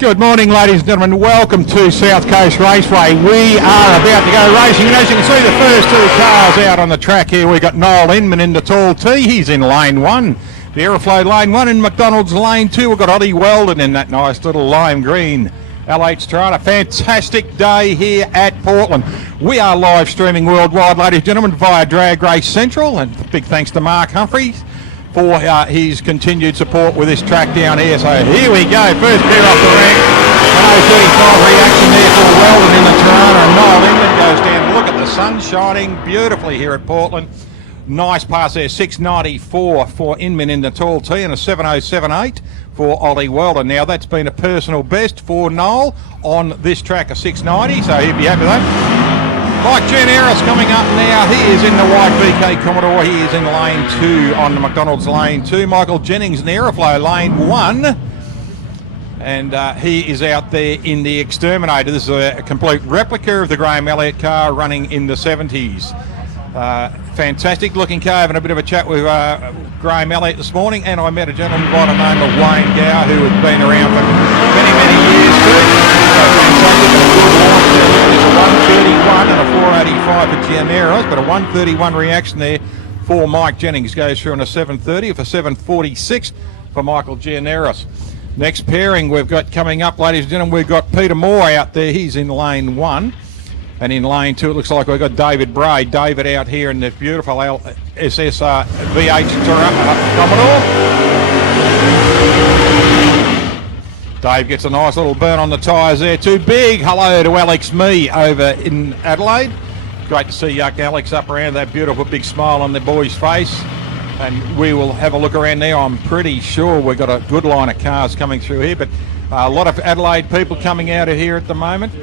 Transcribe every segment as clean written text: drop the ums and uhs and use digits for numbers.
Good morning, ladies and gentlemen. Welcome to South Coast Raceway. We are about to go racing, and as you can see, the first two cars out on the track here. We've got Noel Inman in the tall T. He's in lane one. The Aeroflow lane one, in McDonald's lane two. We've got Ollie Weldon in that nice little lime green LH Strata. Fantastic day here at Portland. We are live streaming worldwide, ladies and gentlemen, via Drag Race Central, and big thanks to Mark Humphreys for his continued support with this track down here. So here we go, first pair off the rank. An 035 reaction there for Weldon in the Toronto, and Noel Inman goes down. Look at the sun shining beautifully here at Portland. Nice pass there, 694 for Inman in the tall T and a 7078 for Ollie Weldon. Now that's been a personal best for Noel on this track, a 690, so he'd be happy with that. Mike Generis coming up now. He is in the white VK Commodore. He is in lane two on the McDonald's lane two. Michael Jennings in the Aeroflow lane one. And he is out there in the Exterminator. This is a complete replica of the Graham Elliott car running in the 70s. Fantastic looking car. Having a bit of a chat with Graham Elliott this morning. And I met a gentleman by the name of Wayne Gower who has been around for many, many years too. There's a 131 and a 485 for Gianneros, but a 131 reaction there for Mike Jennings. Goes through on a 730 for 746 for Michael Gianneros. Next pairing we've got coming up, ladies and gentlemen, we've got Peter Moore out there. He's in lane one. And in lane two, it looks like we've got David Bray. David out here in the beautiful SSR V8 Commodore. Dave gets a nice little burn on the tyres there too. Big hello to Alex Mee over in Adelaide. Great to see young Alex up around, that beautiful big smile on the boy's face. And we will have a look around there. I'm pretty sure we've got a good line of cars coming through here, but a lot of Adelaide people coming out of here at the moment.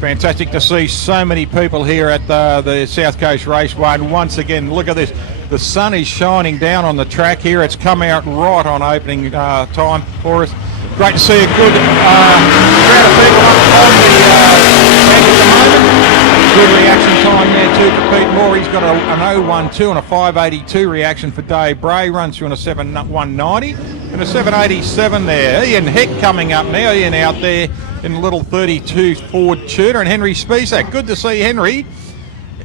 Fantastic to see so many people here at the South Coast Raceway. And once again, look at this. The sun is shining down on the track here. It's come out right on opening time for us. Great to see a good crowd of people on the track at the moment. Good reaction time there too for Pete Moore. He's got an 012 and a 582 reaction for Dave Bray. Runs through on a 190 and a 787 there. Ian Heck coming up now. Ian out there in a little 32 Ford Tudor, and Henry Spisak. Good to see Henry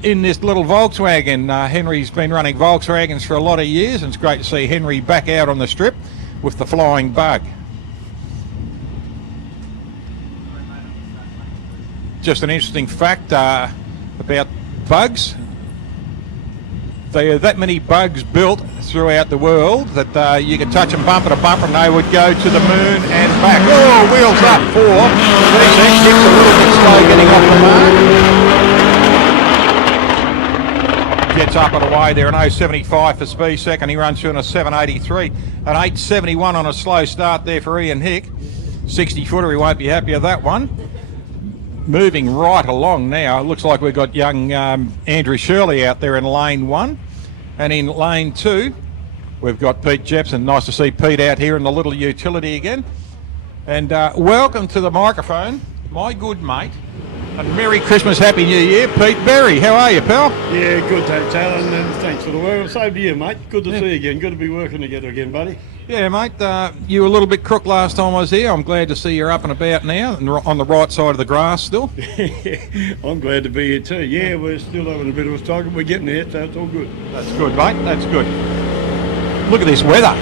in this little Volkswagen. Henry's been running Volkswagens for a lot of years, and it's great to see Henry back out on the strip with the Flying Bug. Just an interesting fact about bugs. There are that many bugs built throughout the world that you could touch them bumper to bumper and they would go to the moon and back. Oh, wheels up for VZ. Gets a little bit slow getting off the mark. Gets up and away there, an 075 for Spisak, and he runs through on a 783. An 871 on a slow start there for Ian Hick. 60 footer, he won't be happy with that one. Moving right along now, it looks like we've got young Andrew Shirley out there in lane one. And in lane two, we've got Pete Jepson. Nice to see Pete out here in the little utility again. And welcome to the microphone, my good mate. And Merry Christmas, Happy New Year, Pete Berry. How are you, pal? Yeah, good, Alan, and thanks for the work. Same to you, mate. Good to see you again. Good to be working together again, buddy. Yeah, mate. You were a little bit crook last time I was here. I'm glad to see you're up and about now and on the right side of the grass still. I'm glad to be here too. Yeah, we're still having a bit of a struggle. We're getting there, so it's all good. That's good, mate. That's good. Look at this weather.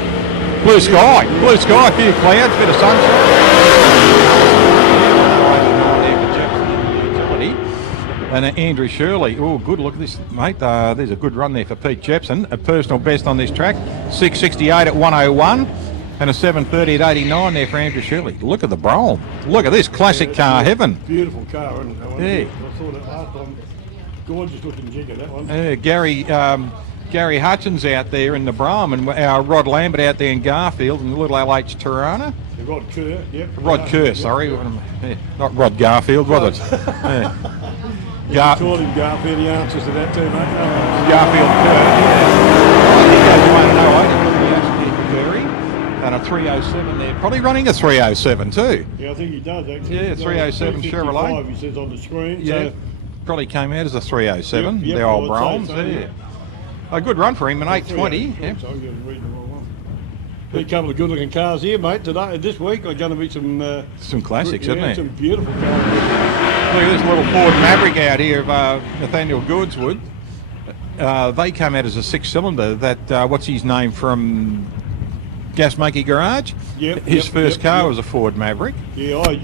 Blue sky, a few clouds, bit of sunshine. And Andrew Shirley, oh, good look at this, mate. There's a good run there for Pete Jepson. A personal best on this track, 668 at 101 and a 730 at 89 there for Andrew Shirley. Look at the Brougham. Look at this, classic car heaven. Beautiful car, isn't it? That one? Yeah. I saw that last time. Gorgeous looking jigger, that one. Gary Hutchins out there in the Brougham, and our Rod Lambert out there in Garfield in the little LH Tirana. Rod Kerr, yep. Rod Kerr, sorry. Yeah, not Rod Garfield, was it? Yeah. You call him Garfield, he answers to that too, mate. Garfield Kerr, yeah. He goes 108 and a 307 there. Probably running a 307 too. Yeah, I think he does actually. Yeah, 307 Chevrolet. He says on the screen. Yeah, so. Probably came out as a 307, yep, the old Brahms. So, yeah. A good run for him, an 820. Yeah. A couple of good-looking cars here, mate. Today, this week, are going to be some classics, isn't there? Some beautiful cars. Look at this little Ford Maverick out here of Nathaniel Goodswood. They come out as a 6-cylinder. That what's his name from Gasmaker Garage? Yep. His first car was a Ford Maverick. Yeah, I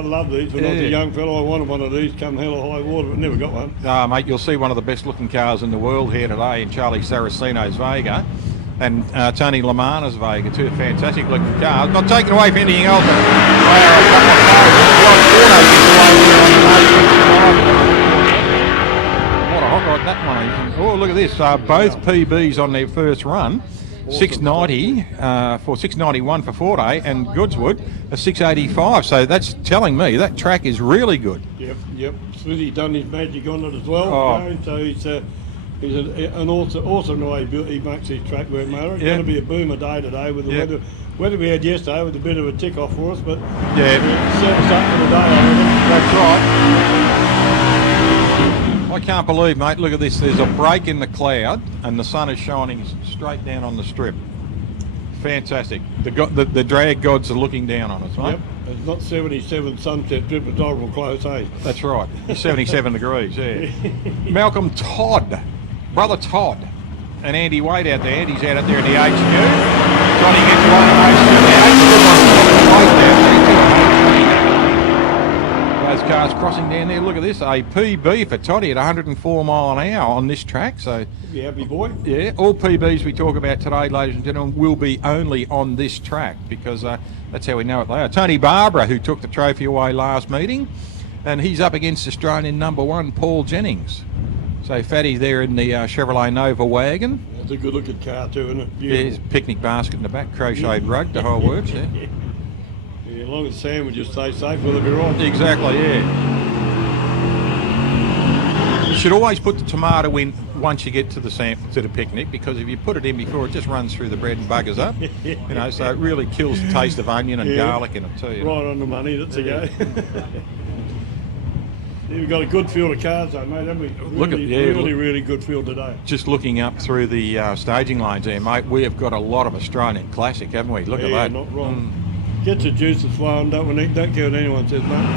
love these. When I was a young fellow, I wanted one of these come hell or high water, but never got one. Mate, you'll see one of the best looking cars in the world here today in Charlie Saraceno's Vega and Tony Lamana's Vega, two fantastic looking cars. Not taken away from anything else. What a hot rod that one is. Oh, look at this. Both PBs on their first run. 690 for 691 for Forte and Goodswood a 685. So that's telling me that track is really good. Yep. Smithy's done his magic on it as well. Oh. So he's an awesome way he makes his track work, mate. It's going to be a boomer day today with the weather we had yesterday with a bit of a tick off for us, but set us up for the day. That's right. I can't believe, mate, look at this. There's a break in the cloud and the sun is shining straight down on the strip. Fantastic. The drag gods are looking down on us, mate. Yep. It's not 77 sunset strip, it's horrible close, eh? That's right. It's 77 degrees, yeah. Malcolm Todd, brother Todd, and Andy Wade out there. Andy's out there in the HQ. Johnny gets one of those cars crossing down there. Look at this, a PB for Toddy at 104 mile an hour on this track. So, you happy, boy? Yeah, all PBs we talk about today, ladies and gentlemen, will be only on this track because that's how we know it they are. Tony Barbara, who took the trophy away last meeting, and he's up against Australian #1 Paul Jennings. So Fatty there in the Chevrolet Nova wagon. That's a good looking car too, isn't it? Yeah, his picnic basket in the back, crocheted rug, the whole works, yeah. Yeah, as long as sandwiches stay safe, will it be right? Exactly, yeah. You should always put the tomato in once you get to the picnic, because if you put it in before, it just runs through the bread and buggers up. You know, so it really kills the taste of onion and garlic in it too. Right on the money, that's a go. We've got a good field of cars though, mate, haven't we? Really good field today. Just looking up through the staging lanes there, mate, we have got a lot of Australian classic, haven't we? Look at that. Not wrong. Gets the juices flowing, don't care what anyone says, mate.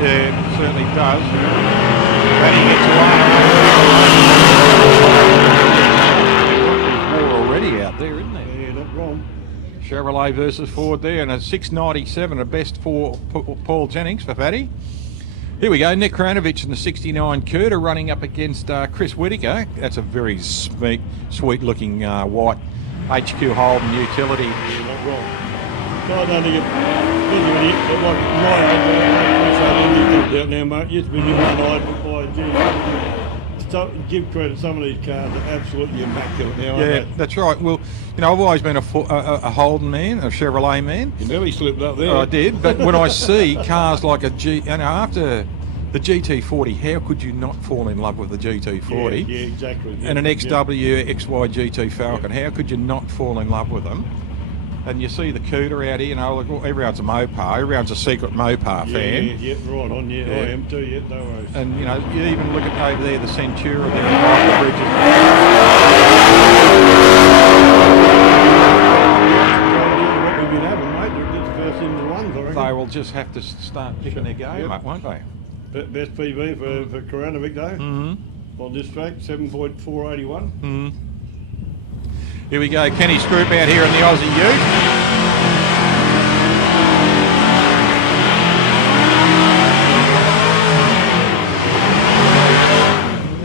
Yeah, it certainly does. And he gets one. There's war already out there, isn't there? Yeah, not wrong. Chevrolet versus Ford there, and a 697, a best for Paul Jennings for Fatty. Here we go, Nick Kranovich in the 69 Curta running up against Chris Whittaker. That's a very sweet-looking white HQ Holden utility. Yeah, not wrong. I don't think like my age, out now, mate. Used to be given an eye by give credit, some of these cars are absolutely immaculate now. Yeah, that's right. Well, you know, I've always been a Holden man, a Chevrolet man. You nearly slipped up there. I did, but when I see cars like after the GT40, how could you not fall in love with the GT40? Yeah, exactly. And an XW XY GT Falcon, how could you not fall in love with them? And you see the Cuda out here, you know, everyone's a Mopar, everyone's a secret Mopar fan. Yeah, right on, I am too, no worries. And, you know, you even look at over there, the Centura there, the bridges. What we've been having, mate, it's the first in the ones, I reckon. They will just have to start picking their game, mate, won't they? Best PB for Koranovic, though. Mm-hmm. On this track, 7.481. Mm-hmm. Here we go, Kenny Scroop out here in the Aussie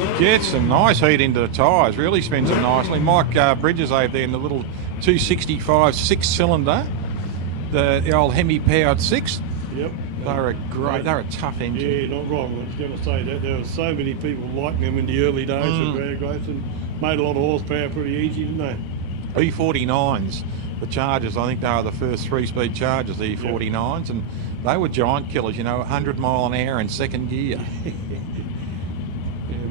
Ute. Gets some nice heat into the tyres, really spins them nicely. Mike Bridges over there in the little 265 6-cylinder, the old Hemi-powered 6. Yep. They're a tough engine. Yeah, not wrong. I was going to say that. There were so many people liking them in the early days of drag racing. Made a lot of horsepower pretty easy, didn't they? E49s, the Chargers, I think they were the first 3-speed Chargers, the E49s, and they were giant killers, you know, 100 mile an hour in second gear.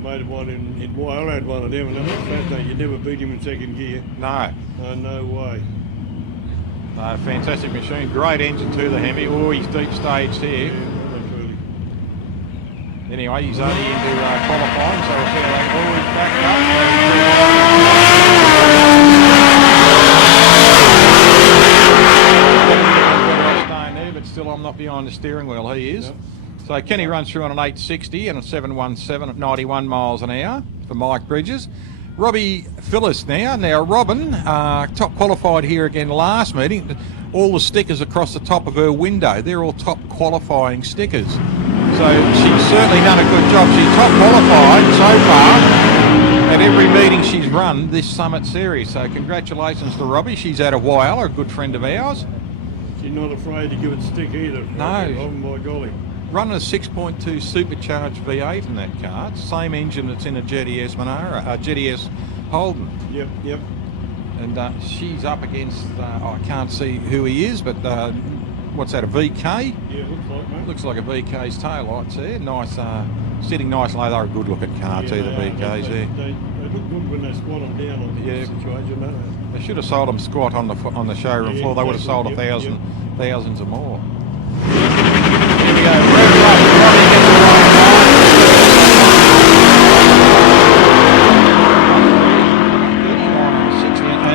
Made one in I had one of them, and that was fascinating. You never beat him in second gear. No. No way. Fantastic machine, great engine too, the Hemi. Oh, he's deep staged here. Yeah, absolutely. Anyway, he's only into qualifying, so we'll see how they go. He's backed up. not behind the steering wheel. He is. No. So Kenny runs through on an 860 and a 717 at 91 miles an hour for Mike Bridges. Robbie Phyllis now. Now, Robin, top qualified here again last meeting. All the stickers across the top of her window, they're all top qualifying stickers. So she's certainly done a good job. She's top qualified so far at every meeting she's run this Summit Series. So congratulations to Robbie. She's out of Wyala, a good friend of ours. She's not afraid to give it stick either. No. Oh my golly. Running a 6.2 supercharged V8 in that car. It's the same engine that's in a GTS Monaro, GTS Holden. Yep. And she's up against, I can't see who he is, but what's that, a VK? Yeah, looks like, mate. Looks like a VK's taillights there. Nice, sitting nice and low. They're a good looking car too, the VKs there. They look good when they squat them down on the situation, don't They should have sold them squat on the showroom floor. They would have sold thousands or more. Here we go. Red Robbie gets the right line.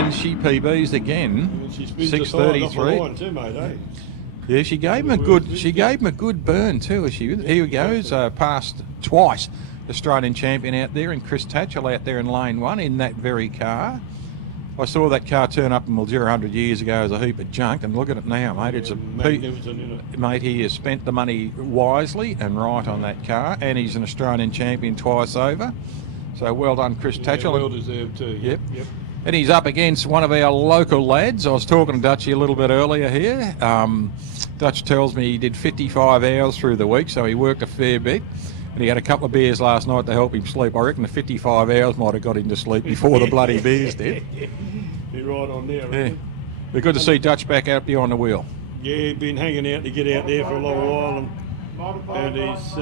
And she PBs again. 6:33. Too, mate, eh? Yeah, she gave him a good burn too. Here he goes, past twice Australian champion out there, and Chris Tatchell out there in lane 1 in that very car. I saw that car turn up in Mildura 100 years ago as a heap of junk, and look at it now, mate. It's mate, he has spent the money wisely and right on that car, and he's an Australian champion twice over. So well done, Chris Tatchell. Well deserved too. Yep. And he's up against one of our local lads. I was talking to Dutchie a little bit earlier here. Dutch tells me he did 55 hours through the week, so he worked a fair bit. And he had a couple of beers last night to help him sleep. I reckon the 55 hours might have got him to sleep before the bloody beers did. Be right on there. Yeah. We're good to see Dutch back out behind the wheel. Yeah, he's been hanging out to get out there for a long while, and he's.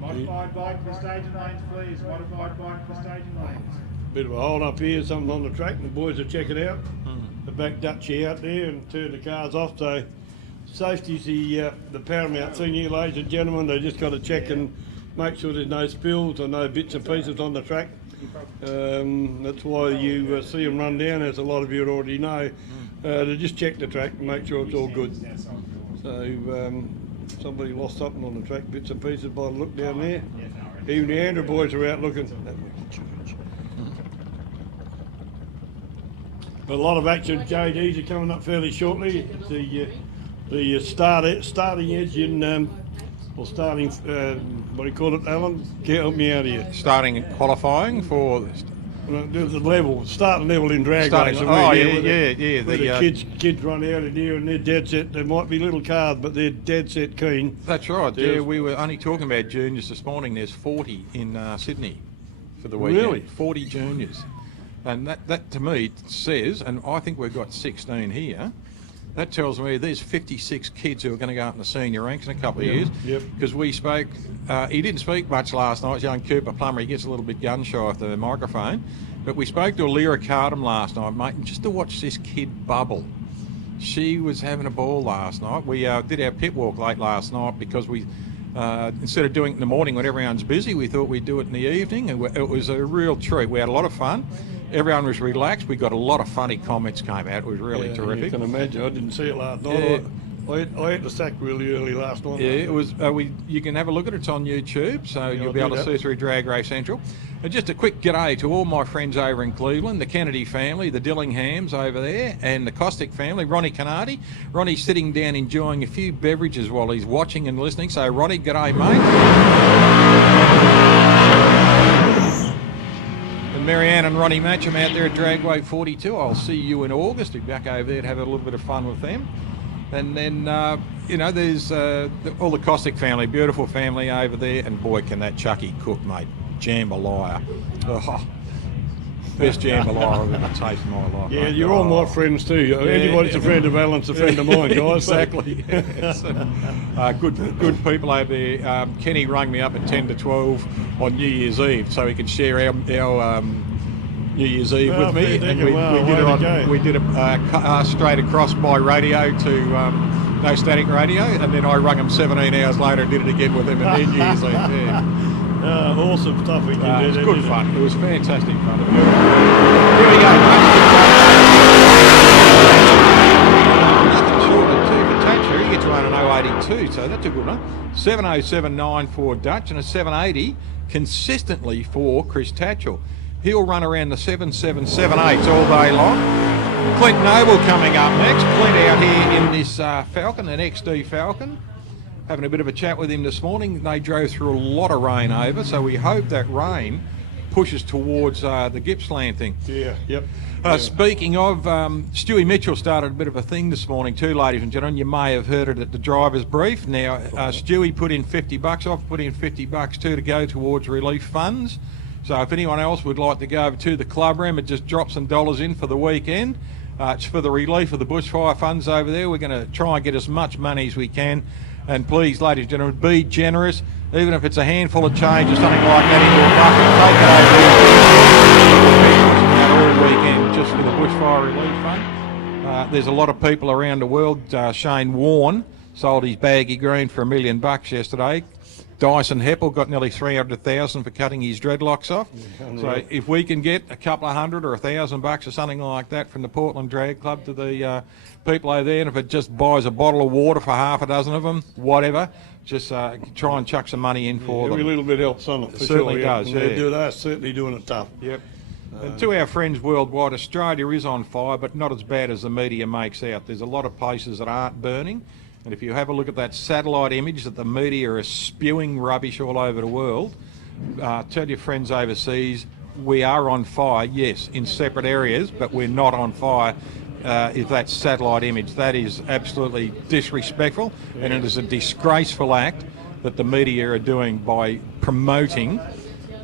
Modified bike for staging lanes, please. Modified bike for staging lanes. Bit of a hold up here, something on the track, and the boys will check it out. The back Dutchie out there and turn the cars off. So safety's the paramount thing here, ladies and gentlemen. They just got to check and make sure there's no spills or no bits and pieces on the track. That's why you see them run down, as a lot of you already know. To just check the track and make sure it's all good. So somebody lost something on the track, bits and pieces by the look down there. Even the Andrew boys are out looking. But a lot of action. JDs are coming up fairly shortly. It's the starting edge in, or starting, what do you call it, Alan? Help me out here. Starting qualifying for... There's a level, starting level in drag racing. Yeah. The kids run out in here and they're dead set. There might be little cars, but they're dead set keen. That's right. Yeah, we were only talking about juniors this morning. There's 40 in Sydney for the weekend. Really? 40 juniors. And that to me says, and I think we've got 16 here, that tells me there's 56 kids who are going to go up in the senior ranks in a couple of years. Yep. Because we spoke, he didn't speak much last night, young Cooper Plummer. He gets a little bit gun shy off the microphone. But we spoke to Alira Cardam last night, mate, and just to watch this kid bubble. She was having a ball last night. We did our pit walk late last night because we, instead of doing it in the morning when everyone's busy, we thought we'd do it in the evening. And it was a real treat. We had a lot of fun. Everyone was relaxed. We got a lot of funny comments came out. It was really terrific. You can imagine. I didn't see it last night. I had the sack really early last night. Yeah, it was. You can have a look at it. It's on YouTube, so you'll be able to see through Drag Race Central. And just a quick g'day to all my friends over in Cleveland, the Kennedy family, the Dillinghams over there, and the Costick family, Ronnie Canardi. Ronnie's sitting down enjoying a few beverages while he's watching and listening. So, Ronnie, g'day, mate. Marianne and Ronnie Matcham out there at Dragway 42. I'll see you in August. Be back over there to have a little bit of fun with them. And then, there's all the Costick family, beautiful family over there. And boy, can that Chucky cook, mate. Jambalaya. Oh, best jambalaya I've ever tasted in my life. Yeah, mate. you're all my friends too. Anybody's a friend of Alan's a friend of mine, guys. Exactly. Good people over there. Kenny rang me up at 10 to 12 on New Year's Eve so he could share our New Year's Eve with me. And we did it straight across by radio to no static radio, and then I rung him 17 hours later and did it again with him at New Year's Eve. Yeah. Awesome stuff we can do. It was good fun. It was fantastic fun. Here we go. 7:07.9 for Dutch, and a 7:80 consistently for Chris Tatchell. He'll run around the 7:7.78 all day long. Clint Noble coming up next. Clint out here in this Falcon, an XD Falcon. Having a bit of a chat with him this morning. They drove through a lot of rain over, so we hope that rain pushes towards the Gippsland thing. Yeah, yep. Speaking of, Stewie Mitchell started a bit of a thing this morning too, ladies and gentlemen. You may have heard it at the driver's brief. Now, Stewie put in $50. I've put in $50 too to go towards relief funds. So if anyone else would like to go over to the club room and just drop some dollars in for the weekend, it's for the relief of the bushfire funds over there. We're going to try and get as much money as we can. And please, ladies and gentlemen, be generous. Even if it's a handful of change or something like that into a bucket, take it over. We'll be pushing that all weekend just for the bushfire relief fund. There's a lot of people around the world. Shane Warne sold his baggy green for $1 million yesterday. Dyson Heppel got nearly $300,000 for cutting his dreadlocks off. So if we can get a couple of $100 or $1,000 or something like that from the Portland Drag Club to the people over there, and if it just buys a bottle of water for half a dozen of them, whatever, just try and chuck some money in for them. Every little bit helps on it, for certainly sure. Does, yeah. They're certainly doing it tough. Yep. And to our friends worldwide, Australia is on fire, but not as bad as the media makes out. There's a lot of places that aren't burning. And if you have a look at that satellite image that the media are spewing rubbish all over the world, tell your friends overseas, we are on fire, yes, in separate areas, but we're not on fire if that's satellite image. That is absolutely disrespectful, and it is a disgraceful act that the media are doing by promoting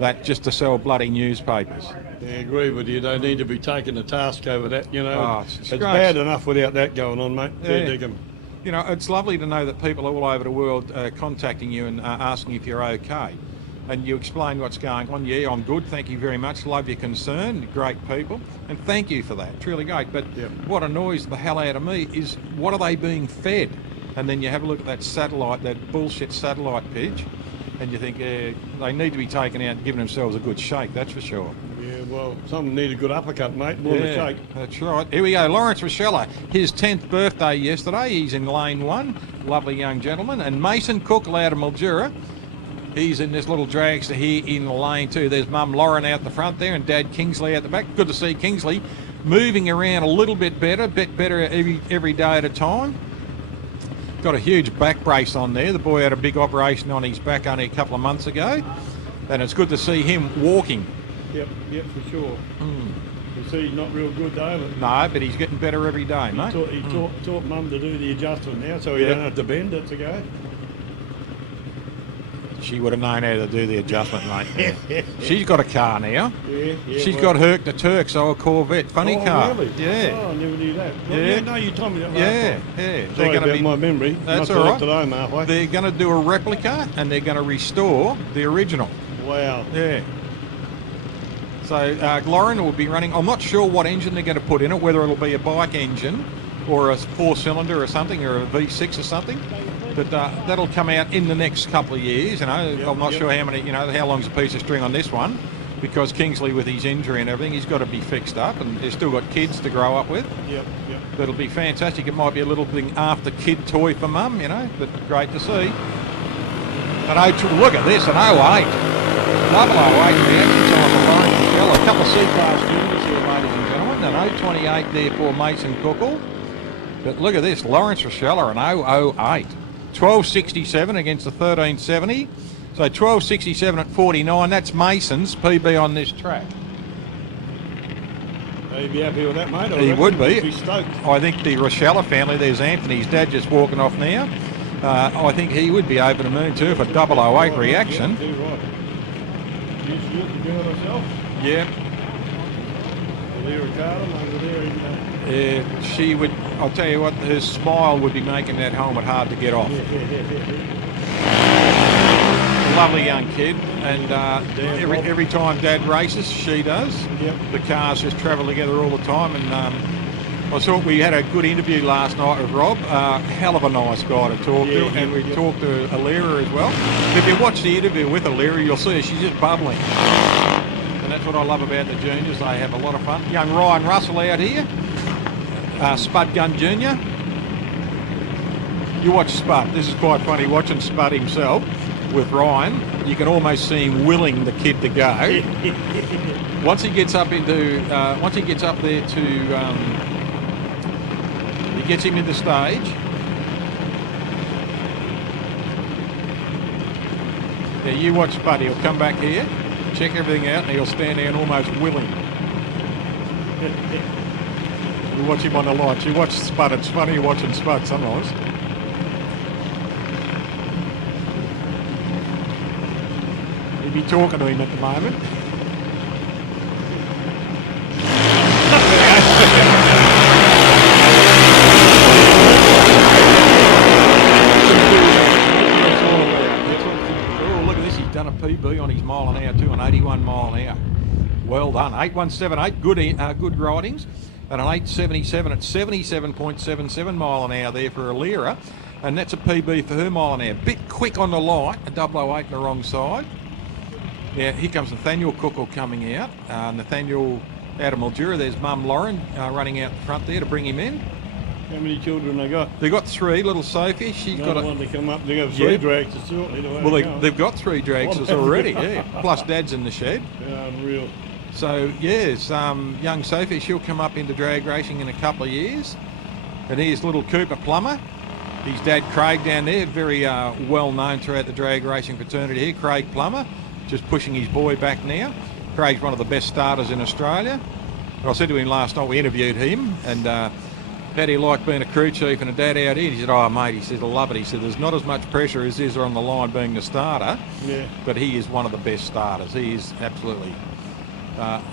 that just to sell bloody newspapers. I agree with you. They need to be taking the task over that, you know. It's it's bad enough without that going on, mate. Fair dinkum. You know, it's lovely to know that people all over the world are contacting you and asking if you're okay. And you explain what's going on. Yeah, I'm good, thank you very much. Love your concern, great people. And thank you for that, it's really great. But what annoys the hell out of me is, what are they being fed? And then you have a look at that satellite, that bullshit satellite pitch, and you think they need to be taken out and given themselves a good shake, that's for sure. Yeah, well, some need a good uppercut, mate, more than a shake. That's right. Here we go, Lawrence Rochella, his 10th birthday yesterday. He's in lane 1, lovely young gentleman. And Mason Cook out of Mildura, he's in this little dragster here in lane 2. There's Mum Lauren out the front there and Dad Kingsley out the back. Good to see Kingsley moving around a little bit better every day at a time. Got a huge back brace on there. The boy had a big operation on his back only a couple of months ago. And it's good to see him walking. Yep, for sure. You see, he's not real good though. No, but he's getting better every day, mate. He taught Mum to do the adjustment now, so he don't have to bend it to go. She would have known how to do the adjustment, mate. Yeah. She's got a car now. Yeah. She's got Herc the Turk, so a Corvette. Funny car. Really? Yeah. Oh, I never knew that. Well, Yeah. No, you told me that last time. Yeah. Sorry about my memory. That's Must all have right. left it home halfway. They're going to do a replica and they're going to restore the original. Wow. Yeah. So Lauren will be running. I'm not sure what engine they're going to put in it, whether it'll be a bike engine or a 4-cylinder or something, or a V6 or something. But that'll come out in the next couple of years. You know, I'm not sure how many. You know, how long's a piece of string on this one, because Kingsley, with his injury and everything, he's got to be fixed up, and they've still got kids to grow up with. Yep. But it'll be fantastic. It might be a little thing after kid toy for Mum, you know, but great to see. And look at this, an 08. Double 08 reaction on the line. A couple of C-Class juniors here, ladies and gentlemen. An 028 there for Mason Cookle. But look at this, Lawrence Rochella, an 008. 12.67 against the 13.70. So 12.67 at 49. That's Mason's PB on this track. He'd be happy with that, mate. He would be. He'd be stoked. I think the Rochella family, there's Anthony's dad just walking off now. I think he would be over the moon too for 008 reaction. Yeah, right. You should do it herself. Yeah. She would, I'll tell you what, her smile would be making that helmet hard to get off. Lovely young kid, and every time Dad races, she does. Yep. The cars just travel together all the time, and I thought we had a good interview last night with Rob. Hell of a nice guy to talk to, and we talked to Alira as well. If you watch the interview with Alira, you'll see she's just bubbling. And that's what I love about the juniors. They have a lot of fun. Young Ryan Russell out here, Spud Gun Jr. You watch Spud. This is quite funny. Watching Spud himself with Ryan, you can almost see him willing the kid to go. Once he gets up there to, he gets him into stage. Yeah, you watch Spud. He'll come back here, check everything out, and he'll stand there and almost willing. You watch him on the lights. You watch Spud. It's funny watching Spud sometimes. He'd be talking to him at the moment. Oh, look at this. He's done a PB on his mile an hour too, an 81 mile an hour. Well done. 8178. Good ridings. And an 877 at 77.77 mile an hour there for Alira. And that's a PB for her mile an hour. Bit quick on the light, a 008 on the wrong side. Yeah, here comes Nathaniel Cookle coming out. Nathaniel out of Mildura. There's Mum Lauren running out the front there to bring him in. How many children they got? They got 3. Little Sophie, she's got one to come up. They got 3 dragsters shortly. Well, they've got 3 dragsters already. Yeah, plus Dad's in the shed. Yeah, unreal. So yes, young Sophie, she'll come up into drag racing in a couple of years. And here's little Cooper Plummer. His dad Craig down there, very well known throughout the drag racing fraternity here. Craig Plummer, just pushing his boy back now. Craig's one of the best starters in Australia. And I said to him last night, we interviewed him, and how do you like being a crew chief and a dad out here? He said, oh mate, he said, I love it. He said, there's not as much pressure as is on the line being the starter, but he is one of the best starters. He is absolutely,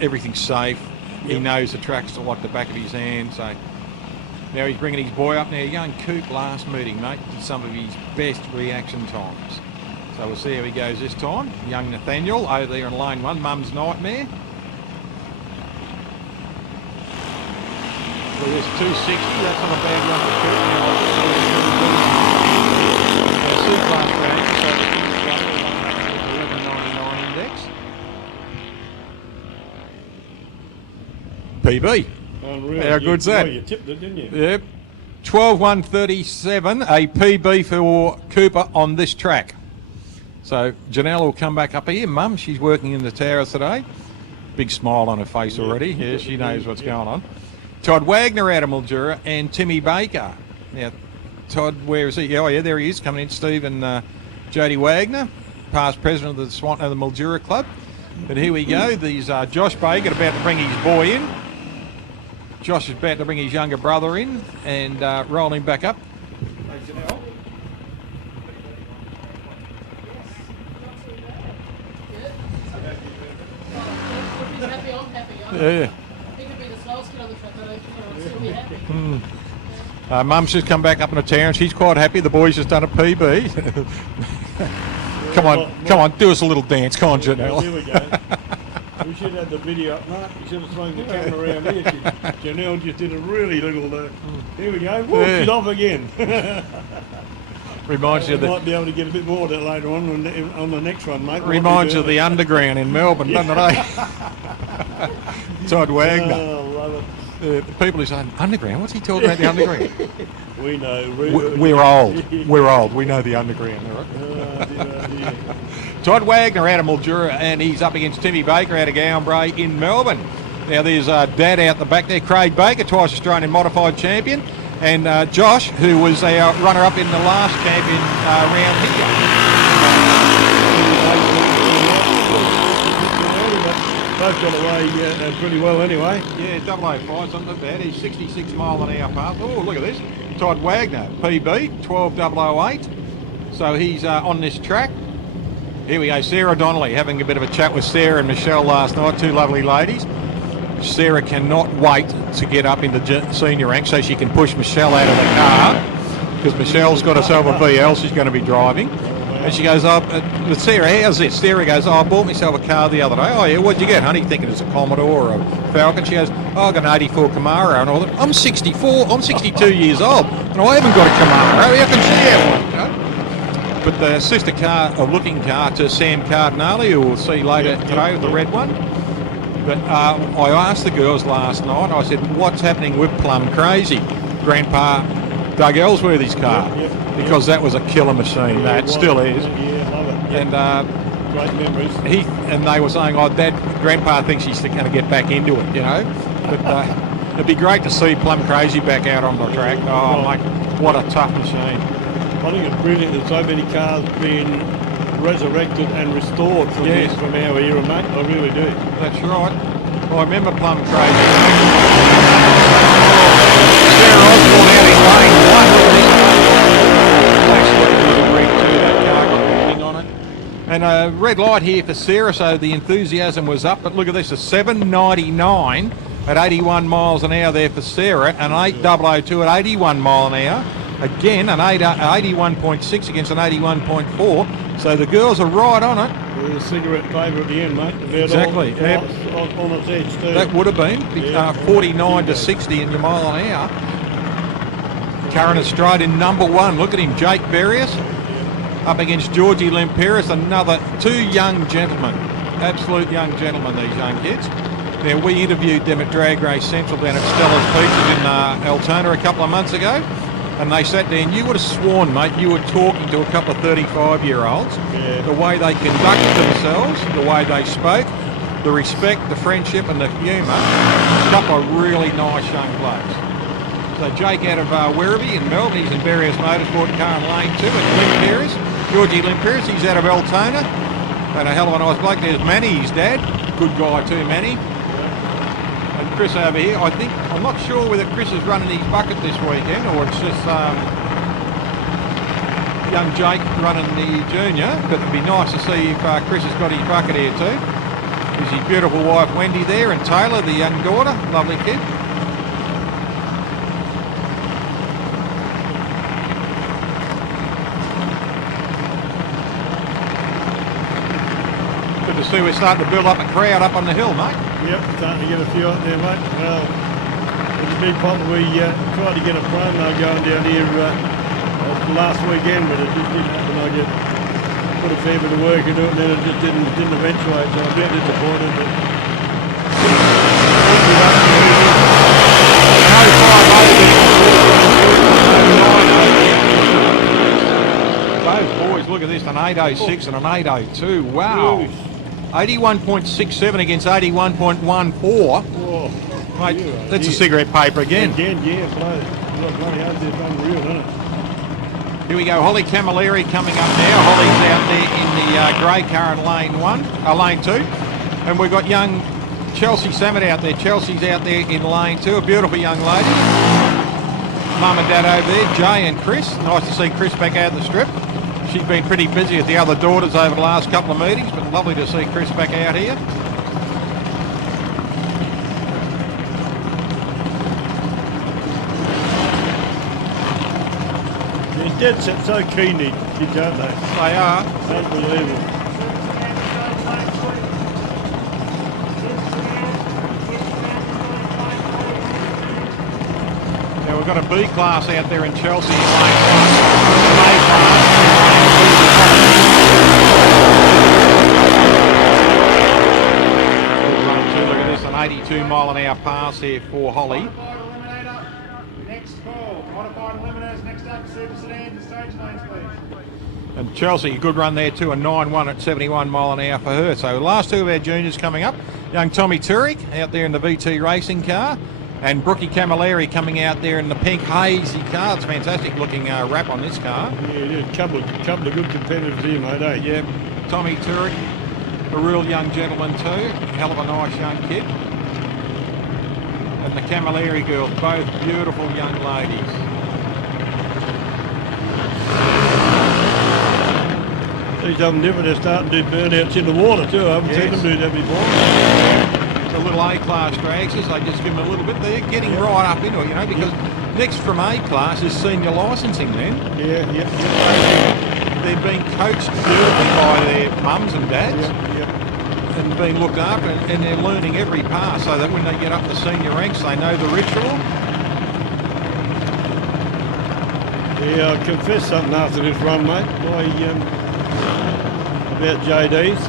everything's safe. He knows the tracks like the back of his hand. So now he's bringing his boy up. Now, young Coop last meeting, mate, did some of his best reaction times. So we'll see how he goes this time. Young Nathaniel over there in lane 1, Mum's Nightmare. So there's 260, that's not a bad run for Coop. C-class rank, so 1199 index. PB. Unreal. How good's that? You tipped it, didn't you? Yep. 12.137, a PB for Cooper on this track. So Janelle will come back up here. Mum, she's working in the towers today. Big smile on her face already. Yeah, she knows what's going on. Todd Wagner out of Mildura and Timmy Baker. Now, Todd, where is he? Oh, yeah, there he is coming in. Steve and Jody Wagner, past president of the Mildura Club. And here we go. These Josh Baker about to bring his boy in. Josh is about to bring his younger brother in and roll him back up. Yeah. Mum's just come back up in a town. She's quite happy. The boys just done a PB. Come on, do us a little dance. Come on, Janelle. Here we go. We should have the video up, Mark. You should have swung the camera around here. Janelle just did a really little... here we go. Whoa, she's off again. Reminds you of might be able to get a bit more of that later on the next one, mate. Reminds you of the underground in Melbourne, doesn't it? Todd Wagner. Oh, love it. The people who say, underground? What's he talking about, the underground? We know. We're old. We're old. We know the underground, all right? Dear. Todd Wagner out of Mildura, and he's up against Timmy Baker out of Gowan Bray in Melbourne. Now there's Dad out the back there, Craig Baker, twice Australian modified champion, and Josh, who was a runner-up in the last champion round here. Both got away pretty well anyway. Yeah, 005's not bad. He's 66 mile an hour past. Oh, look at this. Todd Wagner, PB, 12008. So he's on this track. Here we go, Sarah Donnelly, having a bit of a chat with Sarah and Michelle last night, 2 lovely ladies. Sarah cannot wait to get up into senior rank so she can push Michelle out of the car, because Michelle's got herself a VL she's going to be driving. And she goes, with Sarah, how's this? Sarah goes, I bought myself a car the other day. Oh, yeah, what'd you get, honey? Thinking it's a Commodore or a Falcon. She goes, I got an 84 Camaro and all that. I'm 64, I'm 62 years old, and I haven't got a Camaro. How can she have one? You know? But the sister car, or looking car, to Sam Cardinale, who we'll see later today with the red one. But I asked the girls last night, I said, what's happening with Plum Crazy? Grandpa Doug Ellsworthy's car, Yep. because that was a killer machine. Yeah, It still is. Yeah, love it. And Great memories. they were saying, "Oh, Dad, Grandpa thinks he's going to get back into it," you know. But it'd be great to see Plum Crazy back out on the track. Oh, mate, what a tough machine! I think it's brilliant that so many cars being resurrected and restored from Yes. from our era, mate. I really do. That's right. Well, I remember Plum Crazy. Sarah Osborne out in lane one. Nice looking little rig too. That car got the thing on it. And a red light here for Sarah, so the enthusiasm was up. But look at this, a 799 at 81 miles an hour there for Sarah, and 8002 at 81 mile an hour. Again, an 81.6 against an 81.4. So the girls are right on it. It was a cigarette paper at the end, mate. About Exactly, all- yep. on its edge too. That would have been Yeah. 49 to 60 in the mile an hour. Current Australia number one. Look at him, Jake Berrios, up against Georgie Lemperis, another two young gentlemen. Absolute young gentlemen, these young kids. Now, we interviewed them at Drag Race Central down at Stella's Beaches in Altona a couple of months ago. And they sat there, and you would have sworn, mate, you were talking to a couple of 35-year-olds. Yeah. The way they conducted themselves, the way they spoke, the respect, the friendship, and the humour. A couple of really nice young blokes. So Jake out of Werribee in Melbourne, he's in Berrios Motorsport car in lane 2, and Limperis, Georgie Limperis, he's out of Altona. And a hell of a nice bloke. There's Manny, his dad. Good guy too, Manny. And Chris over here, I'm not sure whether Chris is running his bucket this weekend or it's just young Jake running the junior, but it'd be nice to see if Chris has got his bucket here too. There's his beautiful wife Wendy there, and Taylor, the young daughter, lovely kid. Good to see we're starting to build up a crowd up on the hill, mate. Yep, starting to get a few out there, mate. Well, it's a big problem. We tried to get a promo going down here last weekend, but it just didn't happen. I just put a fair bit of work into it, and then it just didn't eventuate. So I'm a bit disappointed. But those boys, look at this, an 806 and an 802. Wow. 81.67 against 81.14. oh, Mate, yeah, that's a yeah. cigarette paper again. Yeah, bloody hell, it's unreal, isn't it? Here we go, Holly Camilleri coming up now. Holly's out there in the grey car in lane 2. And we've got young Chelsea Samet out there. Chelsea's out there in lane 2, a beautiful young lady. Mum and Dad over there, Jay and Chris. Nice to see Chris back out the strip. She's been pretty busy with the other daughters over the last couple of meetings, but lovely to see Chris back out here. They're dead set so keen, these kids, aren't they? They are. Unbelievable. Now we've got a B class out there in Chelsea in lane 1. A class. Look at this, an 82 mile an hour pass here for Holly. Modified eliminator. Next call. Modified eliminators. Next up, super sedans and stage lanes, please. And Chelsea, a good run there too, a 9-1 at 71 mile an hour for her. So last two of our juniors coming up. Young Tommy Turek out there in the VT racing car. And Brookie Camilleri coming out there in the pink hazy car. It's fantastic looking wrap on this car. Yeah, a couple of good competitors here, mate, eh? Yeah, Tommy Turek, a real young gentleman too. Hell of a nice young kid. And the Camilleri girls, both beautiful young ladies. These of them different, they're starting to do burnouts in the water too. I haven't seen them do that before. The little A-class dragsters, they just give them a little bit. They're getting right up into it, you know, because next from A-class is senior licensing then. Yeah. They're being coached beautifully by their mums and dads. Yeah. And being looked after, and they're learning every pass so that when they get up the senior ranks, they know the ritual. Yeah, I'll confess something after this run, mate. About JD's.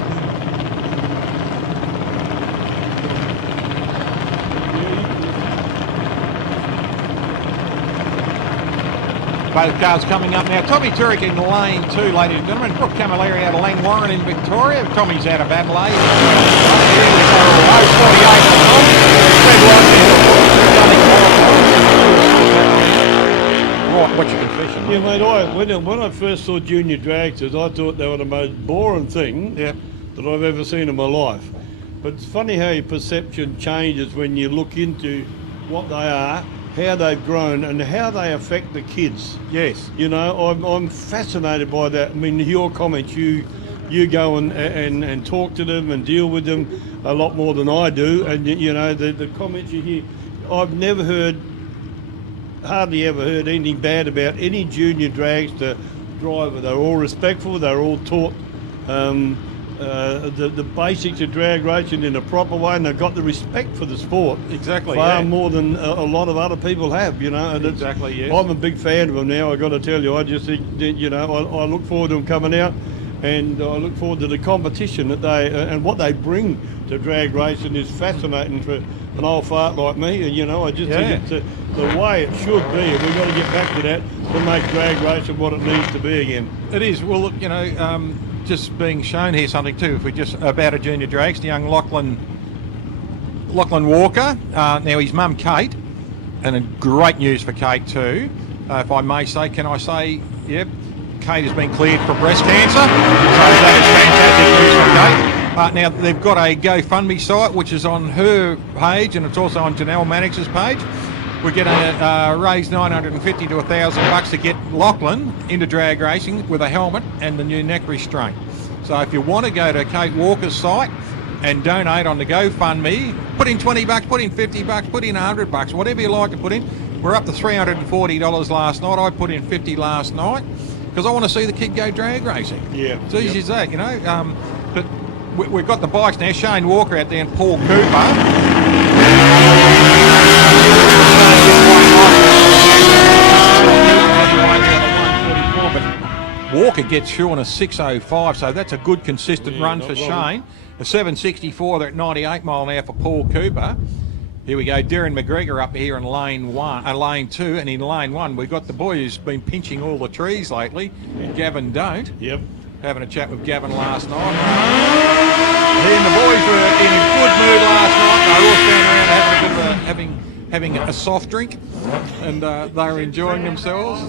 both cars coming up now. Tommy Turek in lane 2, ladies and gentlemen. Brooke Camilleri out of Langwarrin in Victoria. Tommy's out of Adelaide. Right, what's your confession? Yeah, mate, when I first saw junior dragsters, I thought they were the most boring thing that I've ever seen in my life. But it's funny how your perception changes when you look into what they are, how they've grown, and how they affect the kids. Yes. You know, I'm fascinated by that. I mean, your comments, you go and talk to them and deal with them a lot more than I do, and you know the comments you hear. I've hardly ever heard anything bad about any junior dragster driver. They're all respectful. They're all taught the basics of drag racing in a proper way, and they've got the respect for the sport. Exactly. Far more than a lot of other people have, you know. And exactly, yes. I'm a big fan of them now, I've got to tell you. I just think, that, you know, I look forward to them coming out, and I look forward to the competition that they and what they bring to drag racing is fascinating for an old fart like me. And, you know, I just think it's the way it should be, and we've got to get back to that to make drag racing what it needs to be again. It is. Well, look, you know, just being shown here something too, if we just about a junior dragster, young Lachlan Walker. Now his mum Kate, and great news for Kate too. If I may say, can I say, yep, Kate has been cleared for breast cancer. So that is fantastic news for Kate. Now they've got a GoFundMe site which is on her page, and it's also on Janelle Mannix's page. We're going to raise $950 to $1,000 to get Lachlan into drag racing with a helmet and the new neck restraint. So if you want to go to Kate Walker's site and donate on the GoFundMe, put in $20, put in $50, put in $100, whatever you like to put in. We're up to $340 last night. I put in $50 last night because I want to see the kid go drag racing. Yeah. It's easy as that, you know. But we've got the bikes now. Shane Walker out there and Paul Cooper. But Walker gets through on a 6:05, so that's a good consistent run for Shane. A 7:64, they're at 98 mile an hour for Paul Cooper. Here we go, Darren McGregor up here in lane 2, and in lane 1 we've got the boy who's been pinching all the trees lately, Gavin Don't. Yep. Having a chat with Gavin last night. He and the boys were in a good mood last night. They were all standing around having a soft drink, and they were enjoying themselves.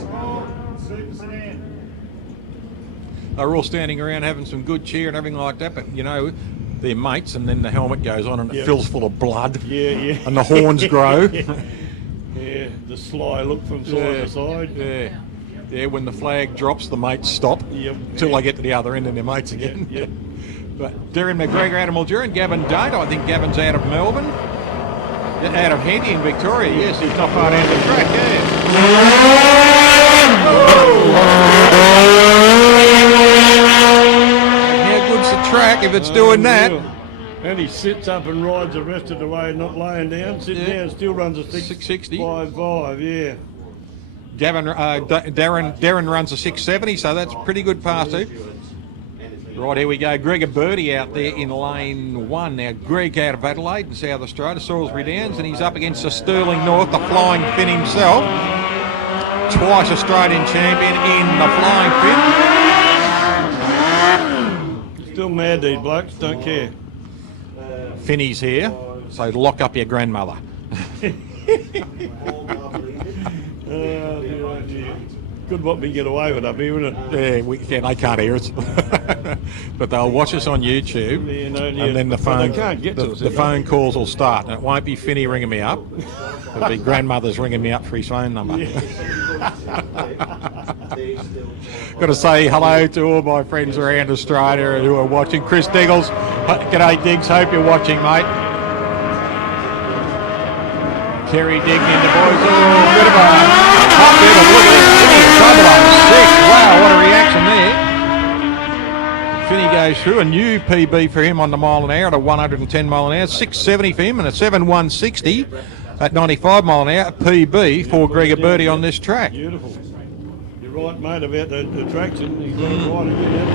They were all standing around having some good cheer and everything like that, but you know, they're mates, and then the helmet goes on and it fills full of blood. Yeah. And the horns grow. Yeah, the sly look from side to side. Yeah, when the flag drops, the mates stop until they get to the other end and they're mates again. Yep. But Darren McGregor out of Mildura, and Gavin Don't. I think Gavin's out of Melbourne. Out of Henty in Victoria, yes, he's not far down the track, How good's the track if it's doing that? And he sits up and rides the rest of the way, not laying down. Sitting down, still runs a 660. 655, yeah. Darren runs a 670, so that's pretty good pass too. Right, here we go. Gregor Birdie out there in lane 1. Now, Greg out of Adelaide and South Australia, Salisbury Downs, and he's up against the Sterling North, the Flying Finn himself. Twice Australian champion in the Flying Finn. Still mad, these blokes, don't care. Finny's here, so lock up your grandmother. Dear. Good what we get away with up here, isn't it? Yeah, they can't hear us. But they'll watch us on YouTube, and then the phone calls will start. And it won't be Finny ringing me up. It'll be grandmother's ringing me up for his phone number. Got to say hello to all my friends around Australia who are watching. Chris Diggles, g'day Diggs, hope you're watching, mate. Kerry Digg in the boys. Oh, bit of a hot bit of look at this. Wow, what a reaction there. Finny goes through a new PB for him on the mile an hour at a 110 mile an hour, 670 for him, and a 7160 at 95 mile an hour PB for Gregor Birdie on this track. Beautiful. You're right, mate, about the traction. You've got it right again.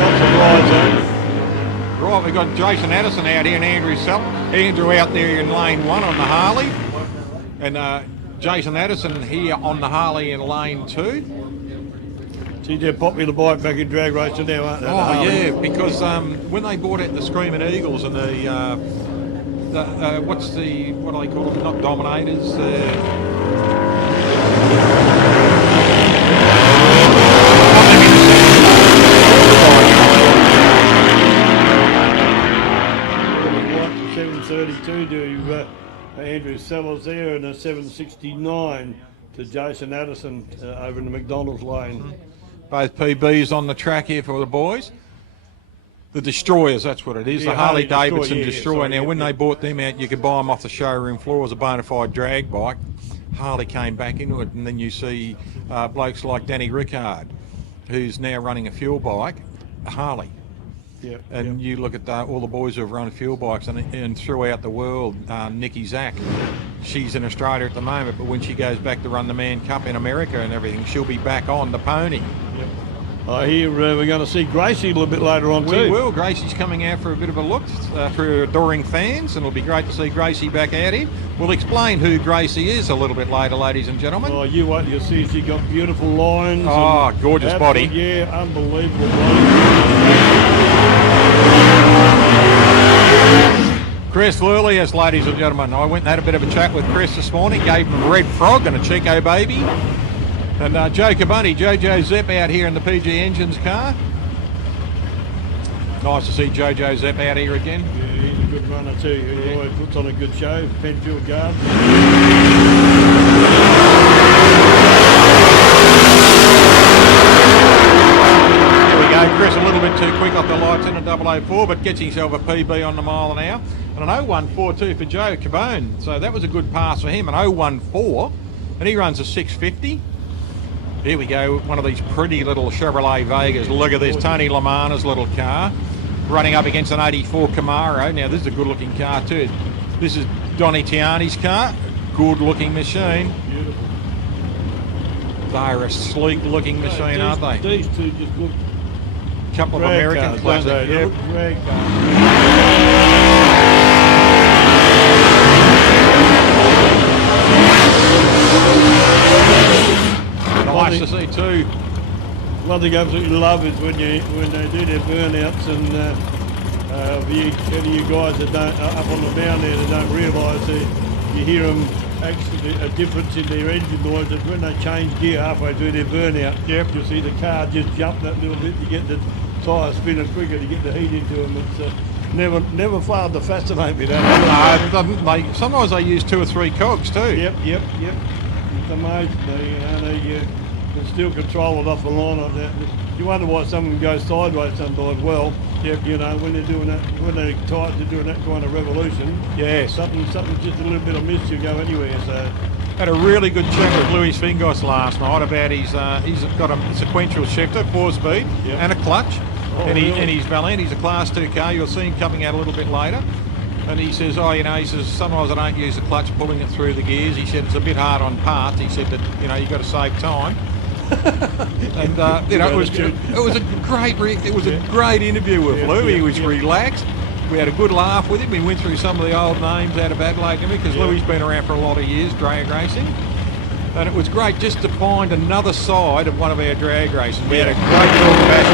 Lots of rides on. Right, we've got Jason Addison out here and Andrew out there in lane 1 on the Harley. And Jason Addison here on the Harley in lane 2. See, they're popular bike back in drag racing now, aren't they? Oh yeah, because when they bought out the Screaming Eagles and the what do they call them? Not Dominators. Like 732 to Andrew Sellers there, and a 769 to Jason Addison over in the McDonald's lane. Both PBs on the track here for the boys. The Destroyers, that's what it is. Yeah, the Harley Davidson yeah, Destroyer. sorry, Now, when they bought them out, you could buy them off the showroom floor as a bona fide drag bike. Harley came back into it, and then you see blokes like Danny Rickard, who's now running a fuel bike, a Harley. Yep, And you look at all the boys who have run fuel bikes and throughout the world, Nikki Zack, she's in Australia at the moment, but when she goes back to run the Man Cup in America and everything, she'll be back on the pony. Yep. I hear we're going to see Gracie a little bit later on too. We will. Gracie's coming out for a bit of a look for adoring fans, and it'll be great to see Gracie back out here. We'll explain who Gracie is a little bit later, ladies and gentlemen. Oh, you wait, you'll see she got beautiful lines. Oh, gorgeous body. Yeah, unbelievable body. Chris Lurlius, ladies and gentlemen. I went and had a bit of a chat with Chris this morning, gave him a Red Frog and a Chico baby. And Joe Cabunny, Jojo Zepp out here in the PG Engines car. Nice to see Jojo Zepp out here again. Yeah, he's a good runner too. He always puts on a good show. Penfield Guard. Chris a little bit too quick off the lights in a 004, but gets himself a PB on the mile an hour. And an 0142 for Joe Cabone. So that was a good pass for him, an 014. And he runs a 650. Here we go, one of these pretty little Chevrolet Vegas. Look at this, Tony Lamana's little car. Running up against an 84 Camaro. Now this is a good looking car too. This is Donny Tiani's car. Good looking machine. Beautiful. They're a sleek looking machine, aren't they? These two just look Couple of American cars, classics. Yep. Drag cars. Nice to see too. One thing I absolutely love is when they do their burnouts and any of you guys that don't up on the mound there that don't realise you hear them actually a difference in their engine noise is when they change gear halfway through their burnout. Yep. You'll see the car just jump that little bit to get the tyres spinning quicker to get the heat into them. It's never failed to fascinate me. Sometimes they use 2 or 3 cogs too. Yep. It's amazing. They can still control it off the line like that. You wonder why some of them go sideways sometimes. Well, you know, when they're doing that, when they're tight to doing that kind of revolution, something just a little bit of mist, you go anywhere. So had a really good chat with Louis Fingos last night about he's got a sequential shifter, 4-speed, and a clutch. And he's Valiant. He's a Class 2 car. You'll see him coming out a little bit later. And he says, sometimes I don't use the clutch pulling it through the gears. He said it's a bit hard on parts. He said that, you've got to save time. And it was a great interview with Lou. He was relaxed. We had a good laugh with him. We went through some of the old names out of Adelaide because Louis been around for a lot of years drag racing. And it was great just to find another side of one of our drag races. We had a great talk about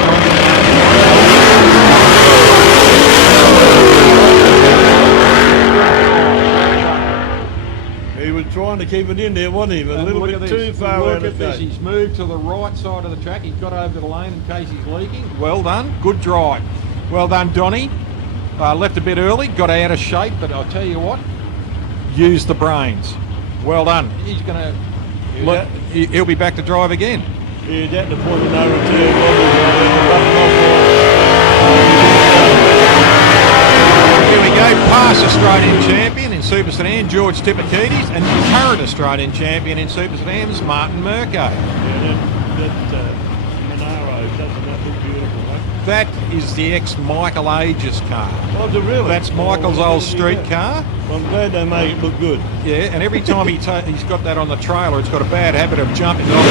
he was trying to keep it in there, wasn't he? But a little bit too far out of this. He's moved to the right side of the track. He's got over the lane in case he's leaking. Well done. Good drive. Well done, Donny. Left a bit early, got out of shape, but I'll tell you what, use the brains. Well done. He's going to... He'll be back to drive again. He's at the point of no return. Here we go, past Australian champion in Super Sedan, George Tippakides, and current Australian champion in Super Sedans, Martin Merco. That Monaro, doesn't that look beautiful, mate? That is the ex-Michael Aegis car. Oh, is it really? That's Michael's old street car. Well, I'm glad they make it look good. Yeah, and every time he's got that on the trailer, it's got a bad habit of jumping on the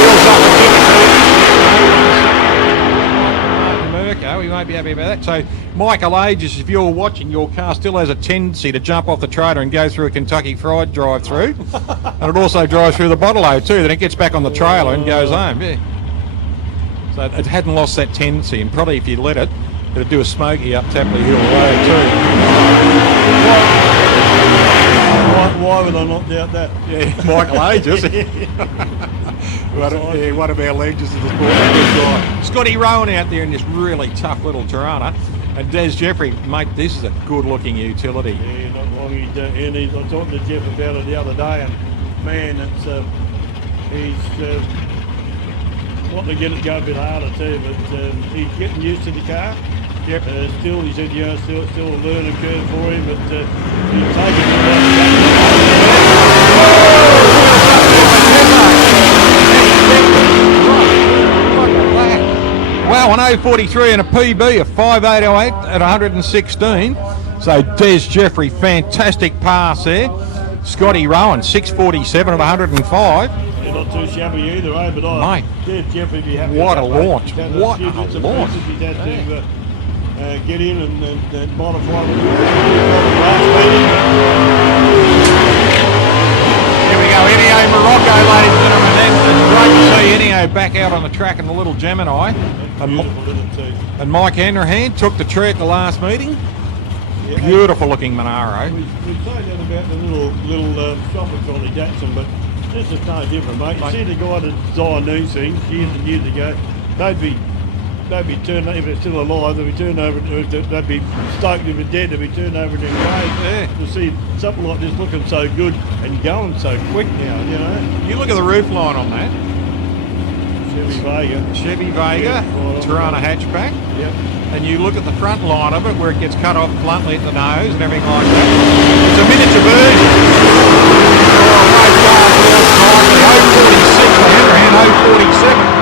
Wheels up the Merco. He won't won't be happy about that. So, Michael Aegis, if you're watching, your car still has a tendency to jump off the trailer and go through a Kentucky Fried drive-through. And it also drives through the bottle-o too. Then it gets back on the trailer and goes home. Yeah. So it hadn't lost that tendency, and probably if you let it, it'd do a smoky up Tapley Hill Road too. Why would I not doubt that? Yeah, Michael Aegis. One of our legends of the sport. Good guy. Scotty Rowan out there in this really tough little Tirana. And Des Jeffrey, mate, this is a good-looking utility. Yeah, not long. I was talking to Jeff about it the other day, and man, he's wanting to get it go a bit harder too, but he's getting used to the car. Yep. Still, he said, still a learning curve for him, but he's taking it. Wow, an 043 and a PB of 5808 at 116. So Des Jeffrey, fantastic pass there. Scotty Rowan, 647 at 105. Yeah, not too shabby either, eh? But Mate, Des Jeffrey be happy. what a with that, launch! mate. What a launch! He's had to get in and modify the last meeting. Here we go, Enio Morocco, ladies and gentlemen. It's great to see Enio back out on the track in the little Gemini. And Mike Hanrahan took the tree at the last meeting. Yeah, beautiful looking Monaro. We say that about the little shop at Johnny Jackson, but this is no different, mate. You see the guy that designed these things years and years ago, they'd be turned, if it's still alive, they'd be turned over, they'd be stoked if it's dead, they'd be turned over in their grave. Yeah. To see something like this looking so good and going so quick now, you know. You look at the roof line on that. Chevy Vega. Tirana hatchback. Yep. And you look at the front line of it where it gets cut off bluntly at the nose and everything like that. It's a miniature version. Oh, 046 for Hanrahan, 047 for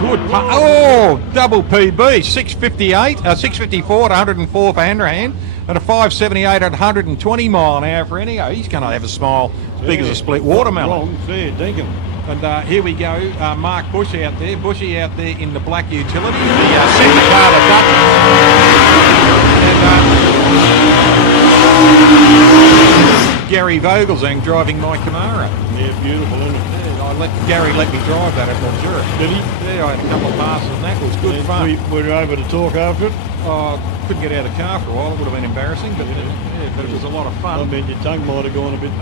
Good. Oh, double PB, 654 at 104 for Hanrahan, and a 578 at 120 mile an hour for Enio. He's going to have a smile as big as a split watermelon. Wrong, fair dinkum. And here we go, Mark Bush out there, Bushy out there in the black utility, the second car, the Dutch. And Gary Vogelsang driving my Camaro. Yeah, beautiful, isn't it? Yeah, Gary let me drive that at Mildura. Did he? Yeah, I had a couple of passes and that was good fun. We were able to talk after it? Couldn't get out of the car for a while, it would have been embarrassing, but, but it was a lot of fun. I mean, your tongue might have gone a bit...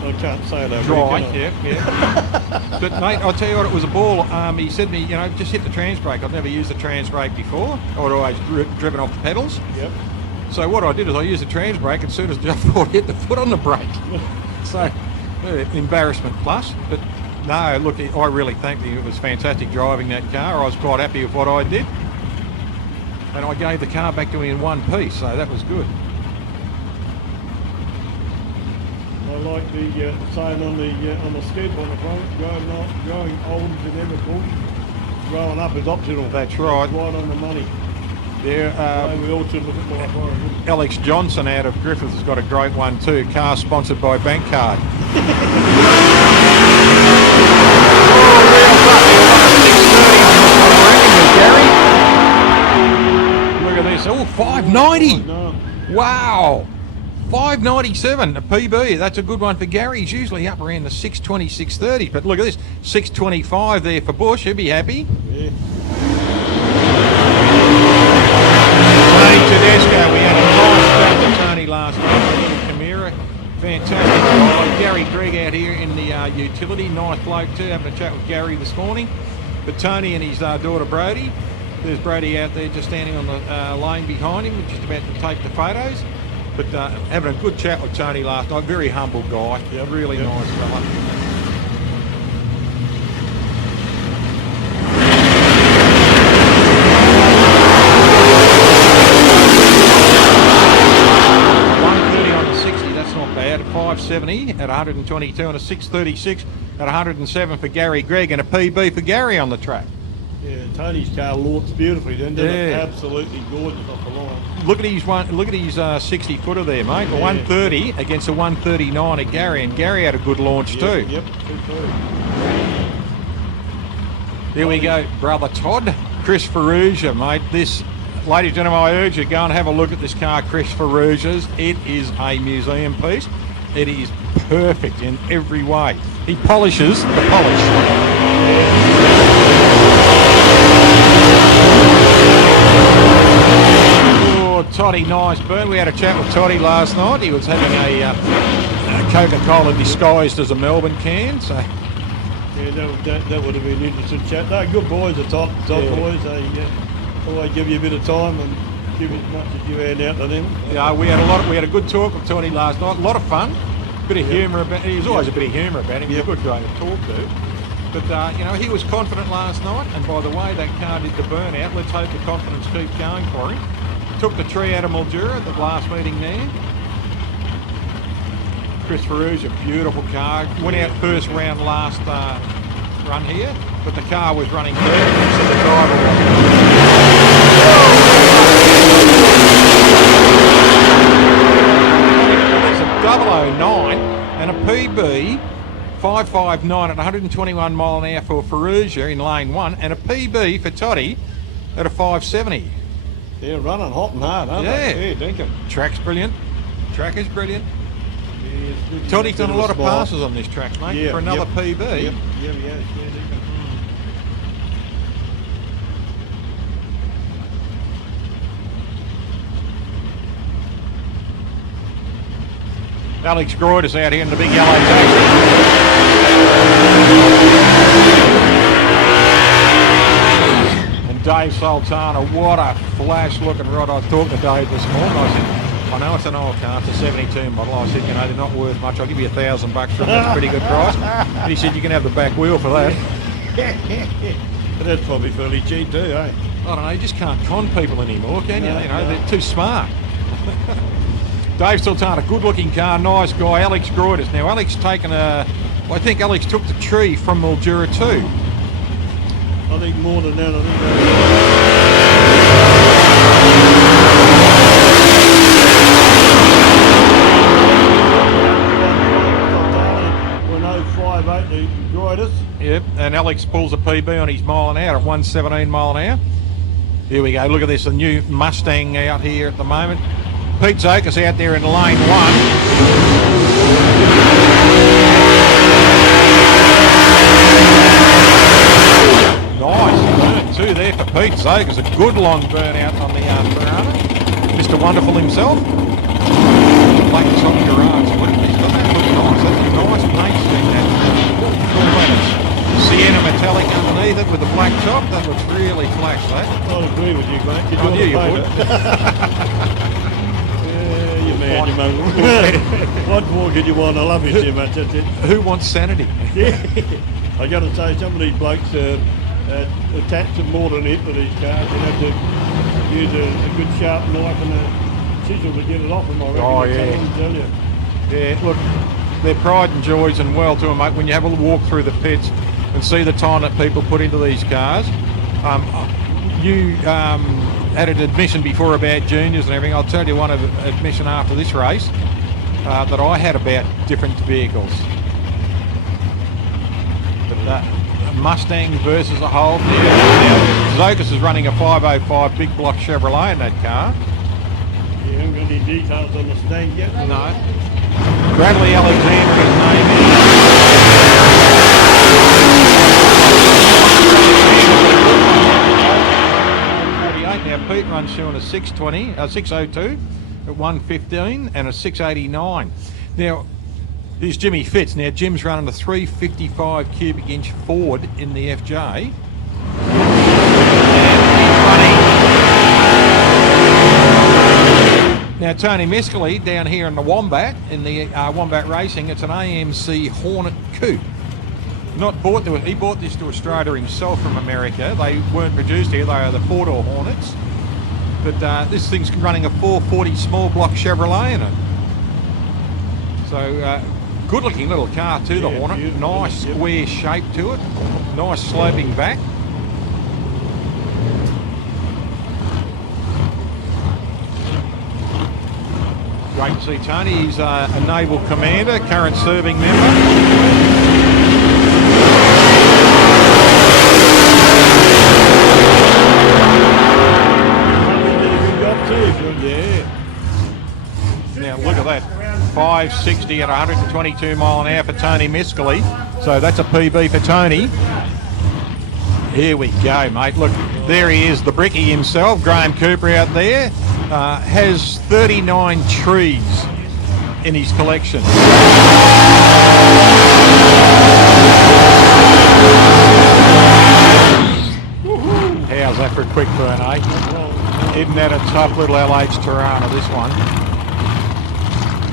I can't say that. Dry, yeah. But mate, I'll tell you what, it was a ball. He said to me, just hit the trans brake. I've never used the trans brake before. I'd always driven off the pedals. Yep. So what I did is I used the trans brake as soon as I thought I hit the foot on the brake. So, embarrassment plus. But no, look, I really think it was fantastic driving that car. I was quite happy with what I did. And I gave the car back to him in one piece, so that was good. I like the saying on the skip on the front, growing old is inevitable, growing up is optional. That's right. Right on the money. There, we all should look at life, I reckon. Alex Johnson out of Griffith has got a great one too. Car sponsored by Bank Card. Look at this. Oh, 590. No. Wow. 597, a PB. That's a good one for Gary. He's usually up around the 620, 630. But look at this. 625 there for Bush. He'll be happy. Yeah. Tony Tedesco. We had a nice chat with Tony last night. Chimera. Fantastic ride. Gary Gregg out here in the utility. Nice bloke too. Having a chat with Gary this morning. But Tony and his daughter Brody. There's Brody out there just standing on the lane behind him, just about to take the photos. But having a good chat with Tony last night. Very humble guy. Yep, really yep. nice fella. On the 60, that's not bad. 570 at 122 and a 636 at 107 for Gary Gregg and a PB for Gary on the track. Yeah, Tony's car looks beautifully then, doesn't it? Yeah. Absolutely gorgeous off the line. Look at his 60 footer there, mate. A 130 against a 139 at Gary, and Gary had a good launch too. Yep, 230. There we go, brother Todd. Chris Ferrugia, mate. This, ladies and gentlemen, I urge you, go and have a look at this car, Chris Ferrugia's. It is a museum piece. It is perfect in every way. He polishes the polish. Oh, Toddy, nice burn. We had a chat with Toddy last night. He was having a Coca-Cola disguised as a Melbourne can. So yeah, that would have been an interesting chat. They're good boys, the top boys. They always give you a bit of time and give as much as you hand out to them. Yeah, we had a good talk with Toddy last night. A lot of fun. Bit of humour about him. There's always a bit of humour about him. He's a good guy to talk to. But, he was confident last night, and by the way that car did the burnout, let's hope the confidence keeps going for him. Took the tree out of Mildura at the last meeting there. Chris Ferrugia, beautiful car. Went out first round last run here, but the car was running third, so the driver There's a 009 and a PB 559 at 121 mile an hour for Ferrugia in lane 1, and a PB for Toddy at a 570. They're running hot and hard, aren't they? Yeah, Dinkum. Track's brilliant. Track is brilliant. Yeah, Toddy's done a lot of passes on this track, mate, for another PB. Yeah, Alex Groyder's out here in the big yellow taxi. And Dave Sultana, what a flash looking rod. I talked to Dave this morning. I said, I know it's an old car, it's a 72 model. I said, they're not worth much. I'll give you $1,000 for it. That's a pretty good price. And he said, you can have the back wheel for that. But that's probably fairly cheap too, eh? I don't know, you just can't con people anymore, can you? They're too smart. Dave Sultana, good looking car, nice guy. Alex Groyders. Now, Alex taken I think Alex took the tree from Mildura too. I think more than that. The Groyders. Yep, and Alex pulls a PB on his mile an hour at 117 mile an hour. Here we go, look at this, a new Mustang out here at the moment. Pete Zokas out there in lane 1. Nice burn too there for Pete Zokas. A good long burnout on the Ferrari. Mr. Wonderful himself. Black top garage. Look at this. Doesn't that look nice? That's a nice paint scheme. Sienna metallic underneath it with the black top. That looks really flash, that. I'll agree with you, mate. I knew you would. You're mad, you mate. What more could you want? I love you too much, that's it. Who wants sanity? I got to say, some of these blokes attach some more than it for these cars. You have to use a good sharp knife and a chisel to get it off them, I reckon. Oh, yeah. Tell you. Yeah, look, they're pride and joys and well to them, mate. When you have a walk through the pits and see the time that people put into these cars, you had an admission before about juniors and everything. I'll tell you one of admission after this race that I had about different vehicles. But Mustang versus a whole. Now, Zokas is running a 505 big block Chevrolet in that car. Yeah, I haven't got any details on the stank yet. No. Bradley Alexander, his name is. Now Pete runs showing a 602 at 115 and a 689. Now here's Jimmy Fitz. Now Jim's running a 355 cubic inch Ford in the FJ. Now Tony Mescali down here in the Wombat, in the Wombat Racing, it's an AMC Hornet Coupe. Not bought to it. He bought this to Australia himself from America. They weren't produced here. They are the 4-door Hornets. But this thing's running a 440 small block Chevrolet in it. So good looking little car too, the Hornet. Nice square shape to it. Nice sloping back. Great to see Tony. He's a naval commander, current serving member. 1 Yeah. Now look at that, 560 at 122 mile an hour for Tony Miscali. So that's a PB for Tony. Here we go, mate. Look, there he is, the Bricky himself, Graham Cooper out there. Has 39 trees in his collection. How's that for a quick burn, eh? Isn't that a tough little LH Tirana, this one?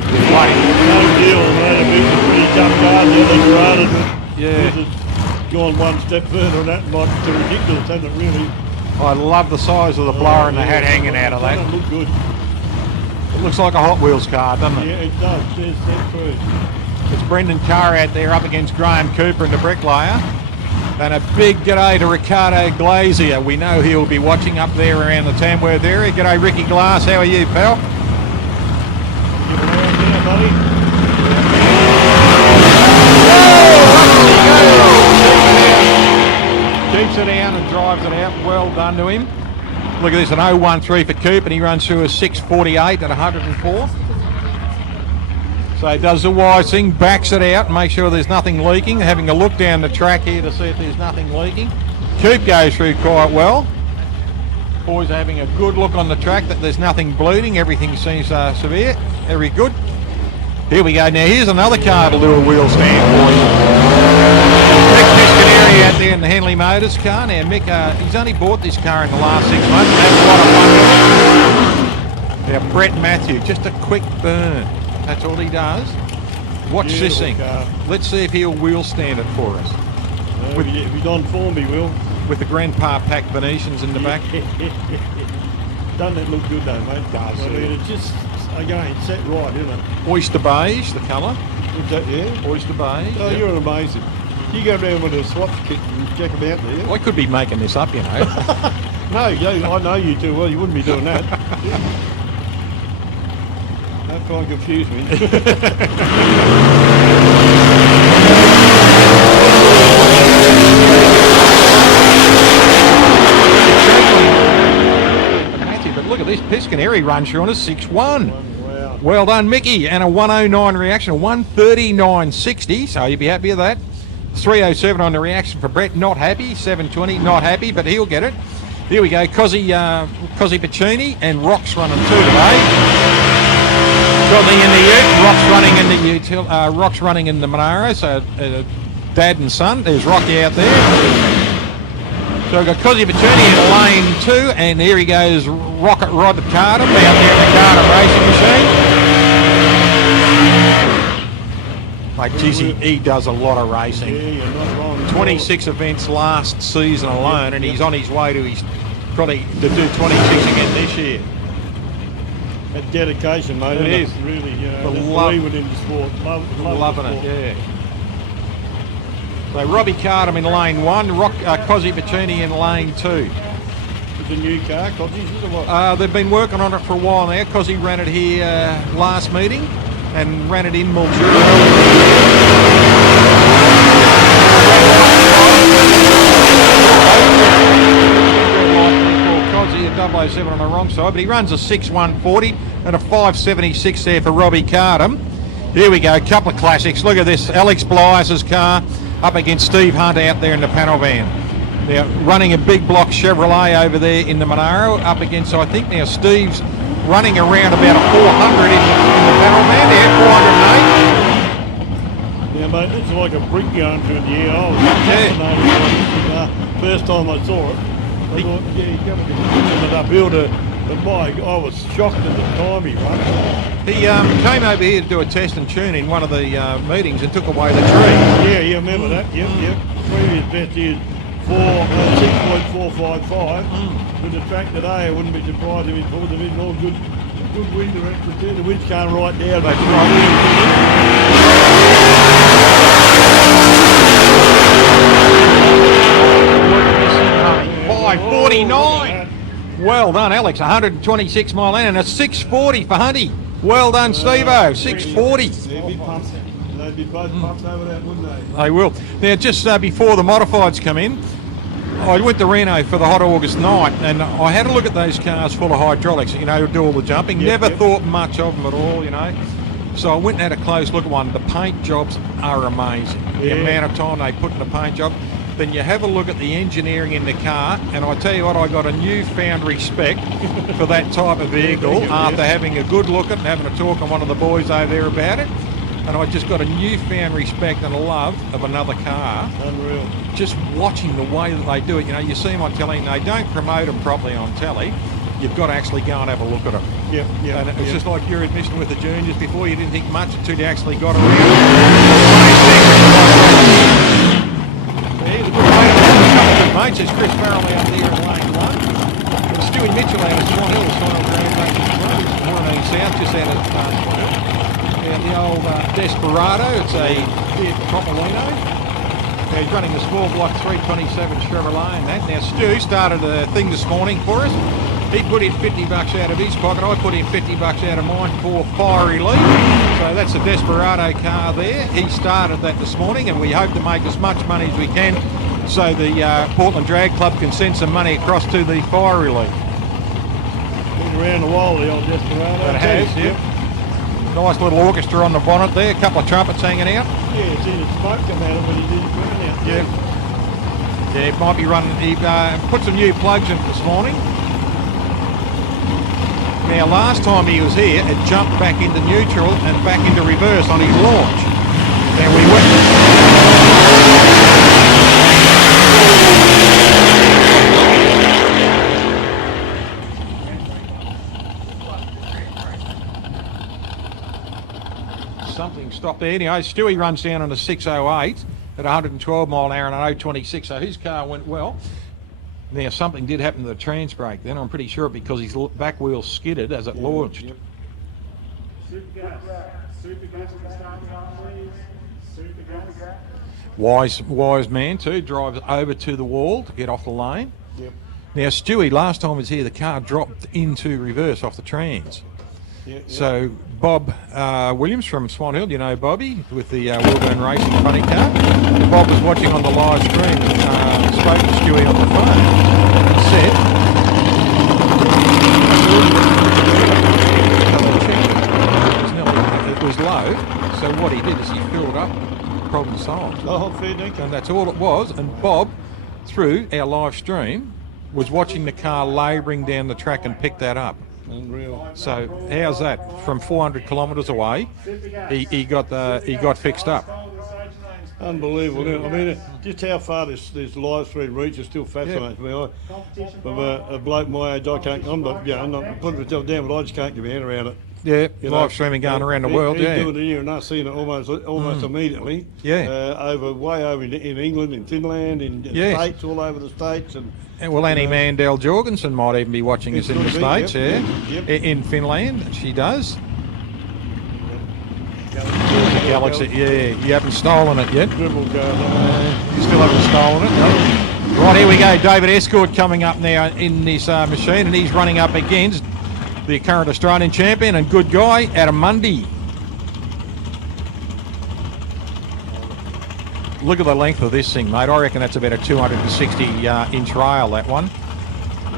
No deal, mate. It's a pretty tough car, the other Tirana, but Yeah. it's gone one step further on that, and like it's ridiculous, hasn't it, really? I love the size of the blower and the hat hanging out of that. Doesn't look good. It looks like a Hot Wheels car, doesn't it? Yeah, it does. Yes, that's true. It's Brendan Carr out there up against Graham Cooper and the bricklayer. And a big g'day to Ricardo Glazier. We know he'll be watching up there around the Tamworth area. G'day, Ricky Glass. How are you, pal? Give it around there, buddy. Keeps it down and drives it out. Well done to him. Look at this, an 013 for Cooper, and he runs through a 648 at 104. So he does the wise thing, backs it out, and makes sure there's nothing leaking. Having a look down the track here to see if there's nothing leaking. Coop goes through quite well. Boys are having a good look on the track that there's nothing bleeding. Everything seems severe. Very good. Here we go. Now here's another car to do a wheel stand for you. Mick Piscaneri out there in the Henley Motors car. Now Mick, he's only bought this car in the last 6 months. Had a lot of fun with it. Now Brett Matthew, just a quick burn. That's all he does. Watch this thing. Car. Let's see if he'll wheel stand it for us. If he's on form, he will. With the Grandpa Pack Venetians in the back. Doesn't it look good though, mate? Does, I mean, it's just, again, set right, isn't it? Oyster beige, the colour. Is that, yeah? Oyster beige. Oh, Yep. you're amazing. You go around with a swatch kit and check them out there. I could be making this up, you know. No, yeah, I know you too well. You wouldn't be doing that. Don't try and confuse me. Matthew, but look at this Piscaneri run through on a 6-1. Wow. Well done, Mickey. And a 109 reaction, a 139.60. So you'd be happy with that. 307 on the reaction for Brett, not happy. 720, not happy, but he'll get it. Here we go, Cozzy Piccini and Rock's running two today. Cozzy in the Ute, Rock's running in the Monaro, so dad and son. There's Rocky out there. So we've got Cozzy Piccini in lane 2, and here he goes, Rocket Rod Cardham out there in the Cardham racing machine. Like, geez, he does a lot of racing. Yeah, you're not wrong. 26 events last season alone, and he's on his way to probably to do 26 again this year. That dedication, mate. It is. Really, you know, The just love- believing in the sport. Loving it, yeah. So Robbie Cardham in lane 1, Cozzy Piccini in lane 2. It's a new car, Cozzy's, is it what? They've been working on it for a while now. Cozzy ran it here last meeting and ran it in Mildura. Cozzy a 007 on the wrong side, but he runs a 6.140 and a 5.76 there for Robbie Cardham. Here we go, a couple of classics. Look at this, Alex Blythe's car up against Steve Hunt out there in the panel van. Now running a big block Chevrolet over there in the Monaro up against, I think now Steve's running around about a 400 in the panel van there, 408. Yeah, mate, it's like a brick going through the air. I was fascinated first time I saw it. I thought, yeah, he's coming to it uphill to the bike. I was shocked at the time he ran. He came over here to do a test and tune in one of the meetings and took away the tree. Yeah, you remember that? Yep. Previous best is 6.455. With the track today, I wouldn't be surprised if he pulled them in all good wind direction too. The wind's going right down. That's 5.49. Well done, Alex. 126 mile an hour and a 6.40 for Hunty. Well done, Steve-O. 6.40. They'd be both pumped over that, wouldn't they? They will. Now, just before the modifieds come in, I went to Reno for the hot August night, and I had a look at those cars full of hydraulics, you know, do all the jumping. Never thought much of them at all, you know. So I went and had a close look at one. The paint jobs are amazing. The amount of time they put in the paint job. Then you have a look at the engineering in the car, and I tell you what, I got a newfound respect for that type of vehicle after having a good look at it and having a talk on one of the boys over there about it. And I just got a newfound respect and a love of another car. Unreal. Just watching the way that they do it. You know, you see them on telly, and they don't promote them properly on telly. You've got to actually go and have a look at them. And it was just like your admission with the juniors before. You didn't think much until you actually got around. He's a good mate of a couple of good mates. There's Chris Farrell out there in lane 1. And Stewie Mitchell out of Swan Hill, final round Warren South, just out of Swan Hill. And the old Desperado, it's a Fiat Topolino. He's running the small block 327 Chevrolet and that. Now Stu started a thing this morning for us. He put in $50 out of his pocket. I put in $50 out of mine for Fiery Leaf. So that's a Desperado car there. He started that this morning, and we hope to make as much money as we can so the Portland Drag Club can send some money across to the Fiery Leaf. Been around the wall, the old Desperado. That has, yep. Nice little orchestra on the bonnet there, a couple of trumpets hanging out. Yeah, see the smoke come out of it when he did it coming out. Yeah, it might be running. He put some new plugs in this morning. Now, last time he was here, it jumped back into neutral and back into reverse on his launch. Now we went. Something stopped there. Anyway, Stewie runs down on a 608 at 112 mile an hour and an 026, so his car went well. Now, something did happen to the trans brake then, I'm pretty sure, because his back wheel skidded as it launched. Super gas to the starting line, please. Super gas. Wise man too, drives over to the wall to get off the lane. Yep. Now, Stewie, last time he was here, the car dropped into reverse off the trans. So Bob Williams from Swan Hill, you know Bobby, with the Wilburn Racing funny car. Bob was watching on the live stream and spoke to Stewie on the phone and said it was low, so what he did is he filled up, problem solved. Oh, fair dinkum. And that's all it was. And Bob, through our live stream, was watching the car labouring down the track and picked that up. Unreal. So how's that? From 400 kilometres away, he got fixed up. Unbelievable. I mean, just how far this live stream reaches still fascinates me. From a bloke my age, I'm not putting myself down, but I just can't get my head around it. Yeah, live streaming going around the world. He's doing it here and us seeing it almost immediately. Yeah. Way over in England, in Finland, in States, all over the States. And well, Annie Mandel Jorgensen might even be watching us in the States, Yep. In Finland, she does. Galaxy, you haven't stolen it yet. Dribble you still haven't stolen it. No. Right, here we go. David Escort coming up now in this machine, and he's running up against the current Australian champion and good guy, Adam Mundy. Look at the length of this thing, mate. I reckon that's about a 260-inch rail, that one.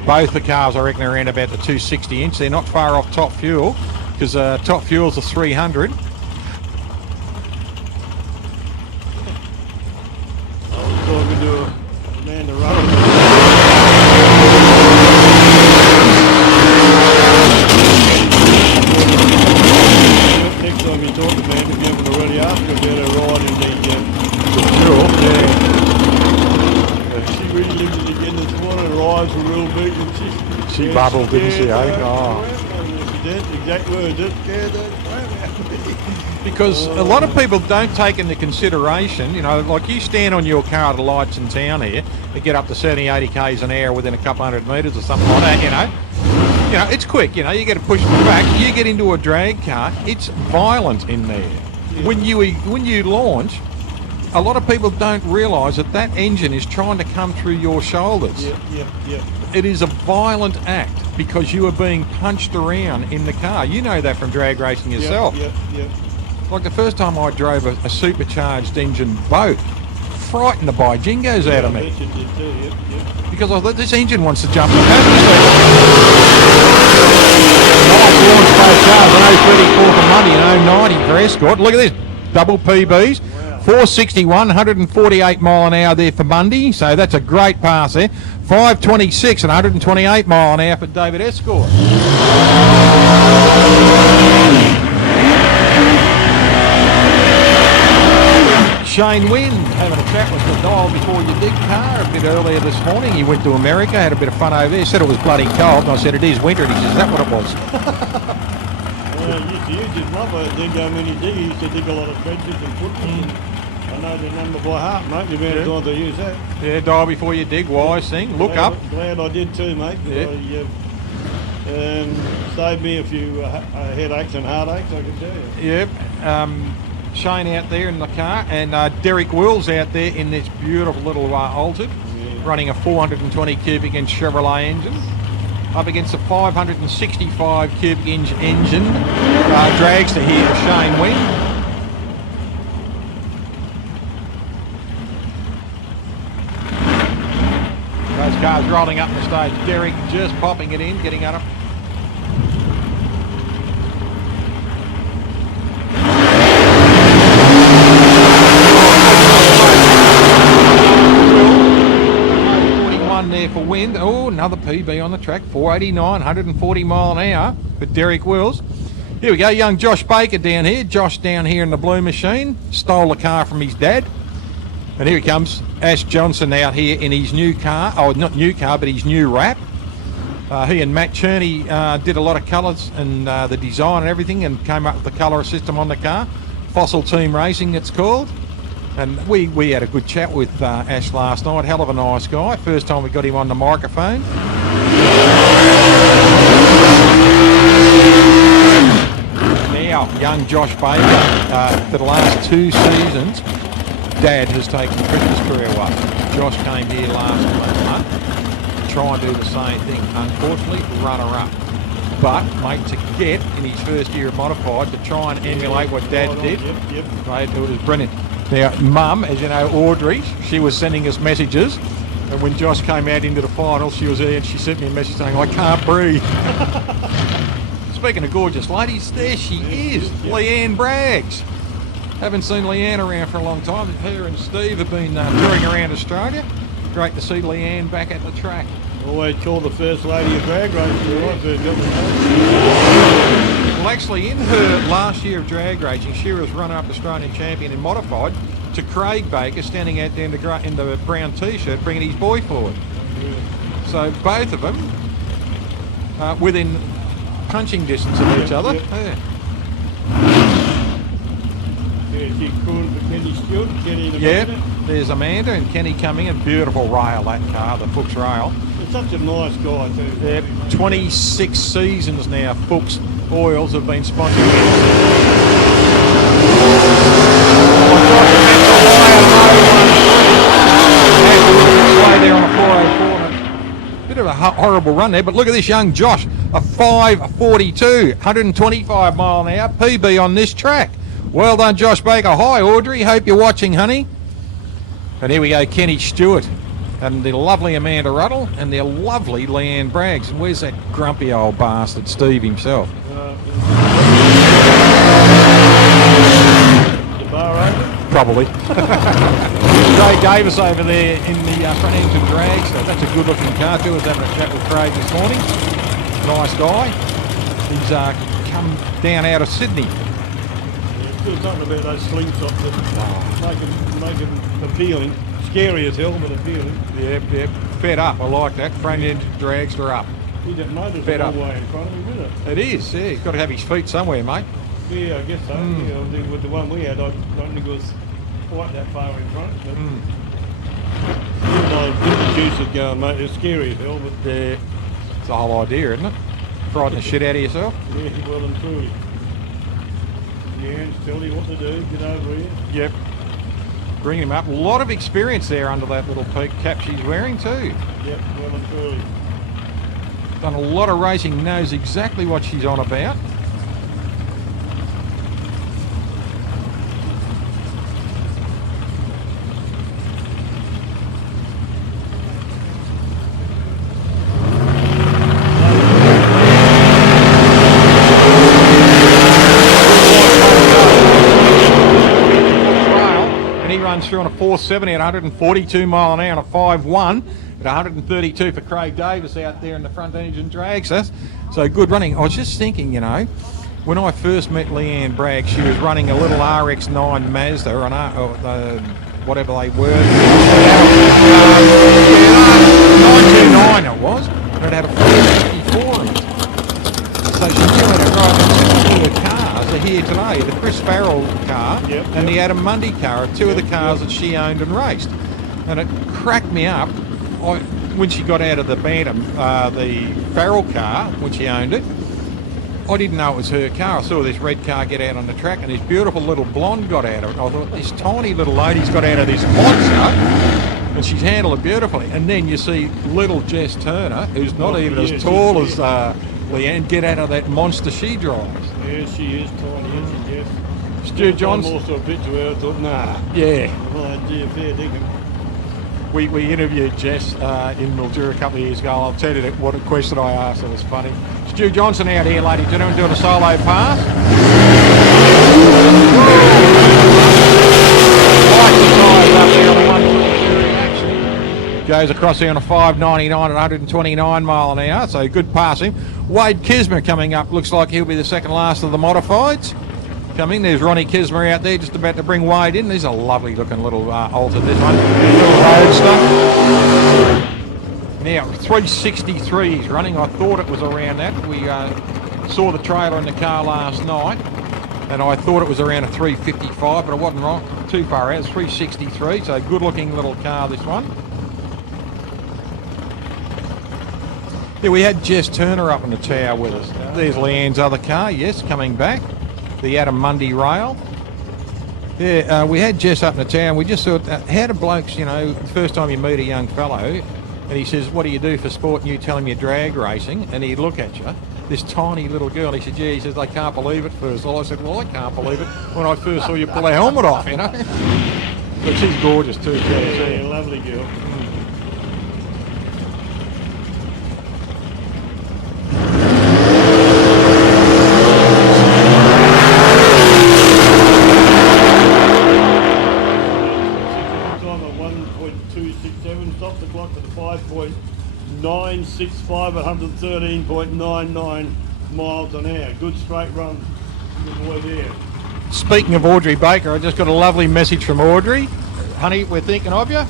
Both the cars, I reckon, are around about the 260-inch. They're not far off top fuel, because top fuel's a 300. Talking to a man to run. Next time you talk to man, if you haven't already asked her about her ride in the fuel. She really lived it again this morning. Her eyes were real big and she bubbled, didn't she, eh? Oh. She did, exact words. Because a lot of people don't take into consideration, you know, like you stand on your car at the lights in town here, to get up to 70, 80 k's an hour within a couple hundred metres or something like that, you know. You know, it's quick, you know, you get to push them back. You get into a drag car, it's violent in there. Yeah. When you launch, a lot of people don't realise that engine is trying to come through your shoulders. Yeah. It is a violent act because you are being punched around in the car. You know that from drag racing yourself. Yeah. Like the first time I drove a supercharged engine boat, frightened the by jingos out of I me bet you did too, yep. because I thought this engine wants to jump. Nice launch both cars. An 034 for Monday and 090 for Escort. Look at this, double PBs. Wow. 461, 148 mile an hour there for Mundy, so that's a great pass there. 526 and 128 mile an hour for David Escort. Shane Wynn having a chat with the Dial Before You Dig car a bit earlier this morning. He went to America, had a bit of fun over there, said it was bloody cold, and I said it is winter, and he says, is that what it was? You just love it. Didn't go many dig. He used to dig a lot of trenches and footballs. I know the number by heart, mate. The amount of times I use that. Yeah, Dial Before You Dig, wise thing. Look up. Glad I did too, mate. Yeah. Saved me a few headaches and heartaches, I can tell you. Yep. Shane out there in the car, and Derek Wills out there in this beautiful little altered, running a 420 cubic inch Chevrolet engine, up against a 565 cubic inch engine dragster here for Shane Wynn. Those cars rolling up the stage. Derek just popping it in, getting up. There for Wind. Oh, another PB on the track. 489, 140 mile an hour for Derek Wills. Here we go, young Josh Baker down here. Josh down here in the blue machine. Stole the car from his dad. And here he comes, Ash Johnson out here in his new car. Oh, not new car, but his new wrap. He and Matt Cherney did a lot of colours and the design and everything, and came up with the colour system on the car. Fossil Team Racing, it's called. And we had a good chat with Ash last night. Hell of a nice guy. First time we got him on the microphone. Now, young Josh Baker, for the last 2 seasons, Dad has taken the Christmas career away. Josh came here last month to try and do the same thing. Unfortunately, runner-up. But, mate, to get in his first year of modified, to try and emulate what Dad did, mate, it was brilliant. Now, Mum, as you know, Audrey, she was sending us messages, and when Josh came out into the final, she was there and she sent me a message saying, I can't breathe. Speaking of gorgeous ladies, there she is, Leanne Braggs. Haven't seen Leanne around for a long time. Her and Steve have been touring around Australia. Great to see Leanne back at the track. Always called the first lady of drag racing. Well, actually, in her last year of drag racing, she was runner-up Australian champion in modified to Craig Baker, standing out there in the brown T-shirt, bringing his boy forward. So both of them within punching distance of each other. Yeah, there's Amanda and Kenny coming in. Beautiful rail, that car, the Fuchs rail. He's such a nice guy too. Yeah, 26 seasons now, Fuchs Oils have been sponsoring him. There on a 404. Bit of a horrible run there, but look at this young Josh, a 542, 125 mile an hour PB on this track. Well done, Josh Baker. Hi, Audrey. Hope you're watching, honey. And here we go, Kenny Stewart and the lovely Amanda Ruddle and the lovely Leanne Braggs. And where's that grumpy old bastard, Steve himself? The bar over? Probably. Craig Davis over there in the front end of dragster. That's a good-looking car too. I was having a chat with Craig this morning. Nice guy. He's come down out of Sydney. Still something about those slingshots that make them appealing. Scary as hell, but appealing. Yep. Fed up. I like that. Front end dragster up. He didn't notice Fed the up. whole way in front of him, did it? It is, yeah. He's got to have his feet somewhere, mate. Yeah, I guess so. Yeah, I think with the one we had, I don't think it was quite that far in front. But even though the juice is going, mate, it's scary as hell. But It's the whole idea, isn't it? Frighten the shit out of yourself. yeah, well and truly. Yeah, and tell you what to do. Get over here. Yep. Bring him up. A lot of experience there under that little peak cap she's wearing too. Yep, well and truly. Done a lot of racing, knows exactly what she's on about. through on a 470 at 142 mile an hour on a 5.1 at 132 for Craig Davis out there in the front engine dragster. So good running. I was just thinking, you know, when I first met Leanne Bragg, she was running a little RX-9 Mazda on whatever they were. 929 it was, and it had a 464 in it. So she's doing it right. The cars are here today. The Chris Farrell car and the Adam Mundy car are two of the cars that she owned and raced. And it cracked me up when she got out of the Bantam, the Farrell car, when she owned it. I didn't know it was her car. I saw this red car get out on the track and this beautiful little blonde got out of it. And I thought, this tiny little lady's got out of this monster and she's handled it beautifully. And then you see little Jess Turner, who's not even as tall as Leanne, get out of that monster she drives. Yeah, she is tiny, isn't she, Jess? Stu Johnson. I also a picture of her, I thought, nah. Yeah. Oh, dear, fair dinkum. We interviewed Jess in Mildura a couple of years ago. I'll tell you what a question I asked. It was funny. Stu Johnson out here, ladies and gentlemen, doing a solo pass. Goes across here on a 5.99 at 129 mile an hour, so good passing. Wade Kismer coming up. Looks like he'll be the second last of the modifieds. Coming. There's Ronnie Kismer out there just about to bring Wade in. There's a lovely looking little Alta, this one. Little roadster. Now, 363 he's running. I thought it was around that. We saw the trailer in the car last night, and I thought it was around a 355, but I wasn't wrong. Too far out. It's 363, so good looking little car, this one. Yeah, we had Jess Turner up in the tower with us. There's Leanne's other car, yes, coming back. The Adam Mundy rail. Yeah, we had Jess up in the town. We just thought, how do blokes, you know, the first time you meet a young fellow, and he says, what do you do for sport? And you tell him you're drag racing, and he'd look at you. This tiny little girl, he said, yeah, he says, they can't believe it first. Well, I said, well, I can't believe it when I first saw you pull the helmet off, you know. But she's gorgeous too. Yeah, lovely girl. Stop the clock at 5.965 at 113.99 miles an hour. Good straight run. Good boy there. Speaking of Audrey Baker, I just got a lovely message from Audrey. Honey, we're thinking of you.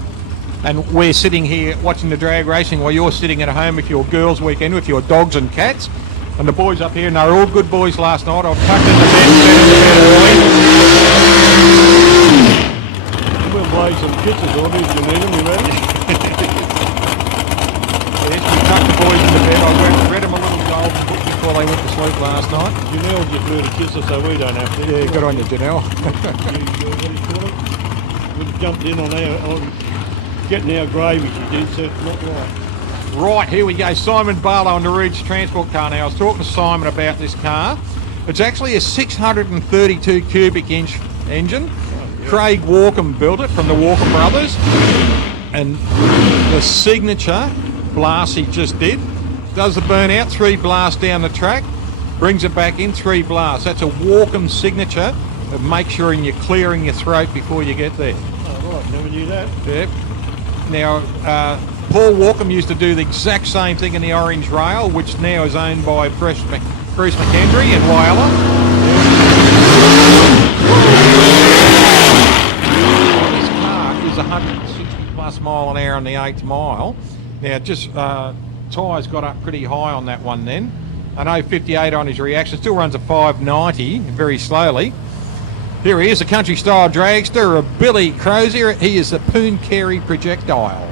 And we're sitting here watching the drag racing while you're sitting at home with your girls' weekend with your dogs and cats. And the boys up here, and they were all good boys last night. I've tucked in the bed early. We'll play some pictures, Audrey, if you need them. You ready? Yes, we tucked the boys in the bed. I read them a little golf book before they went to sleep last night. Janelle just blew to kiss us so we don't have to. Yeah, good on you, Janelle. We jumped in on getting our gravy, she did, so it's not right. Right, here we go. Simon Barlow on the Reed's transport car now. I was talking to Simon about this car. It's actually a 632 cubic inch engine. Craig Walkham built it from the Walkham brothers, and the signature blast he just did does the burnout, 3 blasts down the track, brings it back in, 3 blasts. That's a Walkham signature of make sure you're clearing your throat before you get there. Oh right, never knew that. Yep. Now Paul Walkham used to do the exact same thing in the Orange Rail, which now is owned by Bruce McKendry in Whyalla. This car is 160 plus mile an hour on the 8th mile. Now, just tyres got up pretty high on that one then. I know 58 on his reaction, still runs a 590 very slowly. Here he is, a country style dragster, a Billy Crozier. He is the Pooncarie projectile.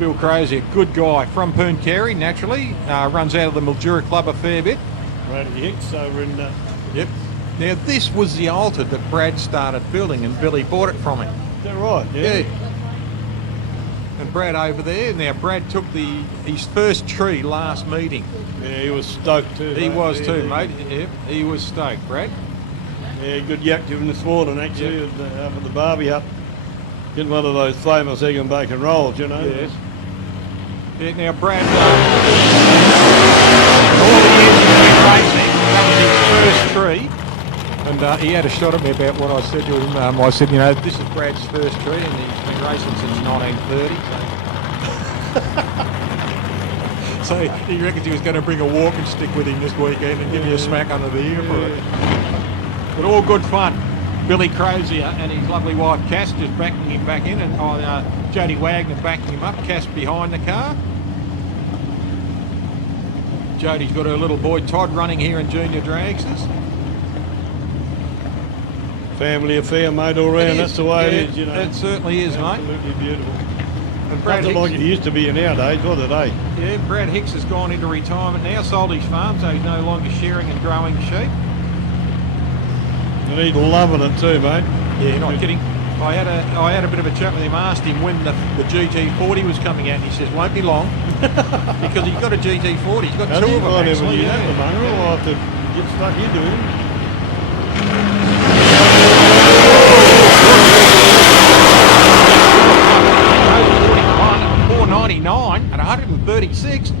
Bill Crozier, a good guy from Pooncarie, naturally. Runs out of the Mildura Club a fair bit. Brady Hicks over in... Yep. Now, this was the Alta that Brad started building, and Billy bought it from him. Is that right? Yeah. And Brad over there. Now, Brad took his first tree last meeting. Yeah, he was stoked too. He mate. was yeah, too, mate. Yep, he was stoked, Brad. Yeah, good yak to him this morning, actually, up at the Barbie Hut. Getting one of those famous egg and bacon rolls, you know. Yes. Yeah, now, Brad, all the years he's been racing, that was his first tree. And And he had a shot at me about what I said to him. I said, you know, this is Brad's first treat, and he's been racing since 1930. So he reckons he was going to bring a walking stick with him this weekend and give me a smack under the ear for it. But all good fun. Billy Crozier and his lovely wife Cass just backing him back in, and Jody Wagner backing him up. Cass behind the car. Jody's got her little boy Todd running here in junior dragsters. Family affair, mate, all round. That's the way it is, you know. It certainly is, mate. Absolutely beautiful. And Brad Nothing like it used to be in our days, was it, eh? Yeah, Brad Hicks has gone into retirement now, sold his farm, so he's no longer shearing and growing sheep. And he's loving it too, mate. Yeah, not kidding. I had a bit of a chat with him, asked him when the GT40 was coming out, and he says, won't be long, because he's got a GT40. He's got two of them, actually. Yeah. I'll have to get stuck into him. 499 at 136.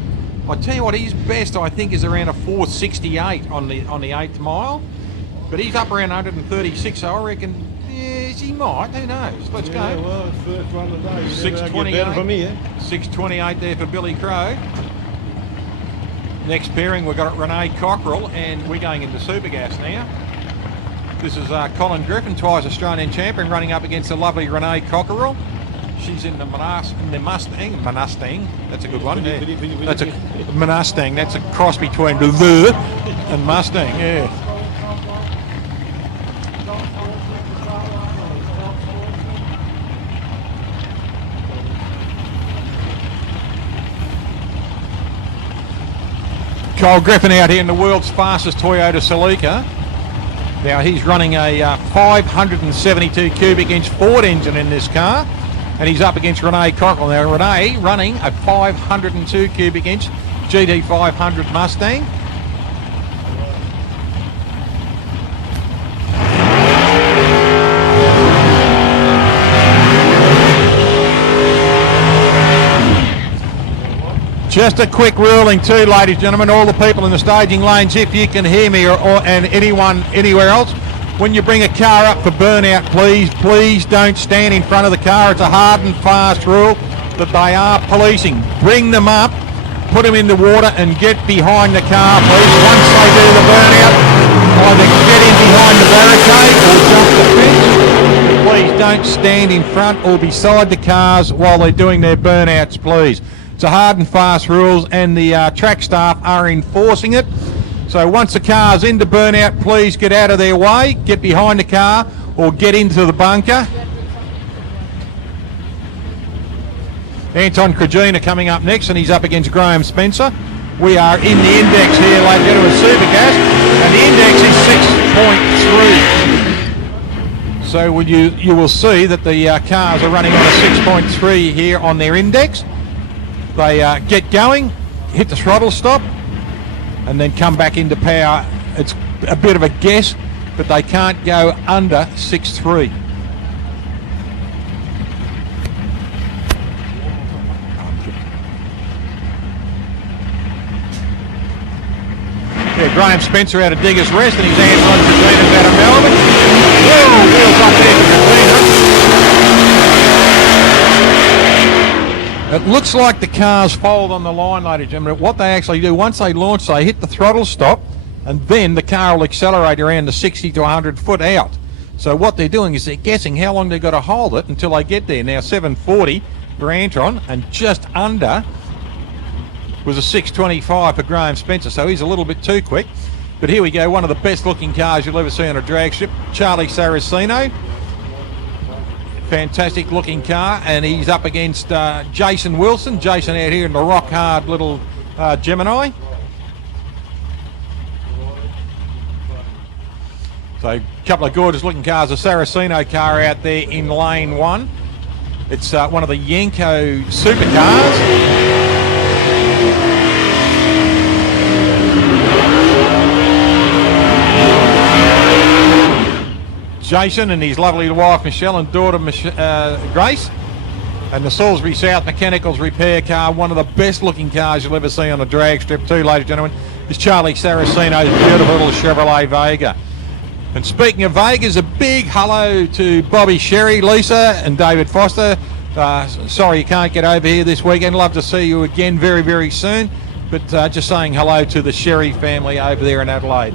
I tell you what, his best I think is around a 468 on the 8th mile, but he's up around 136. So I reckon, yes, he might. Who knows? Let's go. Well, it's first one of the day. 628 from here. 628 there for Billy Crow. Next pairing we've got Renee Cockerell, and we're going into Supergas now. This is Colin Griffin, twice Australian champion, running up against the lovely Renee Cockerell. She's in the Mustang. That's a good one. Yeah. That's a Mustang. That's a cross between the and Mustang. Yeah. Cole Griffin out here in the world's fastest Toyota Celica. Now he's running a 572 cubic inch Ford engine in this car. And he's up against Renee Cockerell. Now Renee running a 502 cubic inch GT500 Mustang. Just a quick ruling too, ladies and gentlemen, all the people in the staging lanes, if you can hear me and anyone anywhere else, when you bring a car up for burnout, please don't stand in front of the car. It's a hard and fast rule that they are policing. Bring them up, put them in the water and get behind the car, please. Once they do the burnout, either get in behind the barricade or jump the fence. Please don't stand in front or beside the cars while they're doing their burnouts, please. It's a hard and fast rules, and the track staff are enforcing it. So once the car's into burnout, please get out of their way, get behind the car or get into the bunker. Anton Krajina coming up next, and he's up against Graham Spencer. We are in the index here, ladies and gentlemen, Supergas, and the index is 6.3. So you will see that the cars are running on a 6.3 here on their index. They get going, hit the throttle stop, and then come back into power. It's a bit of a guess, but they can't go under 6.3. Yeah, Graham Spencer out of Diggers Rest, and he's Anton Krajina out of Melbourne. Whoa, wheels up there for Krajina. It looks like the cars fold on the line, ladies and gentlemen. What they actually do, once they launch, they hit the throttle stop, and then the car will accelerate around the 60 to 100 foot out. So what they're doing is they're guessing how long they've got to hold it until they get there. Now 740 for Anton, and just under was a 625 for Graham Spencer, so he's a little bit too quick. But here we go, one of the best looking cars you'll ever see on a drag strip, Charlie Saraceno. Fantastic looking car, and he's up against Jason Wilson. Jason out here in the rock hard little Gemini. So a couple of gorgeous looking cars. A Saraceno car out there in lane one. It's one of the Yenko supercars. Jason and his lovely wife Michelle and daughter Grace, and the Salisbury South Mechanicals repair car, one of the best looking cars you'll ever see on a drag strip too, ladies and gentlemen, is Charlie Saraceno's beautiful little Chevrolet Vega. And speaking of Vegas, a big hello to Bobby Sherry, Lisa and David Foster. Sorry you can't get over here this weekend. Love to see you again very, very soon. But just saying hello to the Sherry family over there in Adelaide.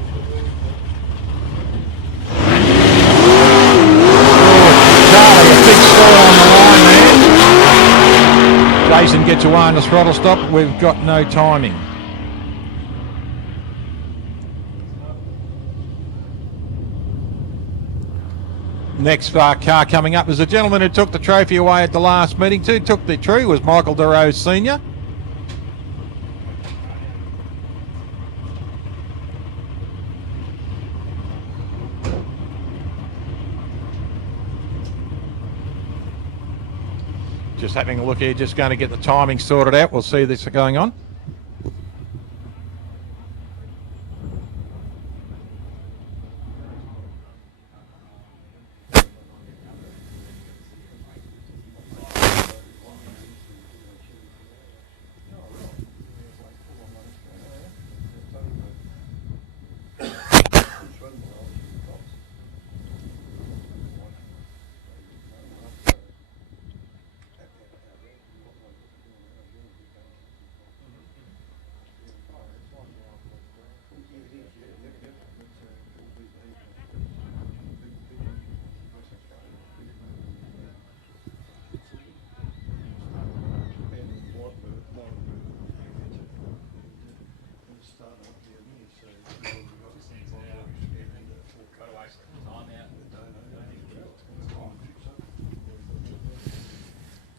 Charlie, a big score on the line there. Jason gets away on the throttle stop. We've got no timing. Next car coming up is the gentleman who took the trophy away at the last meeting. Who took the tree was Michael DeRose Sr. Just having a look here, just going to get the timing sorted out. We'll see this going on.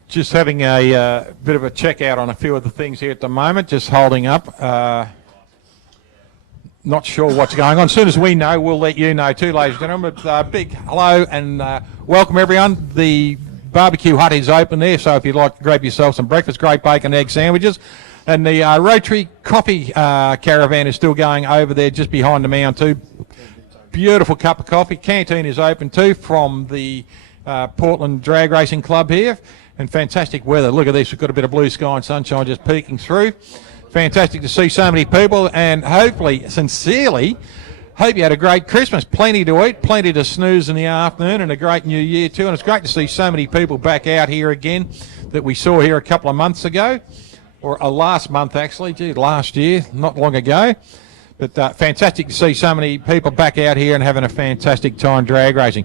Just having a bit of a check out on a few of the things here at the moment, just holding up. Not sure what's going on. As soon as we know, we'll let you know too, ladies and gentlemen. But big hello and welcome everyone. The barbecue hut is open there, so if you'd like to grab yourself some breakfast, great bacon, egg sandwiches. And the Rotary coffee caravan is still going over there just behind the mound too. Beautiful cup of coffee. Canteen is open too from the Portland Drag Racing Club here. And fantastic weather. Look at this. We've got a bit of blue sky and sunshine just peeking through. Fantastic to see so many people, and hopefully, sincerely, hope you had a great Christmas. Plenty to eat, plenty to snooze in the afternoon, and a great new year too. And it's great to see so many people back out here again that we saw here a couple of months ago, or last month actually. Gee, last year, not long ago. But fantastic to see so many people back out here and having a fantastic time drag racing.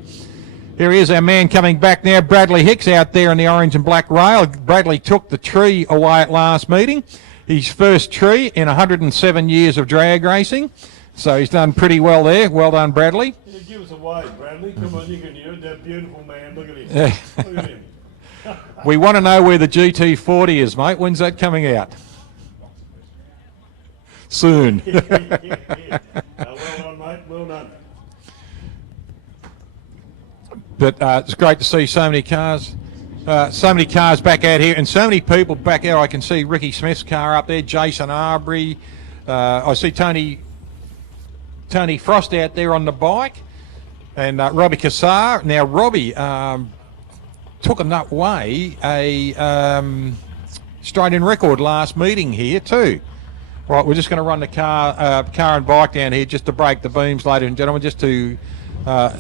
Here is our man coming back now, Bradley Hicks, out there in the orange and black rail. Bradley took the tree away at last meeting. His first tree in 107 years of drag racing. So he's done pretty well there. Well done, Bradley. Yeah, give us a wave, Bradley. Come on, you can hear it. That beautiful man. Look at him. Look at him. We want to know where the GT40 is, mate. When's that coming out? Soon. Well done, mate. Well done. But it's great to see so many cars back out here, and so many people back out. I can see Ricky Smith's car up there, Jason Arbery. I see Tony Frost out there on the bike, and Robbie Cassar. Now Robbie took away a straight-in record last meeting here too. Right, we're just going to run the car and bike down here just to break the beams, ladies and gentlemen, just to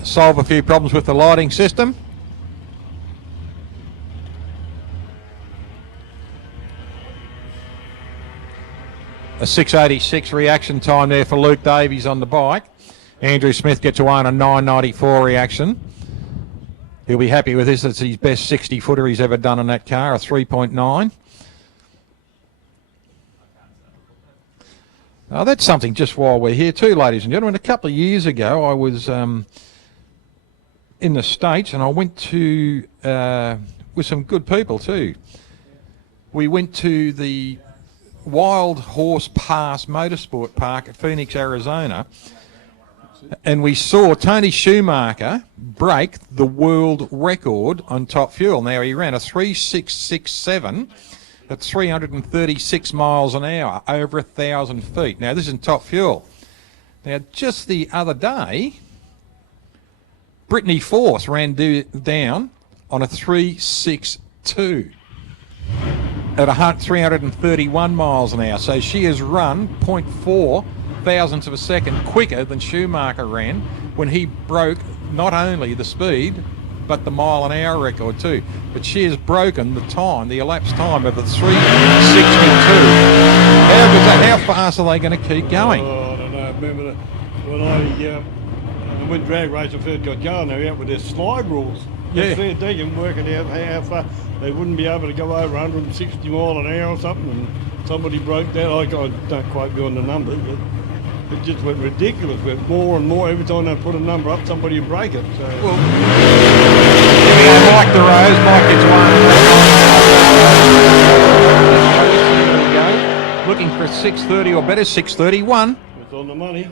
solve a few problems with the lighting system. A 6:86 reaction time there for Luke Davies on the bike. Andrew Smith gets away on a 9:94 reaction. He'll be happy with this. It's his best 60-footer he's ever done on that car, a 3.9. Now, that's something just while we're here too, ladies and gentlemen. A couple of years ago, I was in the States, and I went to, with some good people too. We went to the Wild Horse Pass Motorsport Park at Phoenix, Arizona, and we saw Tony Schumacher break the world record on top fuel. Now, he ran a 3.667 at 336 miles an hour, over 1,000 feet. Now, this is in top fuel. Now, just the other day, Brittany Force ran down on a 3.62 at 331 miles an hour. So she has run 0.4 thousandths of a second quicker than Schumacher ran when he broke not only the speed but the mile-an-hour record too. But she has broken the time, the elapsed time of the 3:62. How good's that? How fast are they going to keep going? Oh, I don't know. Remember when drag racing first got going, they were out with their slide rules. Yeah. They can work it out how far they wouldn't be able to go over 160 mile an hour or something. And somebody broke that. I don't quite go on the numbers, but it just went ridiculous. Went more and more every time they put a number up, somebody would break it. So. Well, Mike the Rose, Mike gets one. Looking for a 6:30 or better, 6:31. It's on the money.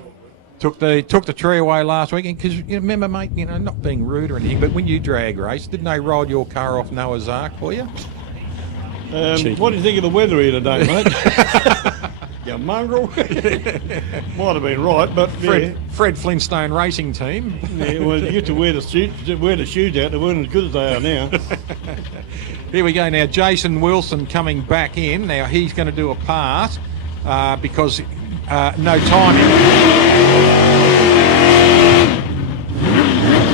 Took the tree away last weekend because you remember, mate. You know, not being rude or anything, but when you drag race, didn't they ride your car off Noah's Ark for you? What do you think of the weather here today, mate? You mongrel. Might have been right, but Fred Flintstone Racing Team. Yeah, well, you used to wear the shoes out. They weren't as good as they are now. Here we go now. Jason Wilson coming back in. Now he's going to do a pass because no timing.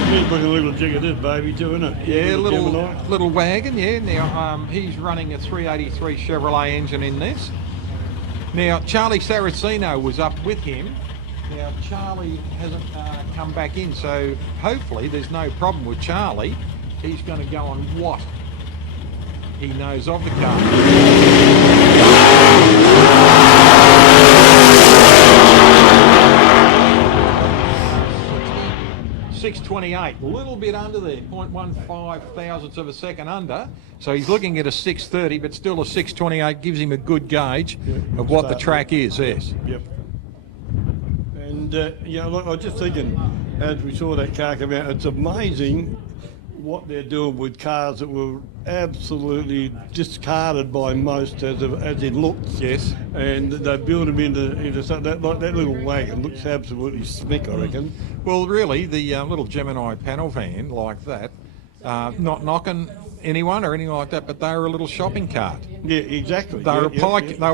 He's looking a little jig at this baby too, isn't it? Yeah, little wagon. Yeah. Now he's running a 383 Chevrolet engine in this. Now Charlie Saraceno was up with him. Now Charlie hasn't come back in, so hopefully there's no problem with Charlie. He's going to go on what he knows of the car. 6:28, a little bit under there, 0.15 thousandths of a second under. So he's looking at a 6:30, but still a 6:28 gives him a good gauge of what the track is. Yes. Yep. And look, I was just thinking as we saw that car come out, it's amazing what they're doing with cars that were absolutely discarded by most as in looks. Yes. And they build them into something like that little wagon looks absolutely smick, I reckon. Well, really, the little Gemini panel van like that, not knocking anyone or anything like that, but they were a little shopping cart. Yeah, exactly. They were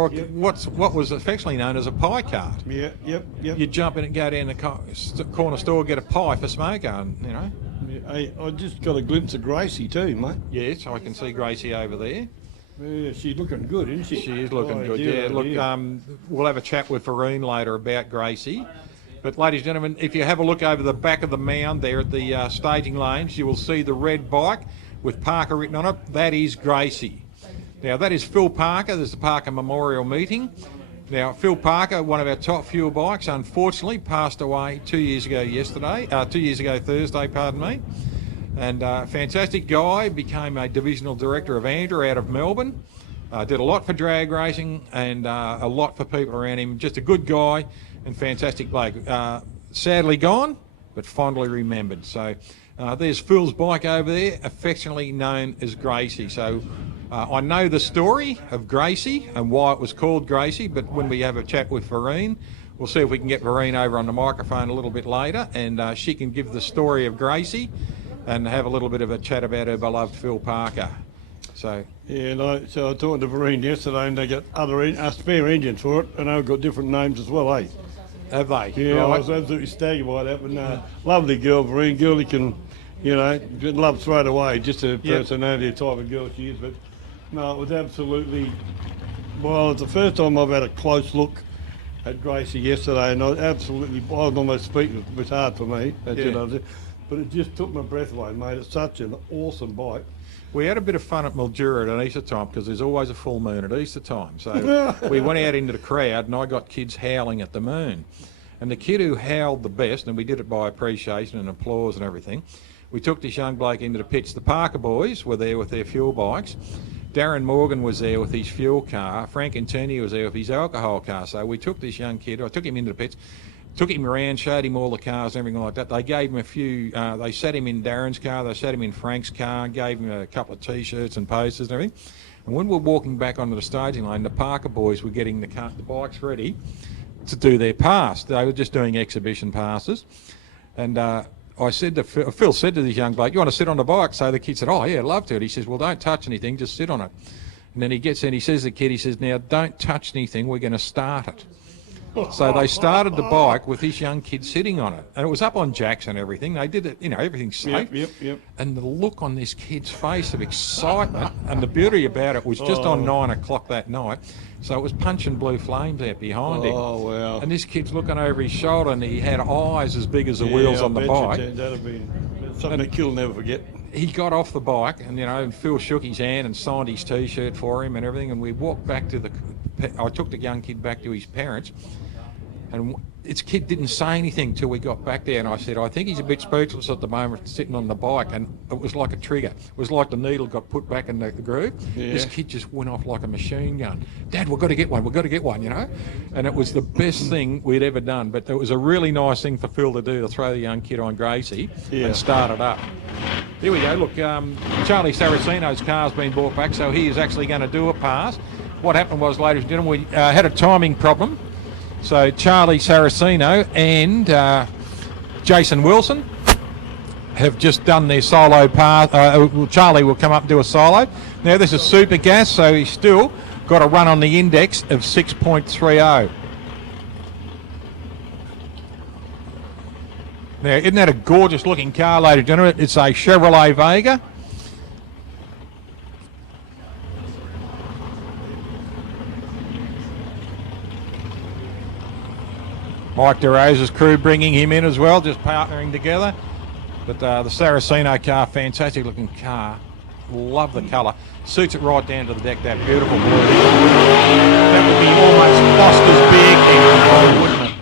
what was affectionately known as a pie cart. Yeah, yep. You jump in and go down the corner store, get a pie for smoker, and you know. I just got a glimpse of Gracie too, mate. Yes, I can see Gracie over there. Yeah, she's looking good, isn't she? She is looking good, dear, yeah. Look, we'll have a chat with Varun later about Gracie. But ladies and gentlemen, if you have a look over the back of the mound there at the staging lanes, you will see the red bike with Parker written on it. That is Gracie. Now, that is Phil Parker. There's the Parker Memorial Meeting. Now, Phil Parker, one of our top fuel bikes, unfortunately passed away 2 years ago Thursday, pardon me. And fantastic guy, became a divisional director of Andrew out of Melbourne. Did a lot for drag racing and a lot for people around him. Just a good guy and fantastic bloke. Sadly gone, but fondly remembered. So there's Phil's bike over there, affectionately known as Gracie. So I know the story of Gracie and why it was called Gracie, but when we have a chat with Varun, we'll see if we can get Varun over on the microphone a little bit later, and she can give the story of Gracie and have a little bit of a chat about her beloved Phil Parker. So yeah, so I talked to Varun yesterday, and they got spare engines for it, and they've got different names as well, eh? Have they? Yeah, right. I was absolutely staggered by that. But lovely girl, Varun. Girl you can, love straight away. Just a personality, the type of girl she is. But no, it was absolutely. Well, it's the first time I've had a close look at Gracie yesterday, and I was almost speaking. It was hard for me, but it just took my breath away, mate. It's such an awesome bike. We had a bit of fun at Mildura at Easter time because there's always a full moon at Easter time. So we went out into the crowd and I got kids howling at the moon. And the kid who howled the best, and we did it by appreciation and applause and everything, we took this young bloke into the pits. The Parker boys were there with their fuel bikes. Darren Morgan was there with his fuel car. Frank Antonio was there with his alcohol car. So we took this young kid, I took him into the pits, took him around, showed him all the cars and everything like that. They gave him a few, they sat him in Darren's car, they sat him in Frank's car, gave him a couple of T-shirts and posters and everything. And when we were walking back onto the staging lane, the Parker boys were getting the bikes ready to do their pass. They were just doing exhibition passes. And I said to Phil said to this young bloke, "You want to sit on the bike?" So the kid said, "Oh, yeah, I'd love to." And he says, "Well, don't touch anything, just sit on it." And then he gets in, he says to the kid, he says, "Now, don't touch anything, we're going to start it." So they started the bike with this young kid sitting on it, and it was up on jacks and everything. They did it, you know, everything's safe. Yep. And the look on this kid's face of excitement, and the beauty about it was just on 9 o'clock that night, so it was punching blue flames out behind him. Oh, wow. And this kid's looking over his shoulder, and he had eyes as big as the wheels on the bike. That'd be something that Kill will never forget. He got off the bike, and you know, Phil shook his hand and signed his T-shirt for him and everything. And we walked back to I took the young kid back to his parents, and this kid didn't say anything till we got back there. And I said, I think he's a bit speechless at the moment, sitting on the bike. And it was like a trigger. It was like the needle got put back in the groove. Yeah. This kid just went off like a machine gun. Dad, we've got to get one, you know. And it was the best thing we'd ever done. But it was a really nice thing for Phil to do, to throw the young kid on Gracie and start it up. Here we go. Look, Charlie Saraceno's car's been brought back, so he is actually going to do a pass. What happened was, ladies and gentlemen, we had a timing problem. So Charlie Saraceno and Jason Wilson have just done their solo pass. Charlie will come up and do a solo. Now this is super gas, so he's still got a run on the index of 6.30. Now, isn't that a gorgeous looking car, ladies and gentlemen? It's a Chevrolet Vega. Mike DeRosa's crew bringing him in as well, just partnering together. But the Saraceno car, fantastic looking car. Love the colour. Suits it right down to the deck, that beautiful blue. That would be almost Foster's big, wouldn't it?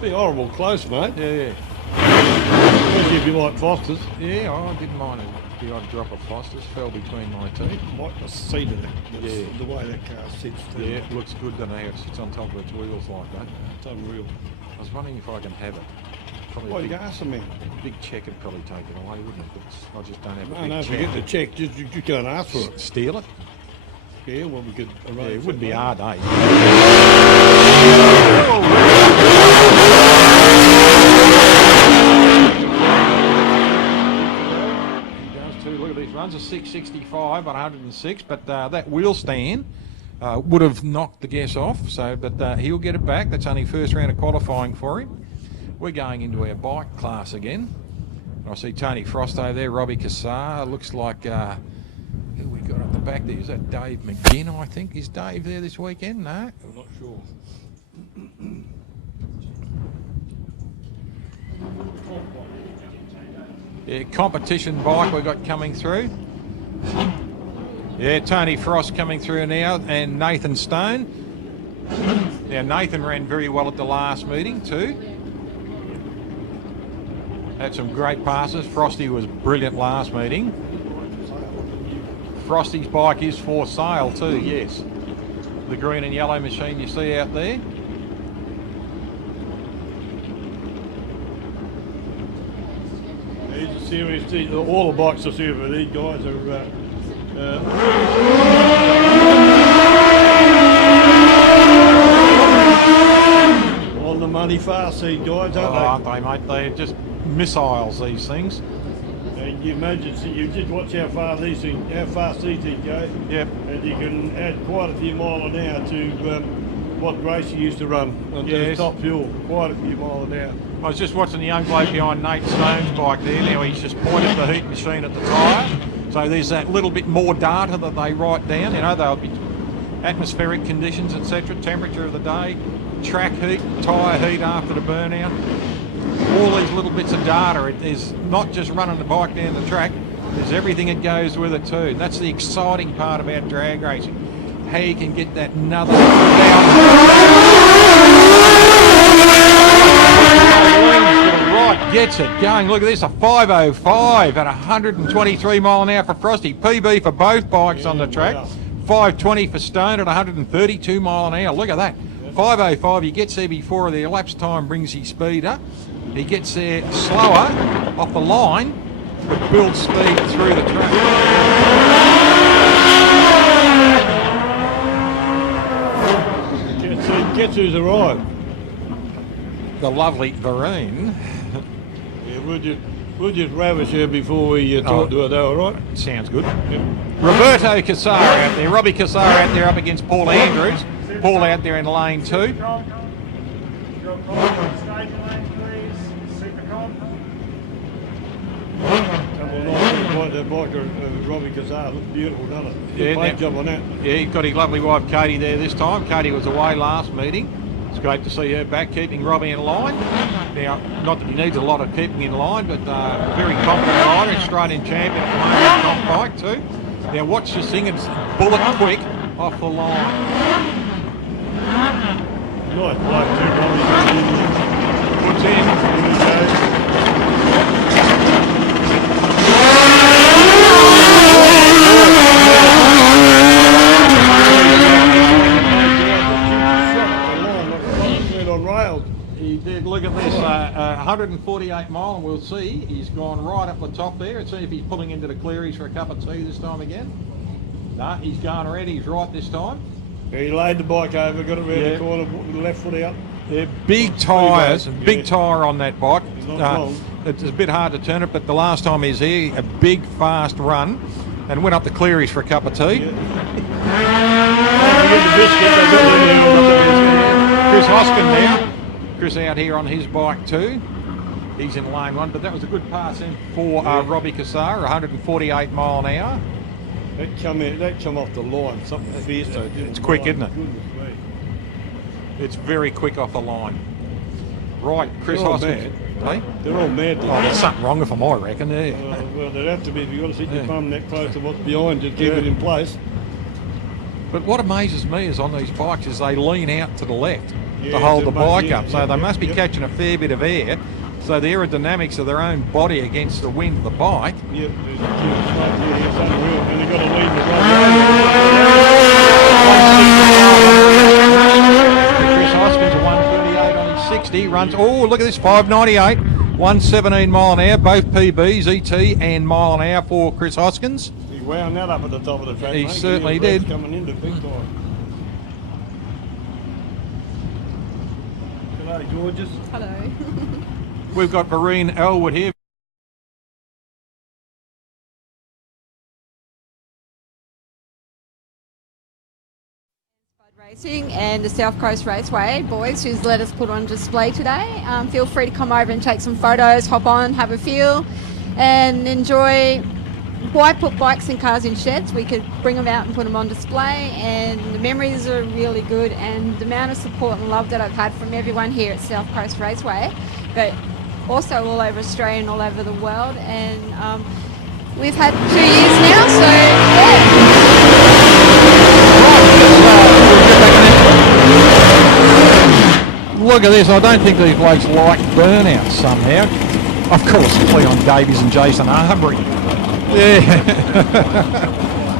Be horrible close, mate. Yeah. Especially if you like Foster's. Yeah, I didn't mind the odd drop of Foster's. Fell between my teeth. Like the seat of it. Yeah. The way that car sits. Too. Yeah, it looks good, doesn't it? It sits on top of its wheels like that. It's unreal. I was wondering if I can have it. Probably Well, a you big, ask them, man. big check would probably take it away, wouldn't it? But I just don't have a No, big check. forget the check. Just you can't ask for it. Steal it? Yeah, well, we could arrange. Yeah, it wouldn't be that, hard, eh? Look at these runs, a 665 on 106, but that wheel stand would have knocked the gas off. So, but he'll get it back. That's only first round of qualifying for him. We're going into our bike class again. I see Tony Frost over there, Robbie Cassar. Looks like who we got at the back there? Is that Dave McGinn? I think is Dave there this weekend? No, I'm not sure. Yeah, competition bike we got coming through. Yeah, Tony Frost coming through now, and Nathan Stone. Now Nathan ran very well at the last meeting too. Had some great passes. Frosty was brilliant last meeting. Frosty's bike is for sale too, yes. The green and yellow machine you see out there. He's a serious team. All the bikes are serious, but these guys are on the money fast, these guys, aren't Aren't they, mate? They're just missiles, these things. they? And you imagine, see, you just watch how fast these things go. Yep. And you can add quite a few miles an hour to what Gracie used to run on the top fuel. Quite a few miles an hour. I was just watching the young bloke behind Nate Stone's bike there. Now he's just pointed the heat machine at the tyre. So there's that little bit more data that they write down. You know, they'll be atmospheric conditions, etc., temperature of the day, track heat, tyre heat after the burnout. All these little bits of data. It is not just running the bike down the track. There's everything that goes with it too. And that's the exciting part about drag racing. How you can get that another right, gets it going. Look at this, a 505 at 123 mile an hour for Frosty. PB for both bikes on the track. Wow. 520 for Stone at 132 mile an hour. Look at that. 505, he gets there before the elapsed time brings his speed up. He gets there slower off the line, but builds speed through the track. Guess who's arrived? The lovely Vereen. Yeah, we'll just ravish her before we talk to her though, all right? Sounds good. Yep. Roberto Cassar out there. Robbie Cassar out there up against Paul Andrews. Paul out there in lane 2. Stage lane, please. Super comp. That bike of Robbie Kazar looks beautiful, doesn't it? Yeah, Good paint job on that. Yeah, he's got his lovely wife Katie there this time. Katie was away last meeting. It's great to see her back, keeping Robbie in line. Now, not that he needs a lot of keeping in line, but very confident rider, Australian champion at the moment, top bike too. Now watch this thing, it's bullet quick off the line. Nice bloke too, Robbie. Puts in. On rails. He did. Look at this, 148 mile, and we'll see. He's gone right up the top there. And see if he's pulling into the clearies for a cup of tea this time again. No, he's gone already. He's right this time. Yeah, he laid the bike over, got it round the corner, put the left foot out. Yeah, big tyres, big tyre on that bike. Not It's a bit hard to turn it, but the last time he was here, a big fast run, and went up the clearies for a cup of tea. Chris Hoskin now. Chris out here on his bike too. He's in lane one, but that was a good pass in for Robbie Kassar, 148 mile an hour. That come off the line, something fierce though. It's quick, isn't it? Goodness me. It's very quick off the line. Right, Chris They're all Hoskin. Hey? They're all mad. Oh, there's something wrong with them, I reckon. Yeah. Well, there'd have to be if you've got to sit your thumb that close to what's behind you to keep it in place. But what amazes me is on these bikes is they lean out to the left Yeah, to hold the they bike must- up. So they must be catching a fair bit of air. So the aerodynamics of their own body against the wind of the bike. Yep, it's unreal. And they've got to lead the Chris Hoskins a 138 on his 60. Runs, oh, look at this, 598. 117 mile an hour, both PBs, ET and mile an hour for Chris Hoskins. He wound that up at the top of the track. He mate. certainly He was did. coming into big time. G'day, gorgeous. Hello. We've got Vereen Elwood here. Racing and the South Coast Raceway boys who's let us put on display today. Feel free to come over and take some photos, hop on, have a feel and enjoy. Why put bikes and cars in sheds? We could bring them out and put them on display, and the memories are really good, and the amount of support and love that I've had from everyone here at South Coast Raceway, but also all over Australia and all over the world. And we've had 2 years now, so yeah. Look at this, I don't think these blokes like burnouts somehow. Of course, Leon Davies and Jason Arbery. Yeah.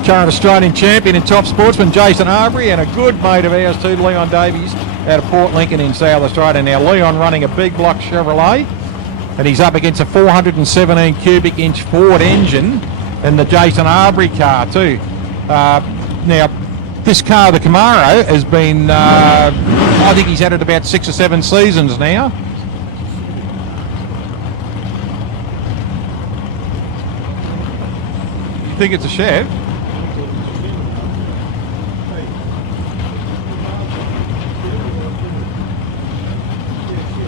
Current Australian champion in top sportsman, Jason Arbery, and a good mate of ours too, Leon Davies, out of Port Lincoln in South Australia. Now, Leon running a big block Chevrolet, and he's up against a 417 cubic inch Ford engine and the Jason Arbery car too. Now, this car, the Camaro, has been, I think he's had it about 6 or 7 seasons now. You think it's a Chev?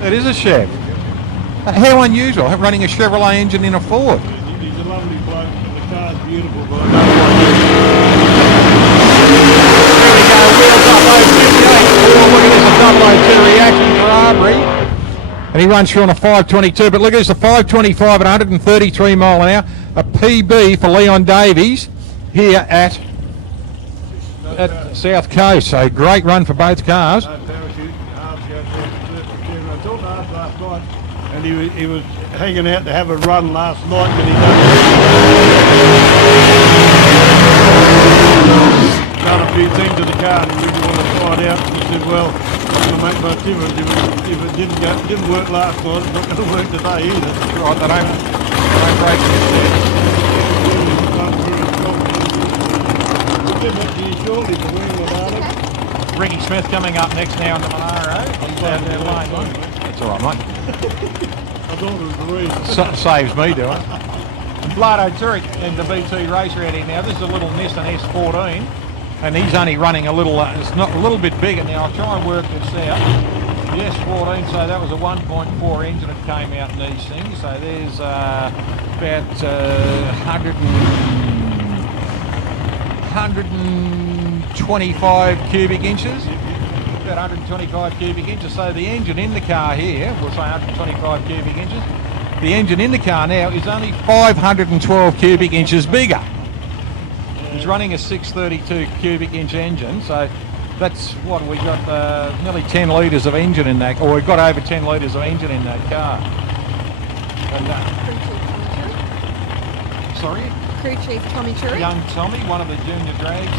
It is a Chev. How unusual, running a Chevrolet engine in a Ford. He's a lovely bloke, and the car's beautiful, but Look at this, a 002 reaction for Arbery. And he runs through on a 522, but look at this, a 525 at 133 mile an hour. A PB for Leon Davies here at South Coast. So great run for both cars. I talked to Art last night, and he was hanging out to have a run last night, but he done a few things to the car, and he really wanted to find out. He said, well, it's going to make much difference if it didn't work last night, it's not going to work today either. Right, they don't break this. We'll give that to you shortly for winning the data. Ricky Smith coming up next now in the Monaro. He's out there lane one. That's all right, mate. I thought it was the reason. Saves me doing it. Vlado Turek in the BT racer out here now. This is a little Nissan S14, and he's only running a little. It's not a little bit bigger now. I'll try and work this out. Yes, 14, so that was a 1.4 engine that came out in these things. So there's about 125 cubic inches. About 125 cubic inches. So the engine in the car here, we'll say 125 cubic inches. The engine in the car now is only 512 cubic inches bigger. It's running a 632 cubic inch engine, so that's what we got, nearly 10 litres of engine in that, or we've got over 10 litres of engine in that car. And, sorry? Crew Chief Tommy Churi. Young Tommy, one of the junior drags.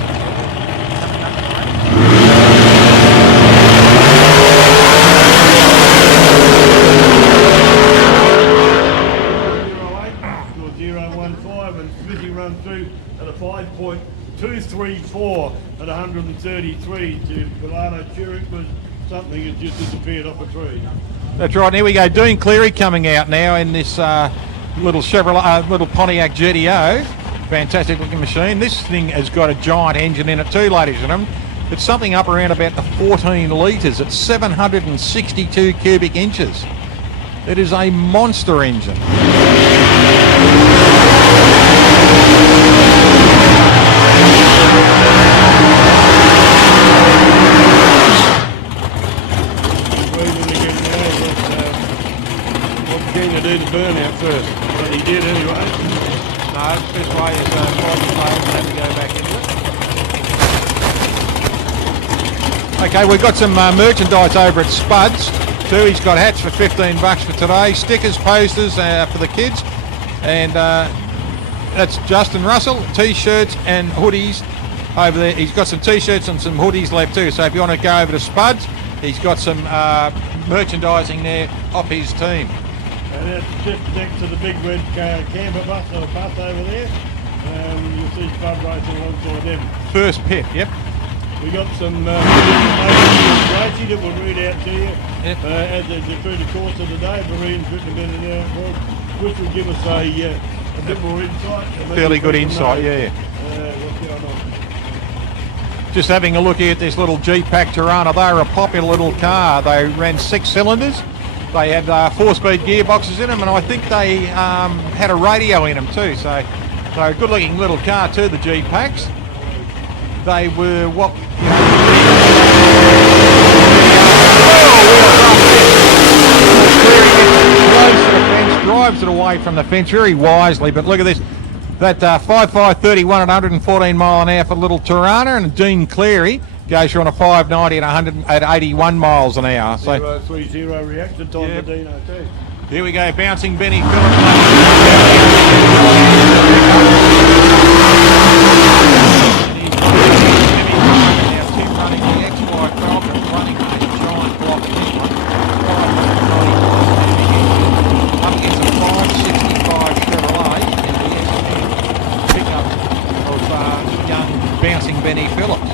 And Smithy run through at a 5.234 at 133 to Milano Churick was something that just disappeared off a tree. That's right. Here we go. Dean Cleary coming out now in this little Chevrolet, little Pontiac GTO. Fantastic looking machine. This thing has got a giant engine in it too, ladies and gentlemen. It's something up around about the 14 litres. It's 762 cubic inches. It is a monster engine. What's going to do the burnout first? But he did anyway. No, the best way is have to go back into it. Okay, we've got some merchandise over at Spuds too. He's got hats for $15 for today, stickers, posters for the kids, and that's Justin Russell. T-shirts and hoodies over there. He's got some T-shirts and some hoodies left too. So if you want to go over to Spuds, he's got some merchandising there off his team. And that's just next to the big red camper bus or bus over there. You'll see Spud racing alongside them. First pit, yep. We got some information that we'll read out to you as through the course of the day. Marine's written a bit of that, which will give us a bit more insight. Fairly good insight, yeah. What's going on? Just having a look here at this little G-Pack Tirana. They were a popular little car. They ran 6 cylinders. They had 4-speed gearboxes in them, and I think they had a radio in them too. So a good-looking little car too, the G-Packs. They were what? Drives it away from the fence very wisely, but look at this. That 5.531 at 114 mile an hour for little Tirana, and Dean Cleary goes on a 590 at 81 miles an hour. So 030 reaction time for Dino too. Here we go, bouncing Benny Phillips. Tim running the XY Falcon, running a giant block in this one. Up against a 565 Chevrolet in the S10 pickup of young bouncing Benny Phillips.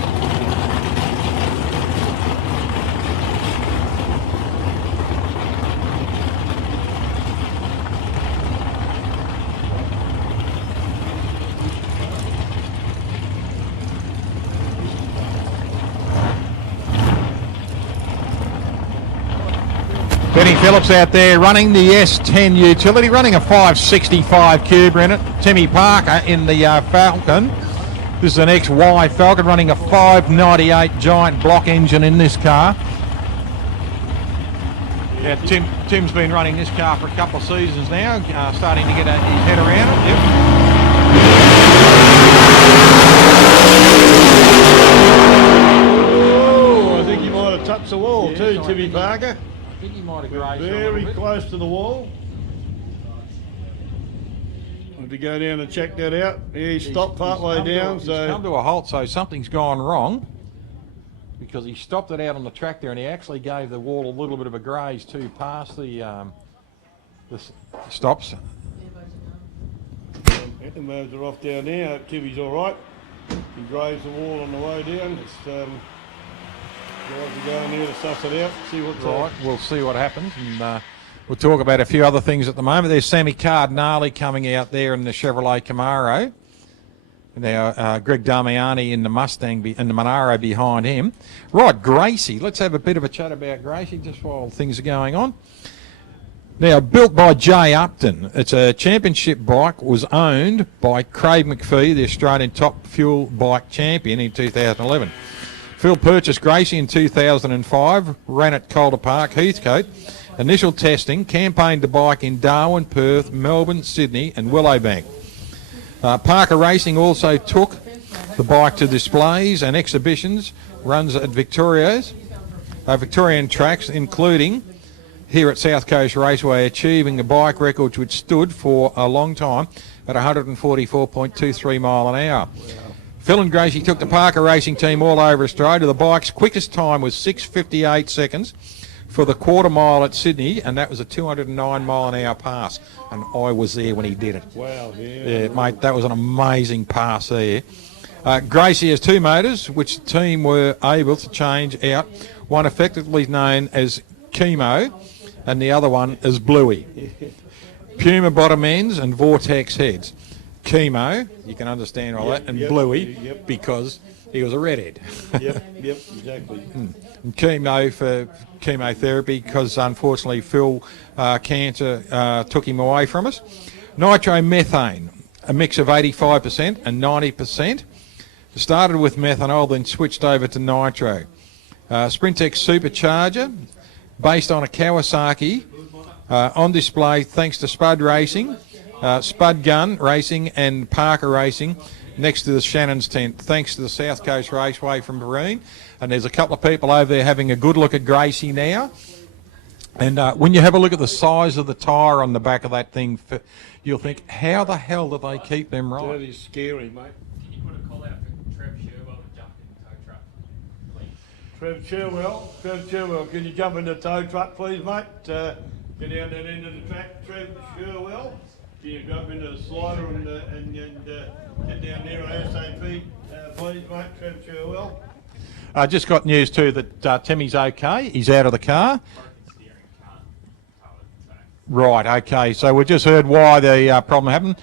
Benny Phillips out there running the S10 utility, running a 565 Cuba in it. Timmy Parker in the Falcon. This is an XY Falcon running a 598 giant block engine in this car. Yeah, Tim's been running this car for a couple of seasons now, starting to get his head around it. Yep. Oh, I think he might have touched the wall too, Timmy Parker. I think he might have grazed very close to the wall. Have to go down and check that out. Yeah, he stopped partway down. He's come to a halt, so something's gone wrong, because he stopped it out on the track there, and he actually gave the wall a little bit of a graze too past the stops. The moves are off down now. Timmy's all right. He grazed the wall on the way down. It's guys are going there to suss it out, see what's right. We'll see what happens, and we'll talk about a few other things at the moment. There's Sammy Cardinale coming out there in the Chevrolet Camaro. Now, Greg Damiani in the Mustang and the Monaro behind him. Right, Gracie. Let's have a bit of a chat about Gracie just while things are going on. Now, built by Jay Upton. It's a championship bike, was owned by Craig McPhee, the Australian top fuel bike champion in 2011. Phil purchased Gracie in 2005, ran at Calder Park, Heathcote. Initial testing, campaigned the bike in Darwin, Perth, Melbourne, Sydney and Willowbank. Parker Racing also took the bike to displays and exhibitions, runs at Victorian tracks, including here at South Coast Raceway, achieving a bike record which stood for a long time at 144.23 mile an hour. Wow. Phil and Gracie took the Parker Racing team all over Australia. The bike's quickest time was 6:58 seconds for the quarter mile at Sydney, and that was a 209 mile an hour pass. And I was there when he did it. Wow, yeah, mate, that was an amazing pass there. Gracie has two motors, which the team were able to change out. One effectively known as Chemo, and the other one is Bluey. Puma bottom ends and Vortex heads. Chemo, you can understand all that, and Bluey, because he was a redhead. Yep, exactly. And Chemo for chemotherapy, because unfortunately Phil cancer took him away from us. Nitromethane, a mix of 85% and 90%. Started with methanol, then switched over to nitro. Sprintex supercharger, based on a Kawasaki, on display thanks to Spud Racing, Spud Gun Racing and Parker Racing next to the Shannon's tent, thanks to the South Coast Raceway from Marine. And there's a couple of people over there having a good look at Gracie now. And when you have a look at the size of the tyre on the back of that thing, you'll think, how the hell do they keep them right? That is scary, mate. Can you put a call out for Trev Sherwell to jump in the tow truck, please? Trev Sherwell, can you jump in the tow truck, please, mate? Get down that end of the track, Trev Sherwell. Can you jump into the slider and get down there ASAP, please, mate, Trev Sherwell. I just got news too that Timmy's okay. He's out of the car. Right, okay. So we just heard why the problem happened.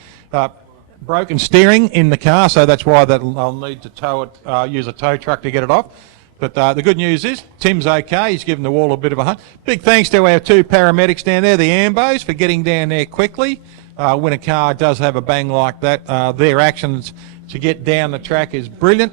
Broken steering in the car, so that's why I'll need to tow it, use a tow truck to get it off. But the good news is Tim's okay. He's given the wall a bit of a hunt. Big thanks to our two paramedics down there, the Ambos, for getting down there quickly. When a car does have a bang like that, their actions to get down the track is brilliant.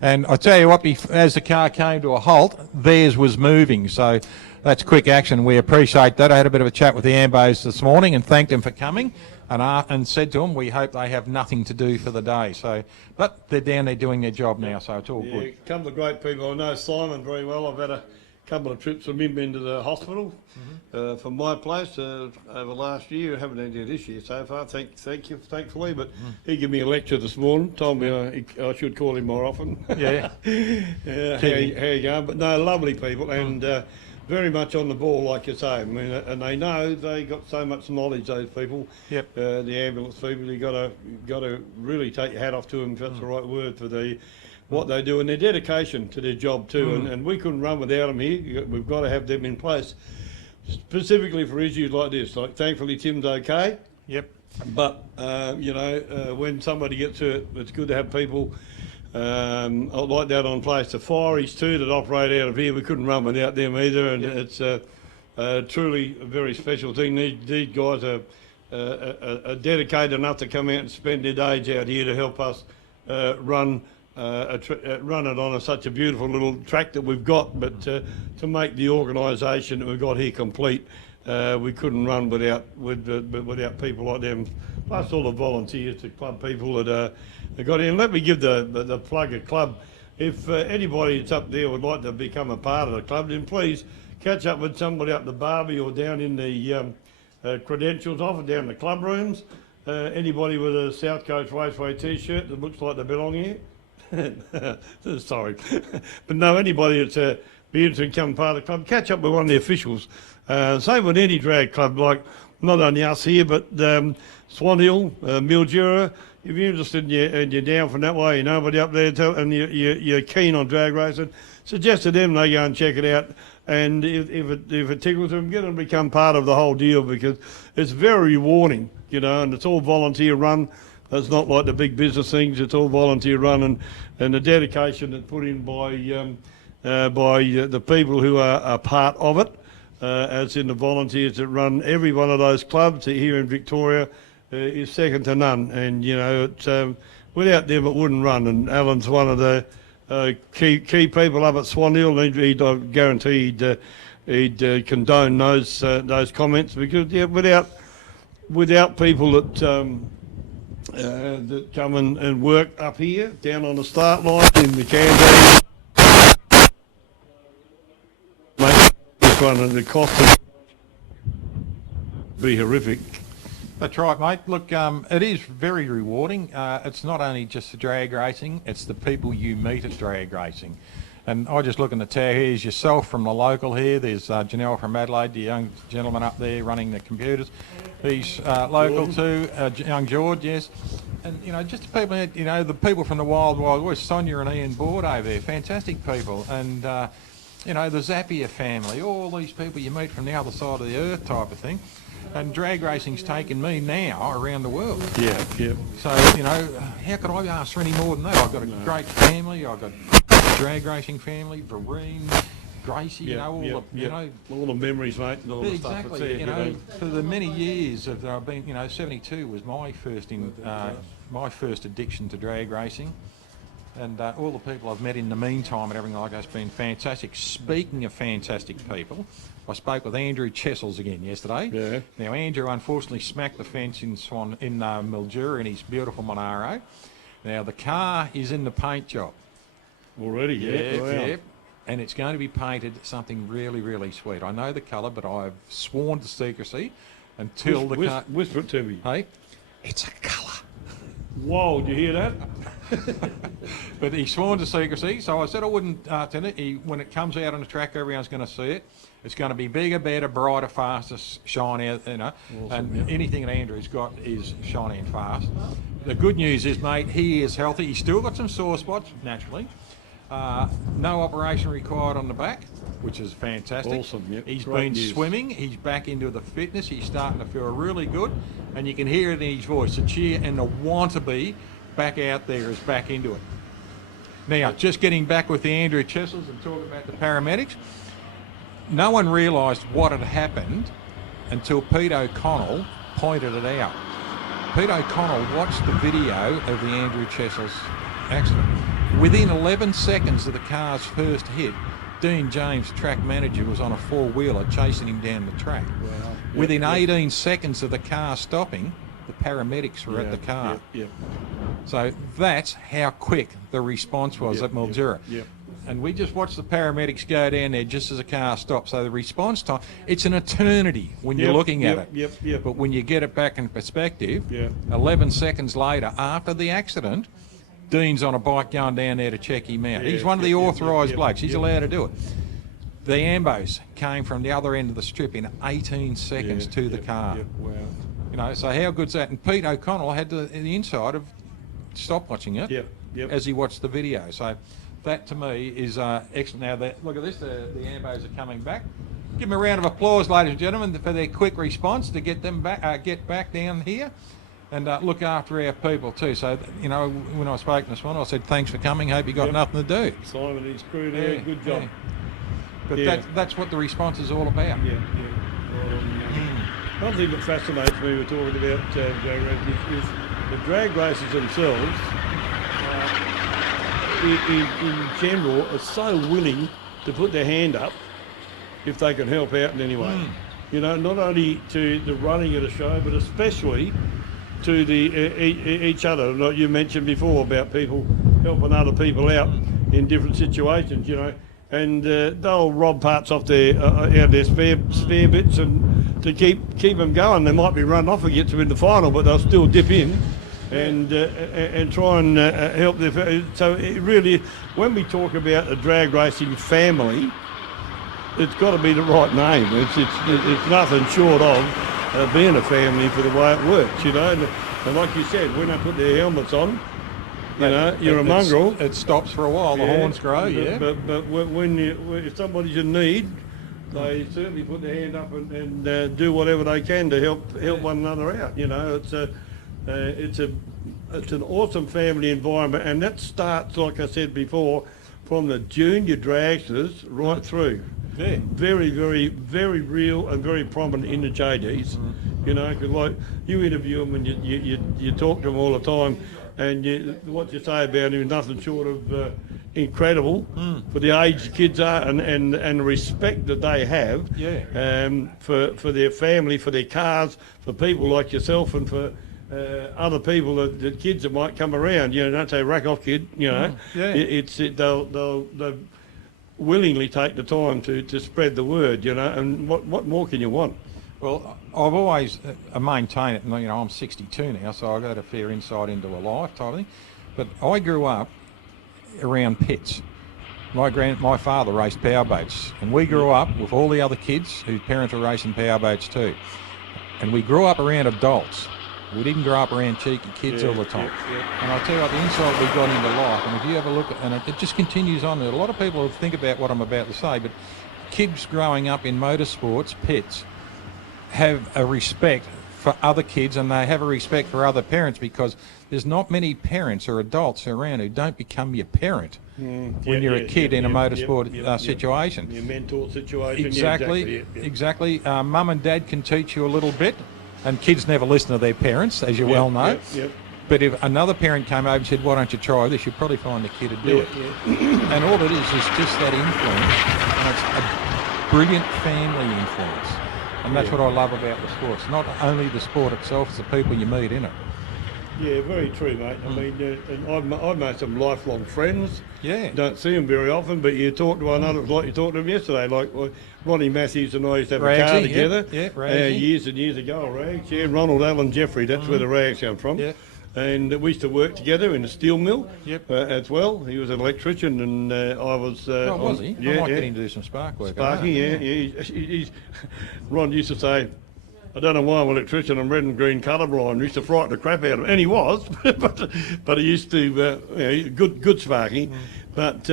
And I tell you what, as the car came to a halt, theirs was moving. So that's quick action. We appreciate that. I had a bit of a chat with the Ambos this morning and thanked them for coming and said to them, we hope they have nothing to do for the day. So, but they're down there doing their job now, so it's all good. A couple of great people. I know Simon very well. I've had a couple of trips with him into the hospital from my place over last year. I haven't had it this year so far, thank you, thankfully. But he gave me a lecture this morning, told me I should call him more often. Yeah. How you going? But no, lovely people and very much on the ball, like you say. I mean, and they know they got so much knowledge, those people. Yep. The ambulance people, you got to really take your hat off to them, if that's the right word, for what they do and their dedication to their job too. And we couldn't run without them here. We've got to have them in place, specifically for issues like this. Like, thankfully Tim's okay. Yep. But when somebody gets hurt, it's good to have people like that on place. The Fireys too that operate out of here, we couldn't run without them either. And it's truly a very special thing. These guys are dedicated enough to come out and spend their days out here to help us run it on such a beautiful little track that we've got. But to make the organisation that we've got here complete, we couldn't run without people like them. Plus all the volunteers, the club people that got in. Let me give the plug of club. If anybody that's up there would like to become a part of the club, then please catch up with somebody up the Barbie or down in the credentials office, down in the club rooms. Anybody with a South Coast Raceway t-shirt that looks like they belong here. Sorry. But no, anybody that's be interested in becoming part of the club, catch up with one of the officials. Same with any drag club, like not only us here, but Swan Hill, Mildura. If you're interested and you're down from that way, you know nobody up there and you're keen on drag racing, suggest to them they go and check it out. And if it tickles them, get them to become part of the whole deal, because it's very rewarding, you know, and it's all volunteer run. It's not like the big business things. It's all volunteer run, and the dedication that's put in by the people who are part of it, as in the volunteers that run every one of those clubs here in Victoria, is second to none. And you know, without them it wouldn't run. And Alan's one of the key people up at Swan Hill. I guarantee he'd condone those comments, because without people that that come and work up here down on the start line in the canteen, this one, and the cost would be horrific. That's right, mate. Look, it is very rewarding. It's not only just the drag racing, it's the people you meet at drag racing. And I just look in the tag, here's yourself from the local here, there's Janelle from Adelaide, the young gentleman up there running the computers. He's local too, young George, yes. And, you know, just the people, you know, the people from the Wild West, Sonia and Ian Board over there, fantastic people. And, you know, the Zapier family, all these people you meet from the other side of the earth type of thing. And drag racing's taken me now around the world. Yeah, yeah. So, you know, how could I ask for any more than that? I've got a great family, I've got drag racing family, Vereen, Gracie, you know, all the memories, mate, and all the stuff that's there, you know, for the many years that I've been, you know, 72 was my first addiction to drag racing, and all the people I've met in the meantime and everything like that's been fantastic. Speaking of fantastic people, I spoke with Andrew Chessels again yesterday. Yeah. Now, Andrew unfortunately smacked the fence in Mildura in his beautiful Monaro. Now, the car is in the paint job. Already, yeah. Wow. Yeah. And it's going to be painted something really, really sweet. I know the colour, but I've sworn to secrecy until the car... Whisper it to me. Hey, it's a colour. Whoa, did you hear that? But he sworn to secrecy, so I said I wouldn't tell it. When it comes out on the track, everyone's going to see it. It's going to be bigger, better, brighter, faster, shinier, you know. Awesome, and anything that Andrew's got is shiny and fast. The good news is, mate, he is healthy. He's still got some sore spots, naturally. No operation required on the back, which is fantastic. Awesome, yep. He's Great been news. swimming, he's back into the fitness, he's starting to feel really good, and you can hear it in his voice. The cheer and the want to be back out there is back into it. Now, just getting back with the Andrew Chessels and talking about the paramedics, no one realised what had happened until Pete O'Connell pointed it out. Pete O'Connell watched the video of the Andrew Chessels accident. Within 11 seconds of the car's first hit, Dean James, track manager, was on a four-wheeler chasing him down the track. Wow. Within 18 seconds of the car stopping, the paramedics were at the car. So that's how quick the response was at Mildura. And we just watched the paramedics go down there just as the car stopped. So the response time, it's an eternity when you're looking at it. But when you get it back in perspective, 11 seconds later, after the accident, Dean's on a bike going down there to check him out. He's one of the authorised blokes. He's allowed to do it. The ambos came from the other end of the strip in 18 seconds to the car. Wow. You know, so how good's that? And Pete O'Connell had the inside of stop watching it as he watched the video. So that to me is excellent. Now, look at this, the ambos are coming back. Give them a round of applause, ladies and gentlemen, for their quick response to get them back, get back down here. And look after our people too. So, you know, when I spoke this morning, I said, thanks for coming. Hope you got nothing to do. Simon and his crew there, good job. But that's what the response is all about. One thing that fascinates me, we're talking about drag racing, is the drag racers themselves, in general, are so willing to put their hand up if they can help out in any way. You know, not only to the running of the show, but especially to each other. Like you mentioned before about people helping other people out in different situations, you know, and they'll rob parts off their out of their spare bits and to keep them going. They might be run off against them in the final, but they'll still dip in and try and help their. So it really, when we talk about a drag racing family, it's got to be the right name. It's nothing short of being a family for the way it works, you know. And like you said, when they put their helmets on, you know, you're a mongrel. It stops for a while. The horns grow. But if somebody's in need, they certainly put their hand up and do whatever they can to help one another out. You know, it's a it's an awesome family environment, and that starts, like I said before, from the junior dragsters right through. Yeah. Very, very, very real and very prominent in the JDs. You know, because like you interview them and you talk to them all the time, and what you say about them is nothing short of incredible for the age kids are and the respect that they have for their family, for their cars, for people like yourself, and for other people, the kids that might come around. You know, don't say rack off, kid. You know, they'll willingly take the time to spread the word. You know, and what more can you want? Well, I've always maintained it. You know, I'm 62 now, so I've got a fair insight into a life type of thing. But I grew up around pets. My father raced powerboats, and we grew up with all the other kids whose parents were racing powerboats too. And we grew up around adults. We didn't grow up around cheeky kids all the time. And I'll tell you what, the insight we got into life, and if you have a look at, and it just continues on, a lot of people think about what I'm about to say, but kids growing up in motorsports, pets, have a respect for other kids, and they have a respect for other parents, because there's not many parents or adults around who don't become your parent when you're a kid in a motorsport situation. Your mentor situation. Exactly. Mum and dad can teach you a little bit, and kids never listen to their parents, as you well know. But if another parent came over and said, why don't you try this, you'd probably find the kid to do it. And all it is just that influence, and it's a brilliant family influence. And that's what I love about the sport. It's not only the sport itself, it's the people you meet in it. Yeah, very true, mate. I mean, and I've made some lifelong friends. Yeah. Don't see them very often, but you talk to one another like you talked to them yesterday. Like Ronnie Matthews and I used to have a car together years and years ago, Rags. Yeah, Ronald Allen Jeffrey, that's where the Rags come from. Yeah. And we used to work together in a steel mill as well. He was an electrician, and I was... was he? Yeah, I might get him to do some spark work. Sparky, Ron used to say, I don't know why I'm an electrician, I'm red and green colourblind. He used to frighten the crap out of him, and he was, but he used to, good Sparky. But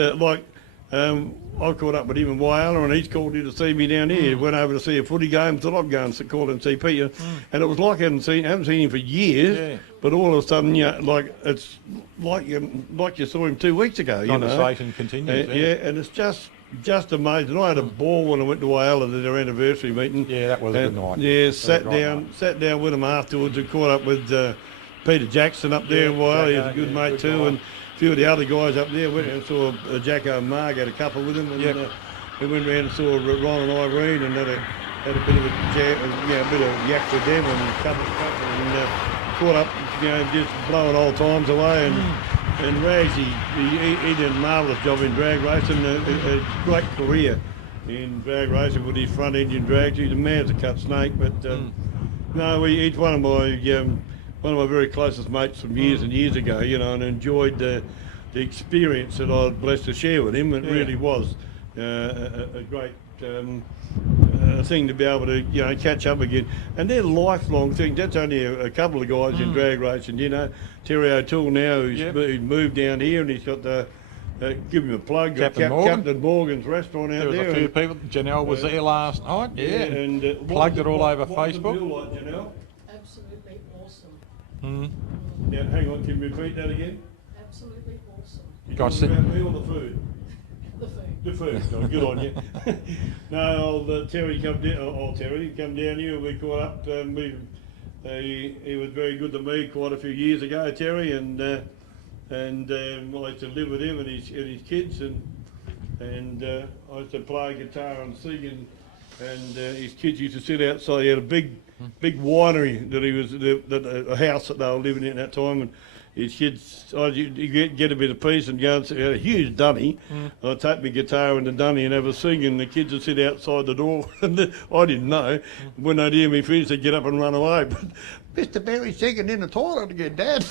I caught up with him in Whyalla, and he's called in to see me down here. Went over to see a footy game, thought I'd go and call and see Peter. And it was like I haven't seen him for years, but all of a sudden, it's like you saw him 2 weeks ago. Conversation continues. And it's just amazing. I had a ball when I went to Whyalla to their anniversary meeting. Yeah, that was a good night. Yeah, sat down with him afterwards and caught up with Peter Jackson up there in Whyalla. He's a good mate too, and a few of the other guys up there. Went and saw Jacko and Marg, had a couple with him, and we went round and saw Ron and Irene, and had a bit of a bit of yak with them, and couple and caught up, just blowing old times away. And Rags, he did a marvellous job in drag racing, a great career in drag racing with his front engine drags. He's a man as a cut snake, but no, he's one of my very closest mates from years and years ago, and enjoyed the experience that I was blessed to share with him. It really was a great thing to be able to, catch up again. And they're lifelong things. That's only a couple of guys in drag racing, Terry O'Toole now, who's moved down here, and he's got the, give him a plug, Captain Morgan's restaurant out there. There was a few people. Janelle was there last night, and plugged it all over Facebook. What was the bill like, Janelle? Absolutely awesome. Yeah, hang on, can you repeat that again? Absolutely awesome. You talking about me or the food? The food. The food, oh, good on you. No, Terry come down. Terry come down here, and we caught up. He was very good to me quite a few years ago, Terry, and I used to live with him and his kids, and I used to play guitar and sing, and his kids used to sit outside. He had a big winery a house that they were living in at that time, and his kids, I'd get a bit of peace and go and see, a huge dunny. I'd take my guitar in the dunny and have a sing, and the kids would sit outside the door. And I didn't know. When they'd hear me finish, they'd get up and run away. But Mr. Barry's singing in the toilet again, Dad.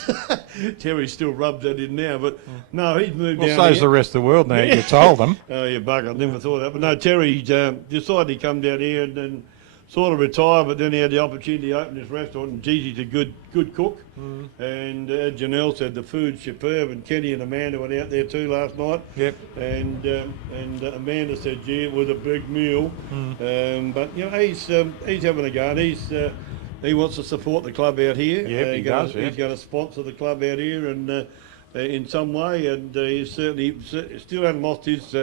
Terry still rubs that in now, but no, he's moved down. Well, so's the rest of the world now. You told them. Oh, you bugger! I never thought that. But no, Terry decided he'd come down here and then sort of retired, but then he had the opportunity to open this restaurant, and geez, he's a good cook. And as Janelle said, the food's superb, and Kenny and Amanda went out there too last night. Yep. And Amanda said, gee, it was a big meal. But he's having a go, and he wants to support the club out here. Yeah, he does. He's going to sponsor the club out here, and in some way, and he certainly still hasn't lost his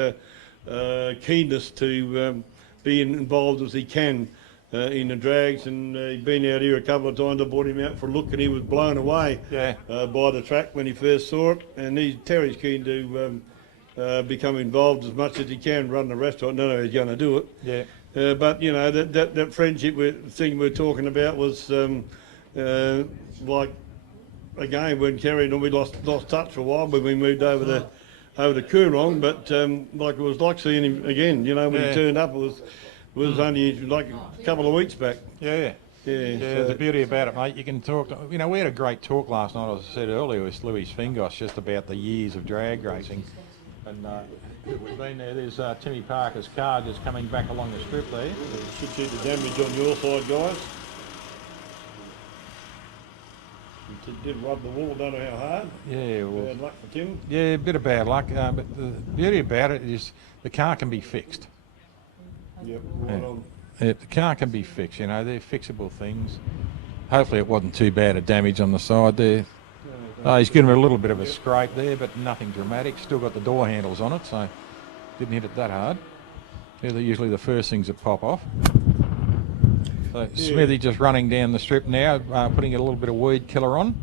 keenness to be involved as he can in the drags, and he's been out here a couple of times. I brought him out for a look, and he was blown away by the track when he first saw it. And Terry's keen to become involved as much as he can, run the restaurant. I don't know how he's going to do it. Yeah. But you know, that friendship thing we're talking about was like again when Kerry and we lost touch for a while when we moved over the Coorong, but like it was like seeing him again. You know, when he turned up, it was only like a couple of weeks back. Yeah. So The beauty about it, mate, you can talk. We had a great talk last night, as I said earlier, with Louis Fingos, just about the years of drag racing. And we've been there. There's Timmy Parker's car just coming back along the strip there. you should see the damage on your side, guys. He did rub the wall. Don't know how hard. Yeah, well, Bad luck for Tim. yeah, a bit of bad luck. But the beauty about it is the car can be fixed. Yep, right on. The car can be fixed. They're fixable things. Hopefully, it wasn't too bad a damage on the side there. He's given it a little bit of a scrape there, but nothing dramatic. Still got the door handles on it, so didn't hit it that hard. They're usually the first things that pop off. So Smithy just running down the strip now, putting a little bit of weed killer on.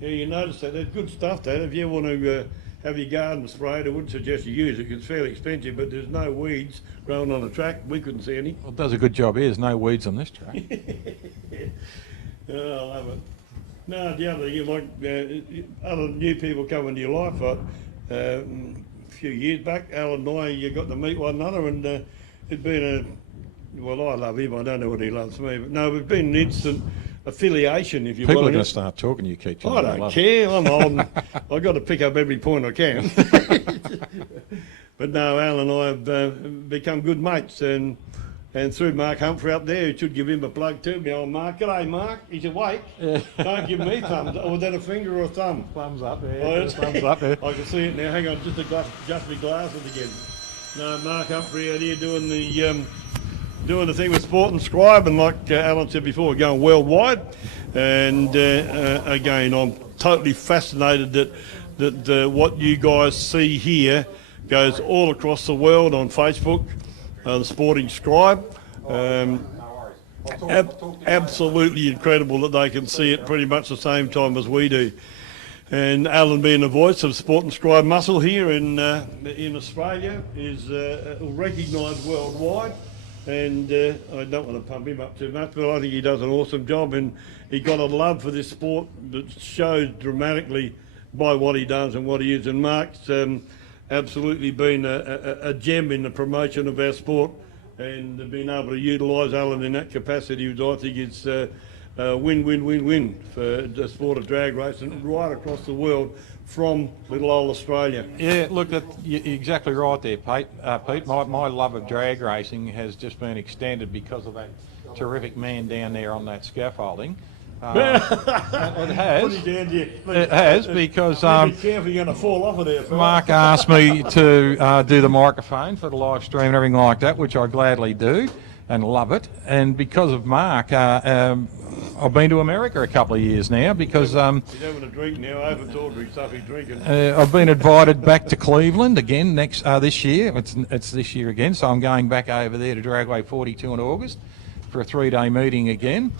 Yeah, you notice that. There's good stuff, that. If you want to have your garden sprayed, I wouldn't suggest you use it because it's fairly expensive, but there's no weeds growing on the track. We couldn't see any. Well, it does a good job here. There's no weeds on this track. Oh, I love it. No, the other thing, like other new people come into your life, a few years back, Alan and I, you got to meet one another, and it'd been well, I love him, I don't know what he loves me, but no, it's been an instant affiliation, if you People will. are going to start talking to you, Keith. I don't care, I'm old, I've got to pick up every point I can. But no, Alan and I have become good mates, and through Mark Humphrey up there, who should give him a plug too, my old Mark. G'day, Mark. He's awake. Don't give me thumbs. Or was that a finger or a thumb? Thumbs up there. Oh, Thumbs up there. I can see it now. Hang on, just adjust my glasses again. No, Mark Humphrey out here doing the thing with Sport and Scribe, and like Alan said before, going worldwide. And again, I'm totally fascinated that what you guys see here goes all across the world on Facebook. The Sporting Scribe. Absolutely incredible that they can see it pretty much the same time as we do. And Alan, being the voice of Sport and Scribe Muscle here in Australia, is recognised worldwide. And I don't want to pump him up too much, but I think he does an awesome job, and he got a love for this sport that shows dramatically by what he does and what he is. And Mark's absolutely been a gem in the promotion of our sport, and being able to utilise Alan in that capacity, which I think is win-win-win-win for the sport of drag racing right across the world from little old Australia. Yeah, look, you're exactly right there, Pete. My love of drag racing has just been extended because of that terrific man down there on that scaffolding. It has. Put it down to you. It has, because Be careful, you're going to fall off of there. Fella. Mark asked me to do the microphone for the live stream and everything like that, which I gladly do and love it. And because of Mark, I've been to America a couple of years now because he's having a drink now. I haven't told him stuff he's drinking. I've been invited back to Cleveland again this year. It's this year again, so I'm going back over there to Dragway 42 in August for a 3-day meeting again.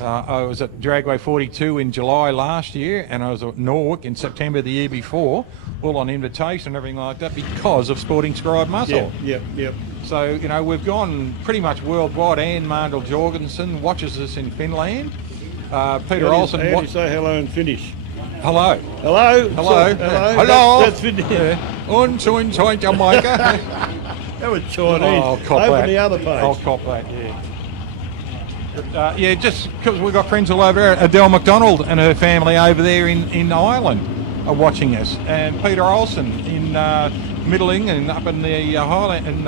I was at Dragway 42 in July last year, and I was at Norwalk in September the year before, all on invitation and everything like that because of Sporting Scribe Muscle. Yep. So, we've gone pretty much worldwide. Anne Mandel Jorgensen watches us in Finland. Peter Olsen... How do you say hello in Finnish? Hello. Hello. Hello. Hello. That's Finnish. Jamaica. That was Chinese. Oh, cop Open that. the other page. I'll cop that, yeah. Yeah, just because we've got friends all over there. Adele McDonald and her family over there in Ireland are watching us. And Peter Olsen in Middling and up in the Highland, and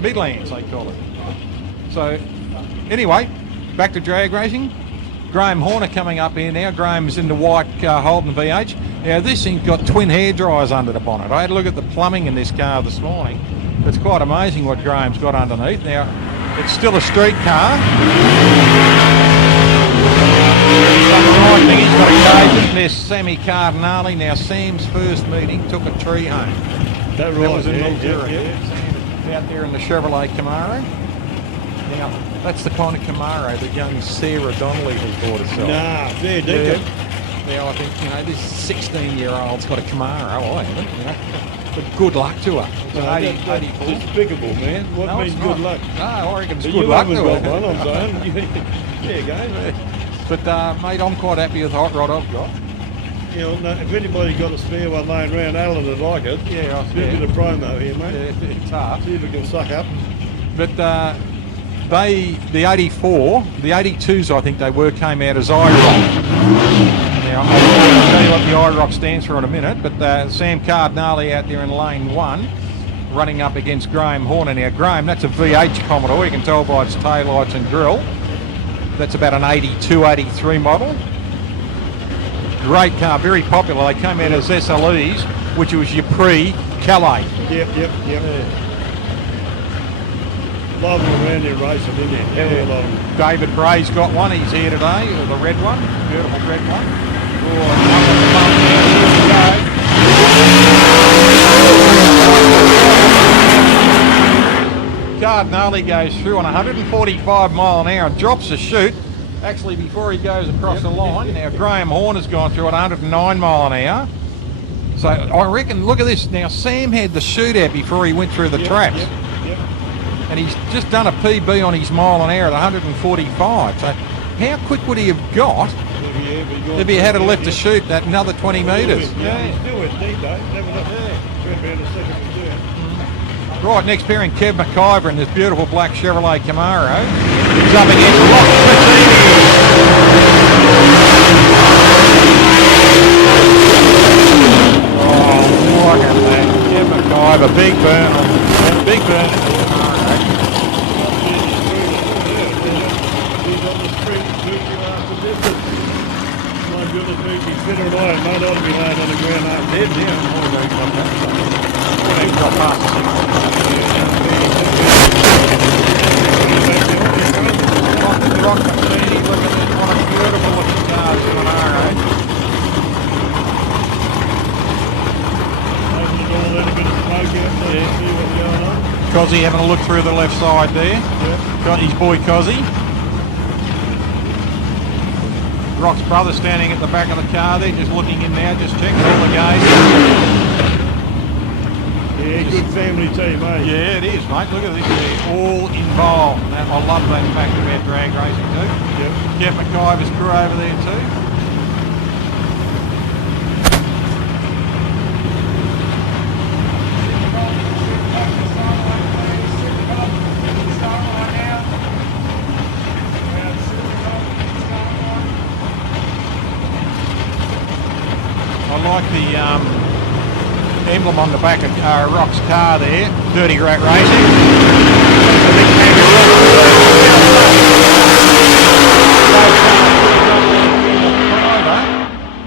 Midlands, they call it. So, anyway, back to drag racing. Graham Horner coming up here now. Graham's in the white Holden VH. Now, this thing's got twin hair dryers under the bonnet. I had a look at the plumbing in this car this morning. It's quite amazing what Graham's got underneath. Now, it's still a street car. there's Sammy Cardinale. Now, Sam's first meeting took a tree home. That That was in yeah, Mildura. yeah. Sam out there in the Chevrolet Camaro. Now, that's the kind of Camaro that young Sarah Donnelly has bought herself. Nah, fair dinkum. Now, I think, this 16-year-old's got a Camaro. I haven't, But good luck to her. It's an 84. Despicable, man. What No, means it's good not. luck? No, I reckon it's But good you luck haven't to got her. one, I'm saying. There you go. But, mate, I'm quite happy with the hot rod I've got. You know, no, if anybody got a spare one laying around, Alan would like it. Yeah, Do a bit of promo here, mate. it's tough. See if it can suck up. But the 84, the 82s, I think they were, came out as IROC. Now, I'll tell you what the IROC stands for in a minute, but Sam Cardinale out there in lane 1, running up against Graham Horner. Now, Graham, that's a VH Commodore. You can tell by its taillights and grille. That's about an 82, 83 model. Great car, very popular. They came out as SLEs, which was your pre-Calais. Yep. Love them around there racing, isn't it? Hell of a lot of them. David Bray's got one. He's here today, the red one, beautiful red one. Cardinale goes through on 145 mile an hour and drops the chute. Actually, before he goes across the line, now Graham Horner's gone through at 109 mile an hour. So I reckon, look at this. Now Sam had the chute out before he went through the traps. Yep. And he's just done a PB on his mile an hour at 145. So how quick would he have got if he had to lift the chute that another 20 metres? Yeah, he still went deep though. Never enough. About a second to do it. Right, next pairing, Kev McIver in this beautiful black Chevrolet Camaro. He's up against Rock Patini. Oh, look at that. Kev McIver, big burn. Big burn. He's on the street, moving after distance. My goodness, he's better than I am. Mate, I'd be laying on the ground half dead now. He's got past the 60. Rock Patini, look at this. What a beautiful looking car, Camaro. Open the door, let a bit of smoke out there, see what's going on. Cozzy having a look through the left side there. Yep. Got his boy Cozzy. Rock's brother standing at the back of the car there, just looking in now, just checking all the games. Yeah, good family team, eh? Yeah, it is, mate. Look at this. They're all involved. And I love that fact about drag racing too. Yep. Jeff McIver's crew over there too. I like the emblem on the back of Rock's car there, Dirty Rat Racing. The big kangaroo.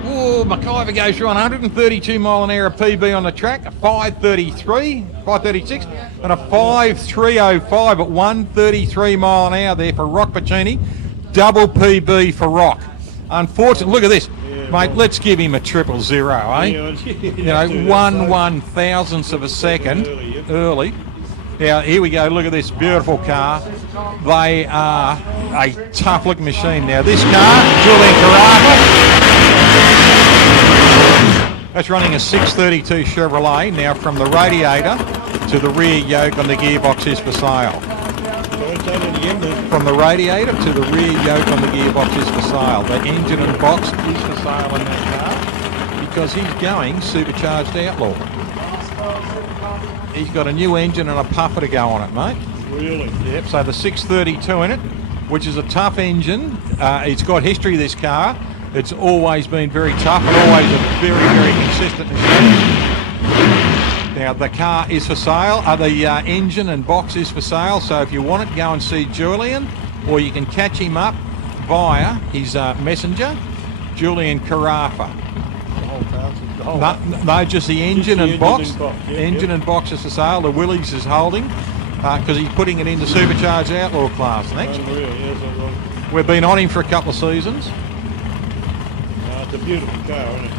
Whoa, McIver goes through 132 mile an hour PB on the track, a 533, 536, and a 5305 at 133 mile an hour there for Rock Pacini. Double PB for Rock. Unfortunately, look at this. Mate, let's give him a 000, eh? You know, 1/1000th of a second early. Now, here we go. Look at this beautiful car. They are a tough-looking machine. Now, this car, Julian Carafa, that's running a 632 Chevrolet. Now, from the radiator to the rear yoke on the gearbox is for sale. From the radiator to the rear yoke on the gearbox is for sale. The engine and box is for sale in that car because he's going supercharged outlaw. He's got a new engine and a puffer to go on it, mate. Really? Yep, so the 632 in it, which is a tough engine. It's got history, this car. It's always been very tough and always a very, very consistent machine. Now, the car is for sale. The engine and box is for sale. So if you want it, go and see Julian, or you can catch him up via his messenger, Julian Carafa. No, just the engine and box. Engine and box is for sale. The Willies is holding because he's putting it into supercharged outlaw class next. Unreal, yes, I love it. We've been on him for a couple of seasons. It's a beautiful car, isn't it?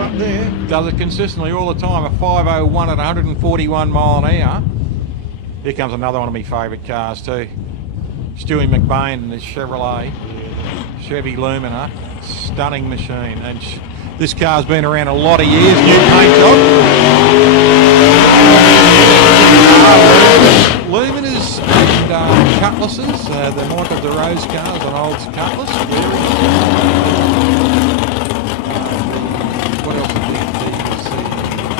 Up there. Does it consistently all the time. A 501 at 141 mile an hour. Here comes another one of my favourite cars too. Stewie McBain and his Chevrolet. Chevy Lumina. Stunning machine. And this car's been around a lot of years. New paint job. Luminas and Cutlasses. The Michael DeRose cars on old Cutlass. What else have we got?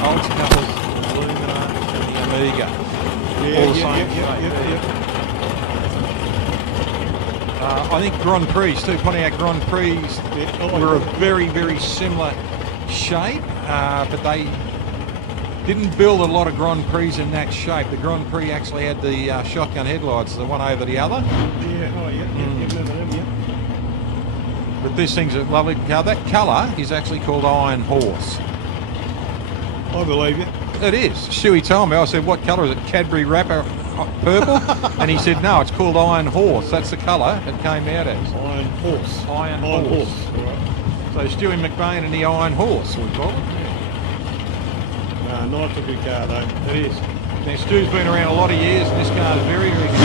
Old Cutlass, Lumina, and the Amiga. All the same shape. I think Grand Prix too, Pontiac Grand Prix were a very, very similar shape, but they didn't build a lot of Grand Prix in that shape. The Grand Prix actually had the shotgun headlights, the one over the other. But this thing's a lovely car. That colour is actually called Iron Horse. I believe you. It is. Stewie told me, I said, what colour is it? Cadbury wrapper purple? And he said, no, it's called Iron Horse. That's the colour it came out as. Iron Horse. Iron Horse. All right. So Stewie McBain and the Iron Horse, we call it. Nice looking car though. It is. Now, Stu's been around a lot of years, and this car is very, very good.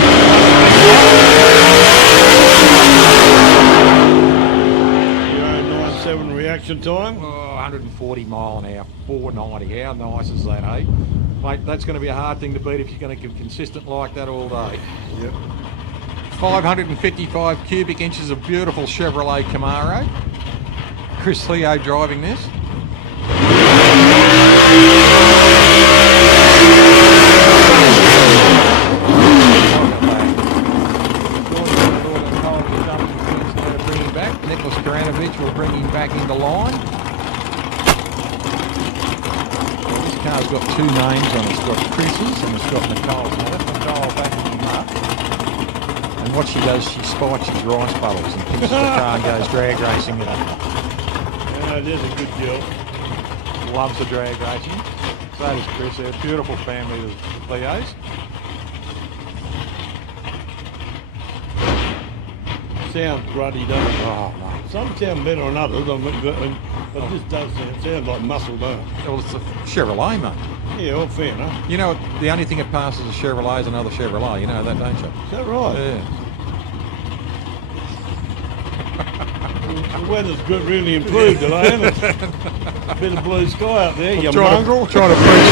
Your own 9.7 reaction time. Oh, 140 mile an hour, 490. How nice is that, eh? Mate, that's going to be a hard thing to beat if you're going to get consistent like that all day. Yep. 555 cubic inches of beautiful Chevrolet Camaro. Chris Leo driving this. Nicholas Karanovich will bring him back into line. This car's got two names on it. It's got Chris's and it's got Nicole's on it. Nicole backing him up. And what she does, she spikes his rice puddles and pinches the car and goes drag racing with it. Yeah, there's a good girl. Loves the drag racing. So does Chris. They're a beautiful family of Leos. Sounds gruddy, doesn't it? Oh, mate. Some sound better than others, but this does sound like muscle, don't it? Well, it's a Chevrolet, mate. Yeah, well, fair enough. You know, the only thing that passes a Chevrolet is another Chevrolet. You know that, don't you? Is that right? Yeah. The weather's good, really improved today, hasn't it? A bit of blue sky out there, you mongrel. Trying to preach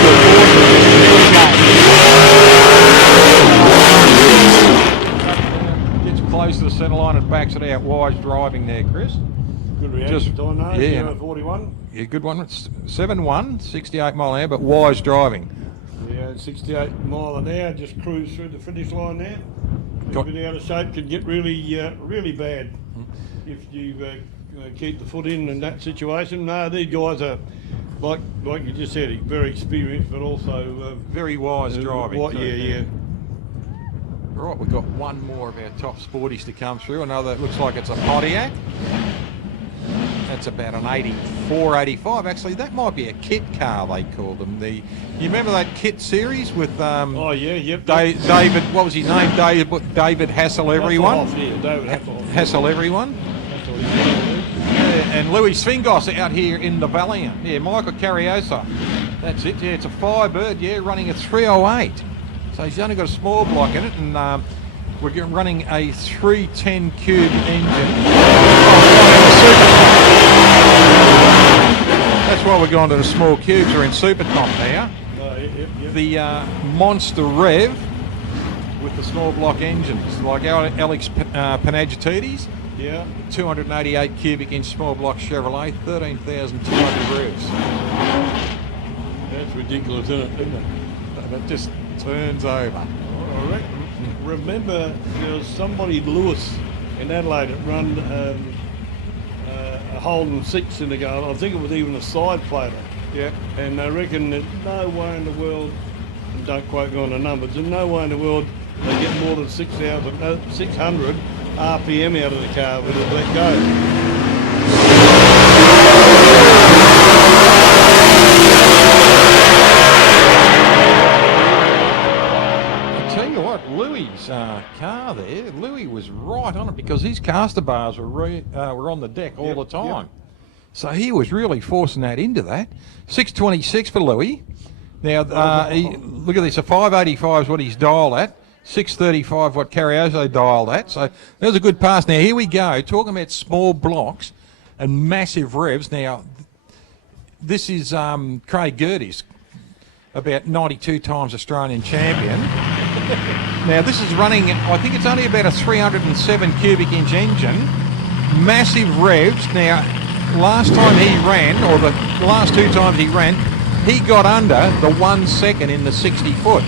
the Gets close to the centre line and backs it out. Wise driving there, Chris. Good reaction time, though. Yeah. 41. Yeah, good one. It's 7-1, 68 mile an hour, but wise driving. Yeah, 68 mile an hour, just cruise through the finish line there. A bit out of shape can get really, really bad if you keep the foot in that situation. No, these guys are, like you just said, very experienced, but also Very wise driving. Yeah. Right, we've got one more of our top sporties to come through. Another, it looks like it's a Pontiac. That's about an 84, 85. Actually, that might be a kit car, they call them. You remember that kit series with Oh yeah, yep. David, what was his name? David Hassel everyone. Hasselhoff, yeah, David Hasselhoff. Hassel everyone. That's what he said. Yeah, and Louis Svingos out here in the Valiant. Yeah, Michael Carriosa. That's it. Yeah, it's a Firebird. Yeah, running a 308. So he's only got a small block in it, and we're running a 310 cube engine. That's why we're going to the small cubes. We're in Super Comp now. Yep. The Monster Rev with the small block engines, like our Alex Panagiotis. Yeah. 288 cubic inch small block Chevrolet, 13,200 revs. That's ridiculous, isn't it? That just turns over. I remember there was somebody, Lewis, in Adelaide that run a Holden 6 in the go. I think it was even a side plater. Yeah. And they reckon that no way in the world, and don't quote me on the numbers, and no way in the world they get more than 600 RPM out of the car when it let go. Louis' car there. Louis was right on it because his caster bars were on the deck all the time. So he was really forcing that into that. 626 for Louis. Now, look at this, a 585 is what he's dialed at. 635 what Carrioso dialed at. So that was a good pass. Now, here we go, talking about small blocks and massive revs. Now, this is Craig Gertie's, about 92 times Australian champion. Now, this is running, I think it's only about a 307 cubic inch engine. Massive revs. Now, last time he ran, or the last 2 times he ran, he got under the 1 second in the 60 foot.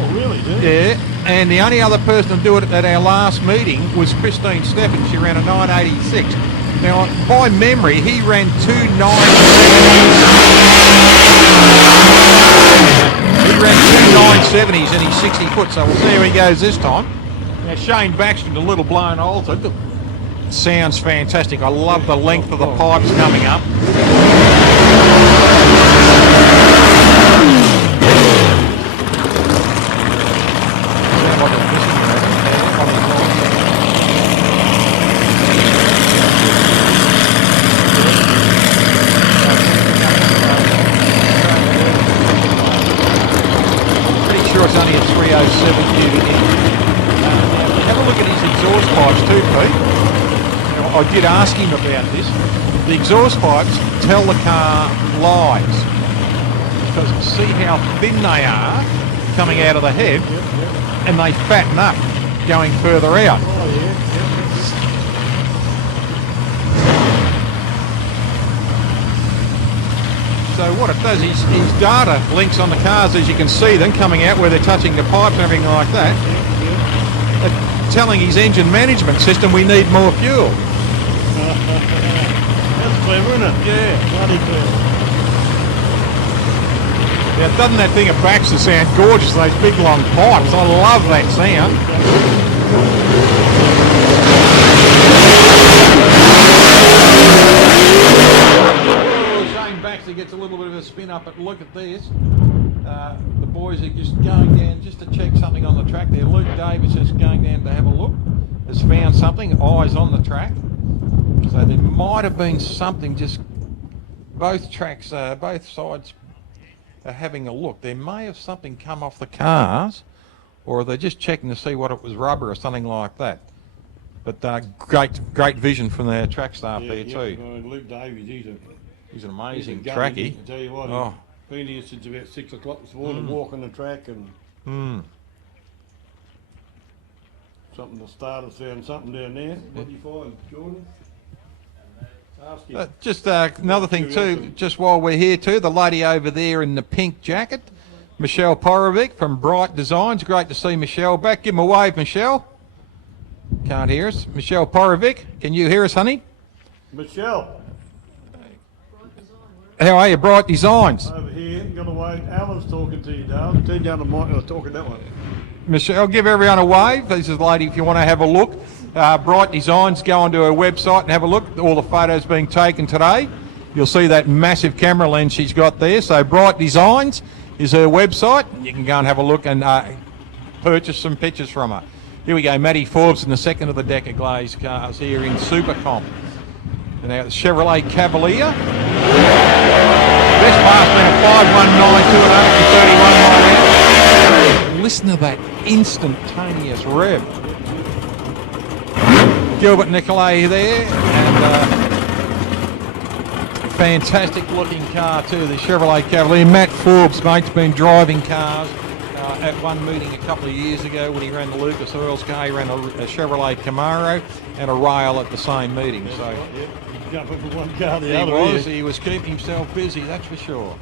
Oh, really, dude? Yeah, and the only other person to do it at our last meeting was Christine Steffen. She ran a 986. Now, by memory, he ran 2 970s in his 60 foot, so we'll see how he goes this time. Now, Shane Baxter, a little blown altered. Sounds fantastic. I love the length of the pipes coming up. Pretty sure it's only a 307 cubic inch. Have a look at his exhaust pipes too, Pete. I did ask him about this. The exhaust pipes tell the car lies because see how thin they are coming out of the head, and they fatten up going further out. So what it does is his data links on the cars, as you can see them coming out where they're touching the pipes and everything like that, telling his engine management system we need more fuel. That's clever, isn't it? Yeah. Bloody clever. Now, doesn't that thing of Baxter sound gorgeous, those big long pipes? I love that sound. Shane Baxter gets a little bit of a spin up, but look at this. The boys are just going down just to check something on the track there. Luke Davis is going down to have a look. Has found something, eyes on the track. So there might have been something, just both tracks, both sides are having a look. There may have something come off the cars, or they're just checking to see what it was, rubber or something like that. But great vision from their track staff there too. Luke Davies, he's an amazing he's a trackie. I tell you what, he's been here since about 6 o'clock this morning, walking the track and something to start us found something down there. What did you find, Jordan? Ask him. Just another thing too, just while we're here too, the lady over there in the pink jacket, Michelle Porovic from Bright Designs. Great to see Michelle back. Give him a wave, Michelle. Can't hear us. Michelle Porovic, can you hear us, honey? Michelle. How are you, Bright Designs? Over here, got a wave. Alan's talking to you, Dale. Turn down the mic, I was talking that one. Michelle, give everyone a wave. This is the lady if you want to have a look. Bright Designs, go onto her website and have a look at all the photos being taken today. You'll see that massive camera lens she's got there. So Bright Designs is her website. You can go and have a look and purchase some pictures from her. Here we go, Matty Forbes in the second of the deck of glazed cars here in Supercomp. And now the Chevrolet Cavalier. Best pass been a 5.192 at 131 miles. Listen to that instantaneous rev. Gilbert Nicolay there, and fantastic looking car too, the Chevrolet Cavalier. Matt Forbes, mate's been driving cars at one meeting a couple of years ago when he ran the Lucas Oils car. He ran a Chevrolet Camaro and a rail at the same meeting. So Jumping from one car to the other. he was keeping himself busy, that's for sure.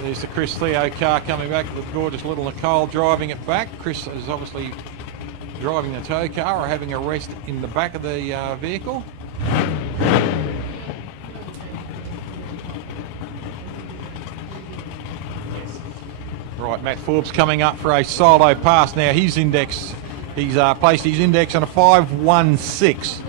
There's the Chris Theo car coming back with gorgeous little Nicole driving it back. Chris is obviously driving the tow car or having a rest in the back of the vehicle. Right, Matt Forbes coming up for a solo pass. Now his index, he's placed his index on a 516.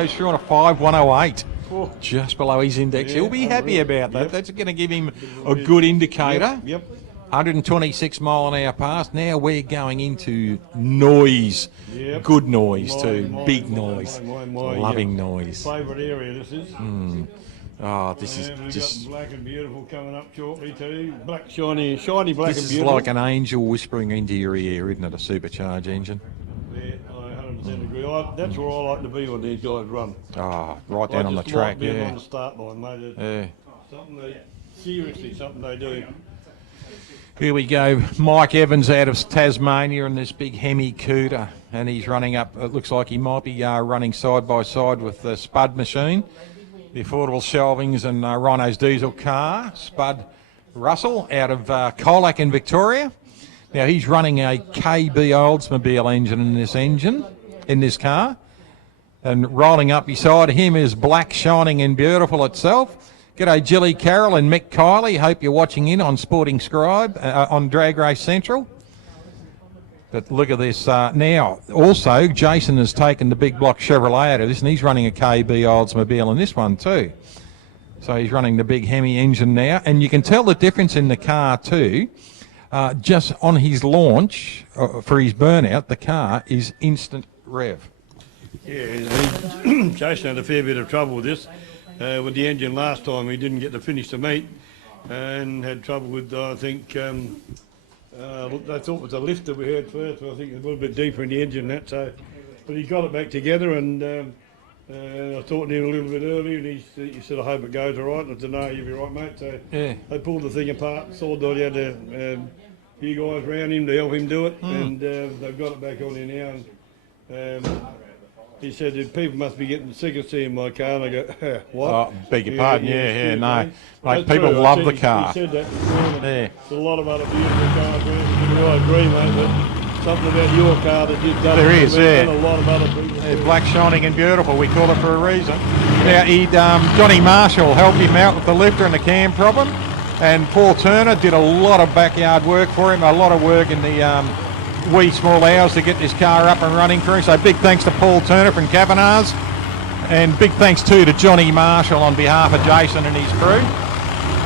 goes through on a 5:108. Oh. Just below his index. Yeah, He'll be happy unreal. about that. Yep. That's going to give him a good indicator. Yep. 126 mile an hour pass. Now we're going into noise. Yep. Good noise My, too. my, Big my, noise. my, Loving noise. Favourite area this is. Oh, this is And we've just... got black and beautiful coming up shortly too. Black, shiny black This and is beautiful. like an angel whispering into your ear, isn't it? A supercharged engine. Yeah, I 100% agree. That's where I like to be when these guys run. Oh, right down on the I just track, like being yeah. on the start line, mate. Yeah. Something they do. Here we go. Mike Evans out of Tasmania in this big Hemi Cooter, and he's running up. It looks like he might be running side by side with the Spud machine, the affordable shelvings and Rhino's diesel car. Spud Russell out of Colac in Victoria. Now he's running a KB Oldsmobile engine in this car, and rolling up beside him is Black Shining and Beautiful itself. G'day Jilly Carroll and Mick Kiley. Hope you're watching in on Sporting Scribe on Drag Race Central. But look at this now. Also, Jason has taken the big block Chevrolet out of this, and he's running a KB Oldsmobile in this one too. So he's running the big Hemi engine now, and you can tell the difference in the car too. Just on his launch for his burnout, the car is instant rev. Yeah, Jason had a fair bit of trouble with this. With the engine last time, he didn't get to finish the meet and had trouble with, I think, they thought it was a lift that we had first, but I think it's a little bit deeper in the engine that. So, but he got it back together, and I talked to him a little bit earlier, and he said, "I hope it goes all right." And I said, "No, you'll be right, mate." So Yeah. they pulled the thing apart. Saw that he had a few guys around him to help him do it, and they've got it back on here now. And he said that people must be getting sick of seeing my car, and I go, "What?" Oh, beg your pardon. Yeah, no. Mate, That's people true. love I the said- car. He said that this morning. Yeah. There's a lot of other beautiful cars around. I agree, mate, but something about your car that you've done. There for is, me, yeah. and a lot of other people. Black Shining and Beautiful, we call it for a reason. Now, Johnny Marshall helped him out with the lifter and the cam problem, and Paul Turner did a lot of backyard work for him, a lot of work in the wee small hours to get this car up and running for him. So big thanks to Paul Turner from Kavanagh's, and big thanks too to Johnny Marshall on behalf of Jason and his crew.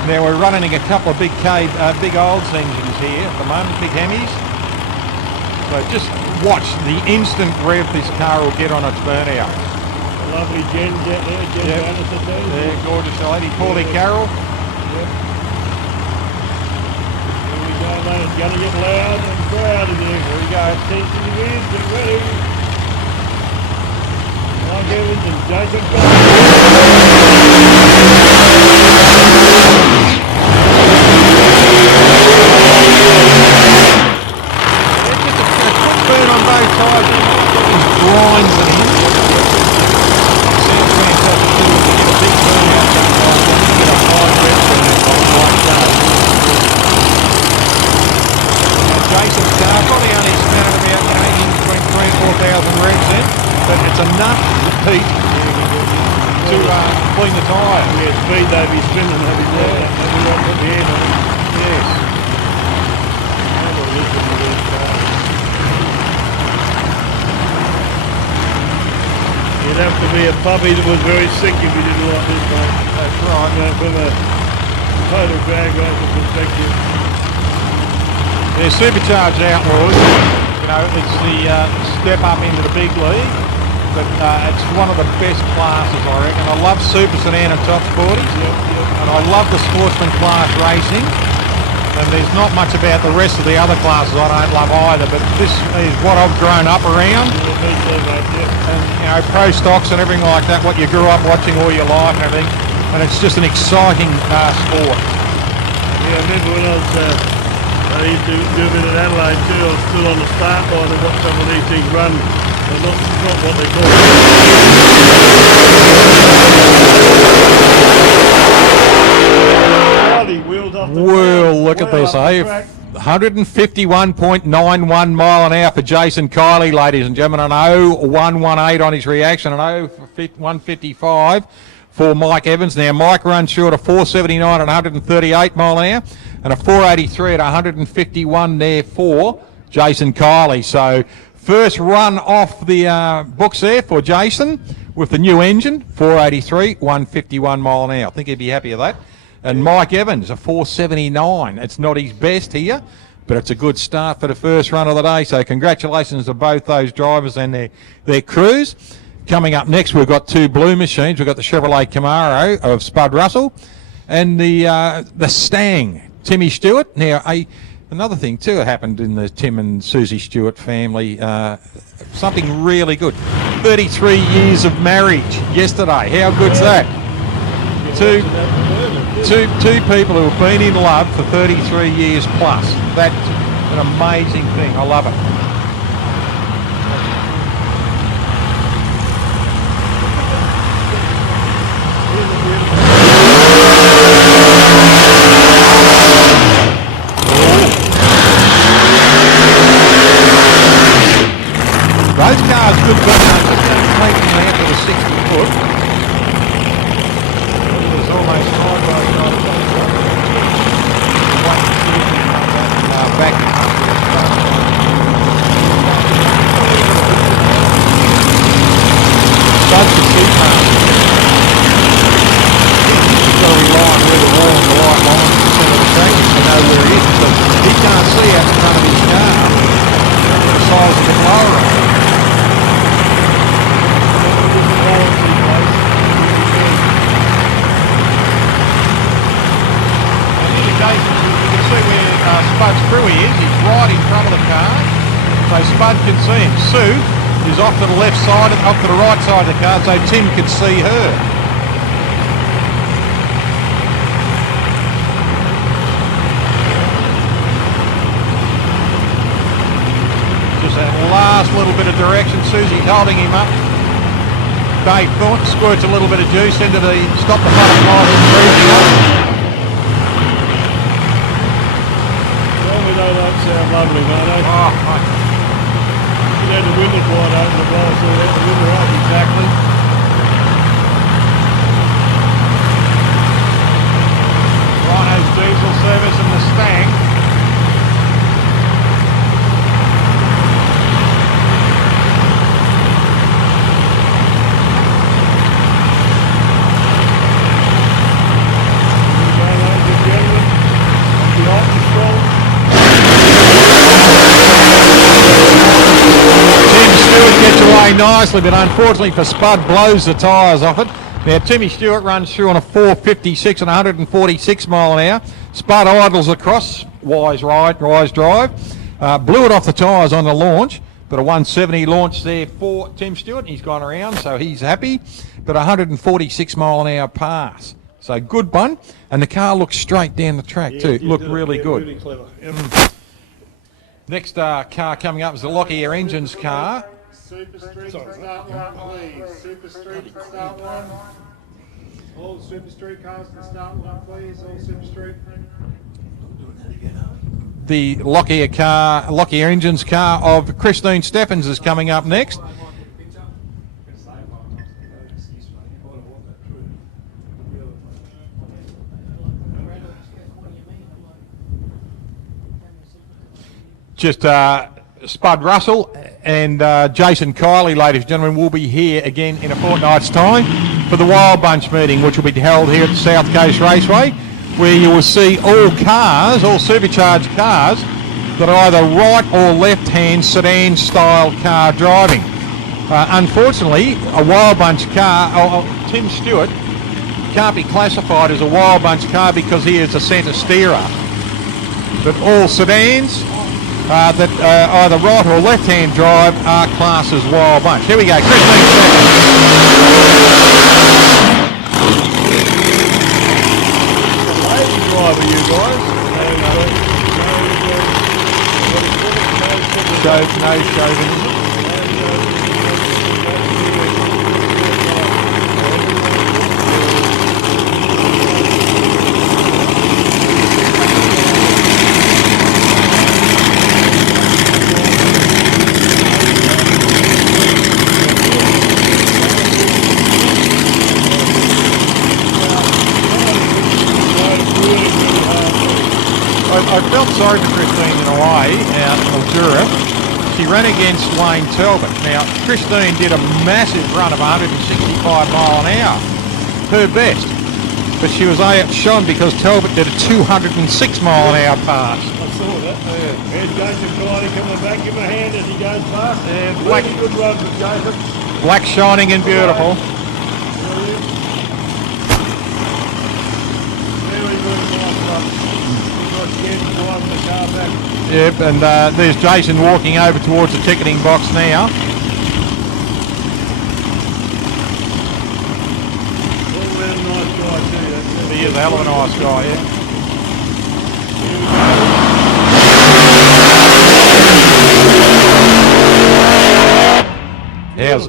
Now we're running a couple of big Olds engines here at the moment, big Hemis. So just watch the instant rev this car will get on its burnout. Lovely Jen out there, Jen Yep. Anderson there. There, gorgeous lady, Paulie Carroll. Yep. Here we go, mate. It's going to get loud and proud in here. Here we go. Attention to the wind. Get ready. Mike Evans and Jason Collins. Burn on both sides. These grinds it in. Sounds fantastic. Get a big burn out that side. Get a high rev burn like that. Now Jason's car probably only spent about between 3,000 and 4,000 revs in, but it's enough heat to clean the tyre. Yeah, speed they'd be spinning. They'd be right at the end on it. Yes. You'd have to be a puppy that was very sick if you didn't like this, mate. That's right. From a total drag racer perspective. They're supercharged outlaws. You know, it's the step up into the big league, but it's one of the best classes, I reckon. I love super sedan and top sporties, and I love the sportsman class racing. And there's not much about the rest of the other classes I don't love either, but this is what I've grown up around. Yeah, me too, mate, yeah. And, you know, pro stocks and everything like that, what you grew up watching all your life and everything. And it's just an exciting sport. Yeah, I remember when I used to do a bit at Adelaide too. I was still on the start line and watch some of these things run. They're not what they call wheels off the Well, ground, look at well this, up the eh? track. 151.91 mile an hour for Jason Kiley, ladies and gentlemen, an 0118 on his reaction, an 0155 for Mike Evans. Now, Mike runs short of 479 at 138 mile an hour, and a 483 at 151 there for Jason Kiley. So, first run off the books there for Jason. with the new engine, 483, 151 mile an hour. I think he'd be happy with that. And Mike Evans, a 479. It's not his best here, but it's a good start for the first run of the day. So congratulations to both those drivers and their crews. Coming up next, we've got two blue machines. We've got the Chevrolet Camaro of Spud Russell and the Stang, Timmy Stewart. Now, another thing too happened in the Tim and Susie Stewart family, something really good. 33 years of marriage yesterday. How good's that? Two people who have been in love for 33 years plus. That's an amazing thing. I love it. Those cars good fun. Just going to take them out to the 60 foot. It's almost sideways. Back. Spud's the seat car. He's got to rely on where the wall and the light line in the centre of the track is to know where he is. But he can't see out the front of his car. The side's a bit lower. Spud's crew is. He's right in front of the car, so Spud can see him. Sue is off to the left side, off to the right side of the car, so Tim can see her. Just that last little bit of direction. Susie's holding him up. Dave Thornton squirts a little bit of juice into the stop the butterflies and breathing up. That sounds lovely, mate. Oh, you had the window wide open, the bowl, so you had the window up. Exactly. Rhino's diesel service and the Stang. Nicely, but unfortunately for Spud, blows the tyres off it. Now Timmy Stewart runs through on a 456 and 146 mile an hour. Spud idles across, wise ride, wise drive. Blew it off the tyres on the launch, but a 170 launch there for Tim Stewart. He's gone around, so he's happy. But 146 mile an hour pass. So good one, and the car looks straight down the track too. It looked really good. Really clever. Yep. Next car coming up is the Lockyer Engines car. Super Street start line, please. Super Street start line. All Super Street cars can start line, please. All Super Street. The Lockyer Engines car of Christine Steffens is coming up next. Just Spud Russell and Jason Kiley, ladies and gentlemen, will be here again in a fortnight's time for the Wild Bunch meeting, which will be held here at the South Coast Raceway, where you will see all cars, all supercharged cars, that are either right or left-hand sedan-style car driving. Unfortunately, a Wild Bunch car, Tim Stewart, can't be classified as a Wild Bunch car because he is a centre steerer. But all sedans that either right or left-hand drive are classed as Wild Bunch. Here we go, Christine Lady driver, you guys. No chauvinism. I felt sorry for Christine in a way out in Mildura. She ran against Wayne Talbot. Now, Christine did a massive run of 165 mile an hour, her best. But she was outshone because Talbot did a 206 mile an hour pass. I saw that. There's Jason Clyde coming back. Give him a hand as he goes past. Black- Really good run from Jason. Black, shining and beautiful. Very, very nice run. He's got scared to drive the car back. Yep, and there's Jason walking over towards the ticketing box now. All round nice guy too. That's He is a hell of a nice guy, yeah.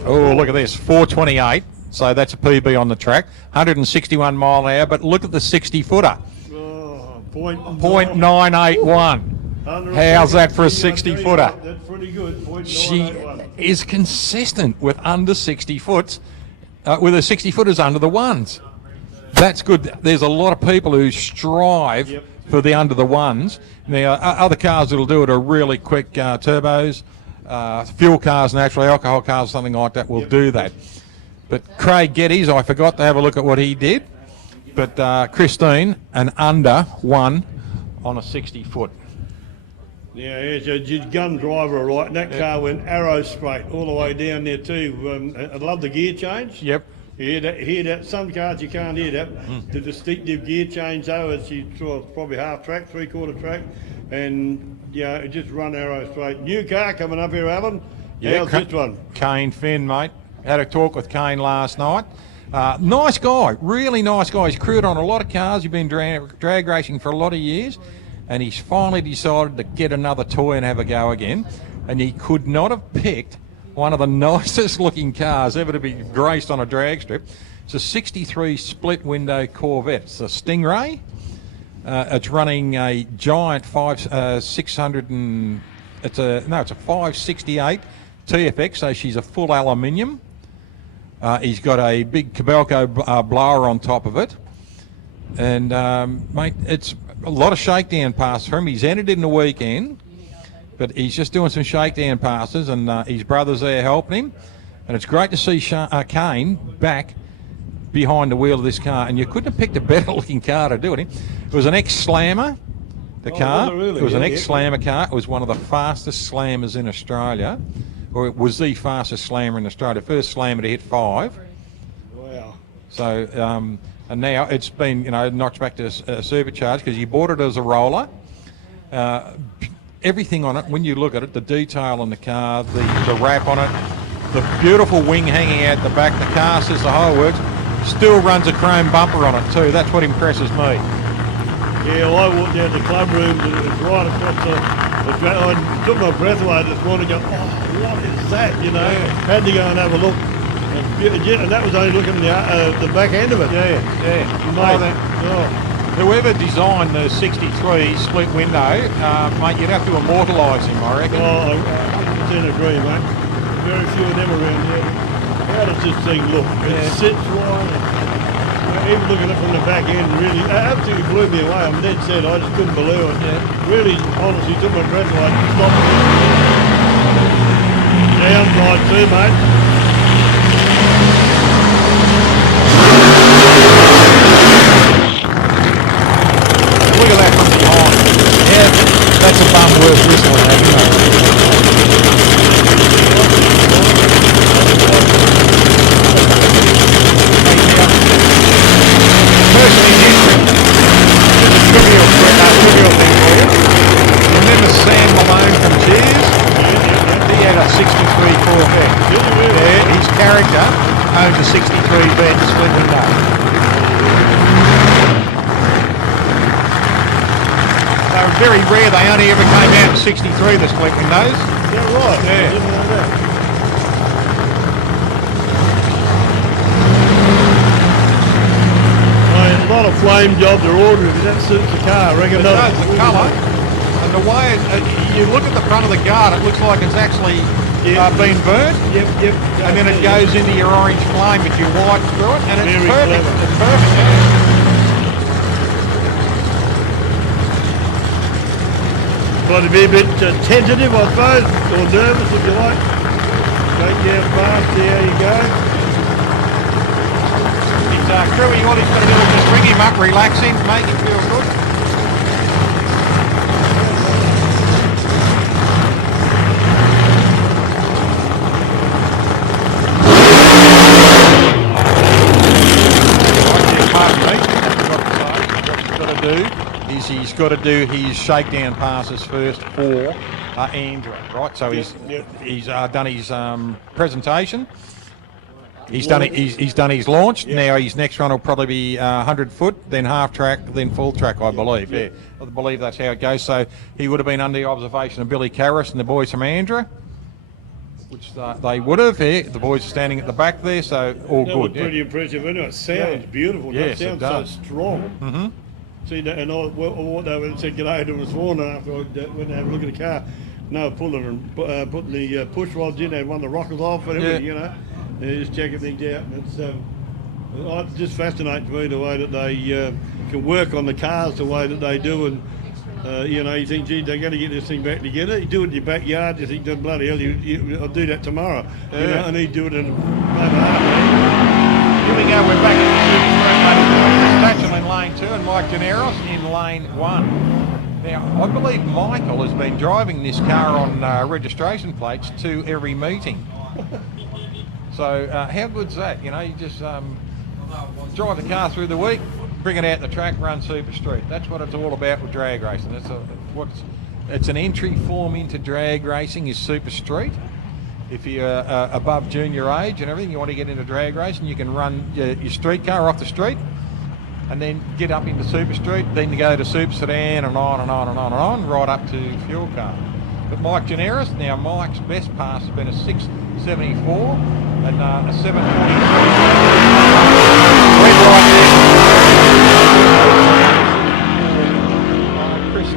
Oh, look at this, 428. So that's a PB on the track, 161 mile an hour. But look at the 60-footer, Oh, 0.981. How's that for a 60-footer? That's pretty good. She 0.981. is consistent with under 60 foots, with her 60 footers under the ones. That's good. There's a lot of people who strive Yep. for the under the ones. Now, other cars that'll do it are really quick turbos, fuel cars, natural alcohol cars, something like that will do that. But Craig Geddes, I forgot to have a look at what he did. But Christine, an under one on a 60 foot. Yeah, she's a gun driver, right? And that car went arrow straight all the way down there too. I love the gear change. Yep. You hear that. Some cars you can't hear that. The distinctive gear change though, she saw probably half track, 3/4 track, and yeah, it just run arrow straight. New car coming up here, Alan. How's this one? Kane Finn, mate. Had a talk with Kane last night. Nice guy, really nice guy. He's crewed on a lot of cars. He's been drag racing for a lot of years, and he's finally decided to get another toy and have a go again. And he could not have picked one of the nicest looking cars ever to be graced on a drag strip. It's a 63 split window Corvette. It's a Stingray. It's running a giant 568 TFX, so she's a full aluminium. He's got a big Cabelco blower on top of it. And, mate, it's a lot of shakedown passes for him. He's entered in the weekend, but he's just doing some shakedown passes, and his brother's there helping him. And it's great to see Kane back behind the wheel of this car. And you couldn't have picked a better looking car to do it in. It was an ex-slammer, the car. was it really? It was an Yeah, ex-slammer car. It was one of the fastest slammers in Australia. Or it was the fastest slammer in Australia. First slammer to hit 5. Wow. So, and now it's been, knocked back to supercharge because he bought it as a roller. Everything on it, when you look at it, the detail on the car, the wrap on it, the beautiful wing hanging out the back, the car says the whole works. Still runs a chrome bumper on it too. That's what impresses me. Yeah, well, I walked down to the club room and it was right across the track. I took my breath away this morning and go, oh, what is that, Had to go and have a look. And that was only looking at the back end of it. Yeah. Mate, Whoever designed the 63 split window, mate, you'd have to immortalise him, I reckon. I 100% agree, mate. Very few of them around here. How does this thing look? It sits right. Even looking at it from the back end, really, absolutely blew me away. I'm dead set. I just couldn't believe it. Yeah. Really, honestly, took my breath away. Stopped it. Downside too, mate. Look at that from behind. Yeah, that's a bum worth whistling at, isn't it? First in history, there's a trivial thing for you. Remember Sam Malone from Cheers? He had a 63 Corvette. Yeah, his character owns a 63 Vette split window. Very rare. They only ever came out in 63, the split windows. Yeah, right. Yeah. I didn't know that. A lot of flame jobs are ordered. That suits the car, I reckon. It does, the colour and the way you look at the front of the guard, it looks like it's actually been burnt. Yep. And then it goes into your orange flame, but you wipe through it, and it's Very perfect. clever. It's perfect. Yeah. Might be a bit tentative, I suppose, or nervous if you like. Straight down fast, there you go. He's Crewy, what he's going to do is just bring him up, relax him, make him feel good. He's got to do his shakedown passes first for Andrew, right? So he's done his presentation. He's done his launch. Yep. Now his next run will probably be 100 foot, then half track, then full track, I believe. Yep. Yeah, I believe that's how it goes. So he would have been under the observation of Billy Karras and the boys from Andrew, which they would have. Yeah, the boys are standing at the back there, so all That good. was pretty impressive. Anyway, it sounds beautiful. Yes, It it sounds so does. strong. Mm-hmm. See that, and I walked over and said g'day to him this morning after I went and had a look at the car. No, pulling and putting the push rods in, had one of the rockers off and everything, you know, and just checking things out. And it's just fascinating to me the way that they can work on the cars the way that they do, and you know, you think, gee, they're going to get this thing back together. You do it in your backyard, you think, bloody hell, I'll do that tomorrow. Yeah. You know, and he'd do it in Here we go, we're back at the Satchel in lane 2 and Mike Generos in lane 1. Now, I believe Michael has been driving this car on registration plates to every meeting. So how good's that? You know, you just drive the car through the week, bring it out the track, run Super Street. That's what it's all about with drag racing. It's an entry form into drag racing is Super Street. If you're above junior age and everything, you want to get into drag racing, you can run your street car off the street and then get up into Super Street, then you go to Super Sedan and on and on and on and on, right up to fuel car. But Mike Generis, now Mike's best pass has been a 674 and a 743. Chris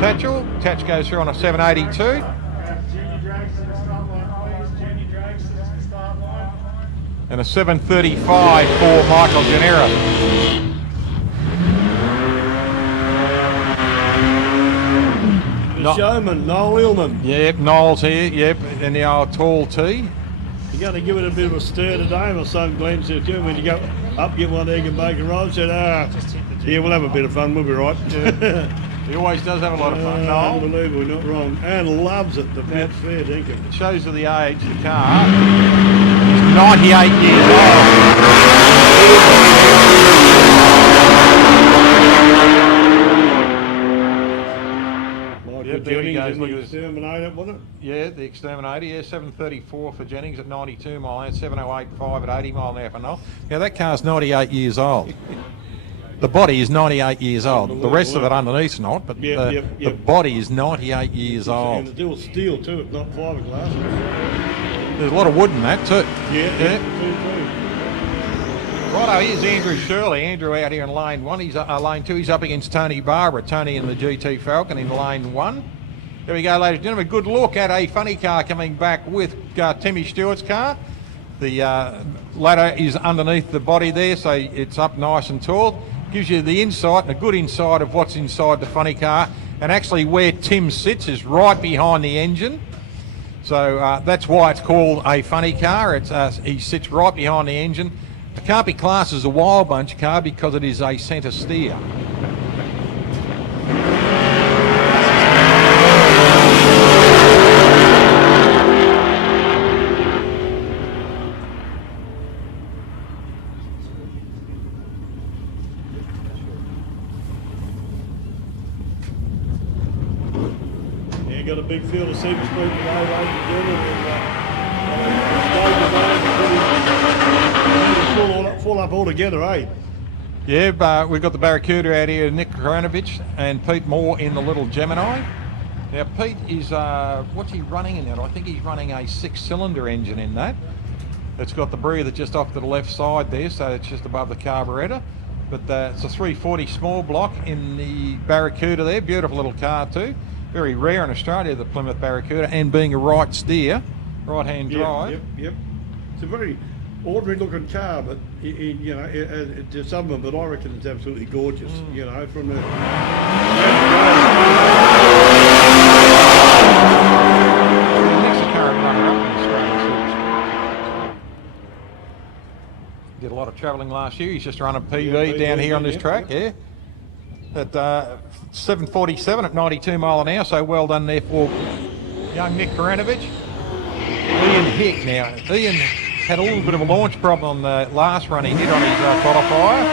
Tatchell goes through on a 782. And a 735 for Michael Generis. the showman, Noel Illman. Yep, Noel's here, yep, and the old tall T. You're going to give it a bit of a stir today. My son Glenn said to him, when you go up, get one egg and bacon roll, said, yeah, we'll have a bit of fun, we'll be right. Yeah. He always does have a lot of fun, Noel. Unbelievable, not wrong. And loves it, the Pat's fair dinkum. It shows you the age of the car. He's 98 years old. Yep, there he Jennings goes, look and at the this. Exterminator, wasn't it? Yeah, the Exterminator, yeah, 734 for Jennings at 92 mile an hour, 708.5 at 80 mile an hour for Noel. Now that car's 98 years old. The body is 98 years old. The rest of it underneath's not, but the body is 98 years And old. it's all steel too, it's not fiberglass. There's a lot of wood in that too. Yeah. Righto, here's Andrew Shirley. Andrew out here in lane 1. He's lane 2. He's up against Tony Barber. Tony in the GT Falcon in lane 1. There we go, ladies and gentlemen. Good look at a funny car coming back with Timmy Stewart's car. The ladder is underneath the body there, so it's up nice and tall. Gives you the insight and a good insight of what's inside the funny car. And actually where Tim sits is right behind the engine. So that's why it's called a funny car. It's he sits right behind the engine. It can't be classed as a wild bunch car because it is a centre steer. Yeah, got a big field of Super Street today, ladies and gentlemen. Full up all together, eh? Yeah, but we've got the Barracuda out here, Nick Koronovich and Pete Moore in the little Gemini. Now Pete is, what's he running in that? I think he's running a 6-cylinder engine in that. It's got the breather just off to the left side there, so it's just above the carburettor. But it's a 340 small block in the Barracuda there, beautiful little car too. Very rare in Australia, the Plymouth Barracuda, and being a right steer, right-hand drive. Yep. It's a very ordinary looking car, but you know, to some of them, but I reckon it's absolutely gorgeous. You know, from the Did a lot of travelling last year. He's just run a PB down here on this track, yeah. At 7:47 at 92 mile an hour, so well done there for young Nick Karanovich. Ian Hick now. Ian had a little bit of a launch problem on the last run he did on his throttle fire.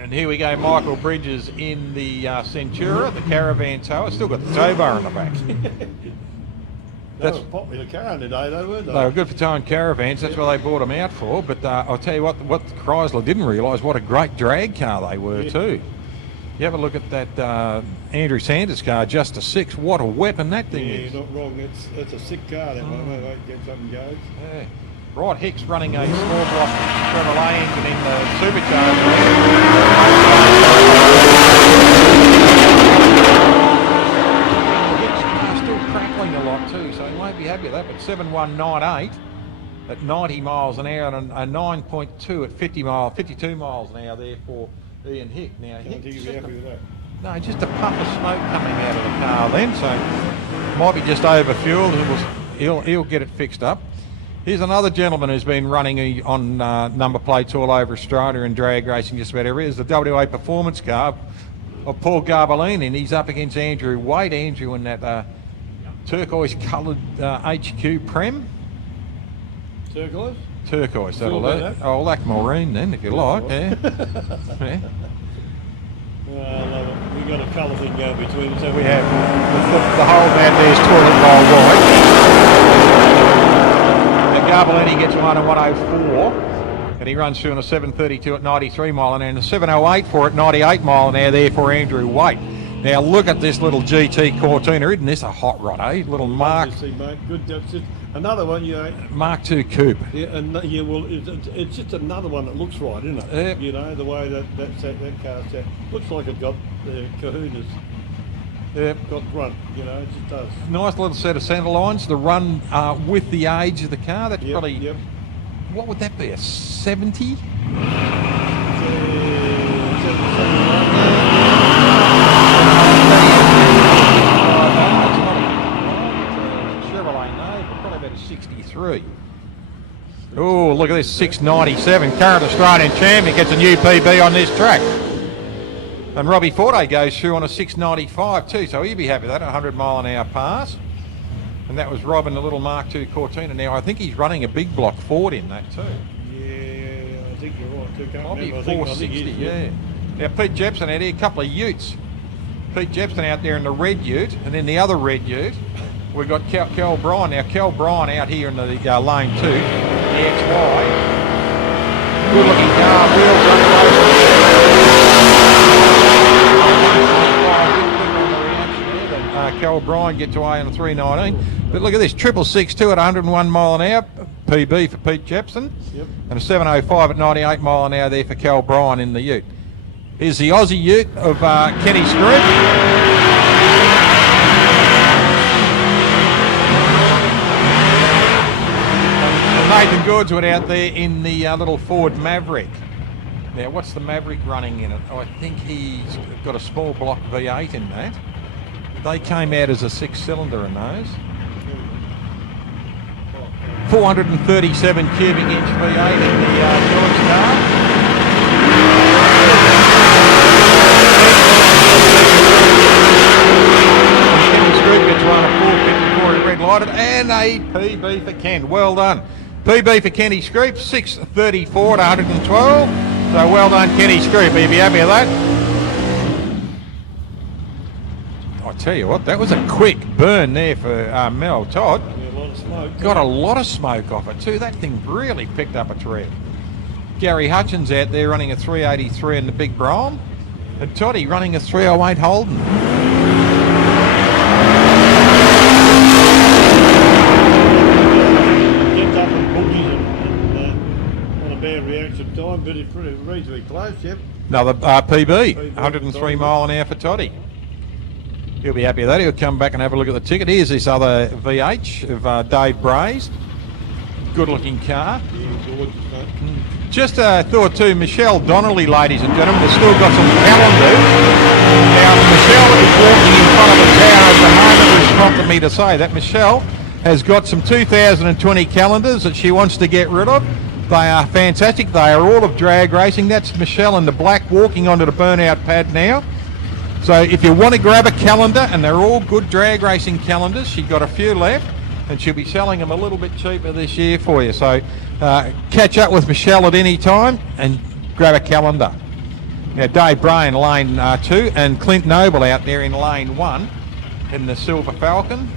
And here we go, Michael Bridges in the Centura, the caravan tower. Still got the tow bar in the back. That's a popular car in the day, though, weren't they? They were good for towing caravans. That's what they bought them out for. But I'll tell you what Chrysler didn't realise, what a great drag car they were too. You have a look at that Andrew Sanders car, just a 6. What a weapon that thing is. Yeah, not wrong. It's a sick car, that one. Wait, get something goes. Yeah. Rod Hicks running a small block Chevrolet engine in the supercharger. Crackling a lot too, so he won't be happy with that. But 7198 at 90 miles an hour and a 9.2 at 52 miles an hour there for Ian Hick. Now, I think he'll be happy with that. No, just a puff of smoke coming out of the car then, so might be just over fueled. He'll get it fixed up. Here's another gentleman who's been running on number plates all over Australia and drag racing just about everywhere. It's the WA performance car of Paul Garbolini, and he's up against Andrew Wade. Andrew in that turquoise coloured HQ Prem. Turquoise? Turquoise, that'll do. Oh, like maroon then, if you like. Yeah. Yeah. I love it. We've got a colour thing going between us. We have. The whole band there's toilet roll white. And Garbolini gets one at 104. And he runs through on a 7:32 at 93 mile an hour and a 7:08 for at 98 mile an hour there for Andrew Waite. Now look at this little GT Cortina. Isn't this a hot rod, eh? Little Mark. Good. Just another one, you know. Mark II Coupe. Yeah, and yeah, well, it's just another one that looks right, isn't it? Yep. You know, the way that car's set. Looks like it's got the kahunas. Yep. Got front, you know, it just does. Nice little set of centre lines. The run with the age of the car. That's probably. Yep. What would that be? A 70? Chevrolet, no, probably about a 63. Oh, look at this, 697. Current Australian champion gets a new PB on this track. And Robbie Forte goes through on a 695 too, so he'll be happy with that, 100 mile an hour pass. And that was Rob in the little Mark II Cortina. Now, I think he's running a big block Ford in that too. Yeah, I think you're right too. Probably 460, yeah. Now, Pete Jepson out here, a couple of utes. Pete Jepson out there in the red ute, and then the other red ute, we've got Kel Bryan. Now, Kel Bryan out here in the lane 2, the XY. Good looking car, wheels up. Kel Bryan gets away on a 319. But look at this, 662 at 101 mile an hour, PB for Pete Jepson. Yep. And a 705 at 98 mile an hour there for Kel Bryan in the ute. Here's the Aussie ute of Kenny Scroop. Nathan Gordeswood out there in the little Ford Maverick. Now, what's the Maverick running in it? Oh, I think he's got a small block V8 in that. They came out as a 6-cylinder in those. 437 cubic inch V8 in the George car. Kenny Scroop gets one at 454 in red lighted and a PB for Ken. Well done. PB for Kenny Scroop, 6:34 at 112. So well done, Kenny Scroop. You'll be happy with that. I tell you what, that was a quick burn there for Mel Todd. Yeah, a lot of smoke. Got a lot of smoke off it too. That thing really picked up a tread. Gary Hutchins out there running a 383 in the Big Brom. And Toddy running a 308 Holden. Gets up and boogies and on a bad reaction time, but it's pretty reasonably close, yep. Another PB, 103 mile an hour for Toddy. He'll be happy with that. He'll come back and have a look at the ticket. Here's this other VH of Dave Brays. Good looking car. Yeah, gorgeous, mate. Just thought too, Michelle Donnelly, ladies and gentlemen, has still got some calendars. Now, Michelle is walking in front of the tower at the moment, which prompted me to say that. Michelle, has got some 2020 calendars that she wants to get rid of. They are fantastic. They are all of drag racing. That's Michelle in the black walking onto the burnout pad now. So if you want to grab a calendar, and they're all good drag racing calendars, she's got a few left, and she'll be selling them a little bit cheaper this year for you. So catch up with Michelle at any time and grab a calendar. Now Dave Bray in lane 2 and Clint Noble out there in lane 1 in the Silver Falcon.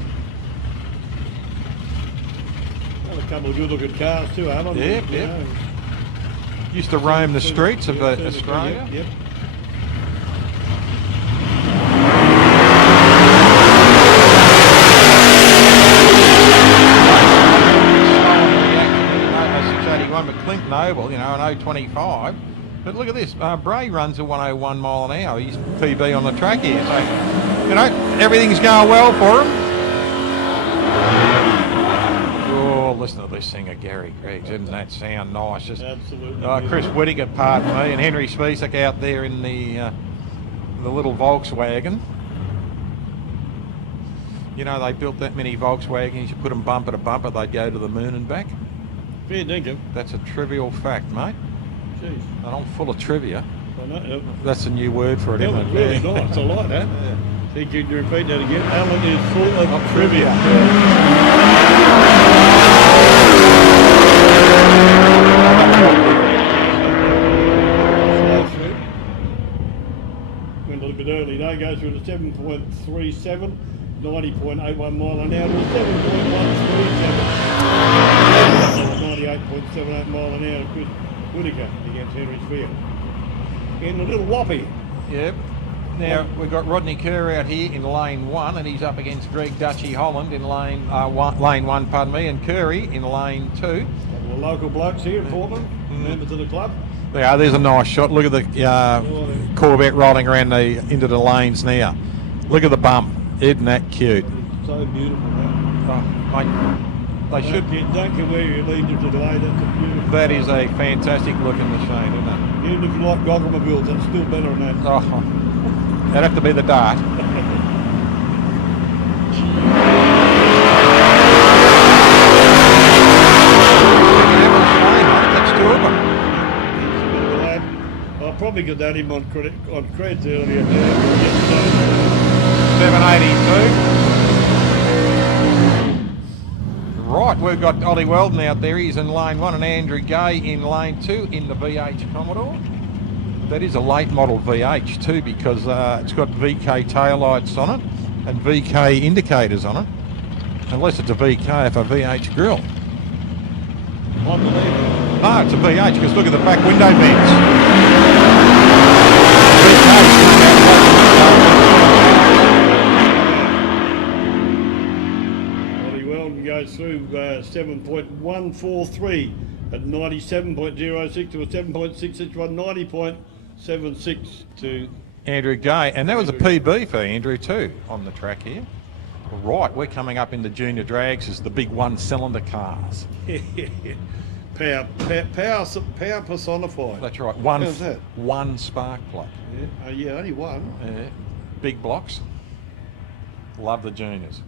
Well, a couple of good looking cars too, haven't they? Yep, yep. Used to roam the streets of Australia. Yep. But Clint Noble, you know, an 025. But look at this, Bray runs a 101 mile an hour. He's PB on the track here. So, you know, everything's going well for him. Oh, listen to this singer, Gary Greggs. Doesn't that sound nice? Just, Absolutely. Chris Whittaker, pardon me, and Henry Spisak out there in the little Volkswagen. You know, they built that many Volkswagens, you put them bumper to bumper, they'd go to the moon and back. Fair dinkum. That's a trivial fact, mate. Jeez. And I'm full of trivia. I know. That's a new word for it, That isn't was it? really nice. I like that. Yeah. Think you can repeat that again. Alan is full of trivia. Went a little bit early. They go through the 7.37, 90.81 mile an hour to 7.137. 98.78 mile an hour. Chris Whittaker against Henry Spear. In the little whoppy. Yep. Now, we've got Rodney Kerr out here in lane 1, and he's up against Greg Dutchy Holland in lane 1, pardon me, and Curry in lane 2. Couple of local blokes here in Portland, members of the club. Yeah, there's a nice shot. Look at the Corvette rolling around into the lanes now. Look at the bump. Isn't that cute? So beautiful, man. Oh, mate, they should. Don't care where you lead them today, that's a beautiful. That is a fantastic looking machine, isn't it? Even if you like Gogglemabiles, that's still better than that. Oh, that'd have to be the Dart. That's two of them. I probably got that him on creds earlier. 782. Right, we've got Ollie Weldon out there. He's in lane 1 and Andrew Gay in lane 2 in the VH Commodore. That is a late model VH too, because it's got VK taillights on it and VK indicators on it. Unless it's a VK for VH grill. Unbelievable. No, it's a VH because look at the back window vents. Ollie Weldon goes through 7.143 at 97.06 to a 7.66 run, 90.76 to Andrew Gay, and that was a PB for Andrew too on the track here. Right, we're coming up in the junior drags as the big one-cylinder cars. power personified. That's right, How's that? one spark plug. Yeah, only one. Yeah. Big blocks. Love the juniors.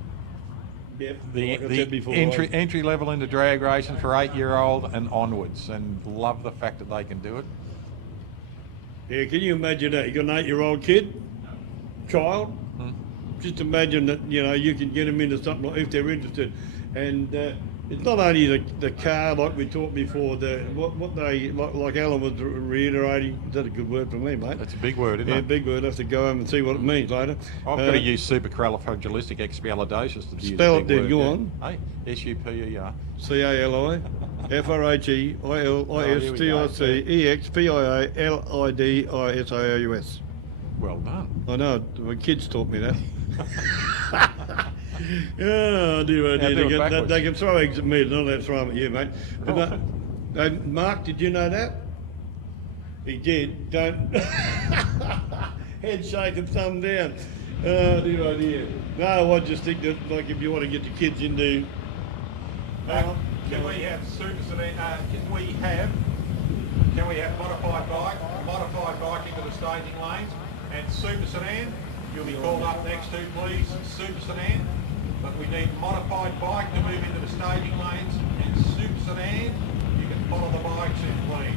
Yep. The, like I the said before, entry level into drag racing for 8-year-old and onwards, and love the fact that they can do it. Yeah, can you imagine that? You got an 8-year-old child. Just imagine that, you know, you can get them into something like, if they're interested. And it's not only the car, like we talked before, what they, like Alan was reiterating. Is that a good word for me, mate? That's a big word, isn't Yeah, it? big word. I have to go home and see what it means later. I've got to use supercalifragilisticexpialidocious to use Spell a it big then, word. go Yeah. on. Hey, SUPER. CALIFRAGILISTICEXPIALIDISAUS. Well done. I know, my kids taught me that. Oh, dear, Now do it backwards. they can throw eggs at me, they don't have to throw them at you, mate. But Mark, did you know that? He did. Don't. Head shake and thumb down. Oh, dear. No, I just think that, like, if you want to get the kids into. Can we have modified bike into the staging lanes and super sedan? You'll be called up next to, please, super sedan. But we need modified bike to move into the staging lanes, and super sedan, you can follow the bikes in, please.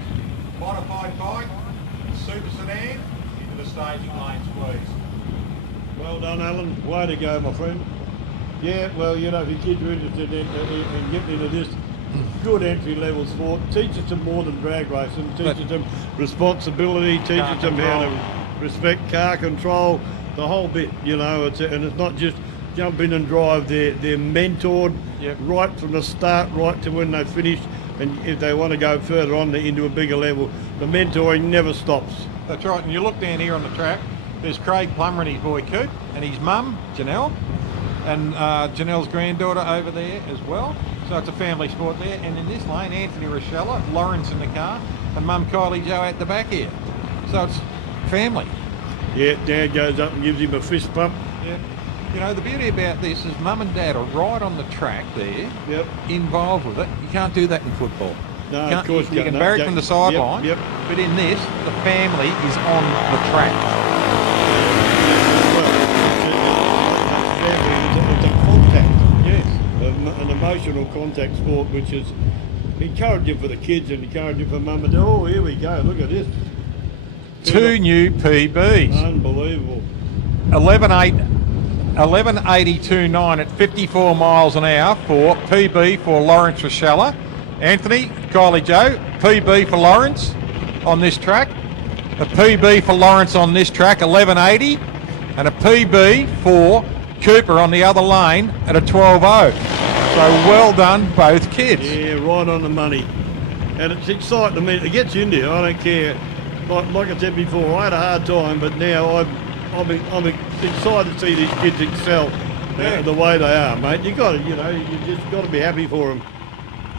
Modified bike, super sedan, into the staging lanes, please. Well done, Alan. Way to go, my friend. Yeah, well, you know, if your kids are interested in getting into this good entry-level sport, teaches them more than drag racing, teaches them responsibility, teaches them how to respect car control, the whole bit, you know, and it's not just jump in and drive. They're mentored right from the start, right to when they finish, and if they want to go further on into a bigger level, the mentoring never stops. That's right, and you look down here on the track, there's Craig Plummer and his boy Coop, and his mum, Janelle, and Janelle's granddaughter over there as well. So it's a family sport there. And in this lane, Anthony Rochella, Lawrence in the car, and Mum Kylie Joe at the back here. So it's family. Yeah, Dad goes up and gives him a fist bump. Yeah. You know, the beauty about this is Mum and Dad are right on the track there, involved with it. You can't do that in football. No, of course you can barrack from the sideline, but in this, the family is on the track. It's a contact, an emotional contact sport, which is encouraging for the kids and encouraging for mum and dad. Oh, here we go, look at this. 2 new PBs. Unbelievable. 11.82.9 at 54 miles an hour for PB for Lawrence Rochella. Anthony, Kylie Joe, PB for Lawrence on this track. A PB for Lawrence on this track, 11.80. And a PB for Cooper on the other lane at a 12.0. So well done, both kids. Yeah, right on the money. And it's exciting to me. It gets into you. I don't care. Like I said before, I had a hard time, but now I'm excited to see these kids excel the way they are, mate. You got to, you just got to be happy for them.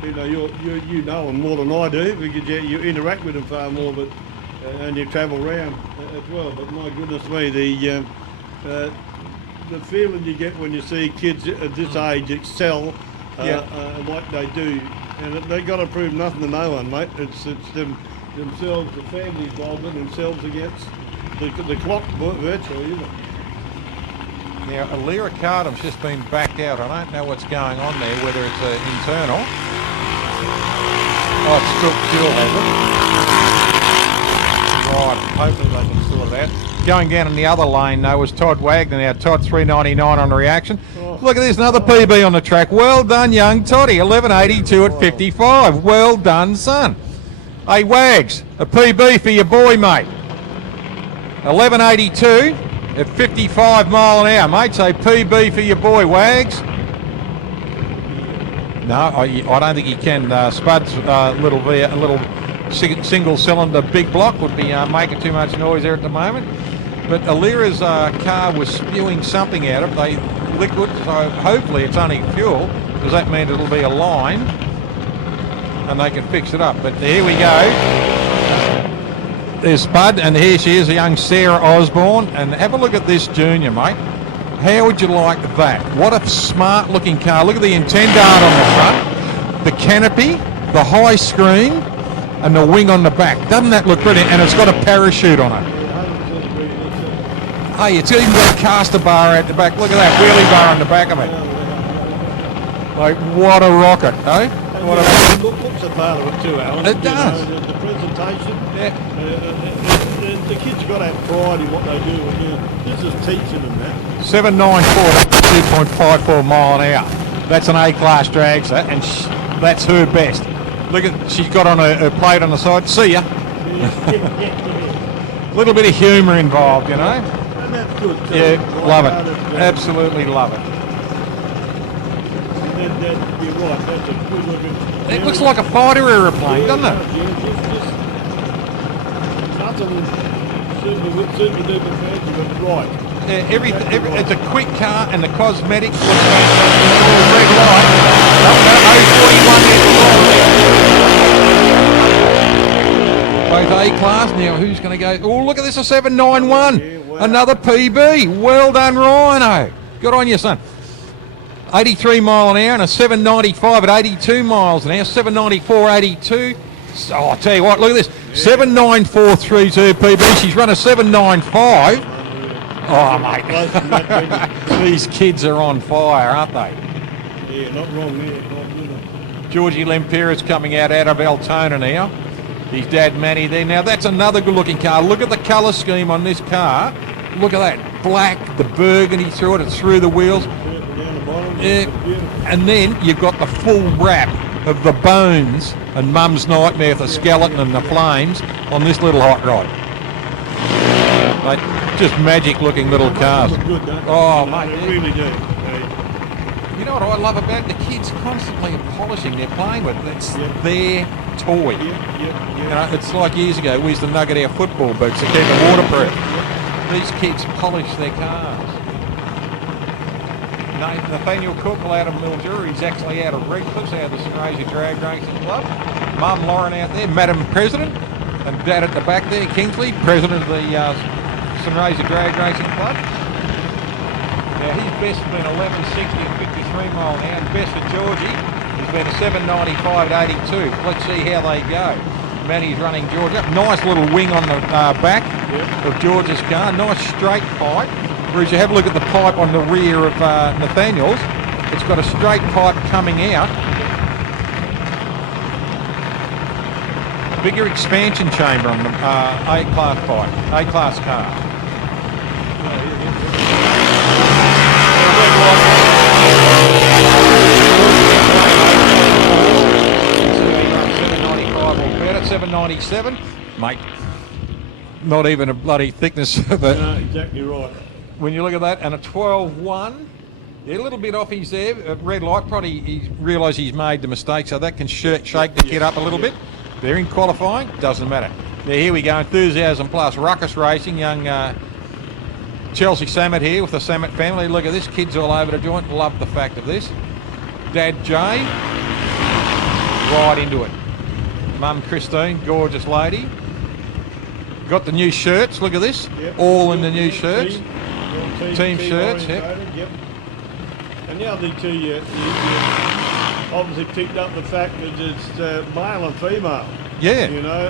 You know, you know them more than I do because you interact with them far more, but and you travel around as well. But my goodness me, the feeling you get when you see kids at this age excel like they do, and they've got to prove nothing to no one, mate. It's themselves, the family involvement, themselves against the clock virtually, isn't it? Now, Alira Cardham's just been backed out. I don't know what's going on there, whether it's internal. Oh, it's still fuel, has it? Right, hopefully they can sort it out. Going down in the other lane, though, was Todd Wagner. Now, Todd 3.99 on reaction. Look at this, another PB on the track. Well done, young Toddy. 11.82 at 55. Well done, son. Hey, Wags, a PB for your boy, mate. 11.82 at 55 mile an hour, mate. So PB for your boy, Wags. No, I don't think he can. Spud's little single cylinder big block would be making too much noise there at the moment. But Alira's car was spewing something out of it. Liquid, so hopefully it's only fuel, because that means it'll be a line and they can fix it up. But here we go. There's Spud, and here she is, a young Sarah Osborne. And have a look at this junior, mate. How would you like that? What a smart looking car. Look at the Intendant on the front, the canopy, the high screen, and the wing on the back. Doesn't that look brilliant? And it's got a parachute on it. Hey, it's even got a caster bar at the back. Look at that wheelie bar on the back of it. Like, what a rocket, eh? What a looks a part of it too, Alan. It does. The presentation. The kids got to have pride in what they do. This is teaching them that. 794 up to 2.54 mile an hour. That's an A-class dragster, and that's her best. Look at, she's got on her plate on the side. See ya. Little bit of humour involved, you know. And that's good too. Yeah, love it. Absolutely love it. You're right, that's a good looking... It looks like a fighter aeroplane, doesn't it? Nothing super duper fancy, but right. It's a quick car, and the cosmetics look fantastic. Red light. Both A-class. Now, who's going to go? Oh, look at this, a 791. Yeah, wow. Another PB. Well done, Rhino. Good on you, son. 83 mile an hour and a 795 at 82 miles an hour. 794, 82. Oh, I'll tell you what, look at this. 79432 PB. She's run a 795 Oh, mate. Close to that, Benji. These kids are on fire, aren't they? Yeah, not wrong there. Not good. Georgie Lempiras coming out of Altona now. His dad Manny there. Now that's another good looking car. Look at the colour scheme on this car. Look at that. Black, the burgundy through it, it's through the wheels. Purple down the bottom. Yeah. It's beautiful. And then you've got the full wrap of the bones and Mum's Nightmare, the skeleton and the flames on this little hot rod. Like, just magic looking little cars. Look good, don't they? Oh, No, mate. they really do. You know what I love about it? The kids constantly are polishing, they're playing with it. It's Yeah. their toy. Yeah. You know, it's like years ago we used to nugget our football boots to keep them waterproof. These kids polish their cars. Nathaniel Cook out of Mildura, he's actually out of Redcliffe, out of the St. Drag Racing Club. Mum Lauren out there, Madam President, and Dad at the back there, Kingsley, President of the St. Drag Racing Club. Now his best has been 11.60 at 53 mile an hour, and best for Georgie has been a 7.95 at 82. Let's see how they go. Manny's running George up. Nice little wing on the back of George's car. Nice straight pipe. Whereas you have a look at the pipe on the rear of Nathaniel's. It's got a straight pipe coming out. Bigger expansion chamber on the A-class pipe, A-class car. 797, mate. Not even a bloody thickness of it. No, exactly right. When you look at that, and a 12.1, yeah, a little bit off his there. At red light, probably he realised he's made the mistake, so that can shake the kid up a little bit. They're in qualifying, doesn't matter. Now here we go, enthusiasm plus ruckus racing, young Chelsea Samet here with the Samet family. Look at this, kids all over the joint. Love the fact of this. Dad Jay, right into it. Mum Christine, gorgeous lady. Got the new shirts, look at this. Yep. all in the new shirts. Team shirts, yep. orientated, yep. And the other two, you obviously picked up the fact that it's male and female. Yeah. You know,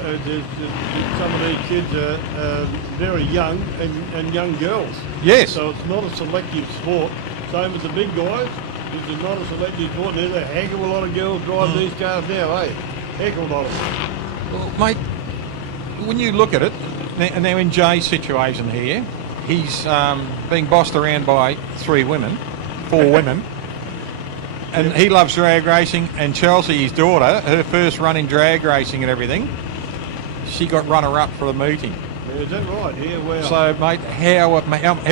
some of these kids are very young and young girls. Yes. So it's not a selective sport. Same as the big guys. It's not a selective sport. There's a heck of a lot of girls driving these cars now, eh? Heck of a lot of them. Well, mate, when you look at it, now in Jay's situation here, he's being bossed around by 4 women, and he loves drag racing, and Chelsea, his daughter, her first run in drag racing and everything, she got runner-up for the meeting. Is that right? Yeah, well. So, mate, how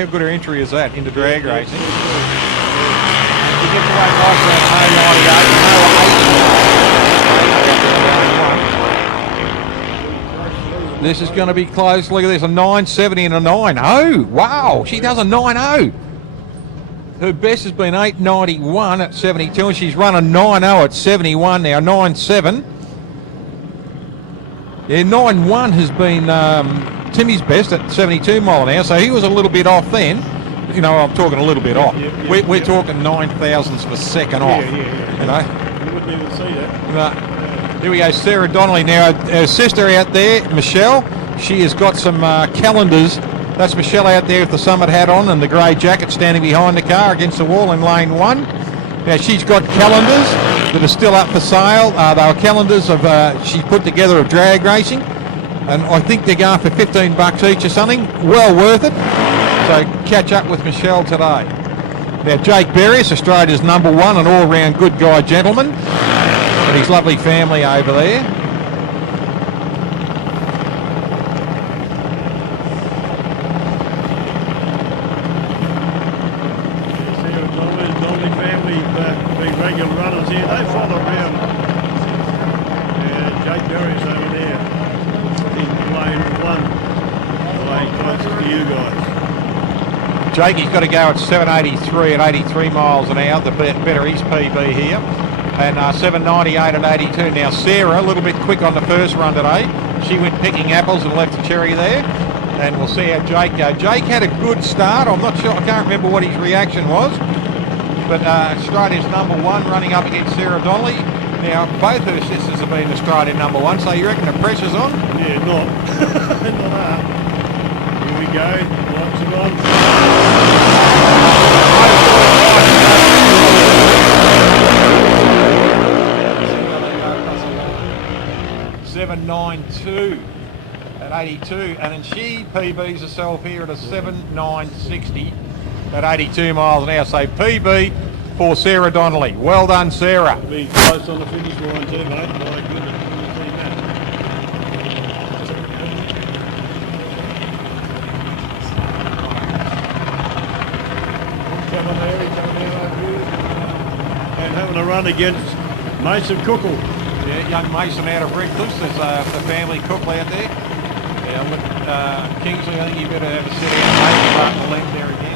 good an entry is that into drag racing? You get the way nice around This is going to be close. Look at this, a 9.70 and a 9.0. Wow, she does a 9.0. Her best has been 8.91 at 72, and she's run a 9.0 at 71 now, 9.7. Yeah, 9.1 has been Timmy's best at 72 mile an hour, so he was a little bit off then. You know, I'm talking a little bit off. We're talking 9 thousandths of a second off. Yeah. You know? You wouldn't even see that. No. Here we go, Sarah Donnelly. Now, her sister out there, Michelle, she has got some calendars. That's Michelle out there with the Summit hat on and the grey jacket standing behind the car against the wall in lane 1. Now, she's got calendars that are still up for sale. They were calendars of she put together of drag racing, and I think they're going for $15 each or something. Well worth it. So catch up with Michelle today. Now, Jake Berrius, Australia's #1 and all-round good guy gentleman, and his lovely family over there. Sarah Donnelly family, big regular runners here. They follow around. Jake Berry's over there. He's lane 1. Lane closest to you guys. Jakey's got to go at 7.83 at 83 miles an hour, the better East PB here. And 7.98 at 82. Now Sarah, a little bit quick on the first run today. She went picking apples and left a cherry there. And we'll see how Jake goes. Jake had a good start. I'm not sure, I can't remember what his reaction was. But Australia's #1 running up against Sarah Donnelly. Now, both her sisters have been Australian #1, so you reckon the pressure's on? Yeah, not. Not that. Here we go. Lots of runs. 7.92 at 82, and then she PBs herself here at a 7.960 at 82 miles an hour. So PB for Sarah Donnelly. Well done, Sarah. Be close on the finish line too, mate. My goodness, you see that. Coming there, he's coming there like good. And having a run against Mason Cookle. Yeah, young Mason out of Redcliffe. There's the family Cookle out there. Yeah, look, Kingsley, I think you better have a sit out, mate. Starting to length there again.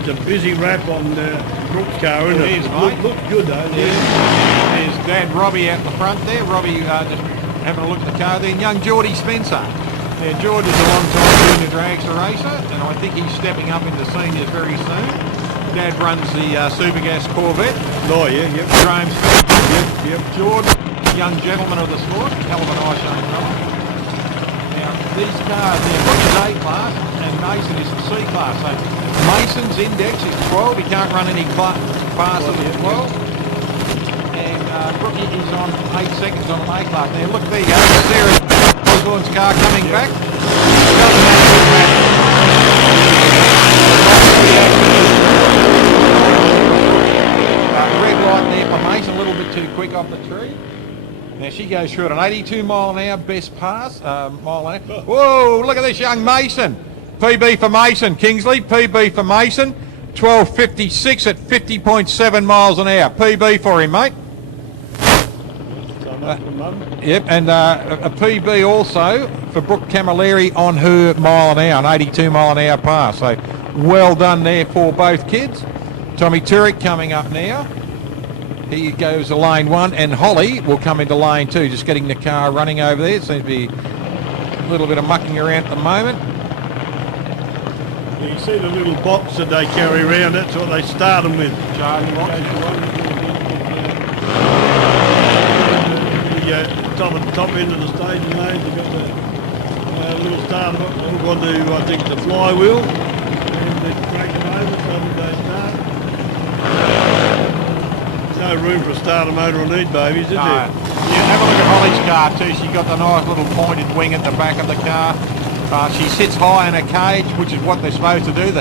It's a busy wrap on Brooks' car, isn't it? It is, mate. Looks good though. There's Dad Robbie out the front there. Robbie just having a look at the car there. And young Geordie Spencer. Now, George is a long-time junior dragster racer, and I think he's stepping up into seniors very soon. Dad runs the Supergas Corvette. Oh, yeah, yep. Graham Smith. Yep. George, young gentleman of the sport. Hell of a nice young fella. Now, these cars, Brooks is A class, and Mason is C class. So Mason's index is 12. He can't run any faster than 12. And Brookie is on 8 seconds on an A class. Now, look, there you go. Sarah Osborne's car coming back. Doesn't have a good match. Red light there for Mason, a little bit too quick off the tree. Now she goes through at an 82 mile an hour best pass. Mile an hour. Whoa, look at this young Mason. PB for Mason, Kingsley. PB for Mason. 12.56 at 50.7 miles an hour. PB for him, mate. Yep, and a PB also for Brooke Camilleri on her mile an hour, an 82 mile an hour pass. So well done there for both kids. Tommy Turek coming up now. He goes to lane 1, and Holly will come into lane 2, just getting the car running over there. It seems to be a little bit of mucking around at the moment. You see the little box that they carry around, that's what they start them with. Charging box. Top end of the station lane, you've got the little starter box, hook onto, I think, the flywheel, and they crank them over so that they start. No room for a starter motor on these babies, is there? Yeah, have a look at Holly's car too. She's got the nice little pointed wing at the back of the car. She sits high in a cage, which is what they're supposed to do.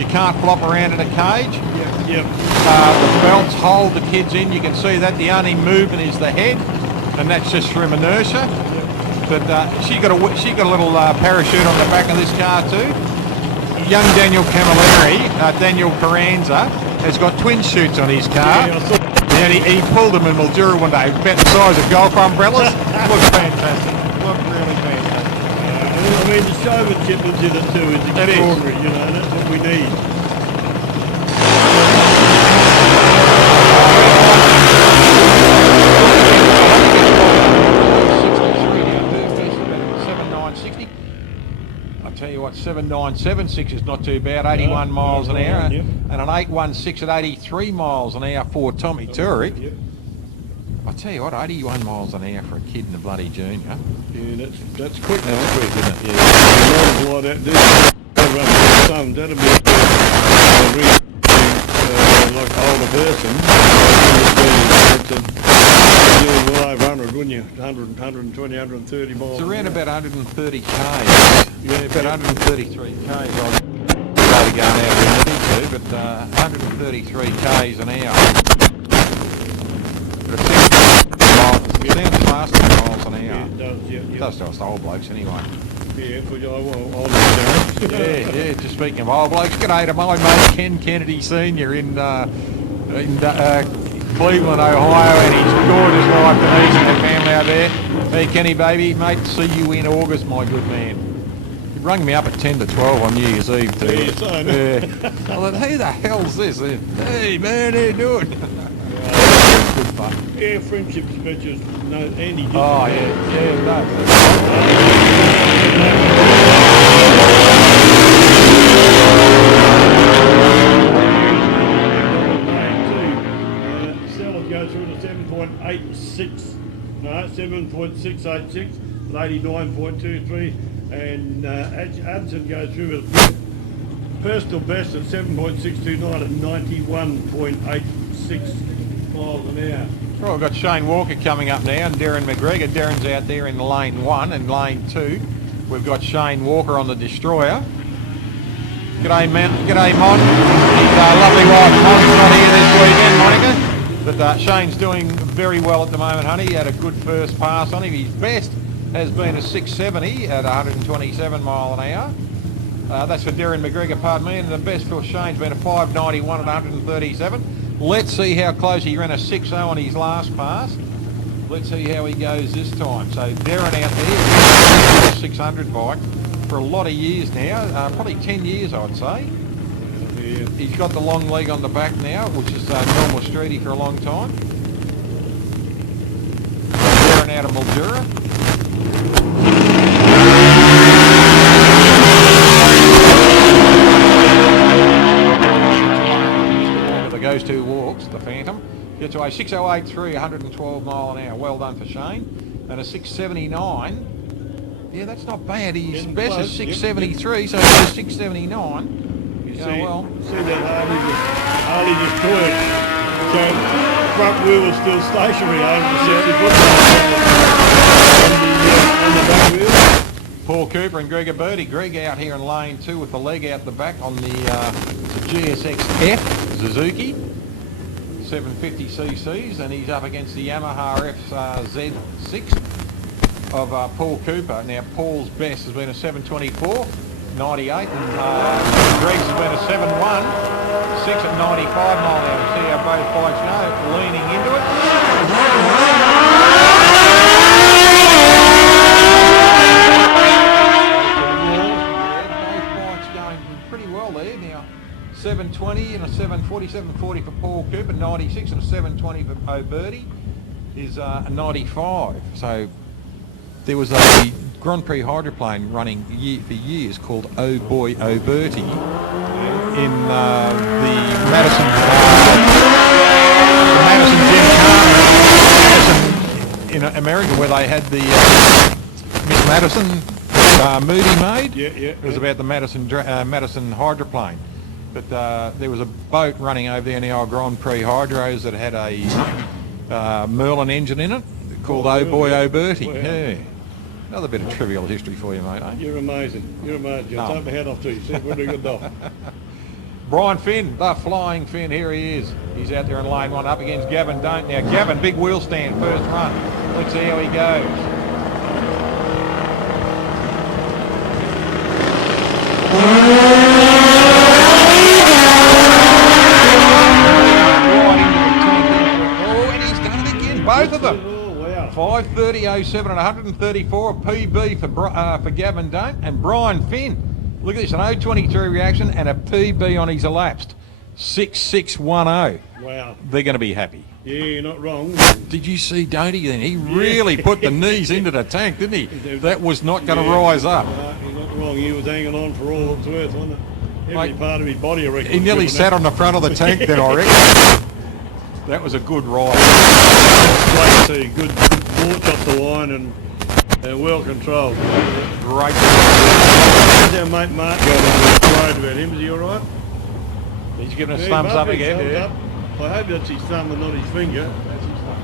You can't flop around in a cage. Yep. The belts hold the kids in. You can see that the only movement is the head, and that's just from inertia. But she got a little parachute on the back of this car too. Young Daniel Camilleri, Daniel Carranza, has got twin chutes on his car. And he pulled them in Mildura one day, about the size of golf umbrellas. Looks fantastic. Look really fantastic. I mean, the showmanship that's in it too is extraordinary, you know, that's what we need. Tell you what, 7.976 is not too bad, 81 miles an hour, yep. And an 8.16 at 83 miles an hour for Tommy Turek. Yep. I tell you what, 81 miles an hour for a kid in the bloody junior. Yeah, that's quick. That's quick, isn't it? Yeah. Like that, that'd be like an older person. You'd be over 100, wouldn't you? 100, 120, 130 miles. It's around about 130 k's. Yeah, about 133 k's. I'll probably going out there too, but 133 k's an hour. But it sounds faster than miles an hour. Yeah, it does, yeah. It does to us old blokes anyway. Yeah, because Yeah, just speaking of old blokes, g'day to my mate Ken Kennedy Sr. in Cleveland, Ohio, and his gorgeous wife Denise and the family out there. Hey Kenny baby, mate, see you in August, my good man. He rang me up at 10 to 12 on New Year's Eve too. Yeah, so I know. Yeah. I thought, who the hell's this? Hey man, how you doing? Good fun. Yeah, friendship's just no Andy. Oh yeah, no. Sellers go through to 7.86. No, 7.686 with 89.23. And Hudson goes through with a personal best at 7.629 and 91.86 miles an hour. Well, we've got Shane Walker coming up now and Darren McGregor. Darren's out there in lane 1 and lane 2. We've got Shane Walker on the Destroyer. G'day, G'day, Mon. His lovely wife, Mon's not here this weekend, Monica. But Shane's doing very well at the moment, honey. He had a good first pass on him. His best has been a 670 at 127 mile an hour. That's for Darren McGregor, pardon me. And the best for Shane's been a 591 at 137. Let's see how close he ran a 6.0 on his last pass. Let's see how he goes this time. So Darren out there, 600 bike for a lot of years now, probably 10 years I'd say. Yeah. He's got the long leg on the back now, which is normal streety for a long time. Darren out of Mildura. Goes 2 walks, the Phantom. Gets away 6.083, 112 mile an hour. Well done for Shane. And a 679. Yeah, that's not bad. His Getting best close. is 673, so he's 679. You Yeah, see, well. see that Harley just turned. So front wheel was still stationary over the 60 foot on the back wheel. Paul Cooper and Gregor Birdie. Greg out here in lane 2 with the leg out the back on the GSX F Suzuki 750 cc's, and he's up against the Yamaha Z6 of Paul Cooper. Now Paul's best has been a 724 98 and Greg's has been a 7.1 6 at 95 mile an hour. See how both bikes go, leaning into it. Pretty well there now. 720 and a 740, 740 for Paul Cooper, 96 and a 720 for O'Bertie is a 95. So there was a Grand Prix hydroplane running for years called Oh Boy O'Bertie in the Madison in America, where they had the Miss Madison movie made. It was about the Madison hydroplane. But there was a boat running over there in the old Grand Prix hydros that had a Merlin engine in it called Oh Boy O'Bertie. Wow. Yeah. Another bit of trivial history for you, mate, eh? You're amazing. You're amazing. I'll take my hat off to you. See, we're doing a good job. Brian Finn, the flying Finn, here he is. He's out there in lane 1 up against Gavin Don't. Now Gavin, big wheel stand, first run. Let's see how he goes. Oh, and he's done it again, both of them. Oh, wow. 5:30.07 and 134, a PB for Gavin Don't, and Brian Finn. Look at this, an 0.23 reaction and a PB on his elapsed. 6.610. Wow. They're going to be happy. Yeah, you're not wrong. Did you see Don'ty then? He really put the knees into the tank, didn't he? That was not going to rise up. You're not wrong. He was hanging on for all it's worth, wasn't it? Every Mate, part of his body, I reckon. He nearly sat on the front of the tank then, I reckon. That was a good ride. Great to see. Good launch off the line and well controlled. Great. How's our mate Mark going on? Worried about him. Is he all right? He's giving us Yeah, thumbs he up must be again. thumbs Yeah. up. I hope that's his thumb and not his finger. That's his thumb.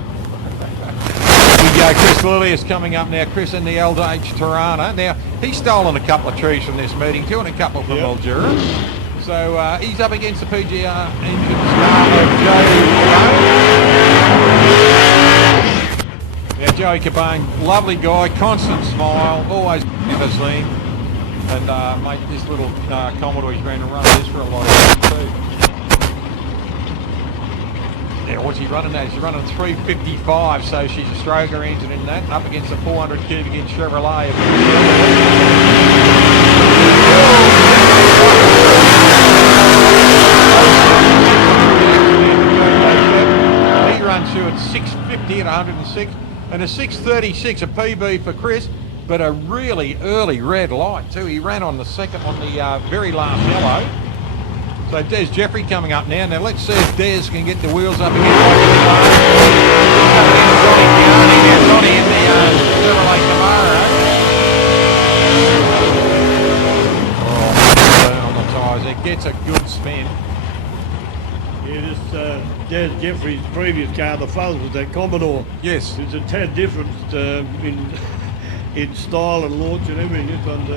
We go, Chris Lillius coming up now. Chris in the LH Tirana. Now, he's stolen a couple of trees from this meeting too, and a couple from Mildura. So he's up against the PGR engine star of Joey Cabane. Now, Joey Cabane, lovely guy, constant smile, always never seen. And mate, this little Commodore, he's been running this for a lot of years too. Yeah, what's he running at? He's running 355, so she's a stroker engine in that, up against the 400 cubic inch Chevrolet. He runs through at 650 at 106, and a 636, a PB for Chris, but a really early red light too. He ran on the second, on the very last yellow. So Des Jeffrey coming up now. Now let's see if Des can get the wheels up again. Johnny in the Chevrolet Camaro. gets a good spin. Yeah, this Des Jeffrey's previous car, the Fuzz, was that Commodore. Yes. It's a tad different in style and launch and everything. This one's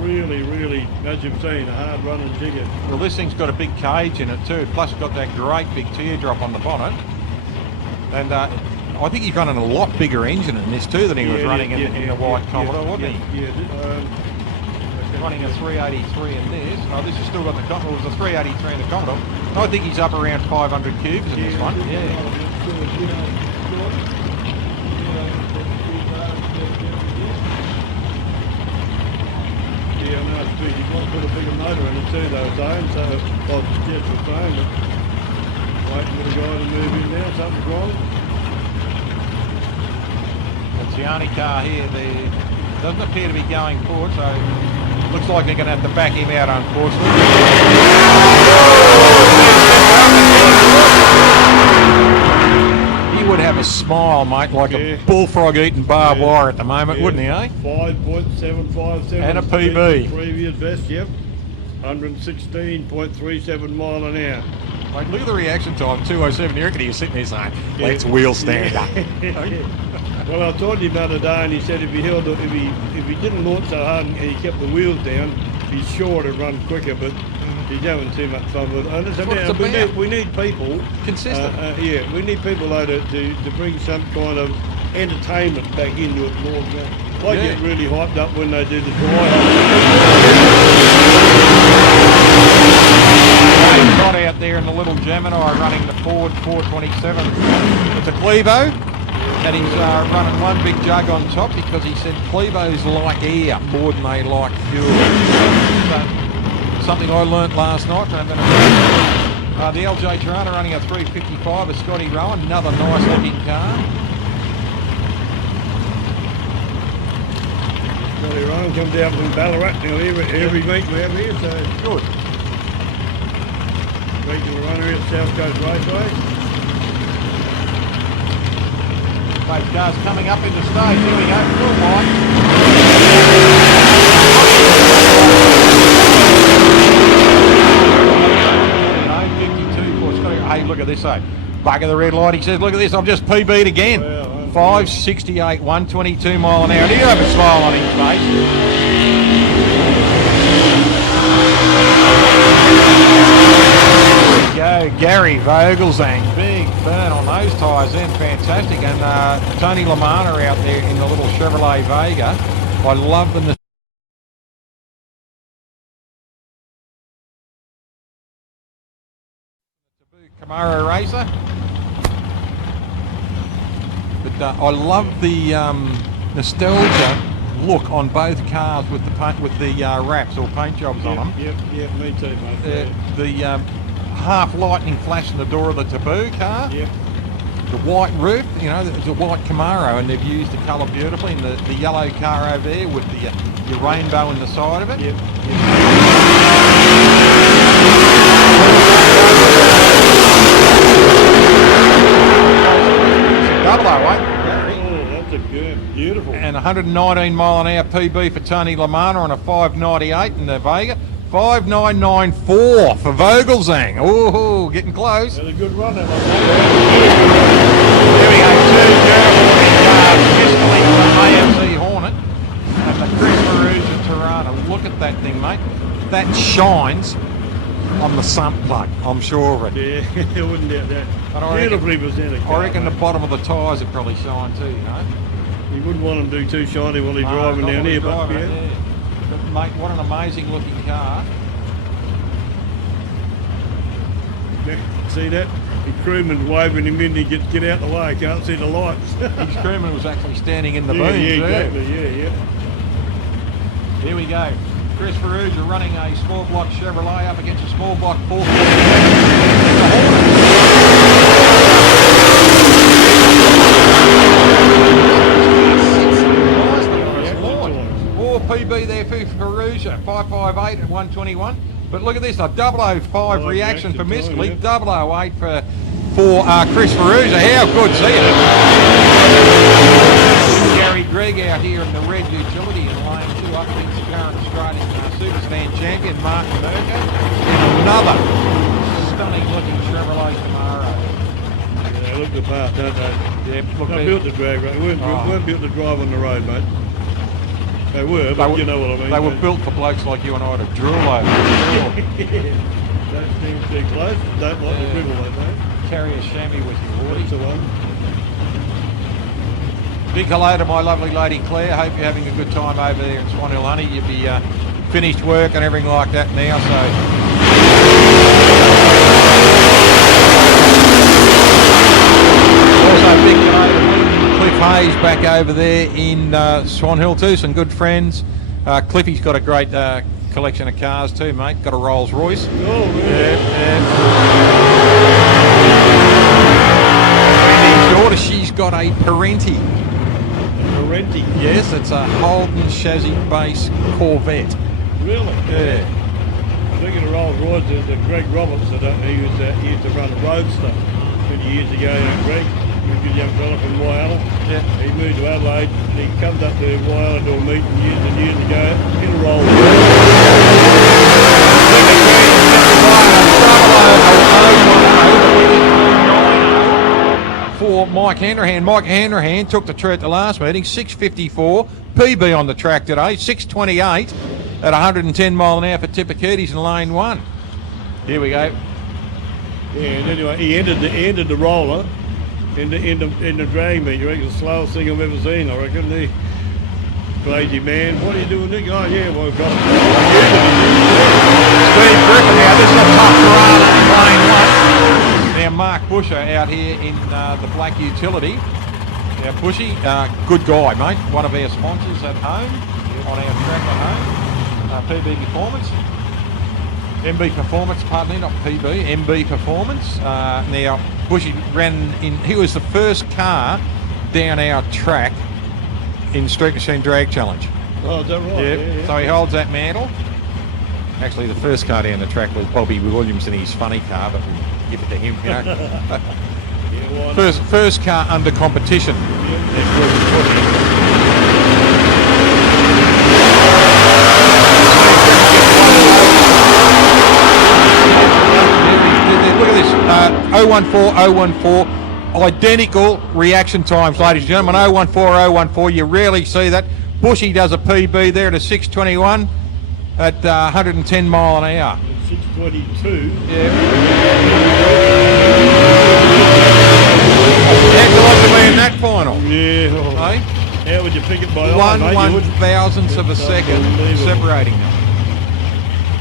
really, really, as you've seen, a hard running jigger. Well, this thing's got a big cage in it too. Plus, it's got that great big teardrop on the bonnet. And I think he's running a lot bigger engine in this too than he was running in the white Commodore, wasn't he? Yeah. Running a 383 in this. Oh, this has still got the Commodore. It was a 383 in the Commodore. I think he's up around 500 cubes in this one. Yeah. Yeah, no, it's big. You want to put a bigger motor in it too, though, Zane. So, well, yes, the same, but waiting for the guy to move in now. Something's wrong. It's the only car here. There doesn't appear to be going forward, so looks like they're going to have to back him out, unfortunately. He would have a smile, mate, like a bullfrog eating barbed wire at the moment, wouldn't he, eh? 5.757. And a PB. Previous best, yep. 116.37 mile an hour. Mate, look at the reaction time, 207. You reckon he was sitting there saying, let's wheel stand up. Well, I told him the other day, and he said if he didn't launch so hard and he kept the wheels down, he's sure to run quicker. But he's having too much fun with it. And we need people consistent. We need people though to bring some kind of entertainment back into it more. I get really hyped up when they do the dry. Got out there in the little Gemini running the Ford 427. It's a Clevo. And he's running one big jug on top because he said Clevos like air more than they like fuel. So, something I learnt last night. The LJ Tirana running a 355 of Scotty Rowan, another nice looking car. Scotty Rowan comes out from Ballarat now every week we have here, so good. Regular runner at South Coast Raceway. Both cars coming up into stage. Here we go. Full wide. 52 for Scotty. Hey, look at this, eh? Bugger the red light. He says, look at this. I've just PB'd again. Wow, 568, 122 mile an hour. Do you have a smile on his face? Go, Gary Vogelzang, big burn on those tyres then, fantastic. And Tony Lamana out there in the little Chevrolet Vega. I love the Camaro racer. But I love the nostalgia look on both cars with the paint, with the wraps or paint jobs on them. Yep, me too, mate. The half lightning flash in the door of the Taboo car. Yep. The white roof, you know, it's a white Camaro, and they've used the colour beautifully. And the yellow car over there with the rainbow in the side of it. Yep. Double O, eh? That's a good, beautiful. And 119 mile an hour PB for Tony Lamana on a 598 in the Vega. 5994 for Vogelzang. Oh, getting close. Had a good run that one. There we go, two cars, Fiscally from AMC Hornet and the Chris Maruja Tirana. Look at that thing, mate. That shines on the sump plug, I'm sure of it. Yeah, I wouldn't doubt that. And Beautifully presented car, I reckon the mate. bottom of the tyres would probably shine too, you know. You wouldn't want him to do too shiny while he's driving Not down while here, he's but driving, yeah. But mate, what an amazing looking car. See that? The crewman's waving him in to get out the way. Can't see the lights. His crewman was actually standing in the yeah, beams exactly. there. Yeah. Here we go. Chris Ferrugia running a small block Chevrolet up against a small block 4. Or PB there for Ferrugia, 558 at 121. But look at this, a 005 reaction for Miscally, 008 for Chris Ferrugia. How good, see it? Gary Gregg big out here in the red utility in lane 2 up against the current Australian Superstand champion, Mark Merker. And another stunning looking Chevrolet Camaro. Yeah, they look the part, don't they? Yeah, look, They built the drag race. Weren't built to drive on the road, mate. They were, but you know what I mean. They were built for blokes like you and I to drool over. Don't seem too close. Don't like the dribble, mate. Carry a chamois with you, Wardy. That's the one. Big hello to my lovely lady Claire. Hope you're having a good time over there in Swan Hill, honey. You'll be finished work and everything like that now, so. Also, big hello to Cliff Hayes back over there in Swan Hill too. Some good friends. Cliffy's got a great collection of cars too, mate. Got a Rolls Royce. Oh, really? Yeah. And his daughter, she's got a Parenti. Parenti. Yes, it's a Holden chassis base Corvette. Really? Yeah. Speaking of Rolls Royce, the Greg Roberts, I don't know, he used to run a Roadster 20 years ago. Greg, he was a good young fella from Wales. Yeah. He moved to Adelaide and he comes up to Wales to a meeting years and years ago in a Rolls Royce. For Mike Hanrahan. Mike Hanrahan took the tree at the last meeting, 6:54, PB on the track today, 6:28 at 110 mile an hour for Tipperkeeties in lane 1. Here we go. Yeah, and anyway, he ended the roller in the drag meet. You reckon the slowest thing I've ever seen, I reckon. The crazy man. What are you doing, Nick? Oh, yeah, well, I've got it. Steve Griffin now, this is a tough run in lane 1. Now Mark Busher out here in the black utility. Now Bushy, good guy, mate. One of our sponsors at home, on our track at home. PB Performance. MB Performance, pardon me, not PB, MB Performance. Now Bushy ran in, he was the first car down our track in Street Machine Drag Challenge. Oh, is that right? Yep. Yeah. So he holds that mantle. Actually, the first car down the track was Bobby Williams in his funny car, but we give it to him, you know. Yeah, First car under competition. Look at this, 014, identical reaction times, ladies and gentlemen, 014, you rarely see that. Bushy does a PB there at a 6:21 at 110 mile an hour. 6:22. Yeah. How'd you like to be in that final? Yeah. Oh. Eh? How would you pick it by eye, One mate? You wouldn't. thousandth of a second Unbelievable. separating them.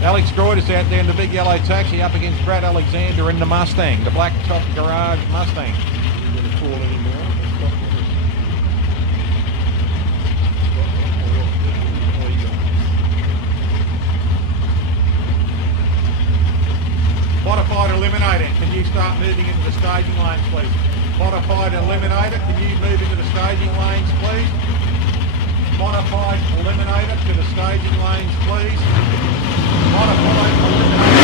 Alex Groyder's out there in the big yellow taxi up against Brad Alexander in the Mustang, the black top garage Mustang. Modified Eliminator, can you start moving into the staging lanes, please? Modified Eliminator, can you move into the staging lanes, please? Modified Eliminator to the staging lanes, please. Modified Eliminator.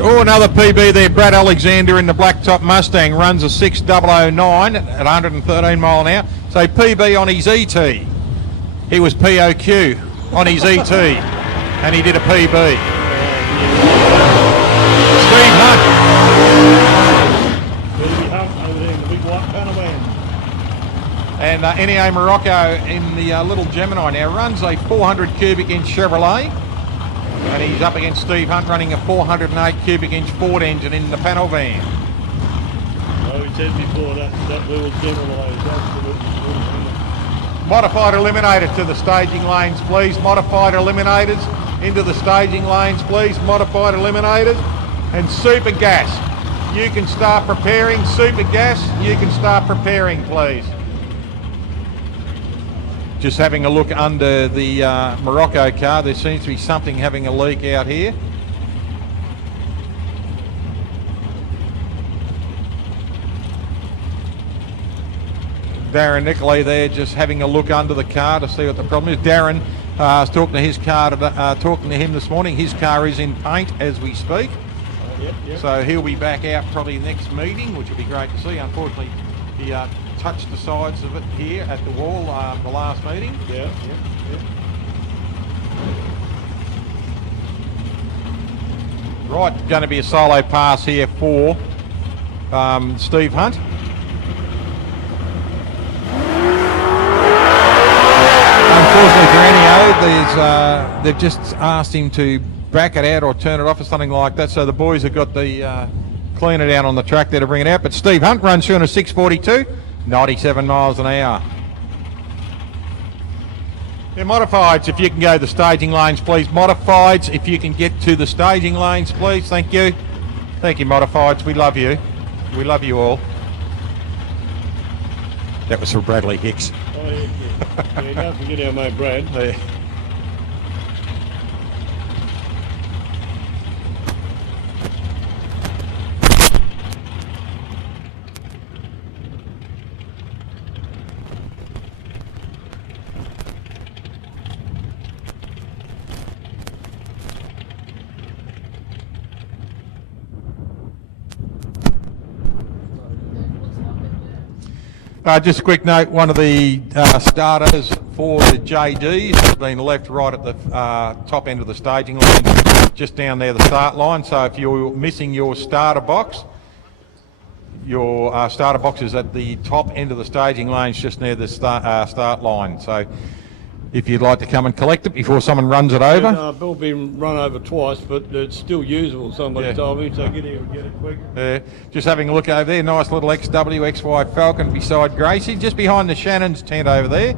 Oh, another PB there. Brad Alexander in the blacktop Mustang runs a 6009 at 113 mile an hour. So PB on his ET. He was POQ on his ET, and he did a PB. Steve Hunt. And Ennio Morocco in the little Gemini now runs a 400 cubic inch Chevrolet, and he's up against Steve Hunt running a 408 cubic inch Ford engine in the panel van. Oh, we said before that little Gemini is absolutely beautiful. Modified Eliminator to the staging lanes, please. Modified Eliminators into the staging lanes, please. Modified Eliminators. And Super Gas, you can start preparing. Super Gas, you can start preparing, please. Just having a look under the Morocco car. There seems to be something having a leak out here. Darren Nicolay there just having a look under the car to see what the problem is. Darren was talking to his car, talking to him this morning. His car is in paint as we speak. Yep. So he'll be back out probably next meeting, which will be great to see. Unfortunately, he touched the sides of it here at the wall the last meeting. Yeah. Right, going to be a solo pass here for Steve Hunt. Unfortunately for Ennio, they've just asked him to back it out or turn it off or something like that. So the boys have got the cleaner down on the track there to bring it out. But Steve Hunt runs through on a 6:42, 97 miles an hour. Yeah, modifieds, if you can go to the staging lanes, please. Modifieds, if you can get to the staging lanes, please. Thank you. Thank you, modifieds. We love you. We love you all. That was for Bradley Hicks. Oh, yeah. Yeah, don't forget our mate Brad. Yeah. Just a quick note, one of the starters for the JDs has been left right at the top end of the staging line, just down there the start line. So if you're missing your starter box, your starter box is at the top end of the staging lanes, just near the start line. So if you'd like to come and collect it before someone runs it over. And, Bill been run over twice, but it's still usable, somebody told me, so get here and get it quick. Just having a look over there, nice little XWXY Falcon beside Gracie, just behind the Shannon's tent over there.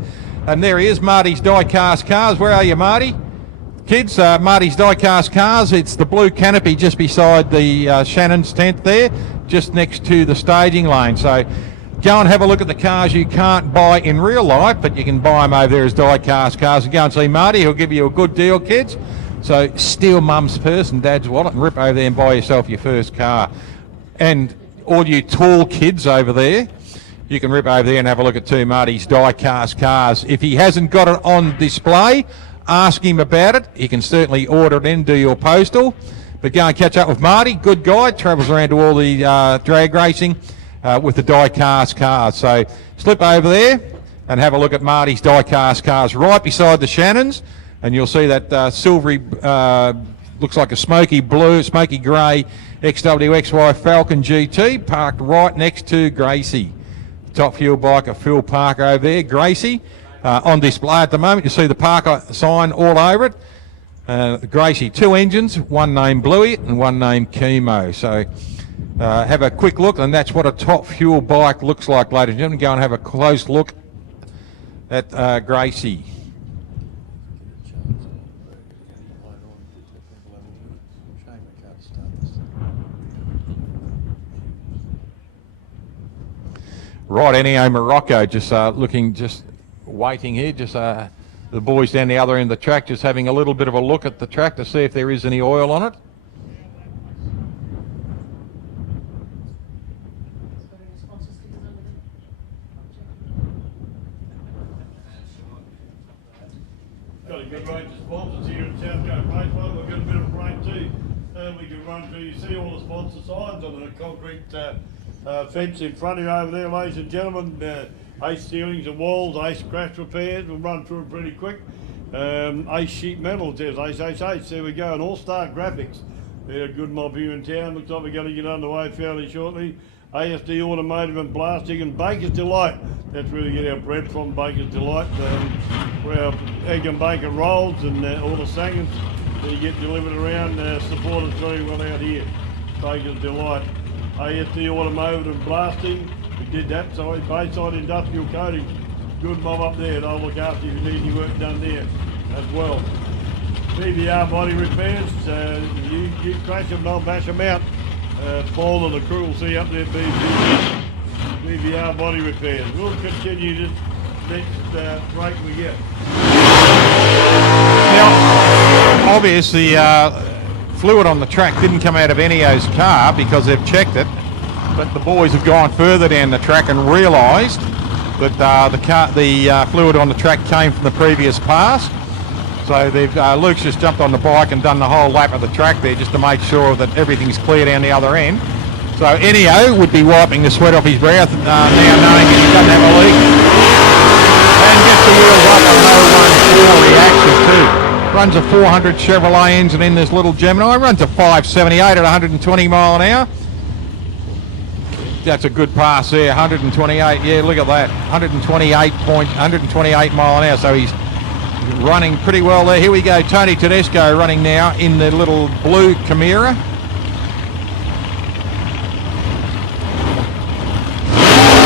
And there he is, Marty's Die-Cast Cars. Where are you, Marty? Kids, Marty's Die-Cast Cars. It's the blue canopy just beside the Shannon's tent there, just next to the staging lane. So go and have a look at the cars you can't buy in real life, but you can buy them over there as die-cast cars. And go and see Marty, he'll give you a good deal, kids. So steal mum's purse and dad's wallet and rip over there and buy yourself your first car. And all you tall kids over there, you can rip over there and have a look at two Marty's die-cast cars. If he hasn't got it on display, ask him about it. You can certainly order it in, do your postal. But go and catch up with Marty, good guy, travels around to all the drag racing with the die-cast cars. So slip over there and have a look at Marty's die-cast cars right beside the Shannons, and you'll see that silvery, looks like a smoky blue, smoky grey XWXY Falcon GT parked right next to Gracie. Top fuel bike of Phil Parker over there, Gracie. On display at the moment, you see the Parker sign all over it. Gracie, two engines, one named Bluey and one named Chemo. So have a quick look, and that's what a top fuel bike looks like, ladies and gentlemen. Go and have a close look at Gracie. Right, Ennio Morocco just looking, just waiting here, just the boys down the other end of the track just having a little bit of a look at the track to see if there is any oil on it. Got a good range of sponsors here at South Coast Raceway. We've got a bit of a break too. We can run through, you see all the sponsor signs on the concrete fence in front of you over there, ladies and gentlemen. Ace ceilings and walls, Ace crash repairs, we'll run through them pretty quick. Ace sheet metal, there's Ace, there we go, and All-Star Graphics. They're a good mob here in town, looks like we're going to get underway fairly shortly. ASD Automotive and Blasting, and Baker's Delight. That's where we get our bread from, Baker's Delight. For our egg and bacon rolls and all the sangers that you get delivered around, support us very well out here. Baker's Delight. ASD Automotive and Blasting, we did that, sorry. Bayside Industrial Coating, good mob up there. They'll look after you if you need any work done there as well. BBR Body Repairs, you crash them, they'll bash them out. Paul and the crew will see you up there, BBR Body Repairs. We'll continue this next break we get. Now, obviously, fluid on the track didn't come out of Ennio's car because they've checked it, but the boys have gone further down the track and realised that the fluid on the track came from the previous pass. So they've Luke's just jumped on the bike and done the whole lap of the track there just to make sure that everything's clear down the other end. So Ennio would be wiping the sweat off his brow now knowing that he doesn't have a leak. And gets the wheels up on 014 reaction too. Runs a 400 Chevrolet engine in this little Gemini. Runs a 578 at 120 mile an hour. That's a good pass there, 128. Yeah, look at that, 128 mile an hour. So he's running pretty well there. Here we go, Tony Tedesco running now in the little blue Chimera.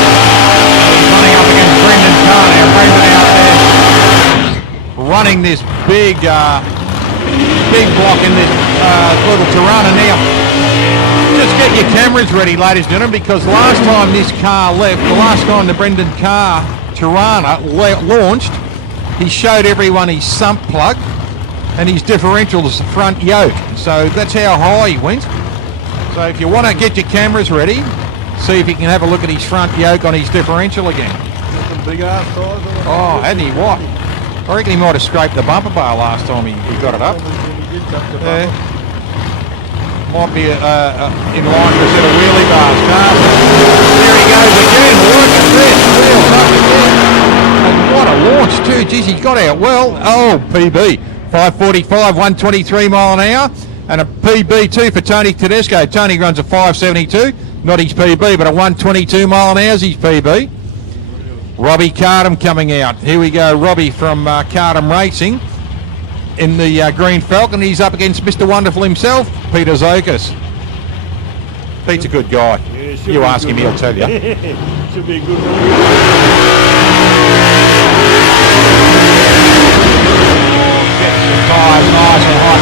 Running up against Brendan Carr now. Brendan out there running this big block in this little Tirana now. Just get your cameras ready, ladies and gentlemen, because last time this car left, the last time the Brendan Carr Tirana launched, he showed everyone his sump plug and his differential's front yoke. So that's how high he went. So if you want to get your cameras ready, see if you can have a look at his front yoke on his differential again. Some big ass tires on it. Oh, hadn't he? What? I reckon he might have scraped the bumper bar last time he got it up. Yeah. Might be in line for a set of wheelie bars. There he goes again. Look at this. Wheels up again. And what a launch too. Geez, he got out well. Oh, PB. 545, 123 mile an hour. And a PB too for Tony Tedesco. Tony runs a 572. Not his PB, but a 122 mile an hour is his PB. Robbie Cardham coming out. Here we go. Robbie from Cardham Racing in the Green Falcon. He's up against Mr. Wonderful himself, Peter Zokas. Pete's a good guy. Yeah, you ask him, he'll tell you. Should be a good one. Tyres nice and hot.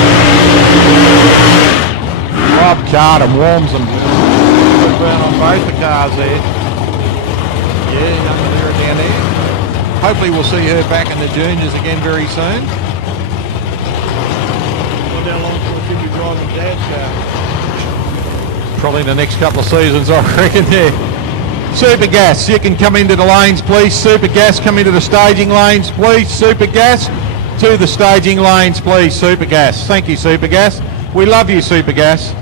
Rob Cardham warms them. Put burn on both the cars there. Yeah, up there and down there. Hopefully we'll see her back in the juniors again very soon. How long will she be driving Dad's car? Probably in the next couple of seasons, I reckon, yeah. Super Gas, you can come into the lanes, please. Super Gas, come into the staging lanes, please. Super Gas, to the staging lanes, please. Super Gas. Thank you, Super Gas. We love you, Super Gas.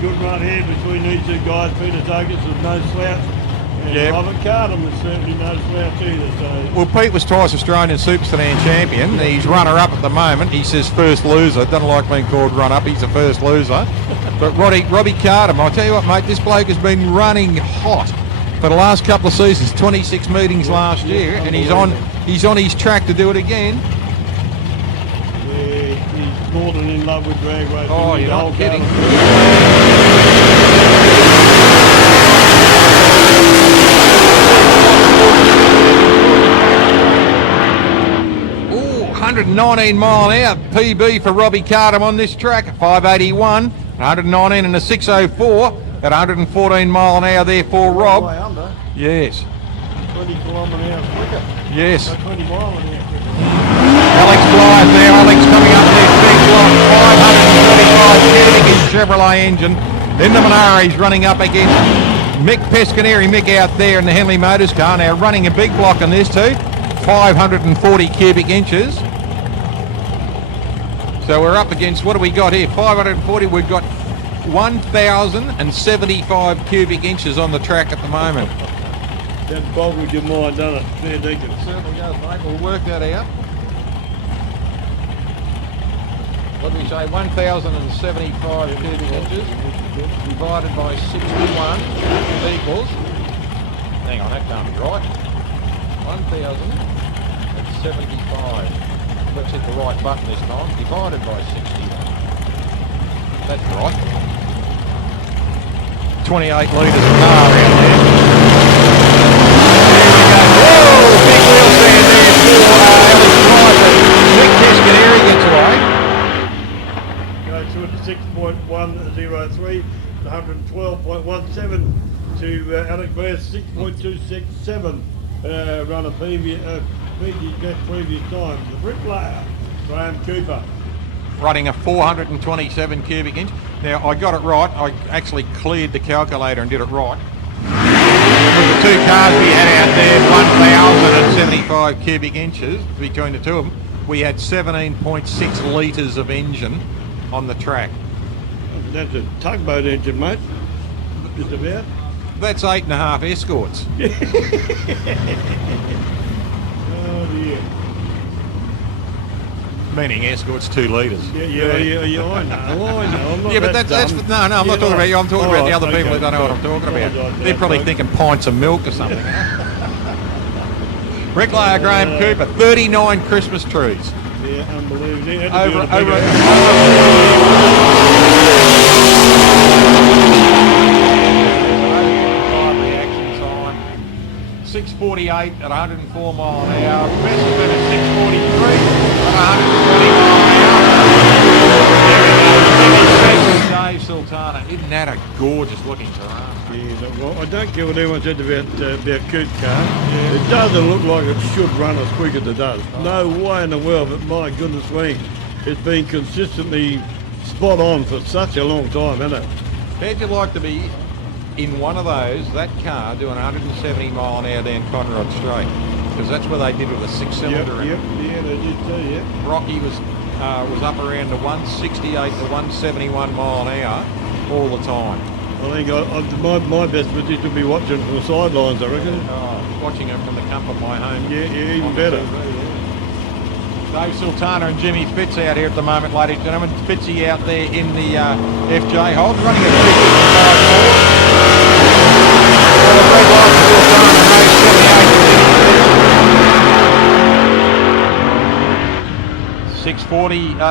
Good run here between these two guys. Peter Zokas with no slouch. And Yep. Robert Cardham was certainly no slouch either. So Well, Pete was twice Australian Super Sedan champion. He's runner-up at the moment. He says first loser. Doesn't like being called run-up. He's the first loser. But Robbie Cardham, I'll tell you what, mate, this bloke has been running hot for the last couple of seasons. 26 meetings last year, and he's on his track to do it again. yeah, he's more than in love with drag racing. Oh, He's you're the not whole kidding. Ooh, 119 mile an hour PB for Robbie Cardham on this track. 581, 119 and a 604 at 114 mile an hour there for Rob. Way under. Yes, 20 kilometre an hour quicker. yes. So 20 mile an hour quicker. Alex Blythe there. Alex coming up there. Big block. 535 cubic inch Chevrolet engine. Then the Monaris running up against Mick Pescaneri. Mick out there in the Henley Motors car. Now running a big block on this too. 540 cubic inches. So we're up against, what do we got here? 540. We've got 1,075 cubic inches on the track at the moment. That boggled your mind, doesn't it? Fair dinkum. Certainly does, mate. We'll work that out. What do we say? 1,075 cubic inches divided by 61 equals. Hang on, that can't be right. 1,075. Let's hit the right button this time. Divided by 61. That's right. 28 litres of car around there. Whoa! Big wheel stand there for Mick Pescaneri gets away. Go to it to 6.103, 112.17 to Alex Bass, 6.267 run a previous time. The bricklayer, Graham Cooper. Running a 427 cubic inch. Now I got it right. I actually cleared the calculator and did it right. the two cars we had out there, 1,075 cubic inches between the two of them. We had 17.6 litres of engine on the track. That's a tugboat engine, mate. Just about. That's 8.5 escorts. Oh dear. Meaning escorts 2 litres. Yeah, I know. I'm not Yeah, but that's dumb. no, I'm not talking about you. I'm talking about the other people okay, that don't know what I'm talking about. apologise, They're probably thinking pints of milk or something. Bricklayer Graham Cooper, 39 Christmas trees. Yeah, unbelievable. It had to be Over, on a big over, reaction time. 6:48 at 104 mile an hour. Best has been at 6:43 at 120 mile an hour. Dave Sultana, isn't that a gorgeous looking Terrain? Yeah, well, I don't care what anyone said about Coot's car. It doesn't look like it should run as quick as it does. No way in the world, but my goodness me, it's been consistently spot on for such a long time, hasn't it? How'd you like to be in one of those, that car, doing 170 mile an hour down Conrod Straight? Because that's where they did with a 6-cylinder. Yeah, they did too, yeah. Rocky was up around the 168 to 171 mile an hour all the time. I think my best position would be watching from the sidelines, I reckon. Oh, watching it from the comfort of my home. Yeah, even on the better. TV, yeah. Dave Sultana and Jimmy Fitz out here at the moment, ladies and gentlemen. Fitzy out there in the FJ hold, running at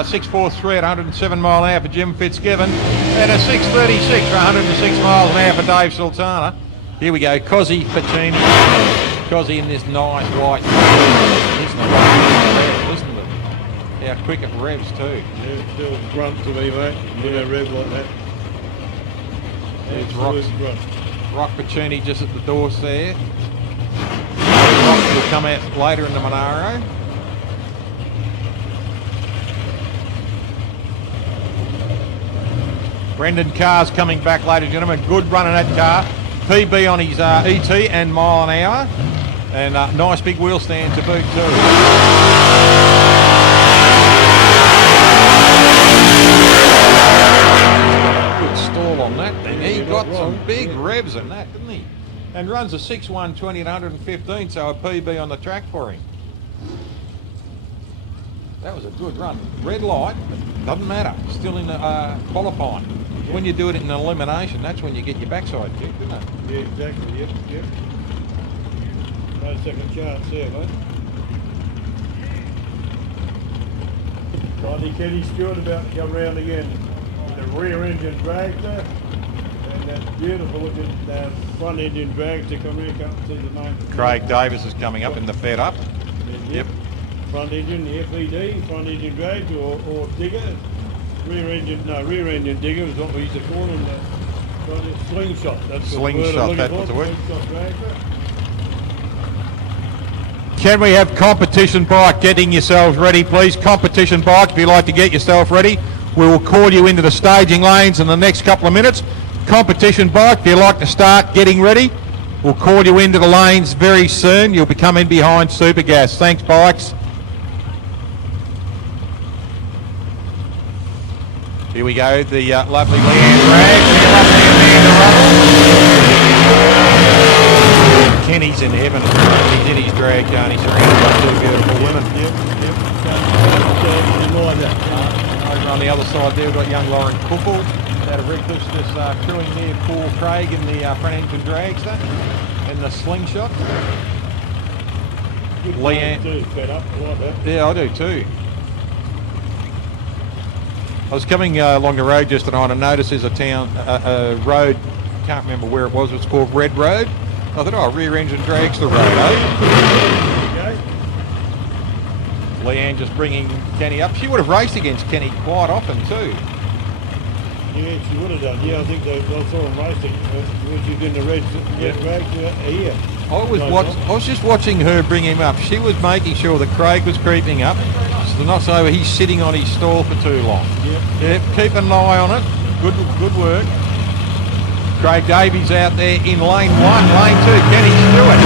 6:43 at 107 mile an hour for Jim Fitzgibbon, and a 6:36 for 106 miles an hour for Dave Sultana. Here we go, Cozzy Pacini. Cozzy in this nice white. Listen to how quick it revs too. Yeah, it still grunt to me, mate, with a rev like that. There's Absolute grunt. Rock Pacini just at the doors there. Rock will come out later in the Monaro. Brendan Carr's coming back, ladies and gentlemen. Good run in that car. PB on his ET and mile an hour. And nice big wheel stand to boot too. Good stall on that thing. He got some big revs in that, didn't he? And runs a 6.120 at 115, so a PB on the track for him. That was a good run. Red light, but doesn't matter. Still in the qualifying. When you do it in elimination, that's when you get your backside kicked, isn't it? Yeah, exactly, yep. No second chance there, mate. Rodney Kenny Stewart about to come round again with a rear engine dragster. And that beautiful looking front engine dragster. Come here, come see the name. Craig Davis is coming up in the fed up. Yep. Front engine, the FED, front engine dragster or digger. Rear engine digger is what we used to call them. Slingshot. That's the word I'm Slingshot, looking that for. was the word. Slingshot dragster. Can we have competition bike getting yourselves ready, please? Competition bike, if you'd like to get yourself ready. We will call you into the staging lanes in the next couple of minutes. Competition bike, if you'd like to start getting ready, we'll call you into the lanes very soon. You'll be coming behind Supergas. Thanks, bikes. Here we go, the lovely Leanne Drag. Kenny's in heaven. He's in his drag car and he's surrounded by two beautiful women. Yep. Over on the other side there, we've got young Lauren Cookle out of Redcliffe, just crewing near Paul Craig in the front engine dragster and the Slingshot. Leanne. Too, fed up. I like that. Yeah, I do too. I was coming along the road just tonight and noticed there's a road, can't remember where it was, it's called Red Road. I thought, oh, rear engine drags the road, Okay. Leanne just bringing Kenny up. She would have raced against Kenny quite often too. Yeah, she would have done. Yeah, I think I saw him racing when she was in the red drag here. I was just watching her bring him up. She was making sure that Craig was creeping up, so not so he's sitting on his stall for too long. Yep. Yeah, keep an eye on it. Good work. Craig Davies out there in lane 1. Lane 2, Kenny Stewart.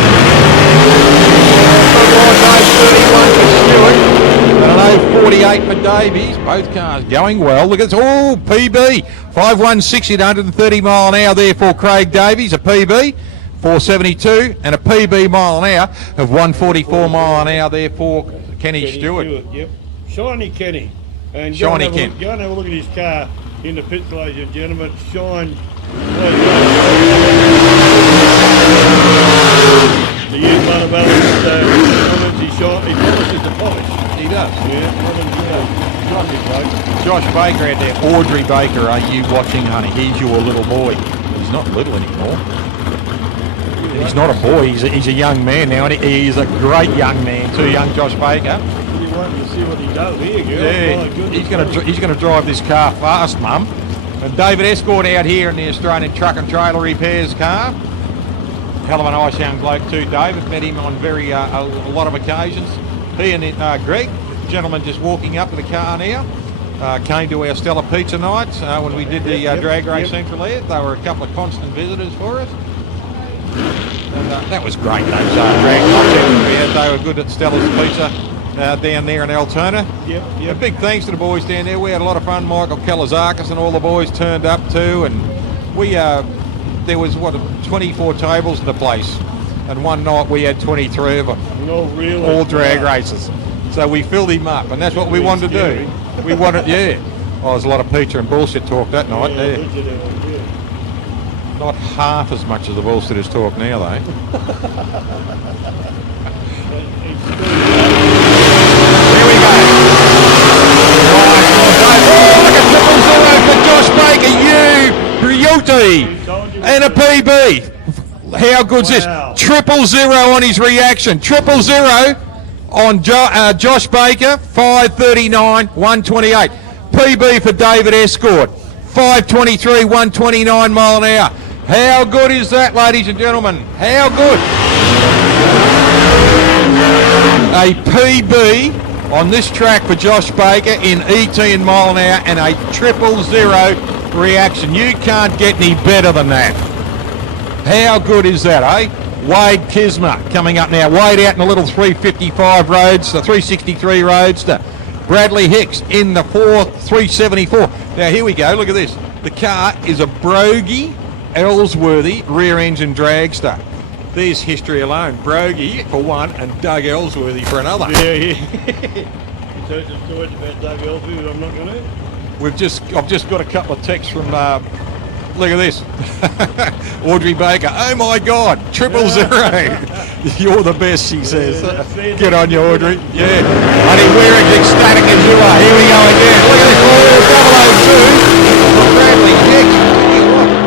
And an 0.48 for Davies. Both cars going well. Look at this. Oh, PB. 5.160 at 130 mile an hour there for Craig Davies. A PB. 472 and a PB mile an hour of 144 mile an hour there for Kenny Stewart. Yep. Shiny Kenny. And Shiny Ken. Go and have a look at his car in the pits, ladies and gentlemen. Shine. The used Montebello comments, he polishes the polish. He does. Yeah, Josh Baker out there. Audrey Baker, are you watching, honey? He's your little boy. He's not little anymore. He's not a boy, he's a young man now, and he's a great young man too, young Josh Baker. You're wanting to see what he does here, girl. Yeah, he's going to drive this car fast, Mum. And David Escort out here in the Australian Truck and Trailer Repairs car. Hell of a nice young bloke too, David. Met him on a lot of occasions. He and Greg, the gentleman just walking up to the car now, came to our Stellar Pizza nights when we did the Drag Race Central there. They were a couple of constant visitors for us. And that was great, those drag nights. They were good at Stella's Pizza down there in Altona. Yep. A big thanks to the boys down there. We had a lot of fun. Michael Kalazakis and all the boys turned up too. And we there was 24 tables in the place, and one night we had 23 of them. No, really? All drag races. So we filled him up, and that's what we wanted to do. We wanted, yeah. Oh, there's a lot of pizza and bullshit talk that night. Yeah. Not half as much as the bullshitters talk now, though. Here we go. Oh, look at 0.0 for Josh Baker, you beauty, and a PB. How good's this? 0.0 on his reaction. 0.0 on Josh Baker. 5.39, 128. PB for David Escort. 5.23, 129 mile an hour. How good is that, ladies and gentlemen? How good? A PB on this track for Josh Baker in 18 mile an hour and a 0.0 reaction. You can't get any better than that. How good is that, eh? Wade Kismer coming up now. Wade out in a little 355 roads, the 363 Roadster. Bradley Hicks in the 374. Now here we go, look at this. The car is a Brogy Ellsworthy rear engine dragster. There's history alone. Brogy for one and Doug Ellsworthy for another. Yeah. You told the story about Doug Ellsworthy, but I'm not going to. I've just got a couple of texts from look at this. Audrey Baker. Oh my God, 0.0. You're the best, she says. Get on you, Audrey. Yeah. Honey, we're as ecstatic as you are. Here we go again. Look at this. 0.002 for Bradley Hicks.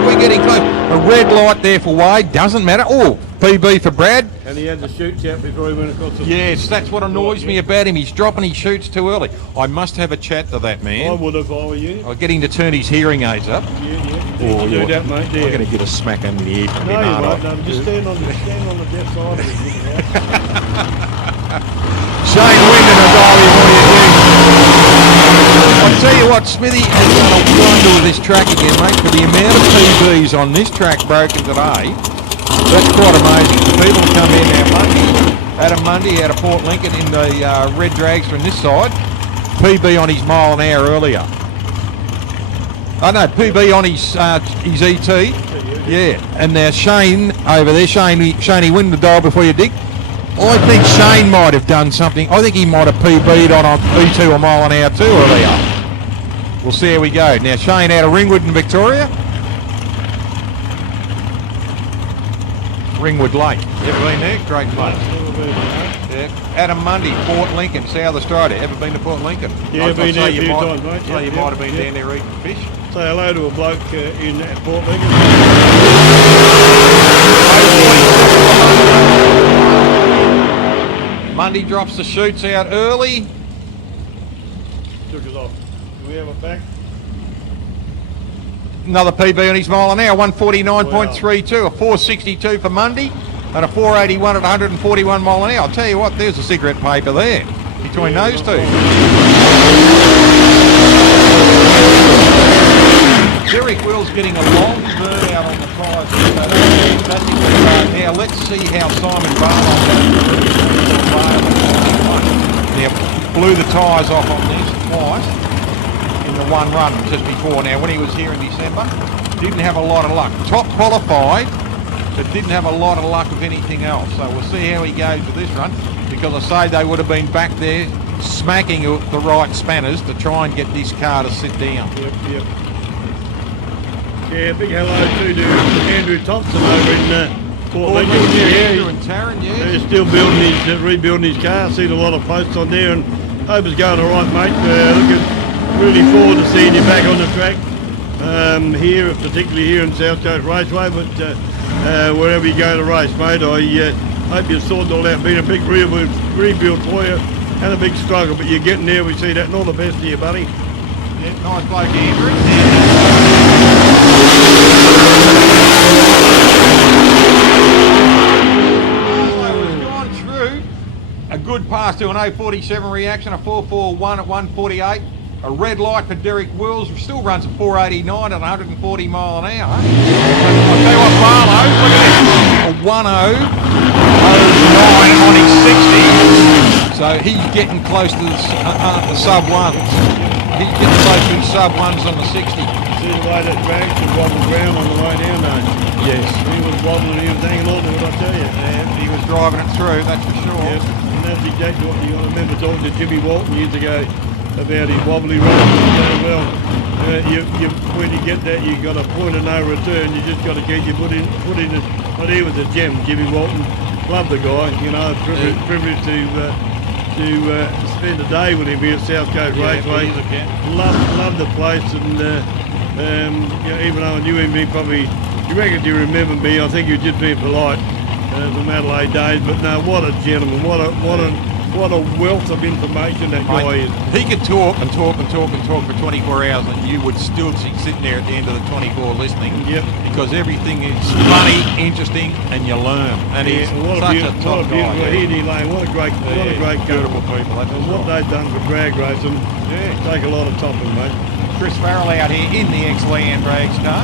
We're getting close. A red light there for Wade. Doesn't matter. Oh, PB for Brad. And he had the shoots out before he went across the... Yes, that's what annoys me about him. He's dropping his shoots too early. I must have a chat to that man. I would if I were you. I'm getting to turn his hearing aids up. Yeah. You do that, mate. I'm going to get a smack under the ear from him, No, you aren't won't. I? No, just stand on the deaf side of it. Shane Wyndham and Dolly, what do you think? I'll tell you what, Smithy has done a wonder with this track again, mate. For the amount of PBs on this track broken today, that's quite amazing. The people come in now Adam Mundy out of Port Lincoln in the red dragster on this side. PB on his mile an hour earlier. Oh no, PB on his ET. Yeah, and now Shane over there, Shaney win the dial before you dig. I think Shane might have done something. I think he might have PB'd on a E2 or mile an hour too earlier. We'll see how we go. Now Shane out of Ringwood in Victoria. Ringwood Lake. Ever been there? Great place. Yeah. Adam Mundy, Port Lincoln, South Australia. Ever been to Port Lincoln? Yeah, been there a few times, mate. So you might have been down there eating fish. Say hello to a bloke in Port Lincoln. Mundy drops the chutes out early. Took us off. Do we have it back? Another PB on his mile an hour, 149.32, a 462 for Mundy, and a 481 at 141 mile an hour. I'll tell you what, there's a cigarette paper there between those two. Derek Will's getting a long burn out on the tyres. Fantastic. Now let's see how Simon Barlow now blew the tyres off on this twice in the one run just before. Now when he was here in December, didn't have a lot of luck. Top qualified, but didn't have a lot of luck of anything else. So we'll see how he goes with this run, because I say they would have been back there smacking the right spanners to try and get this car to sit down. Yep. Yeah, big hello to Andrew Thompson over in Port Lincoln. Andrew and Taryn, yeah. They're still rebuilding his car. Seen a lot of posts on there, and hope it's going all right, mate. Looking really forward to seeing you back on the track here, particularly here in South Coast Raceway, but wherever you go to race, mate, I hope you've sorted all out. Been a big rebuild for you and a big struggle, but you're getting there. We see that, and all the best to you, buddy. Yeah, nice bloke, Andrew. A good pass to an 047 reaction, a 441 at 148. A red light for Derek Wills, still runs at 489 at 140 mile an hour. I'll tell you what, Barlow, look at this, a 1009 on his 60. So he's getting close to the sub ones. He's getting close to his sub ones on the 60. See the way that dragster wobbled around on the way down though? Yes. He was wobbling, he was hanging on to it, I tell you. And he was driving it through, that's for sure. Yes. And that's exactly what you got to remember talking to Jimmy Walton years ago about his wobbly run. When you get that, you got a point of no return. You just got to keep your foot in it. But he was a gem, Jimmy Walton. Love the guy, you know. Privileged to spend a day with him here at South Coast Raceway. Love the place, and even though I knew him, he reckon you remember me. I think he was just being polite from Adelaide days. But no, what a gentleman! What a wealth of information that guy is. He could talk and talk and talk and talk for 24 hours, and you would still be sitting there at the end of the 24 listening. Yep. Because everything is funny, interesting, and you learn. And he's such a top guy. What a great beautiful people. And what they've done for drag racing, take a lot of topping, mate. Chris Farrell out here in the X-Land dragster,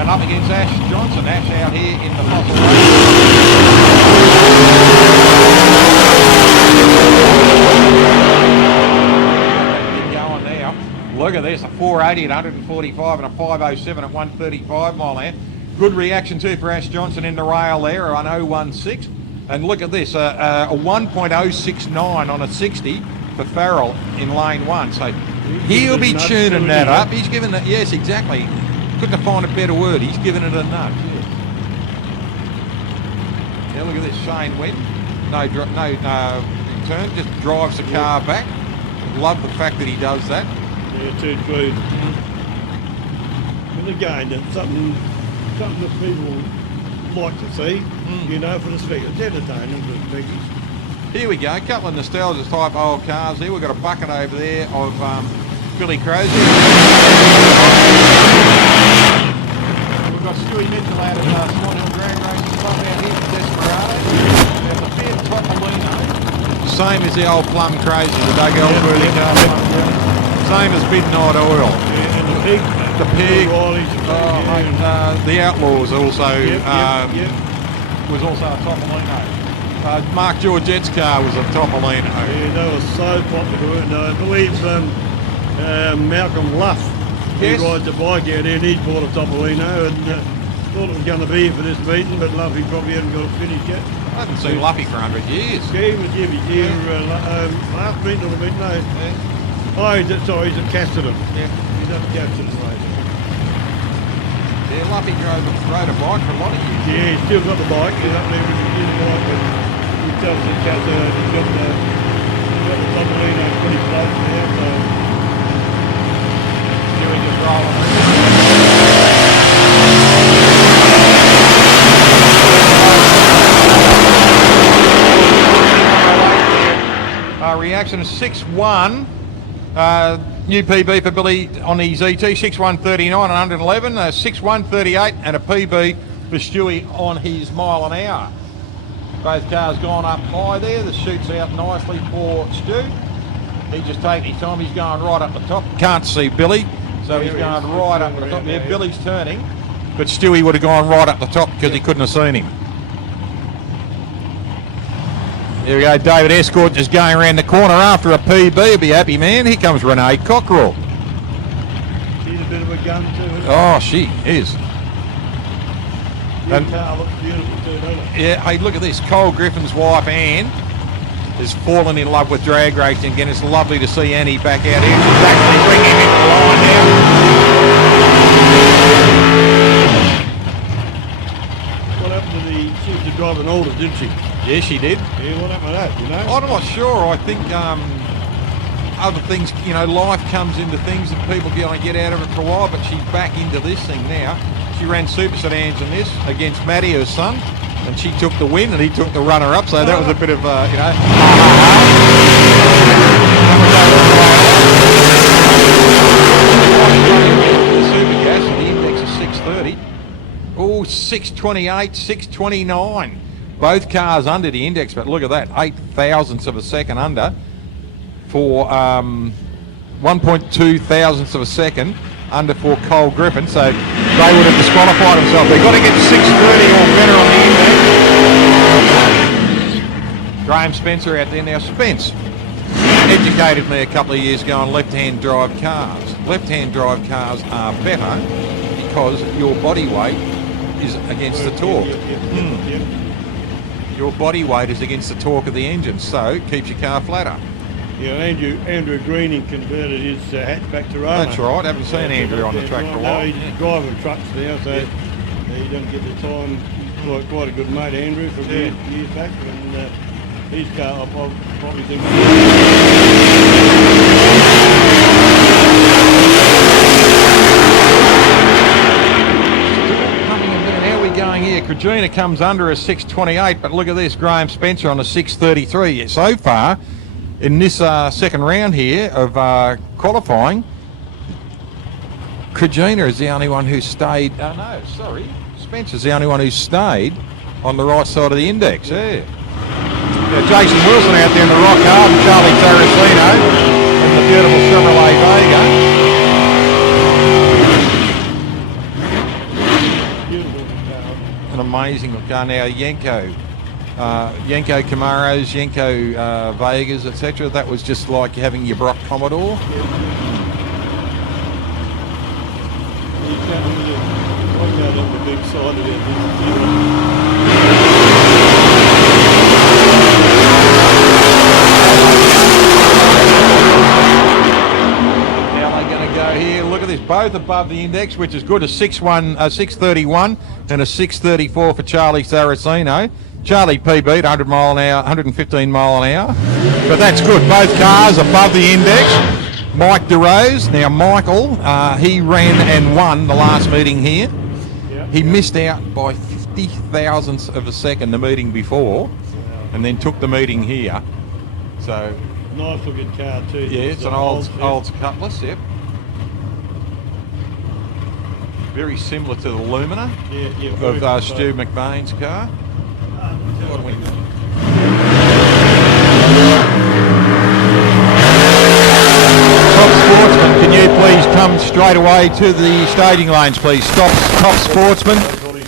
and up against Ash Johnson. Ash out here in the Fossil going now. Look at this, a 480 at 145 and a 507 at 135 mile an hour. Good reaction too for Ash Johnson in the rail there, an 016. And look at this, a 1.069 on a 60 for Farrell in lane one. So he'll be tuning that up. He's given it, yes, exactly. Couldn't find a better word. He's given it a nudge. Yeah, look at this, Shane Webb. No turn, just drives the car back. Love the fact that he does that. Yeah, too true. And again, that's something that people like to see, you know, for the speakers. It's entertaining for the speakers. Here we go, a couple of nostalgia type old cars there. We've got a bucket over there of Billy Crozier. We've got Stewie Mitchell out of Swan Hill Drag Racing Club out here in Desperado. There's a Fiat Topolino. Same as the old Plum Crazy, the Doug Ellsworthy car. Same as Midnight Oil. Yeah, and the pig. The pig. The Outlaws also was also a Topolino. Mark Georgette's car was a Topolino. Yeah, they were so popular. And I believe Malcolm Luff, he rides a bike out there, and he's bought a Topolino, and thought it was going to be for this meeting, but Luffy probably hasn't got it finished yet. I haven't seen Luffy for 100 years. Yeah, he was here last meeting or the meeting, no. Yeah. Oh, he's at Casterton. Yeah. He's at Casterton, mate. Yeah, Luffy rode a bike for a lot of years. Yeah, he's still got the bike. He's up there with his bike, but he tells us Casterton he's got the Topolino pretty close now, so. Stewie just rolling. Reaction is 6-1. New PB for Billy on his ET, 6-139 and 111, 6-138 and a PB for Stewie on his mile an hour. Both cars gone up high there. The chute's out nicely for Stu. He's just taking his time. He's going right up the top. Can't see Billy, so he's going right up the top. Yeah, Billy's turning. but Stewie would have gone right up the top because he couldn't have seen him. Here we go, David Escort just going around the corner after a PB. He'll be happy, man. Here comes Renee Cockerell. She's a bit of a gun too, isn't she? Oh, she is. Your And- car looks beautiful too, doesn't it? Yeah, hey, look at this. Cole Griffin's wife, Anne, has fallen in love with drag racing again. It's lovely to see Annie back out here. She's actually bringing him into the line now. What happened to she used to drive an older, didn't she? Yeah, she did. Yeah, what happened to that, you know? I'm not sure. I think other things, life comes into things and people get out of it for a while, but she's back into this thing now. She ran super sedans in this against Matty, her son, and she took the win and he took the runner-up, so that was a bit of, Super gas and the index is 630. Oh, 628, 629. Both cars under the index, but look at that, 8 thousandths of a second under for 1.2 thousandths of a second under for Cole Griffin, so they would have disqualified themselves. They've got to get 630 or better on the index. Graham Spencer out there now. Spence educated me a couple of years ago on left-hand drive cars. Left-hand drive cars are better because your body weight is against the torque. Your body weight is against the torque of the engine, so it keeps your car flatter. Yeah, Andrew Greening converted his hatchback to Roma. That's right. Haven't seen Andrew on the track for a while. No, he's driving trucks now, so he doesn't get the time. He's quite a good mate, Andrew, from years back, and his car, I probably think. Going here, Krajina comes under a 628, but look at this, Graham Spencer on a 633. So far, in this second round here of qualifying, Krajina is the only one who stayed. Spencer's the only one who stayed on the right side of the index. Yeah. Jason Wilson out there in the rock hard, and Charlie Tarasino in the beautiful Chevrolet Vega. An amazing car now, Yenko Camaros, Yenko Vegas, etc. That was just like having your Brock Commodore. Both above the index, which is good. A 631 and a 634 for Charlie Saraceno. Charlie PB'd 100 mile an hour, 115 mile an hour. But that's good. Both cars above the index. Mike DeRose. Now Michael, he ran and won the last meeting here. He missed out by 50 thousandths of a second the meeting before, and then took the meeting here. So nice looking car too. Yeah, it's an old Cutlass. Yep. Very similar to the Lumina of Stu McBain's car. What do we do? Top Sportsman, can you please come straight away to the staging lanes, please? Top Sportsman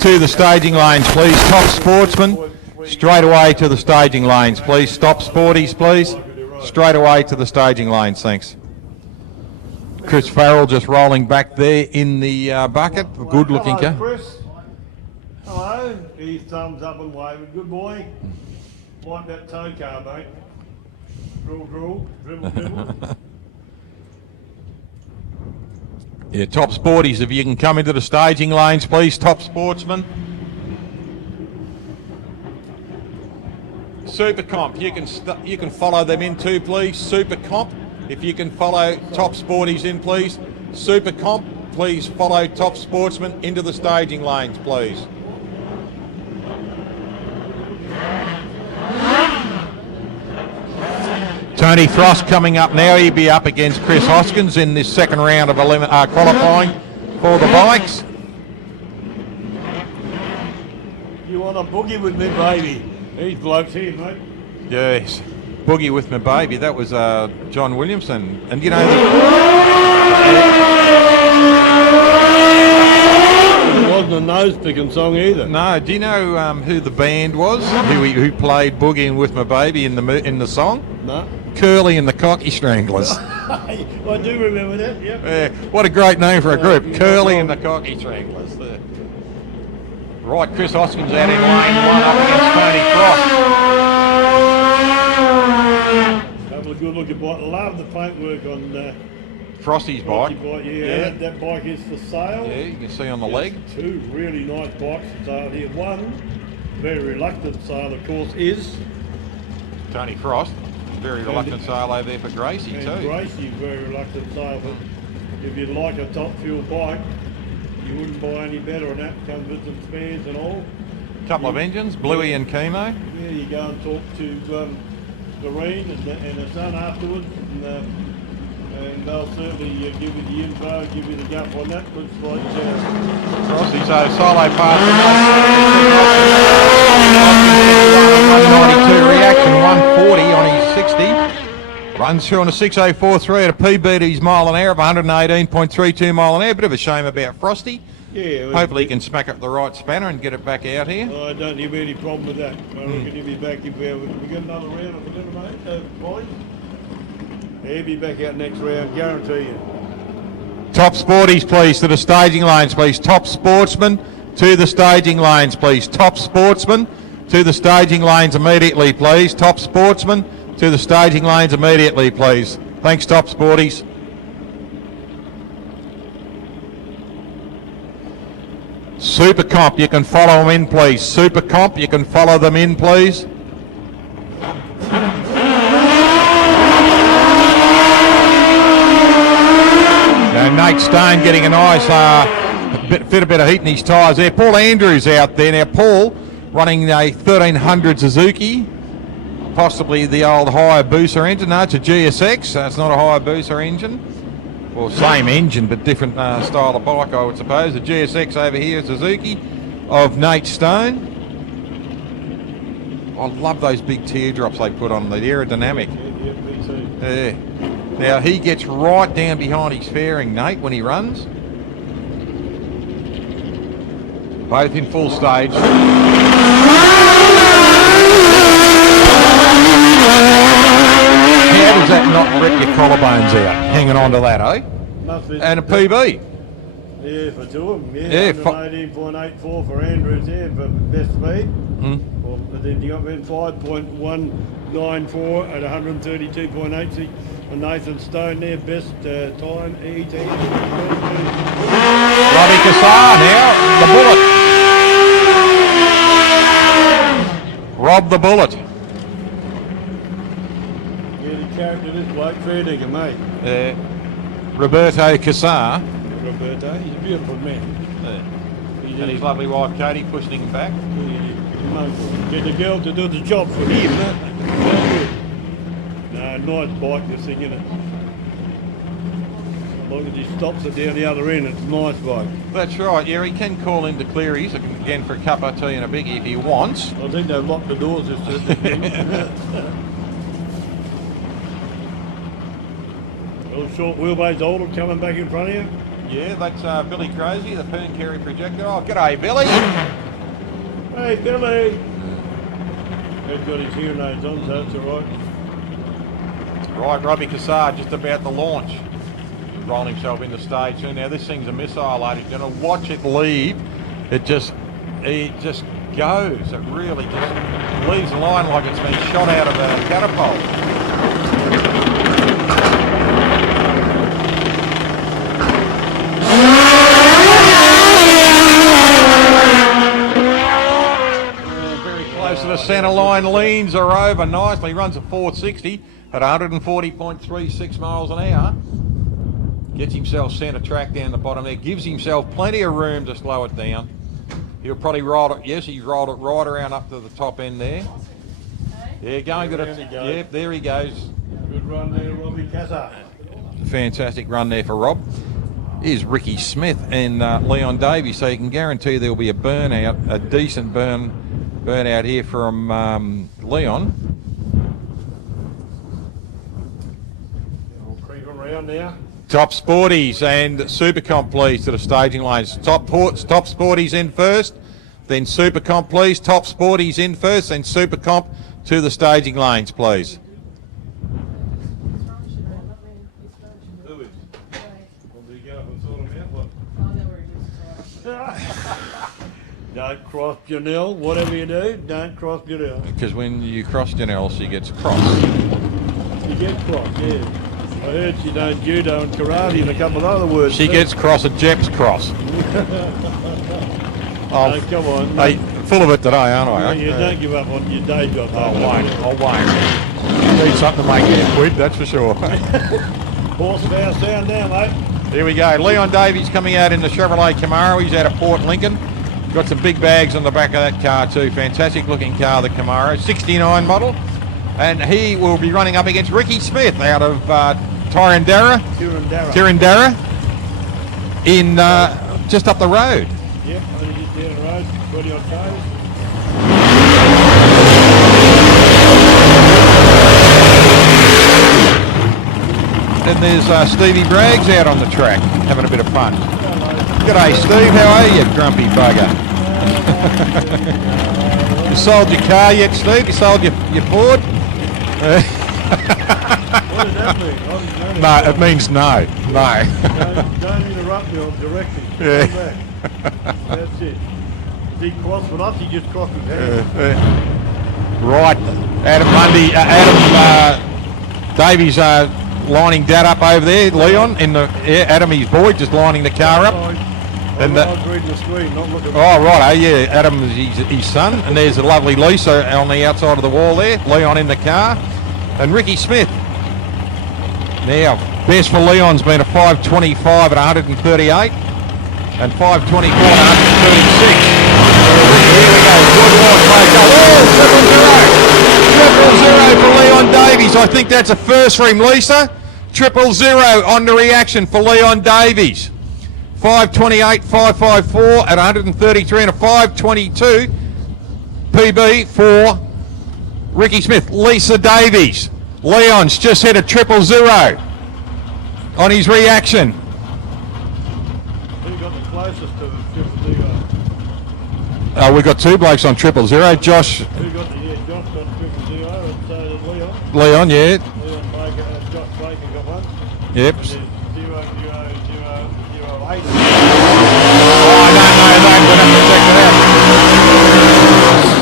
to the staging lanes, please. Top Sportsman, straight away to the staging lanes, please. Stop Sporties, please. Straight away to the staging lanes, thanks. Chris Farrell just rolling back there in the bucket. Good looking car. Chris. Hello. He's thumbs up and waving. Good boy. Like that tow car, mate. Dribble. Yeah, Top Sporties, if you can come into the staging lanes, please. Top Sportsman. Super Comp, you can follow them in too, please. Super Comp. If you can follow Top Sporties in, please. Super Comp, please follow Top Sportsman into the staging lanes, please. Tony Frost coming up now. He'll be up against Chris Hoskins in this second round of qualifying for the bikes. You want a boogie with me, baby? These blokes here, mate. Yes. Boogie with my baby. That was John Williamson. And you know, It was wasn't a nose-picking song either. No, do you know who the band was? Who played Boogieing with My Baby in the song? No. Curly and the Cocky Stranglers. I do remember that, yep. Yeah, what a great name for a group, Curly and the Cocky Stranglers. Right, Chris Hoskins out in lane 1 up against Tony Frost. Have a good look at bike. Love the paintwork on Frosty's bike. Yeah. That bike is for sale. Yeah, you can see on the leg. Two really nice bikes for sale here. One very reluctant sale, of course, is Tony Frost, very reluctant sale over there for Gracie and too. Gracie's very reluctant sale. But if you'd like a top fuel bike, you wouldn't buy any better, and that comes with some spares and all. Couple of engines, Bluey and Chemo. Yeah, you go and talk to Doreen and her son afterwards, and they'll certainly give you the info, give you the guff on that. Looks like Frosty, so solo pass. 192 reaction, 140 on his 60. Runs through on a 6:04.3 at a PB to his mile an hour of 118.32 mile an hour. Bit of a shame about Frosty. yeah. Hopefully he can smack up the right spanner and get it back out here. I don't have any problem with that. I reckon he'll be back if we get another round of the mate, Polly. He'll be back out next round, guarantee you. Top sporties, please, to the staging lanes, please. Top sportsman to the staging lanes, please. Top sportsman to the staging lanes immediately, please. Top sportsman to the staging lanes immediately, please. Thanks, top sporties. Super Comp, you can follow them in, please. Super Comp, you can follow them in, please. Now, Nate Stone getting a nice bit of heat in his tyres there. Paul Andrews out there. Now, Paul running a 1300 Suzuki. Possibly the old Hayabusa engine. No, it's a GSX. It's not a Hayabusa engine. Well, same engine, but different style of bike, I would suppose. The GSX over here, Suzuki, of Nate Stone. I love those big teardrops they put on, the aerodynamic. Yeah, me too. Yeah. Now, he gets right down behind his fairing, Nate, when he runs. Both in full stage. How does that not rip your collarbones out, hanging on to that, eh? Must be. And a PB. Yeah, for two of them. Yeah, 18.84 for Andrews there for best speed. Mm. Well, but then you got 5.194 at 132.86. And Nathan Stone there, best time, ET. Robbie Cassar now, the bullet. Rob the bullet. Yeah, the character of this bloke, fair dinkum, mate. Roberto Cassar. Roberto, he's a beautiful man. And his lovely wife Katie pushing him back. Get the girl to do the job for him, no, nice bike, this thing, isn't it? As long as he stops it down the other end, it's a nice bike. That's right, yeah, he can call into Cleary's again for a cup of tea and a biggie if he wants. I think they've locked the doors this thing. Little short wheelbase Oldham coming back in front of you. Yeah, that's Billy Crazy, the Pern Kerry projector. Oh, g'day, Billy. Hey, Billy! He's got his hearing aids on, so that's all right. Right, Robbie Cassar just about to launch. Rolling himself into stage two. Now, this thing's a missile, ladies and gentlemen. Watch it leave. It just goes. It really just leaves the line like it's been shot out of a catapult. To the centre line, leans her over nicely, runs a 460 at 140.36 miles an hour. Gets himself centre track down the bottom there, gives himself plenty of room to slow it down. He'll probably roll it, yes, he's rolled it right around up to the top end there. Yeah, going to the, yep, there he goes. Good run there, Robbie Cassar. Fantastic run there for Rob. Here's Ricky Smith and Leon Davies, so you can guarantee there'll be a burnout, a decent burnout here from Leon. I'll creep around now. Top Sporties and Supercomp, please, to the staging lanes. Top Sporties in first, then Supercomp, please. Top Sporties in first, then Supercomp to the staging lanes, please. Don't cross Janelle. Whatever you do, don't cross Janelle. Because when you cross Janelle, she gets cross. You get cross, yeah. I heard she knows judo and karate and a couple of other words. She gets cross at Jep's cross. Oh, come on. Hey, full of it today, aren't I? You don't give up on your day job. I won't. Need something to make it quid, that's for sure. Horsepower sound now, mate. Here we go. Leon Davies coming out in the Chevrolet Camaro. He's out of Port Lincoln. Got some big bags on the back of that car too. Fantastic looking car, the Camaro. 69 model. And he will be running up against Ricky Smith out of Tirandara in just up the road. Yep, only just down the road, 20 odd cars. Then there's Stevie Braggs out on the track, having a bit of fun. G'day Steve, how are you, grumpy bugger? You sold your car yet, Steve? You sold your Ford? What does that mean? No, it means no. Don't interrupt me, I'm directing. Yeah. Come back. That's it. If he crossed with us, he just crossed his hand. Right, Adam Davies lining Dad up over there. Leon in the Adam, his boy, just lining the car up. I'm reading the screen, not looking. Oh right, yeah, Adam is his son, and there's a lovely Lisa on the outside of the wall there. Leon in the car, and Ricky Smith. Now, best for Leon's been a 5:25 at 138, and 5:24 at 136. Here we go. Good Lord, 0-0 for Leon Davies. I think that's a first for him, Lisa. 0-0 on the reaction for Leon Davies. 5:28, 5:54 at 133, and a 5:22 PB for Ricky Smith. Lisa Davies. Leon's just hit a 0-0 on his reaction. Who got the closest to the 0-0? We've got two blokes on 0-0. Josh. Who got the, Josh got 0-0, and so did Leon. Leon, yeah. Leon Baker, Josh Baker got one. Yep. 0-0-0-0-8. Oh, no, we'll have to check that out.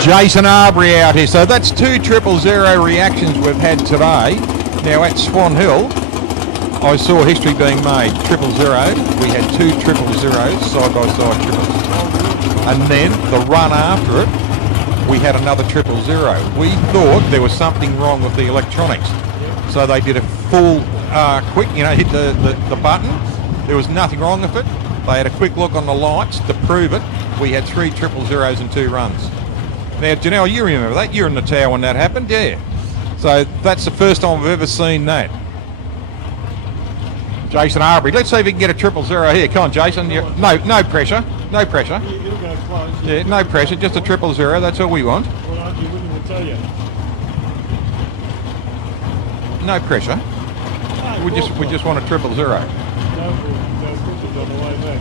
Jason Arbery out here. So that's two 0-0 reactions we've had today. Now at Swan Hill, I saw history being made. 0-0. We had two 0-0s, side by side triples. And then the run after it, we had another 0-0. We thought there was something wrong with the electronics. So they did a full quick, hit the button. There was nothing wrong with it. They had a quick look on the lights to prove it. We had three 0-0s and two runs. Now, Janelle, you remember that? You were in the tower when that happened, yeah. So that's the first time I've ever seen that. Jason Arbery. Let's see if we can get a 0-0 here. Come on, Jason. No pressure. No pressure. He'll go close. Yeah, no pressure. Just a 0-0. That's all we want. Well, aren't you willing to tell you? No pressure. We just want a 0-0. No pictures on the way back.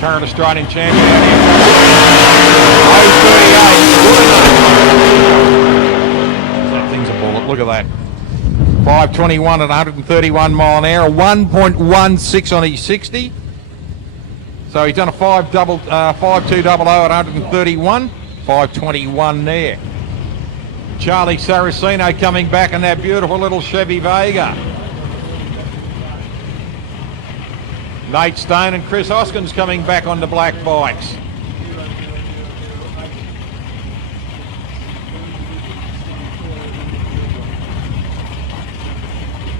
Current Australian champion. 0.38. That thing's a bullet. Look at that. 5:21 at 131 mile an hour. 1.16 on his 60. So he's done a 5.200 at 131. 5:21 there. Charlie Saraceno coming back in that beautiful little Chevy Vega. Nate Stone and Chris Hoskins coming back on the black bikes.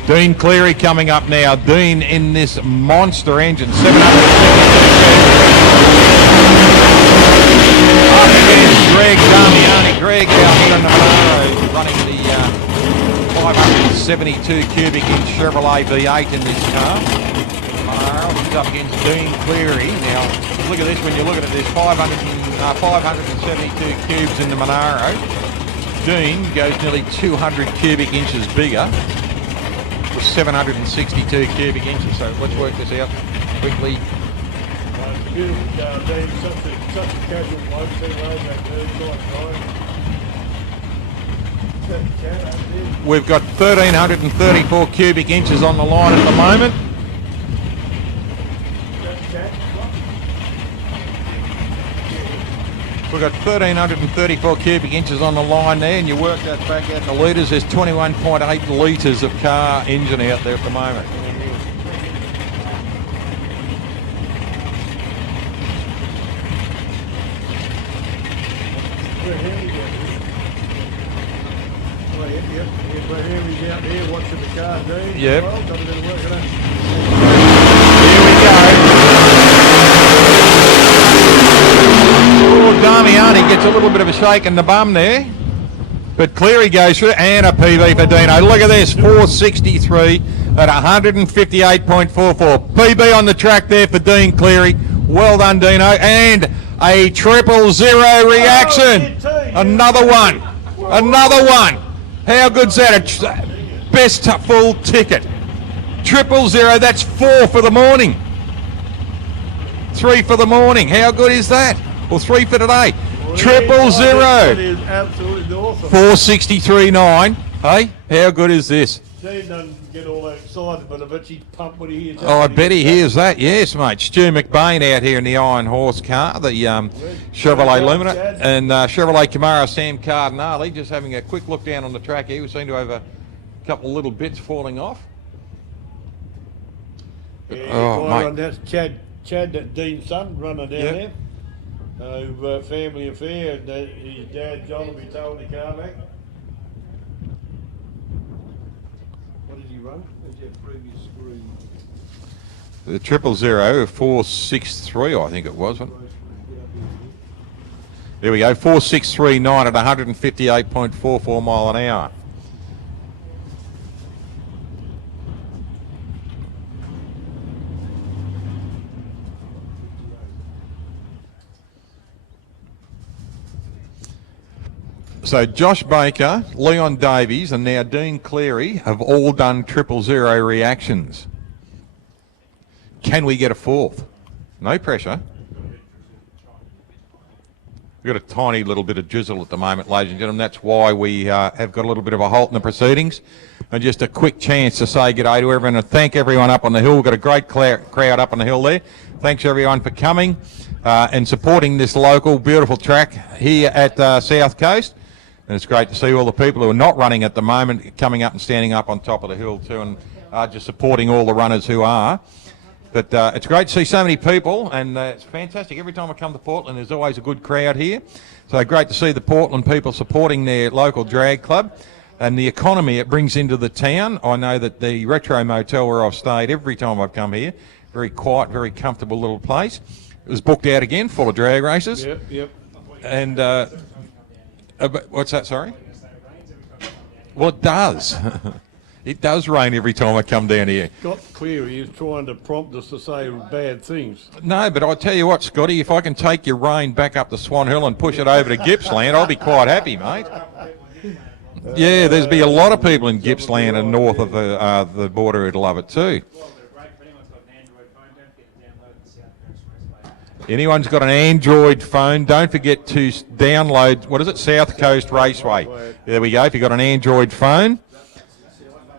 Dean Cleary coming up now. Dean in this monster engine. 700. Greg Damiani. Greg out here in the Monaro running the 572 cubic inch Chevrolet V8 in this car. Monaro, he's up against Dean Cleary. Now, look at this. When you look at it, there's 572 cubes in the Monaro. Dean goes nearly 200 cubic inches bigger. was 762 cubic inches. So let's work this out quickly. It's a beautiful car, Dean. Such a casual bloke. See road back there. Nice guy. We've got 1,334 cubic inches on the line at the moment. We've got 1,334 cubic inches on the line there, and you work that back out to litres. There's 21.8 litres of car engine out there at the moment. But Henry's out there watching the car, Dean. Yep. Well, got a bit of work on it. Here we go. Oh, Damiani gets a little bit of a shake in the bum there. But Cleary goes through, and a PB for Dino. Look at this, 463 at 158.44. PB on the track there for Dean Cleary. Well done, Dino. And a 000 reaction. Another one. Another one. How good's that? Best full ticket. 000, that's 4 for the morning. 3 for the morning. How good is that? Or 3 for today. 000. That is absolutely awesome. 463.9. Hey, how good is this? Dean doesn't get all that excited, but I bet she's pumped when he hears that. Oh, I bet he hears that. Yes, mate. Stu McBain out here in the Iron Horse car, the Chevrolet Lumina, and Chevrolet Camaro Sam Cardinale. Just having a quick look down on the track here. We seem to have a couple of little bits falling off. Yeah, Oh, mate. that's Chad, that Dean's son, running down Yep. there. Family affair, and his dad John will be towing the car back. What did he run? Where's your previous screen? The 000 463, I think it was. There we go, 463.9 at 158.44 mile an hour. So Josh Baker, Leon Davies and now Dean Cleary have all done 000 reactions. Can we get a fourth? No pressure. We've got a tiny little bit of drizzle at the moment, ladies and gentlemen. That's why we have got a little bit of a halt in the proceedings. And just a quick chance to say good day to everyone and thank everyone up on the hill. We've got a great crowd up on the hill there. Thanks everyone for coming and supporting this local beautiful track here at South Coast. And it's great to see all the people who are not running at the moment coming up and standing up on top of the hill too, and just supporting all the runners who are. But it's great to see so many people, and it's fantastic. Every time I come to Portland, there's always a good crowd here. So great to see the Portland people supporting their local drag club and the economy it brings into the town. I know that the Retro Motel where I've stayed every time I've come here, very quiet, very comfortable little place. It was booked out again, full of drag races. Yep. And what's that, sorry? Well, it does. It does rain every time I come down here. Scott Cleary is trying to prompt us to say bad things. No, but I tell you what, Scotty, if I can take your rain back up to Swan Hill and push it over to Gippsland, I'll be quite happy, mate. Yeah, there's be a lot of people in Gippsland and north of the border who'd love it too. Anyone's got an Android phone, don't forget to download, what is it, South Coast Raceway. There we go, if you've got an Android phone,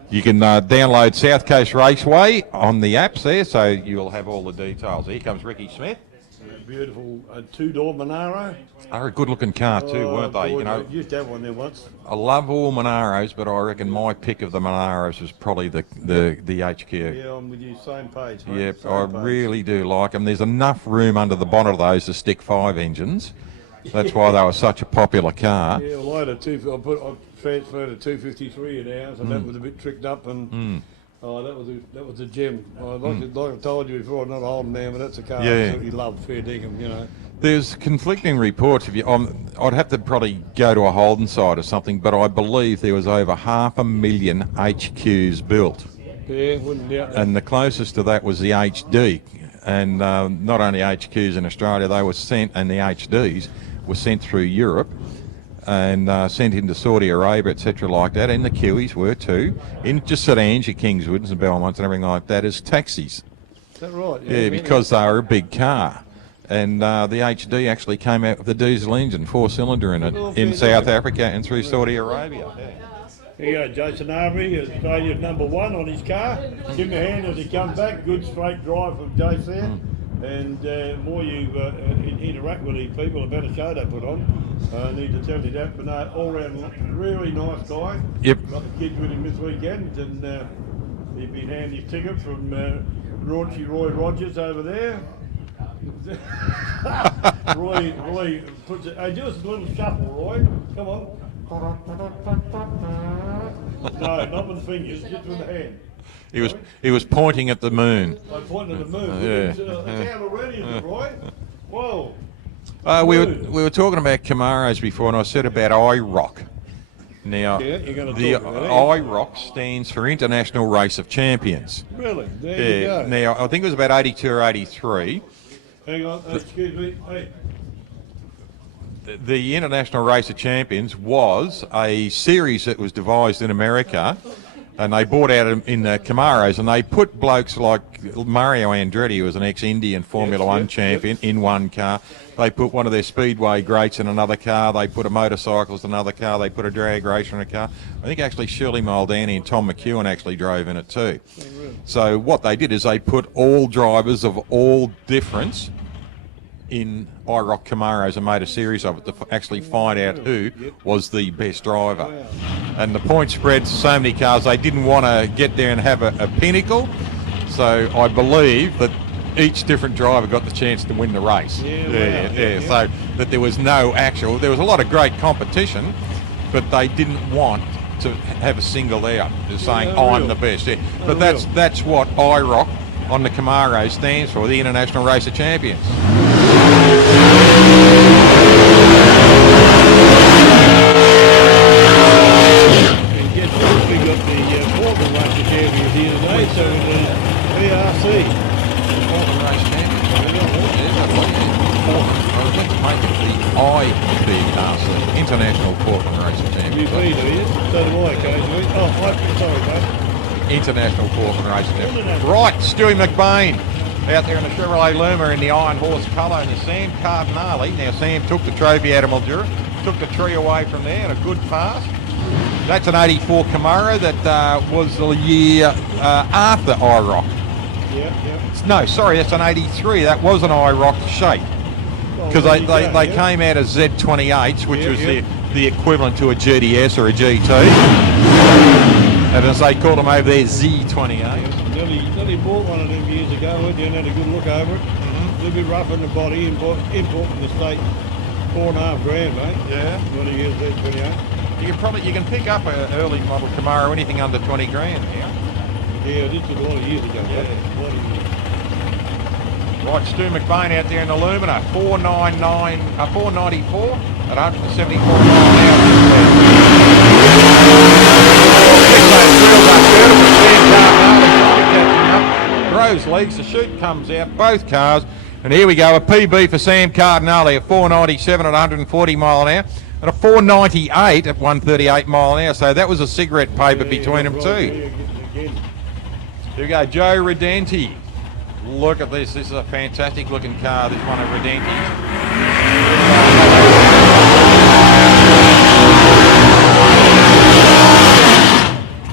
you can download South Coast Raceway on the apps there, so you'll have all the details. Here comes Ricky Smith. Beautiful two-door Monaro. They're a good-looking car too, weren't they? You know, used to have one there once. I love all Monaros, but I reckon my pick of the Monaros is probably the HQ. Yeah, I'm with you, same page. Mate. Yep, same I page. really do like them. There's enough room under the bonnet of those to stick 5 engines. That's why they were such a popular car. Yeah, well, I transferred a 253 in ours, and that was a bit tricked up, and that was a gem. Like I told you before, I'm not holding down, but that's a car I absolutely love. Fair dinkum, you know. There's conflicting reports. I'd have to probably go to a Holden site or something, but I believe there was over 500,000 HQs built. Yeah, wouldn't doubt that. And the closest to that was the HD. And not only HQs in Australia, they were sent, and the HDs were sent through Europe. and sent into Saudi Arabia, etc. like that, and the Kiwis were too, into sedans, your Kingswoods and Belmonts and everything like that, as taxis. Is that right? Yeah, because they were a big car. And the HD actually came out with a diesel engine, 4-cylinder in it, in South Africa and through Saudi Arabia. Here you go, Jason Armory, Australia's #1 on his car. Give him a hand as he comes back. Good straight drive from Jace there. And the more you interact with these people, the better show they put on. I need to tell you that. But no, all round, really nice guy. Yep. Got the kids with him this weekend, and he's been handing his ticket from raunchy Roy Rogers over there. Roy puts it. Hey, do us a little shuffle, Roy. Come on. No, not with the fingers, just with the hand. He was pointing at the moon. I pointed at the moon. Yeah. It's out already, is it, Roy? Whoa. We were talking about Camaros before, and I said about IROC. Now, Yeah, you're gonna the talk about that. IROC stands for International Race of Champions. Really? There you go. Now, I think it was about 82 or 83. Hang on, excuse me. Hey. The International Race of Champions was a series that was devised in America, and they bought out in Camaros, and they put blokes like Mario Andretti, who was an ex-Indian Formula One champion, in one car. They put one of their speedway greats in another car. They put a motorcyclist in another car. They put a drag racer in a car. I think actually Shirley Muldowney and Tom McEwen actually drove in it too. So what they did is they put all drivers of all difference in IROC Camaros and made a series of it to actually find out who was the best driver. And the point spread, so many cars, they didn't want to get there and have a pinnacle. So I believe that each different driver got the chance to win the race. So that there was no actual, there was a lot of great competition, but they didn't want to have a single out, just saying I'm the best. Yeah. But that's what IROC on the Camaro stands for, the International Race of Champions. We got the Portland Race of Champions here today, so the ERC. Portland Race Champions. The IPRC, International Portland Race of Champions. You've been, do you? So do I occasionally. Oh, sorry, mate. International Portland Race of Champions. Right, Stewie McBain out there in the Chevrolet Luma in the Iron Horse colour, and the Sam Cardinale. Now Sam took the trophy out of Mildura, took the tree away from there in a good pass. That's an 84 Camaro that was the year after IROC. Yeah. No, sorry, that's an 83. That was an IROC shape. Because they came out as Z28s, which was the equivalent to a GTS or a GT. And as they called them over there, Z28. Nelly bought one of them years ago, and had a good look over it. A little bit rough in the body, import from the state, $4.5 grand, mate. Yeah. What a year, Z28. You can pick up an early model Camaro, anything under 20 grand now. Yeah, this was a lot of years ago. Right, Stu McBain out there in the Lumina, 494 at 174 miles an hour. Grows legs, the chute comes out, both cars, and here we go, a PB for Sam Cardinale at 497 at 140 mile an hour, and a 498 at 138 mile an hour. So that was a cigarette paper between them too. Here we go, Joe Redenti. Look at this. This is a fantastic looking car, this one of Redenti's.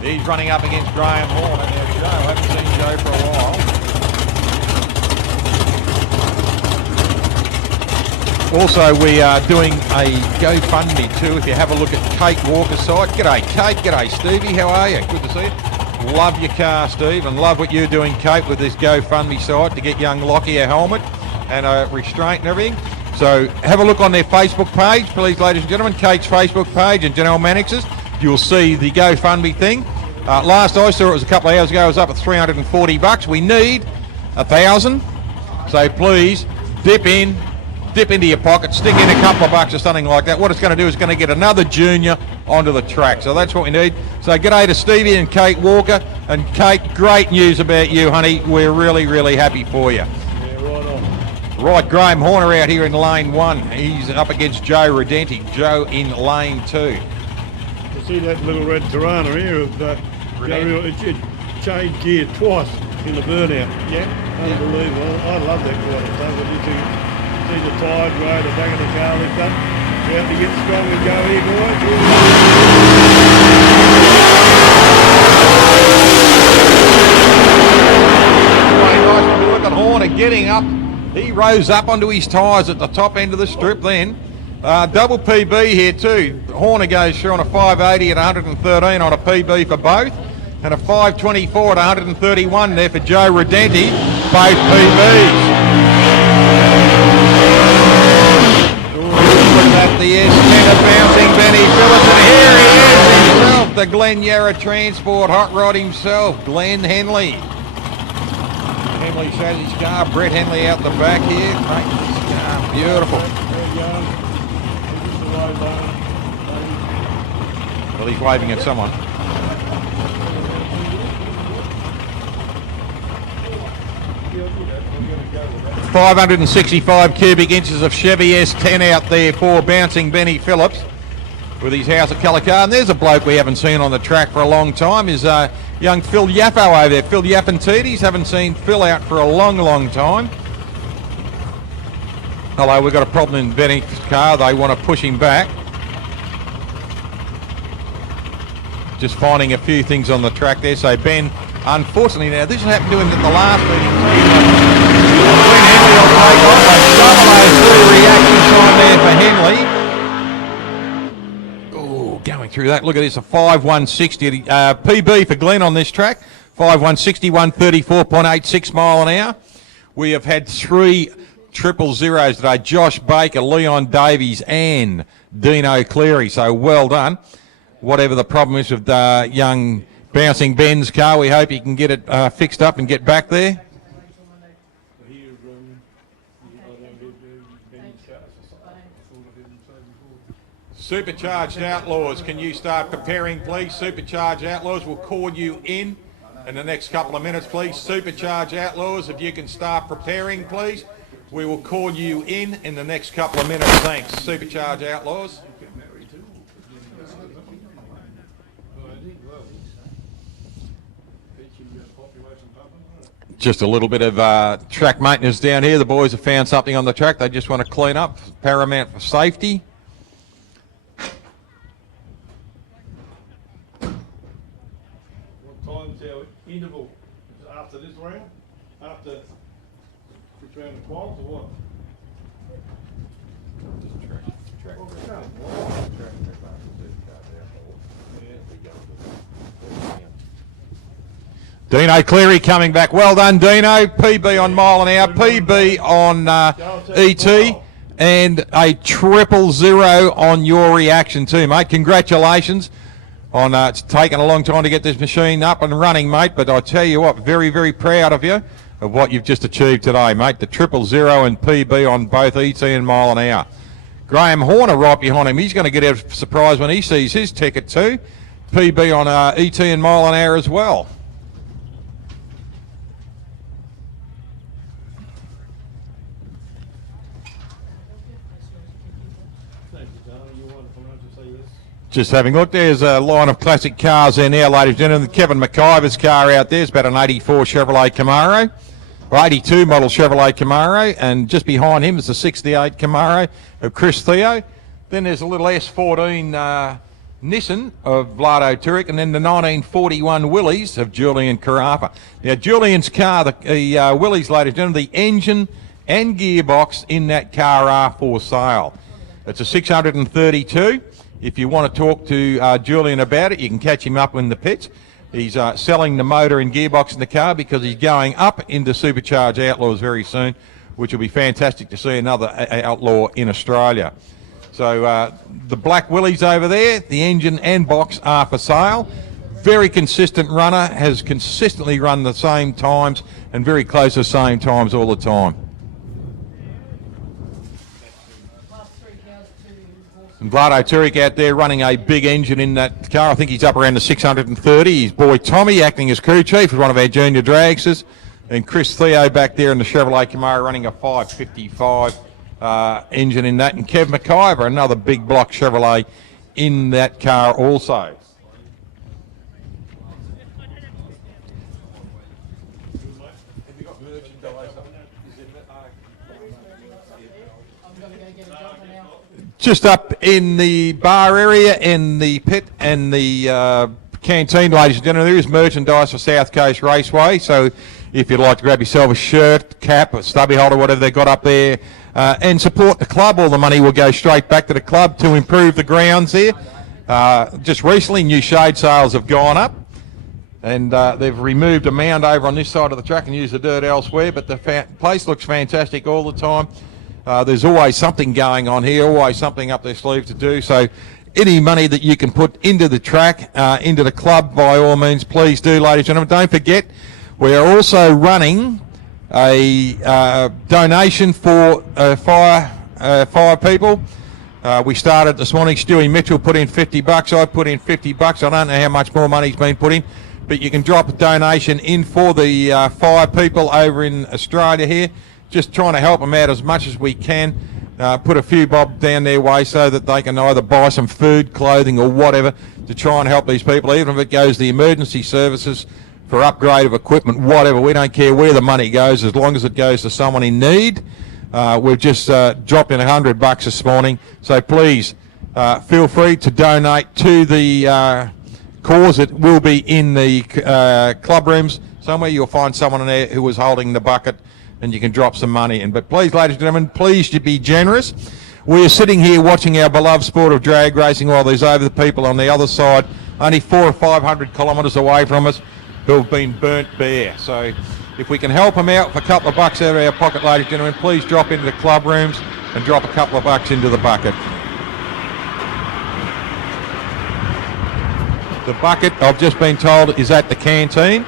He's running up against Graham Horner. There we go. I haven't seen Joe for a while. Also, we are doing a GoFundMe too. If you have a look at Kate Walker's site. G'day Kate, g'day Stevie, how are you? Good to see you. Love your car, Steve, and love what you're doing, Kate, with this GoFundMe site to get young Lockie a helmet and a restraint and everything. So have a look on their Facebook page, please, ladies and gentlemen. Kate's Facebook page and Janelle Mannix's. You'll see the GoFundMe thing. Last I saw it was a couple of hours ago. It was up at $340. We need 1,000. So please dip into your pocket, stick in a couple of bucks or something like that. What it's going to do is going to get another junior onto the track. So that's what we need. So g'day to Stevie and Kate Walker. And Kate, great news about you, honey. We're really, really happy for you. Yeah, right on. Right, Graham Horner out here in lane 1. He's up against Joe Redenti. Joe in lane 2. You see that little red Tirana here? It changed gear twice in the burnout. Yeah. Unbelievable. I love that kind of stuff. You see the tyre grade, the back of the car lift up. We have to get strong and go here, boys. Look at Horner getting up. He rose up onto his tyres at the top end of the strip then. Double PB here too. Horner goes through on a 580 at 113 on a PB for both. And a 524 at 131 there for Joe Redenti. Both PBs. At the S10 of bouncing Benny Phillips, and here he is himself, the Glen Yarra Transport hot rod himself, Glenn Henley. Henley shows his car, Brett Henley out the back here, mate, his car, beautiful. Well, he's waving at someone. 565 cubic inches of Chevy S10 out there for bouncing Benny Phillips with his House of Colour car. And there's a bloke we haven't seen on the track for a long time, is young Phil Yaffo over there. Phil Yaffantidis, haven't seen Phil out for a long, long time. Hello, we've got a problem in Benny's car. They want to push him back. Just finding a few things on the track there. So Ben, unfortunately now, this happened to him at the last meeting. Reaction time there for Henley. Oh, going through that. Look at this, a 5.160 PB for Glenn on this track. 5.160, 134.86 mile an hour. We have had 3 000s today. Josh Baker, Leon Davies and Dino Cleary. So well done. Whatever the problem is with young bouncing Ben's car, we hope he can get it fixed up and get back there. Supercharged Outlaws, can you start preparing, please? Supercharged Outlaws, will call you in the next couple of minutes, please. Supercharged Outlaws, if you can start preparing, please. We will call you in the next couple of minutes. Thanks. Supercharged Outlaws. Just a little bit of track maintenance down here. The boys have found something on the track they just want to clean up. Paramount for safety. What time's our interval? After this round? After this round of quals or what? Dino Cleary coming back. Well done, Dino. PB on mile an hour, PB on ET, and a 000 on your reaction too, mate. Congratulations on it's taken a long time to get this machine up and running, mate, but I tell you what, very, very proud of you of what you've just achieved today, mate. The 000 and PB on both ET and mile an hour. Graham Horner right behind him. He's going to get a surprise when he sees his ticket too. PB on ET and mile an hour as well. Just having a look, there's a line of classic cars there now, ladies and gentlemen. Kevin McIver's car out there is about an 84 Chevrolet Camaro, or 82 model Chevrolet Camaro, and just behind him is the 68 Camaro of Chris Theo. Then there's a little S14 Nissan of Vlado Turek, and then the 1941 Willys of Julian Carafa. Now, Julian's car, the Willys, ladies and gentlemen, the engine and gearbox in that car are for sale. It's a 632. If you want to talk to Julian about it, you can catch him up in the pits. He's selling the motor and gearbox in the car because he's going up into Supercharged Outlaws very soon, which will be fantastic to see another outlaw in Australia. So the black Willys over there, the engine and box are for sale. Very consistent runner, has consistently run the same times and very close to the same times all the time. And Vlado Turek out there running a big engine in that car. I think he's up around the 630. His boy Tommy acting as crew chief, is one of our junior dragsters. And Chris Theo back there in the Chevrolet Camaro running a 555 engine in that. And Kev McIver, another big block Chevrolet in that car also. Just up in the bar area, in the pit and the canteen, ladies and gentlemen, there is merchandise for South Coast Raceway. So if you'd like to grab yourself a shirt, cap, a stubby holder, whatever they've got up there, and support the club, all the money will go straight back to the club to improve the grounds here. Just recently, new shade sales have gone up. And they've removed a mound over on this side of the track and used the dirt elsewhere. But the place looks fantastic all the time. There's always something going on here, always something up their sleeve to do. So any money that you can put into the track, into the club, by all means, please do, ladies and gentlemen. Don't forget, we are also running a donation for fire people. We started this morning. Stewie Mitchell put in $50. I put in $50. I don't know how much more money's been put in, but you can drop a donation in for the fire people over in Australia here. Just trying to help them out as much as we can. Put a few bob down their way so that they can either buy some food, clothing or whatever to try and help these people, even if it goes to the emergency services for upgrade of equipment, whatever. We don't care where the money goes as long as it goes to someone in need. We've just dropped in $100 this morning. So please feel free to donate to the cause. It will be in the club rooms somewhere. You'll find someone in there who was holding the bucket, and you can drop some money in. But please, ladies and gentlemen, please to be generous. We are sitting here watching our beloved sport of drag racing while there's over the people on the other side, only 400 or 500 kilometres away from us, who have been burnt bare. So if we can help them out for a couple of bucks out of our pocket, ladies and gentlemen, please drop into the club rooms and drop a couple of bucks into the bucket. The bucket, I've just been told, is at the canteen.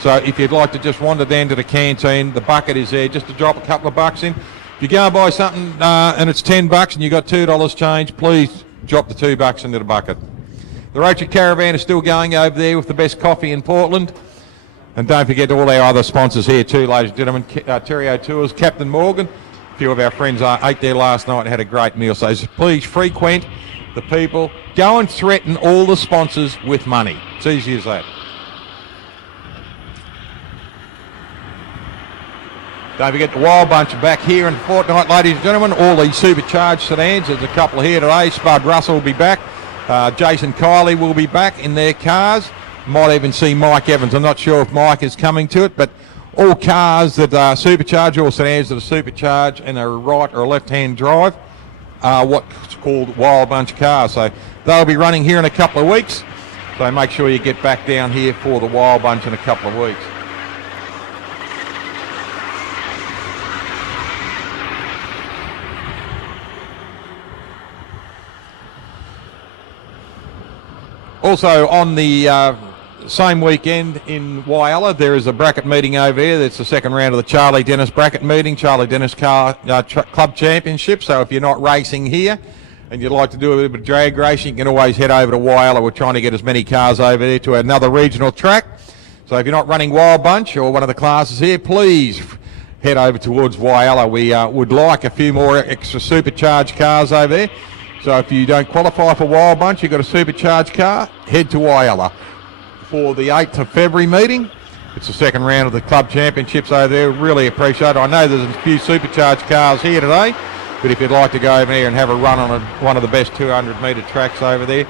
So if you'd like to just wander down to the canteen, the bucket is there just to drop a couple of bucks in. If you go and buy something and it's $10 and you got $2 change, please drop the $2 into the bucket. The Rotary Caravan is still going over there with the best coffee in Portland. And don't forget all our other sponsors here too, ladies and gentlemen. Terrio Tours, Captain Morgan. A few of our friends ate there last night and had a great meal. So please frequent the people. Go and threaten all the sponsors with money. It's easy as that. Don't forget the Wild Bunch are back here in fortnight, ladies and gentlemen. All these supercharged sedans. There's a couple here today. Spud Russell will be back. Jason Kiley will be back in their cars. Might even see Mike Evans. I'm not sure if Mike is coming to it, but all cars that are supercharged, all sedans that are supercharged and a right or a left-hand drive are what's called Wild Bunch cars. So they'll be running here in a couple of weeks. So make sure you get back down here for the Wild Bunch in a couple of weeks. Also on the same weekend in Wyalla, there is a bracket meeting over here. That's the second round of the Charlie Dennis bracket meeting, Charlie Dennis Car Club Championship. So if you're not racing here and you'd like to do a bit of drag racing, you can always head over to Wyalla. We're trying to get as many cars over there to another regional track. So if you're not running Wild Bunch or one of the classes here, please head over towards Wyalla. We would like a few more extra supercharged cars over there. So if you don't qualify for Wild Bunch, you've got a supercharged car, head to Wyalla for the 8th of February meeting. It's the second round of the club championships over there. Really appreciate it. I know there's a few supercharged cars here today, but if you'd like to go over there and have a run on one of the best 200-metre tracks over there,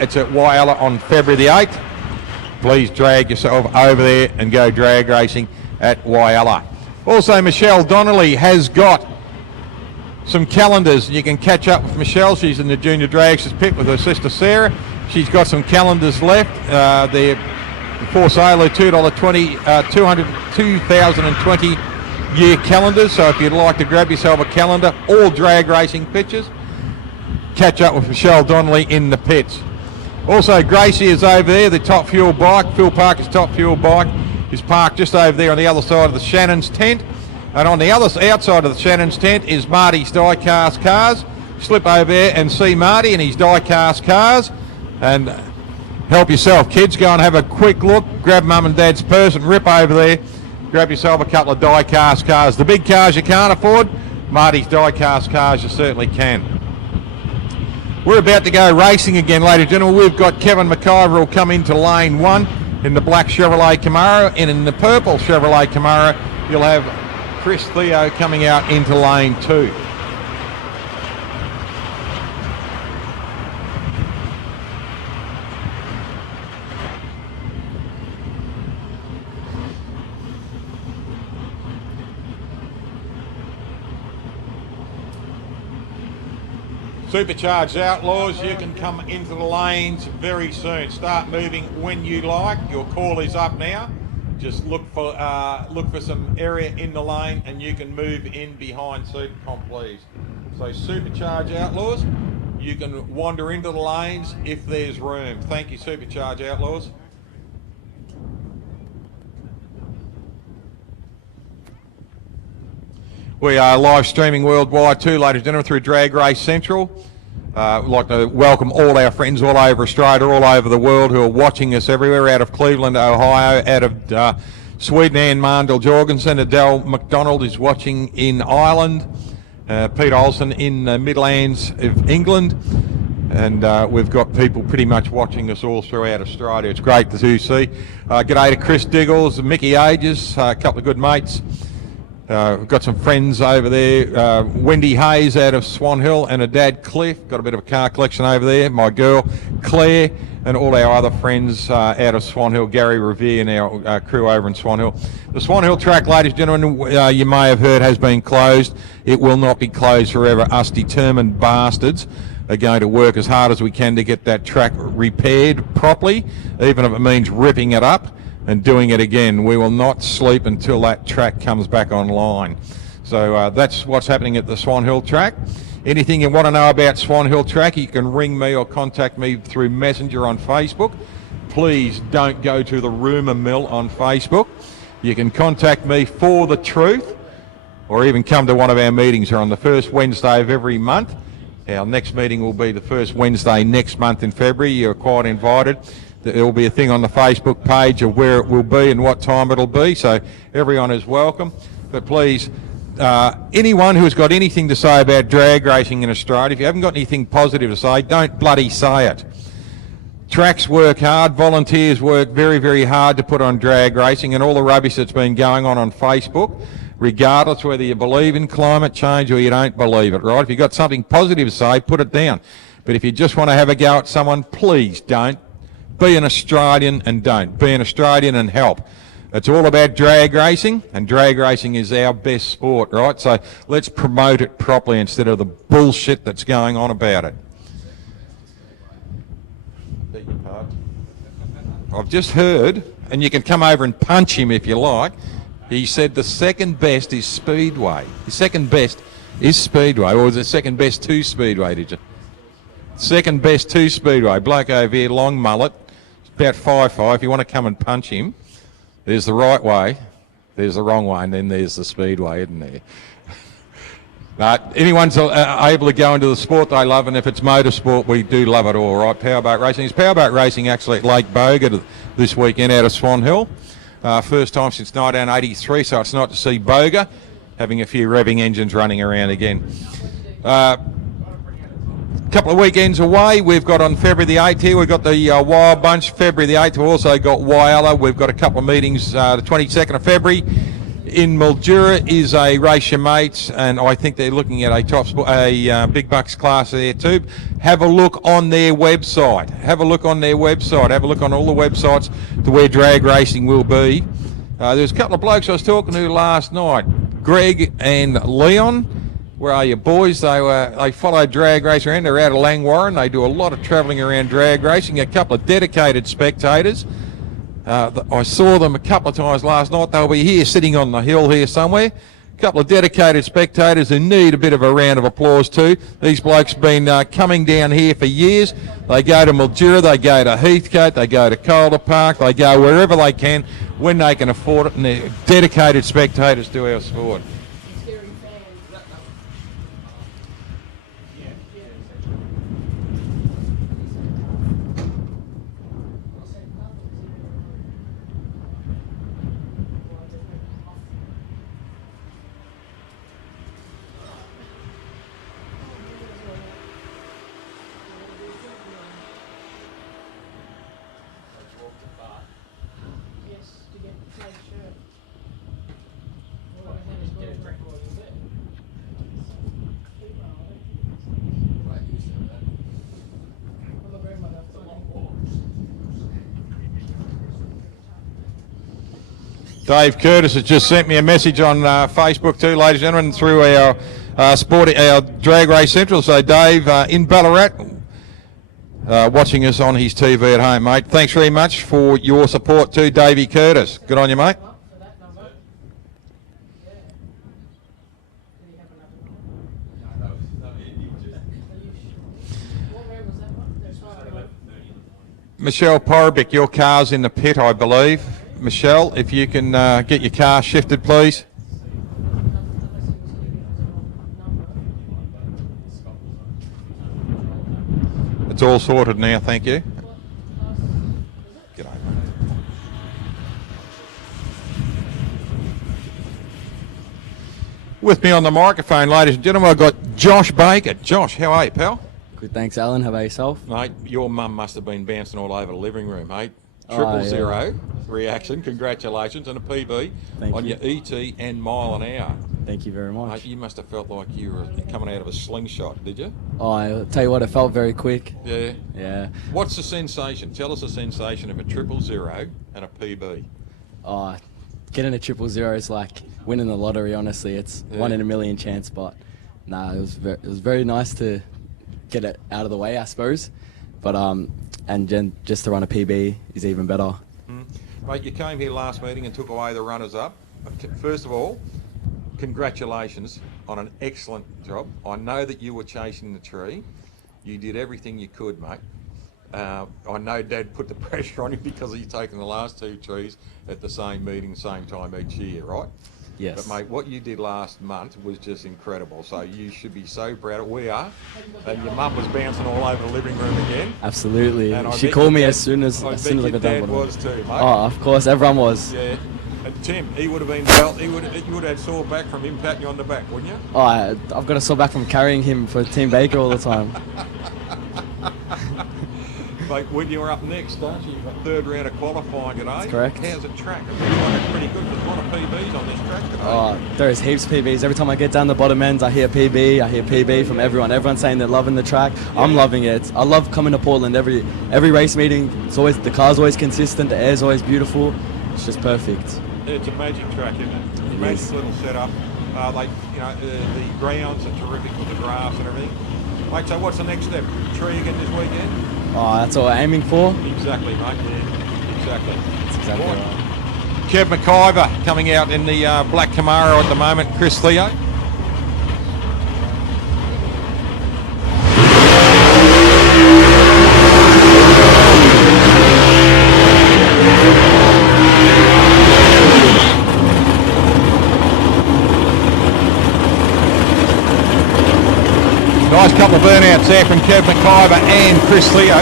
it's at Wyalla on February the 8th. Please drag yourself over there and go drag racing at Wyalla. Also, Michelle Donnelly has got some calendars. You can catch up with Michelle. She's in the Junior Dragsters pit with her sister Sarah. She's got some calendars left. They're for sale at $2.20, 2020 year calendars. So if you'd like to grab yourself a calendar, all drag racing pictures, catch up with Michelle Donnelly in the pits. Also, Gracie is over there, the Top Fuel bike. Phil Parker's Top Fuel bike is parked just over there on the other side of the Shannon's tent. And on the other outside of the Shannon's tent is Marty's die-cast cars. Slip over there and see Marty and his die-cast cars and help yourself. Kids, go and have a quick look, grab mum and dad's purse and rip over there grab yourself a couple of die-cast cars. The big cars you can't afford, Marty's die-cast cars you certainly can. We're about to go racing again, ladies and gentlemen. We've got Kevin McIver will come into lane 1 in the black Chevrolet Camaro, and in the purple Chevrolet Camaro, you'll have Chris Theo coming out into lane 2. Supercharged Outlaws, you can come into the lanes very soon. Start moving when you like. Your call is up now. Just look for some area in the lane and you can move in behind Supercom, please. So Supercharged Outlaws, you can wander into the lanes if there's room. Thank you, Supercharged Outlaws. We are live streaming worldwide too, ladies and gentlemen, through Drag Race Central. We'd like to welcome all our friends all over Australia, all over the world who are watching us everywhere, out of Cleveland, Ohio, out of Sweden, Anne Marndal Jorgensen. Adele McDonald is watching in Ireland. Pete Olsen in the Midlands of England. And we've got people pretty much watching us all throughout Australia. It's great to see. G'day to Chris Diggles, Mickey Ages, a couple of good mates. We've got some friends over there. Wendy Hayes out of Swan Hill and her dad Cliff. Got a bit of a car collection over there. My girl Claire and all our other friends out of Swan Hill. Gary Revere and our crew over in Swan Hill. The Swan Hill track, ladies and gentlemen, you may have heard has been closed. It will not be closed forever. Us determined bastards are going to work as hard as we can to get that track repaired properly, even if it means ripping it up and doing it again. We will not sleep until that track comes back online. So that's what's happening at the Swan Hill track. Anything you want to know about Swan Hill track, you can ring me or contact me through Messenger on Facebook. Please don't go to the rumour mill on Facebook. You can contact me for the truth, or even come to one of our meetings on the first Wednesday of every month. Our next meeting will be the first Wednesday next month in February. You're quite invited. There will be a thing on the Facebook page of where it will be and what time it'll be, so everyone is welcome. But please, anyone who's got anything to say about drag racing in Australia, if you haven't got anything positive to say, don't bloody say it. Tracks work hard, volunteers work very, very hard to put on drag racing, and all the rubbish that's been going on Facebook, regardless whether you believe in climate change or you don't believe it, right? If you've got something positive to say, put it down. But if you just want to have a go at someone, please don't. Be an Australian and don't. Be an Australian and help. It's all about drag racing, and drag racing is our best sport, right? So let's promote it properly instead of the bullshit that's going on about it. Beg your pardon. I've just heard, and you can come over and punch him if you like, he said the second best is Speedway. The second best is Speedway, or was it second best to Speedway, did you? Second best to Speedway. Bloke over here, long mullet, about 5'5". If you want to come and punch him, there's the right way, there's the wrong way, and then there's the Speedway, isn't there? Anyone's able to go into the sport they love, and if it's motorsport, we do love it all, right? Powerboat racing. It's powerboat racing actually at Lake Boga this weekend out of Swan Hill. First time since 1983, so it's nice to see Boga having a few revving engines running around again. Couple of weekends away, we've got on February the 8th here, we've got the Wild Bunch. February the 8th, we've also got Wyalla. We've got a couple of meetings the 22nd of February. In Mildura is a Race Your Mates, and I think they're looking at a big bucks class there too. Have a look on their website. Have a look on their website. Have a look on all the websites to where drag racing will be. There's a couple of blokes I was talking to last night, Greg and Leon. Where are you boys? They follow drag racing around. They're out of Langwarrin. They do a lot of travelling around drag racing. A couple of dedicated spectators. I saw them a couple of times last night. They'll be here sitting on the hill here somewhere. A couple of dedicated spectators who need a bit of a round of applause too. These blokes have been coming down here for years. They go to Mildura, they go to Heathcote, they go to Calder Park, they go wherever they can when they can afford it, and they're dedicated spectators to our sport. Dave Curtis has just sent me a message on Facebook too, ladies and gentlemen, through our our Drag Race Central. So Dave in Ballarat, watching us on his TV at home, mate. Thanks very much for your support too, Davey Curtis. Good on you, mate. For that number. Yeah. Did he have another number? What round was that one? There's one. Michelle Porobic, your car's in the pit, I believe. Michelle, if you can get your car shifted, please. It's all sorted now, thank you. G'day, mate. With me on the microphone, ladies and gentlemen, I've got Josh Baker. Josh, how are you, pal? Good, thanks, Alan. How about yourself? Mate, your mum must have been bouncing all over the living room, mate. Oh, Triple yeah. zero reaction, congratulations, and a PB Thank on you. your ET and mile an hour. Thany you very much. Mate, you must have felt like you were coming out of a slingshot, did you? Oh, I'll tell you what, it felt very quick. Yeah. Yeah. What's the sensation? Tell us the sensation of a 000 and a PB. Oh, getting a 000 is like winning the lottery, honestly. It's Yeah. 1 in a million chance, but nah, it was very nice to get it out of the way, I suppose. But and then just to run a PB is even better. Mate, you came here last meeting and took away the runners-up. First of all, congratulations on an excellent job. I know that you were chasing the tree. You did everything you could, mate. I know Dad put the pressure on you because he's taken the last 2 trees at the same meeting, same time each year, right? Yes. But mate, what you did last month was just incredible. So you should be so proud. We are. And your mum was bouncing all over the living room again. Absolutely. And I She bet called your me dad- as soon as I your got dad done. was too, mate. Oh, of course, everyone was. Yeah. And Tim, he would have been well. You would have had sore back from him patting you on the back, wouldn't you? Oh, I've got a sore back from carrying him for Team Baker all the time. Mate, when you were up next, don't you? You've got 3rd round of qualifying today. That's correct. How's the track? I think it's pretty good. There's a lot of PBs on this track today. Oh, there's heaps of PBs. Every time I get down the bottom ends, I hear PB from everyone. Everyone's saying they're loving the track. I'm loving it. I love coming to Portland. Every race meeting, the car's always consistent. The air's always beautiful. It's just perfect. It's a magic track, isn't it? It Magic is. little setup. The grounds are terrific with the grass and everything. Mate, so what's the next step? Tree again this weekend? Oh, that's what we're aiming for. Exactly, mate. Yeah, exactly. That's exactly Right. right. Kev McIver coming out in the black Camaro at the moment. Chris Leo. Nice couple of burnouts there from Kev McIver and Chris Leo.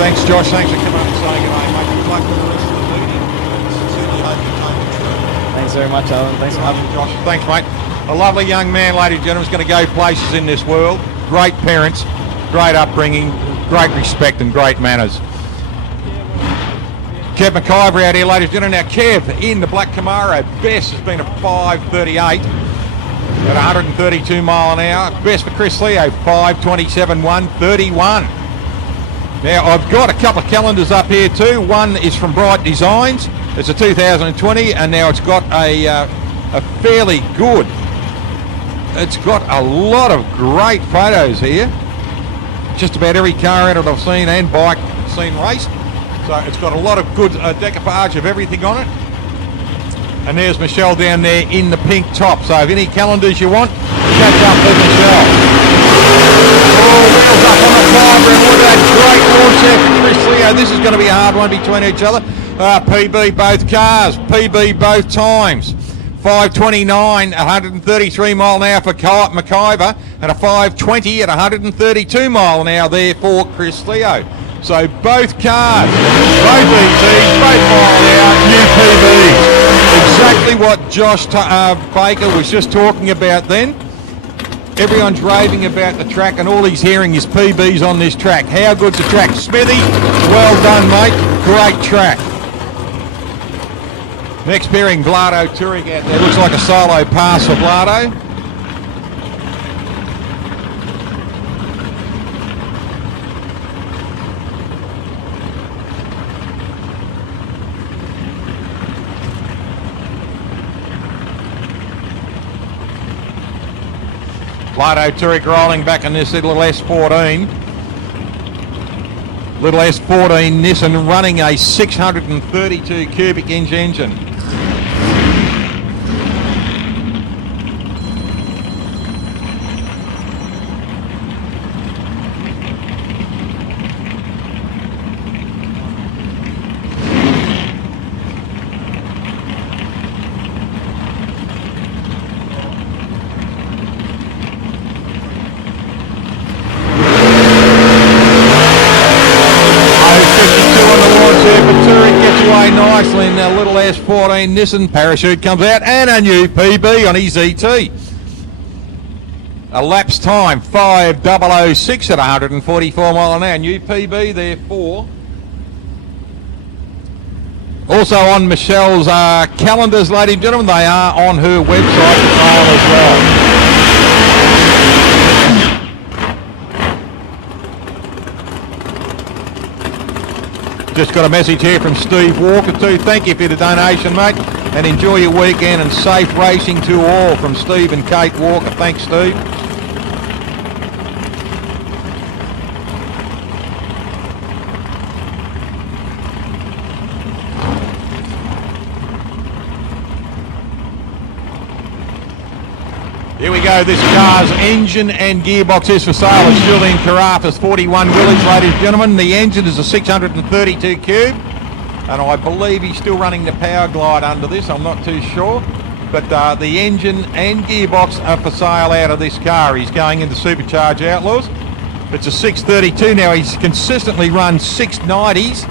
Thanks, Josh. Thanks for coming up and saying good day, mate. Good luck with the rest of the meeting. Sincerely hope you take it true. Thanks very much, Alan. Thanks for having me. Josh. Thanks, mate. A lovely young man, ladies and gentlemen, is going to go places in this world. Great parents, great upbringing, great respect and great manners. Kev McIver out here, ladies and gentlemen. Now, Kev in the black Camaro. Best has been a 5:38 at 132 mile an hour. Best for Chris Leo, 5:27, 1:31. Now, I've got a couple of calendars up here too. One is from Bright Designs. It's a 2020, and now it's got a fairly good. It's got a lot of great photos here. Just about every car in it I've seen and bike seen raced. So it's got a lot of good decoupage of everything on it. And there's Michelle down there in the pink top. So if any calendars you want, catch up with Michelle. Oh, wheels up on the fibre, and look at that great launch there for Chris Leo. This is going to be a hard one between each other. PB both cars, PB both times. 5:29 at 133 mile an hour for McIver, and a 5:20 at 132 mile an hour there for Chris Leo. So both cars, both ETs, both mile an hour, new PBs. Exactly what Josh Baker was just talking about then. Everyone's raving about the track, and all he's hearing is PBs on this track. How good's the track? Smithy, well done, mate. Great track. Next pairing, Vlado Turek out there. Looks like a solo pass for Vlado. Plato Turek rolling back in this little S14. Little S14 Nissan running a 632 cubic inch engine. Nicely in a little S14 Nissan. Parachute comes out and a new PB on his ET. A lapse time 5:006 at 144 mile an hour. New PB there for. Also on Michelle's calendars, ladies and gentlemen, they are on her website for sale as well. Just got a message here from Steve Walker too. Thank you for the donation, mate, and enjoy your weekend and safe racing to all from Steve and Kate Walker. Thanks, Steve. Here we go. This car's engine and gearbox is for sale. It's Julian Carafa's 41 Willys, ladies and gentlemen. The engine is a 632 cube, and I believe he's still running the Power Glide under this. I'm not too sure, but the engine and gearbox are for sale out of this car. He's going into Supercharge Outlaws. It's a 632 now. He's consistently run 690s.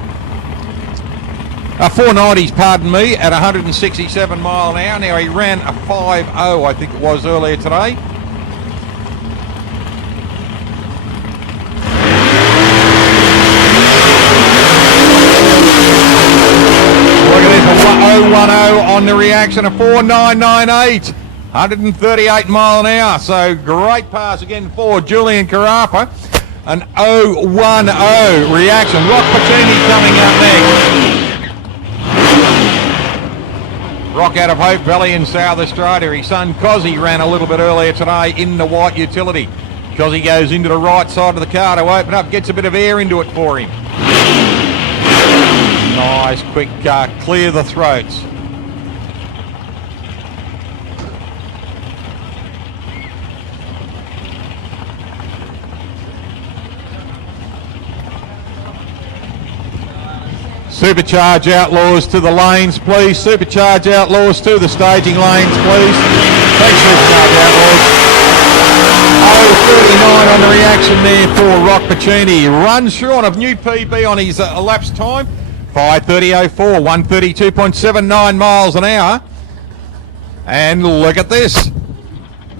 490s, pardon me, at 167 mile an hour. Now he ran a 5.0, I think it was, earlier today. Look at this, a 010 on the reaction, a 4998, 138 mile an hour. So great pass again for Julian Carafa. An 010 reaction. Rock Pacini coming up next. Rock out of Hope Valley in South Australia. His son Cozzy ran a little bit earlier today in the white utility. Cozzy goes into the right side of the car to open up, gets a bit of air into it for him. Nice, quick clear the throats. Supercharge Outlaws to the lanes, please. Supercharge Outlaws to the staging lanes, please. Thanks, Supercharge Outlaws. 0:39 on the reaction there for Rock Pacini. Runs short of new PB on his elapsed time. 5:30.04, 132.79 miles an hour. And look at this.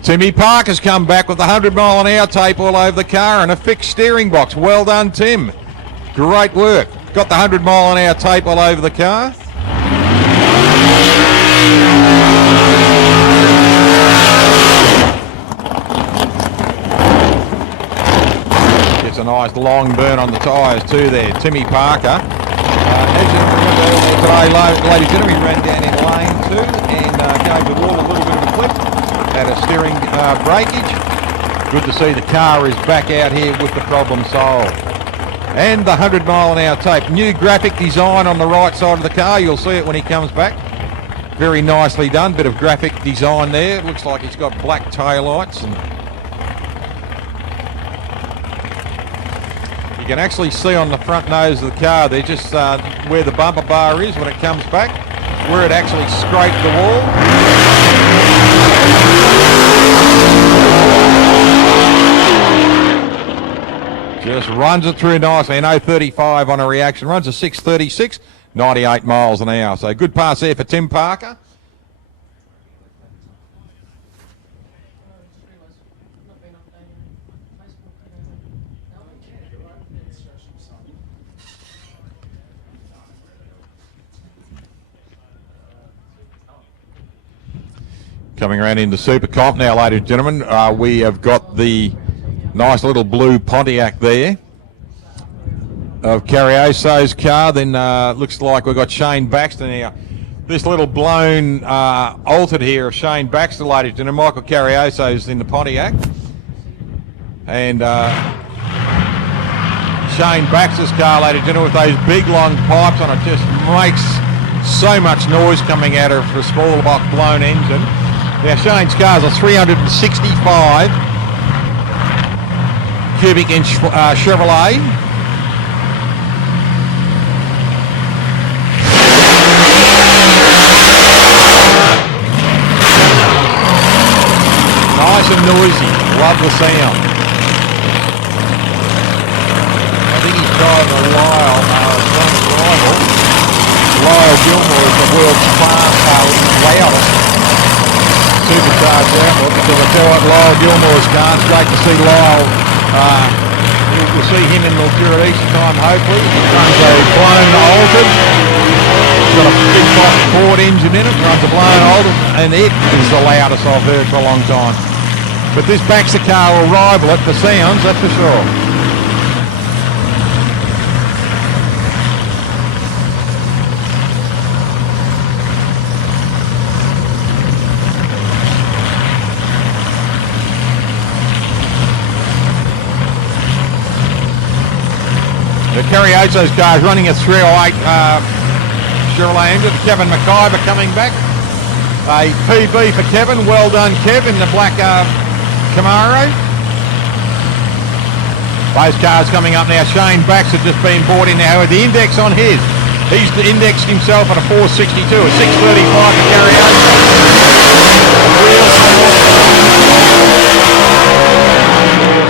Timmy Parker's come back with a 100 mile an hour tape all over the car and a fixed steering box. Well done, Tim. Great work. Got the 100 mile an hour tape all over the car. Gets a nice long burn on the tyres too there. Timmy Parker. As you remember earlier today, ladies and gentlemen, he ran down in lane 2 and gave the wall a little bit of a clip. Had a steering breakage. Good to see the car is back out here with the problem solved. And the 100 mile an hour tape. New graphic design on the right side of the car. You'll see it when he comes back. Very nicely done. Bit of graphic design there. It looks like he's got black taillights. And you can actually see on the front nose of the car there just where the bumper bar is when it comes back, where it actually scraped the wall. Just runs it through nicely. An 0:35 on a reaction. Runs a 6:36, 98 miles an hour. So good pass there for Tim Parker. Coming around into Super Comp now, ladies and gentlemen. We have got the nice little blue Pontiac there of Carrioso's car. Then looks like we've got Shane Baxter now. This little blown altered here of Shane Baxter, ladies and gentlemen. Michael Carrioso's in the Pontiac. And Shane Baxter's car, ladies and gentlemen, with those big long pipes on it, just makes so much noise coming out of a small block blown engine. Now Shane's car's a 365 cubic inch Chevrolet. Nice and noisy, love the sound. I think he's driving a Lyle, rival. Lyle Gilmore is the world's loudest supercharged outlet, because I tell you what, Lyle Gilmore's car, it's great to see Lyle. We'll see him in Mildura each time, hopefully. He runs a blown altered. It's got a big Ford engine in it, runs a blown altered, and it is the loudest I've heard for a long time. But this Baxter car will rival it for sounds, that's for sure. The Carriozo's car is running a 308 Chevrolet engine. Kevin McIver coming back. A PB for Kevin. Well done, Kev, in the black Camaro. Those cars coming up now. Shane Baxter just been brought in now with the index on his. He's indexed himself at a 462, a 635 for Carriozo.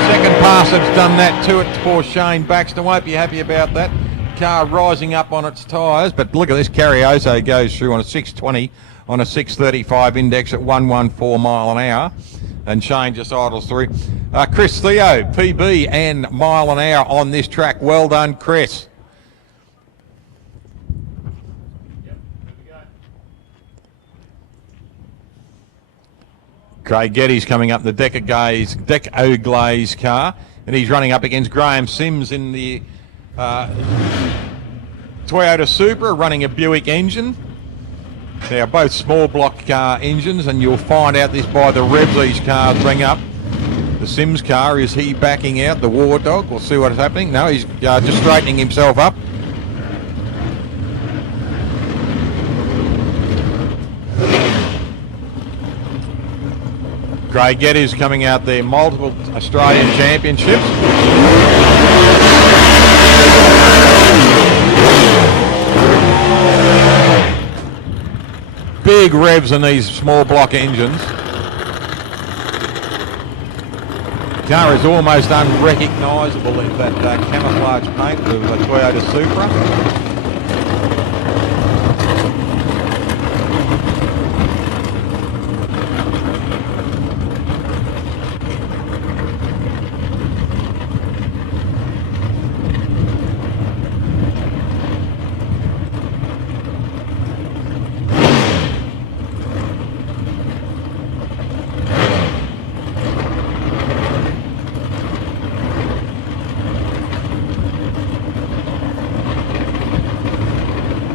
Second pass that's done that to it for Shane Baxter. Won't be happy about that. Car rising up on its tyres, but look at this. Carriozo goes through on a 620 on a 635 index at 114 mile an hour, and Shane just idles through. Chris Theo, PB and mile an hour on this track. Well done, Chris. Craig Geddes coming up the Deco Glaze car, and he's running up against Graham Sims in the Toyota Supra, running a Buick engine. They are both small block car engines, and you'll find out this by the revs these cars bring up. The Sims car, is he backing out the War Dog? We'll see what's happening. No, he's just straightening himself up. Craig Geddes coming out there, multiple Australian championships. Big revs in these small block engines. Car is almost unrecognisable in that camouflage paint of the Toyota Supra.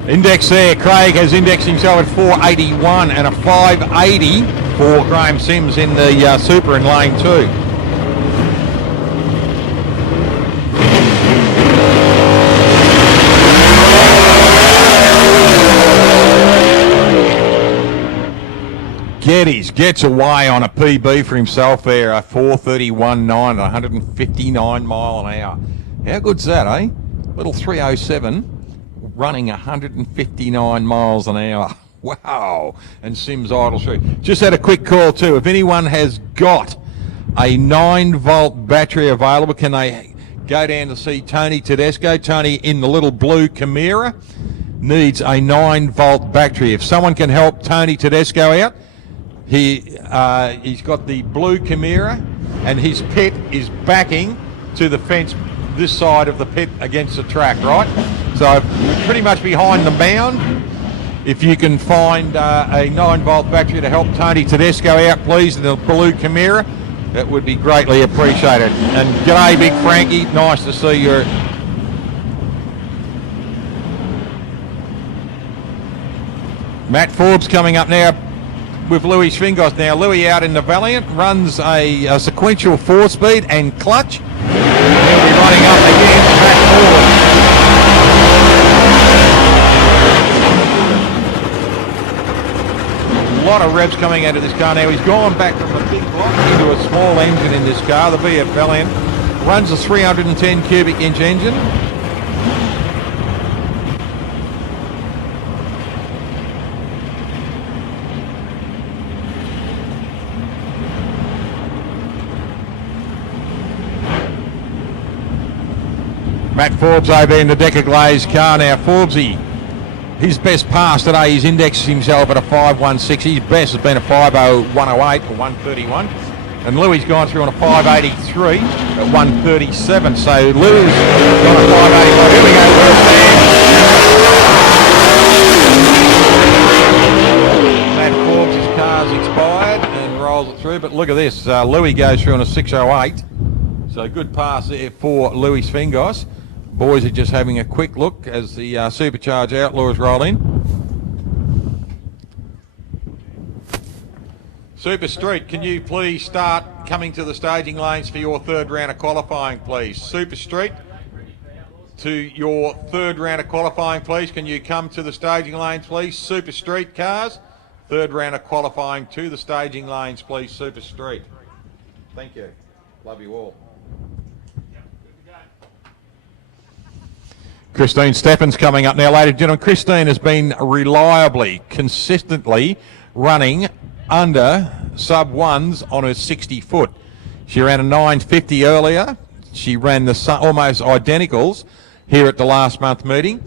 Index there, Craig has indexed himself at 481 and a 580 for Graham Sims in the Super in lane 2. Geddes gets away on a PB for himself there, a 431.9 at 159 mile an hour. How good's that, eh? Little 307. Running 159 miles an hour. Wow. And Sims idle through. Just had a quick call too. If anyone has got a 9-volt battery available, can they go down to see Tony Tedesco? Tony in the little blue Camira needs a 9-volt battery. If someone can help Tony Tedesco out, he's got the blue Camira and his pit is backing to the fence this side of the pit against the track, right? So pretty much behind the mound. If you can find a 9-volt battery to help Tony Tedesco out, please, in the blue Camira, that would be greatly appreciated. And g'day, Big Frankie. Nice to see you. Matt Forbes coming up now. with Louis Fingos now. Louis out in the Valiant, runs a sequential 4-speed and clutch. He'll be running up again back forward. A lot of revs coming out of this car now. He's gone back from a big block into a small engine in this car, the VF Valiant. Runs a 310 cubic inch engine. Matt Forbes over in the Decker Glaze car now. Forbesy, his best pass today, he's indexed himself at a 5.16. His best has been a 5.0108 for 131. And Louis gone through on a 5.83 at 137. So Louis got a 5.85. Here we go. Matt Forbes' car's expired and rolls it through. But look at this. Louis goes through on a 6.08. So good pass there for Louis Fingos. Boys are just having a quick look as the Supercharged Outlaws roll in. Super Street, can you please start coming to the staging lanes for your third round of qualifying, please? Super Street, to your third round of qualifying, please. Can you come to the staging lanes, please? Super Street cars, third round of qualifying to the staging lanes, please. Super Street. Thank you. Love you all. Christine Steffens coming up now, ladies and gentlemen. Christine has been reliably, consistently running under sub ones on her 60 foot. She ran a 950 earlier. She ran the almost identicals here at the last month meeting.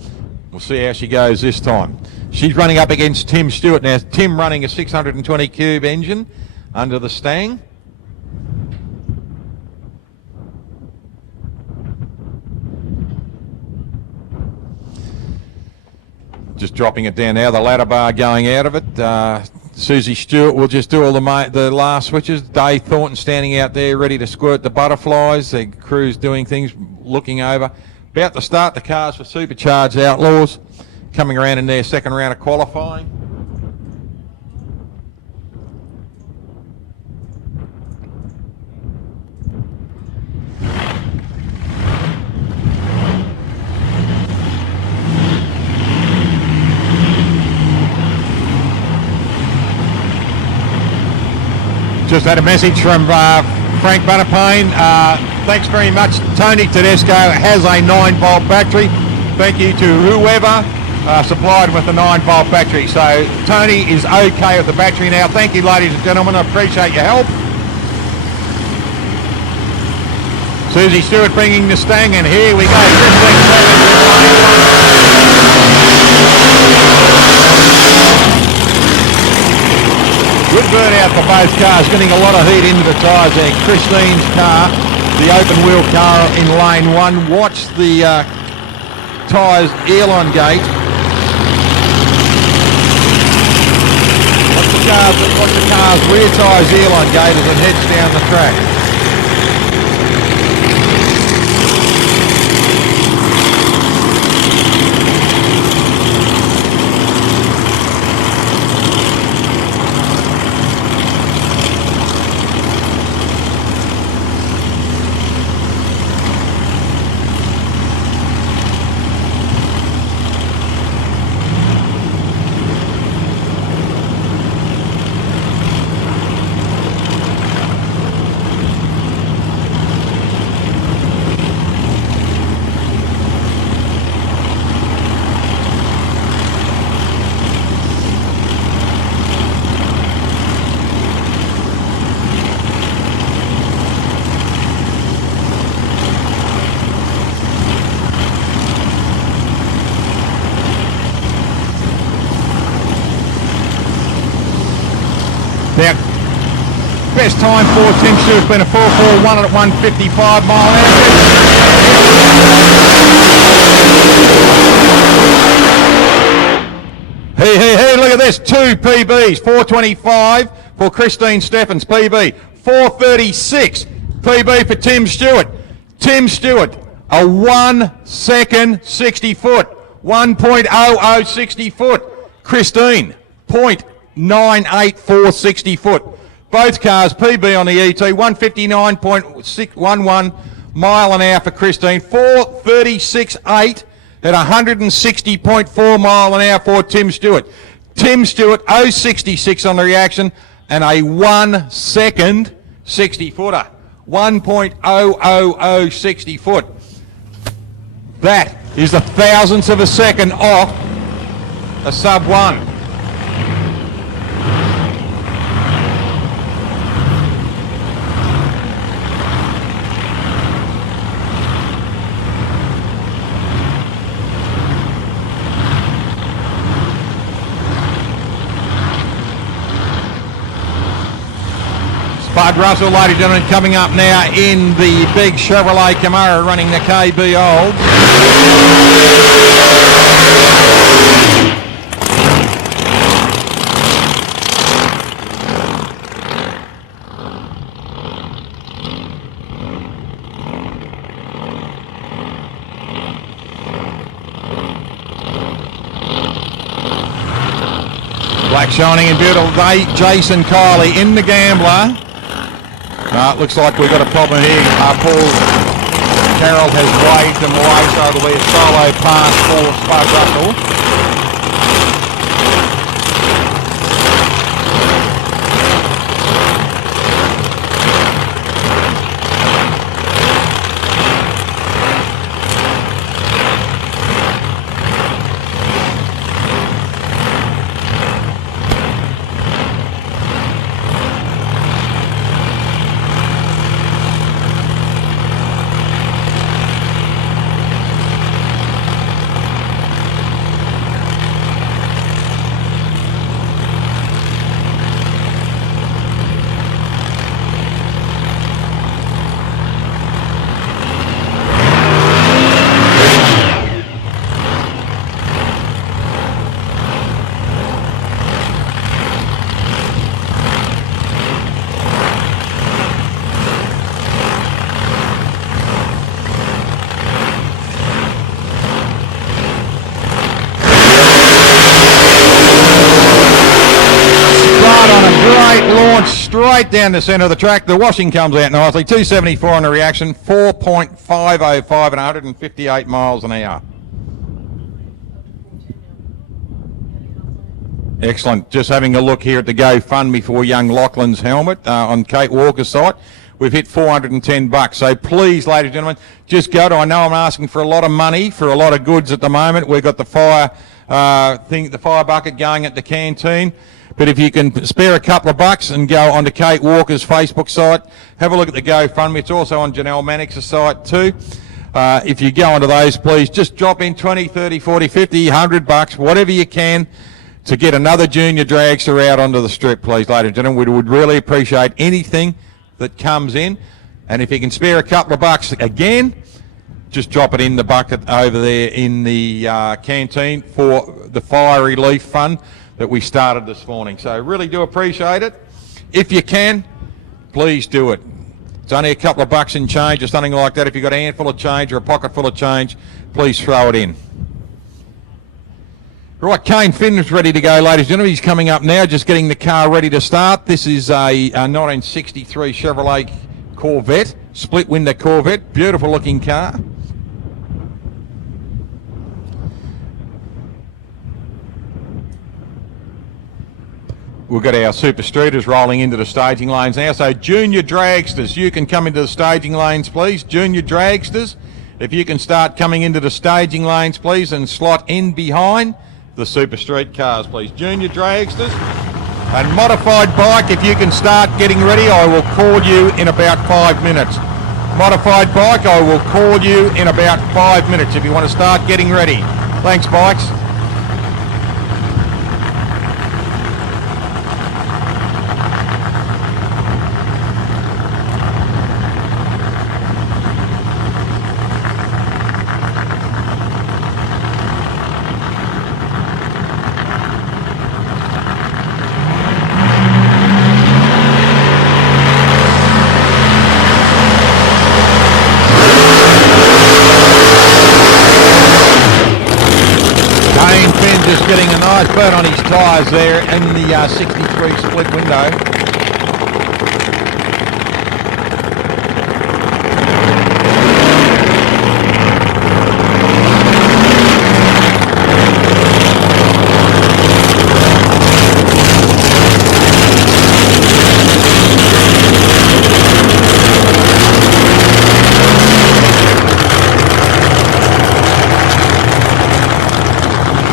We'll see how she goes this time. She's running up against Tim Stewart now. Tim running a 620 cube engine under the Stang. Just dropping it down now, the ladder bar going out of it. Susie Stewart will just do all the last switches. Dave Thornton standing out there ready to squirt the butterflies. The crew's doing things, looking over. About to start the cars for Supercharged Outlaws, coming around in their second round of qualifying. Just had a message from Frank Bunnapane. Thanks very much. Tony Tedesco has a 9-volt battery. Thank you to whoever supplied with the 9-volt battery. So Tony is okay with the battery now. Thank you, ladies and gentlemen. I appreciate your help. Susie Stewart bringing the Stang, and here we go. Good burnout for both cars, getting a lot of heat into the tyres there. Christine's car, the open wheel car in lane one. Watch the tyres airline gate. Watch the car's rear tyres airline gate as it heads down the track. Now, best time for Tim Stewart's been a 4.41 at 155 mile an hour. Hey, look at this. 2 PBs. 4.25 for Christine Steffens, PB. 4.36 PB for Tim Stewart. Tim Stewart, a 1 second 60 foot. 1.00 60 foot. Christine, 1.984 60 foot. Both cars PB on the ET, 159.611 mile an hour for Christine, 436.8 at 160.4 mile an hour for Tim Stewart. Tim Stewart, 066 on the reaction, and a 1 second 60 footer. 1.000 60 foot. That is a thousandth of a second off a sub 1. Bud Russell, ladies and gentlemen, coming up now in the big Chevrolet Camaro running the KB Old. Black shining and beautiful day. Jason Kiley in the Gambler. It looks like we've got a problem here. Paul Carroll has waved them away, so it'll be a solo pass for Spud Russell. Straight down the centre of the track. The washing comes out nicely. 274 on the reaction, 4.505 and 158 miles an hour. Excellent. Just having a look here at the GoFundMe for young Lachlan's helmet on Kate Walker's site. We've hit $410. So please, ladies and gentlemen, just go to. I know I'm asking for a lot of money for a lot of goods at the moment. We've got the fire the fire bucket going at the canteen. But if you can spare a couple of bucks and go onto Kate Walker's Facebook site, have a look at the GoFundMe. It's also on Janelle Mannix's site too. If you go onto those, please just drop in 20, 30, 40, 50, $100, whatever you can, to get another junior dragster out onto the strip, please, ladies and gentlemen. We would really appreciate anything that comes in. And if you can spare a couple of bucks again, just drop it in the bucket over there in the canteen for the fire relief fund that we started this morning. So really do appreciate it. If you can, please do it. It's only a couple of bucks in change or something like that. If you've got a handful of change or a pocket full of change, please throw it in. Right, Kane Finn's ready to go, ladies and gentlemen. He's coming up now, just getting the car ready to start. This is a 1963 Chevrolet Corvette, split window Corvette, beautiful looking car. We've got our super streeters rolling into the staging lanes now. So junior dragsters, you can come into the staging lanes, please. Junior dragsters, if you can start coming into the staging lanes, please, and slot in behind the super street cars, please. Junior dragsters. And modified bike, if you can start getting ready, I will call you in about 5 minutes. Modified bike, I will call you in about 5 minutes if you want to start getting ready. Thanks, bikes. getting a nice burn on his tyres there in the 63 split window.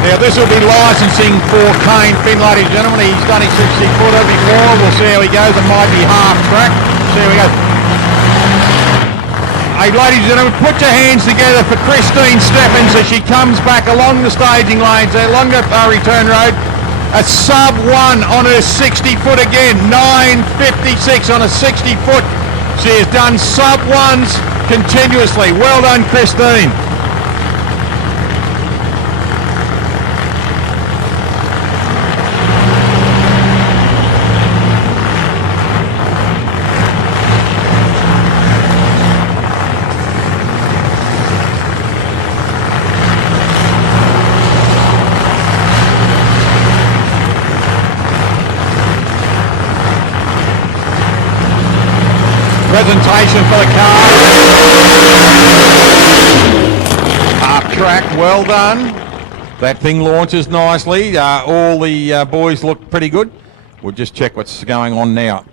Now this will be licensing for Kane Finn, ladies and gentlemen. He's done his 60-footer before. We'll see how he goes. It might be half track. See how he goes. Hey, ladies and gentlemen, put your hands together for Christine Stephens as she comes back along the staging lanes there, along the return road. A sub-1 on her 60-foot again. 9.56 on a 60-foot. She has done sub-1s continuously. Well done, Christine. Presentation for the car. Up track, well done. That thing launches nicely. All the boys look pretty good. We'll just check what's going on now.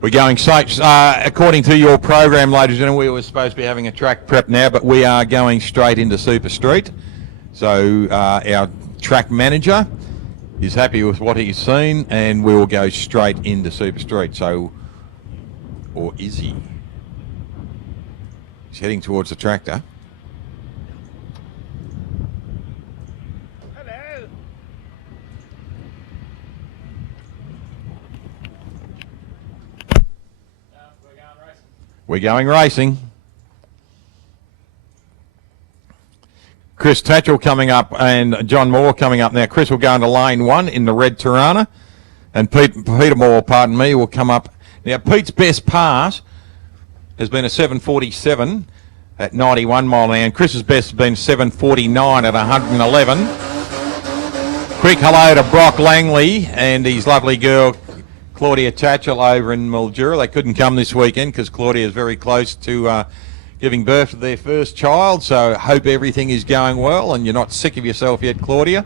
We're going straight, according to your program, ladies and gentlemen, we were supposed to be having a track prep now, but we are going straight into Super Street. So our track manager is happy with what he's seen, and we will go straight into Super Street. So, or is he? He's heading towards the tractor. We're going racing. Chris Tatchell coming up and John Moore coming up now. Chris will go into lane 1 in the red Tirana, and Peter Moore, pardon me, will come up. Now, Pete's best pass has been a 7:47 at 91 mile an hour, and Chris's best has been 7:49 at 111. Quick hello to Brock Langley and his lovely girl Claudia Tatchell over in Mildura. They couldn't come this weekend because Claudia is very close to giving birth to their first child, so hope everything is going well and you're not sick of yourself yet, Claudia.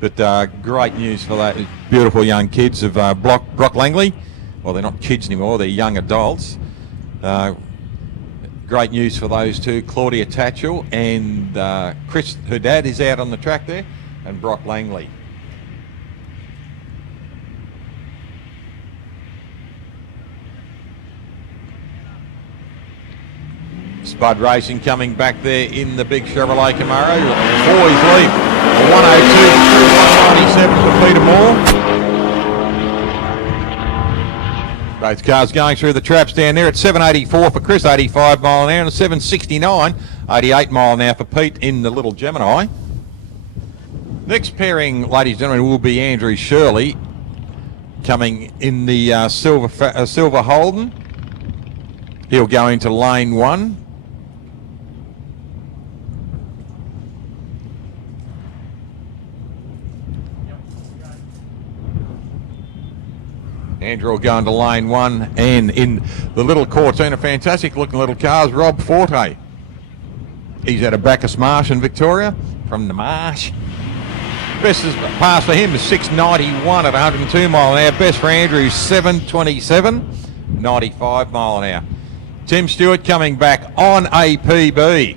But great news for that beautiful young kids of Brock Langley. Well, they're not kids anymore, they're young adults. Great news for those two, Claudia Tatchell and Chris, her dad is out on the track there, and Brock Langley. Spud Racing coming back there in the big Chevrolet Camaro. Boys lead. A 102, 197 for Peter Moore. Both cars going through the traps down there at 784 for Chris, 85 mile an hour, and 769, 88 mile an hour for Pete in the little Gemini. Next pairing, ladies and gentlemen, will be Andrew Shirley coming in the silver Holden. He'll go into lane 1. Andrew will go into lane 1, and in the little Cortina, fantastic looking little cars, Rob Forte. He's at a Bacchus Marsh in Victoria from the Marsh. Best pass for him is 691 at 102 mile an hour. Best for Andrew is 727, 95 mile an hour. Tim Stewart coming back on a PB.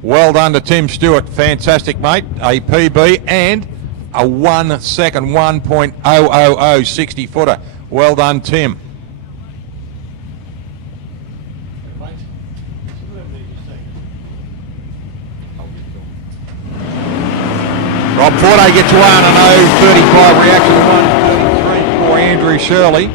Well done to Tim Stewart, fantastic mate. A PB and a 1 second 1.000 60 footer. Well done, Tim. Rob Forte gets 1-0, 35 reaction 133. Andrew Shirley.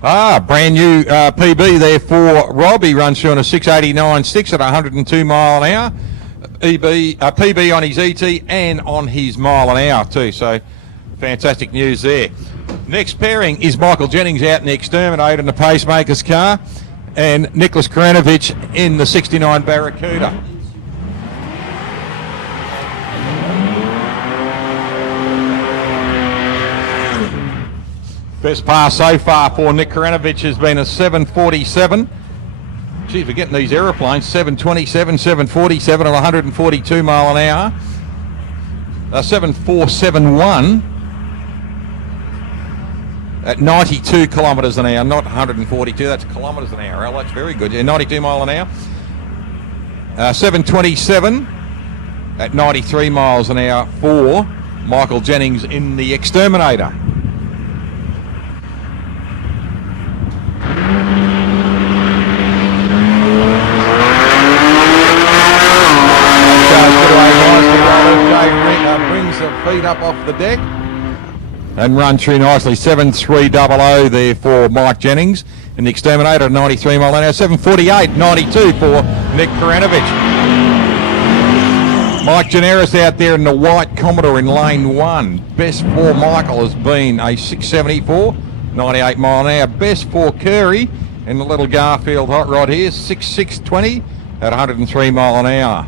Brand new PB there for Rob. He runs through on a 6:89.6 at 102 mile an hour. PB on his ET and on his mile an hour too. So fantastic news there. Next pairing is Michael Jennings out in the Exterminator in the Pacemaker's car, and Nicholas Karanovich in the 69 Barracuda. Best pass so far for Nick Karanovich has been a 7:47. Geez, we're getting these aeroplanes. 7:27, 7:47 at 142 mile an hour. 7:471 at 92 kilometres an hour, not 142. That's kilometres an hour. That's very good. Yeah, 92 mile an hour. 7:27 at 93 miles an hour for Michael Jennings in the Exterminator. Brings the feet up off the deck and run through nicely. 7:300 there for Mike Jennings in the Exterminator at 93 mile an hour. 7:48.92 for Nick Karanovich. Mike Generis out there in the white Commodore in lane 1. Best for Michael has been a 6:74, 98 mile an hour. Best for Curry in the little Garfield hot rod here, 6:620 at 103 mile an hour.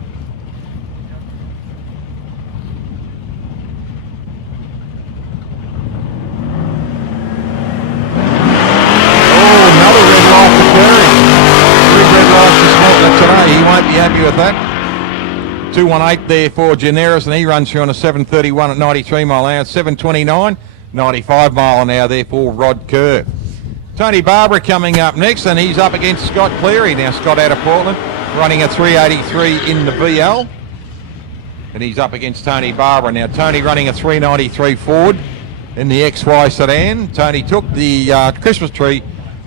He won't be happy with that. 2:18 there for Generis, and he runs through on a 7:31 at 93 mile an hour. 7:29, 95 mile an hour there for Rod Kerr. Tony Barbara coming up next, and he's up against Scott Cleary. Now Scott out of Portland, running a 3:83 in the VL, and he's up against Tony Barbara. Now Tony running a 3:93 Ford in the XY sedan. Tony took the Christmas tree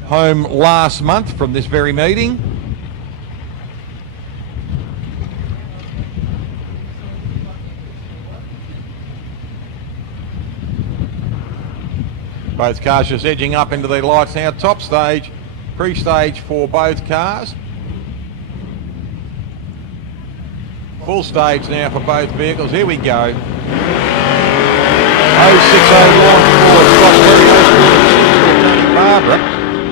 home last month from this very meeting. Both cars just edging up into the lights now. Top stage, pre-stage for both cars. Full stage now for both vehicles. Here we go. 0601 for Scott Cleary, Tony Barbara.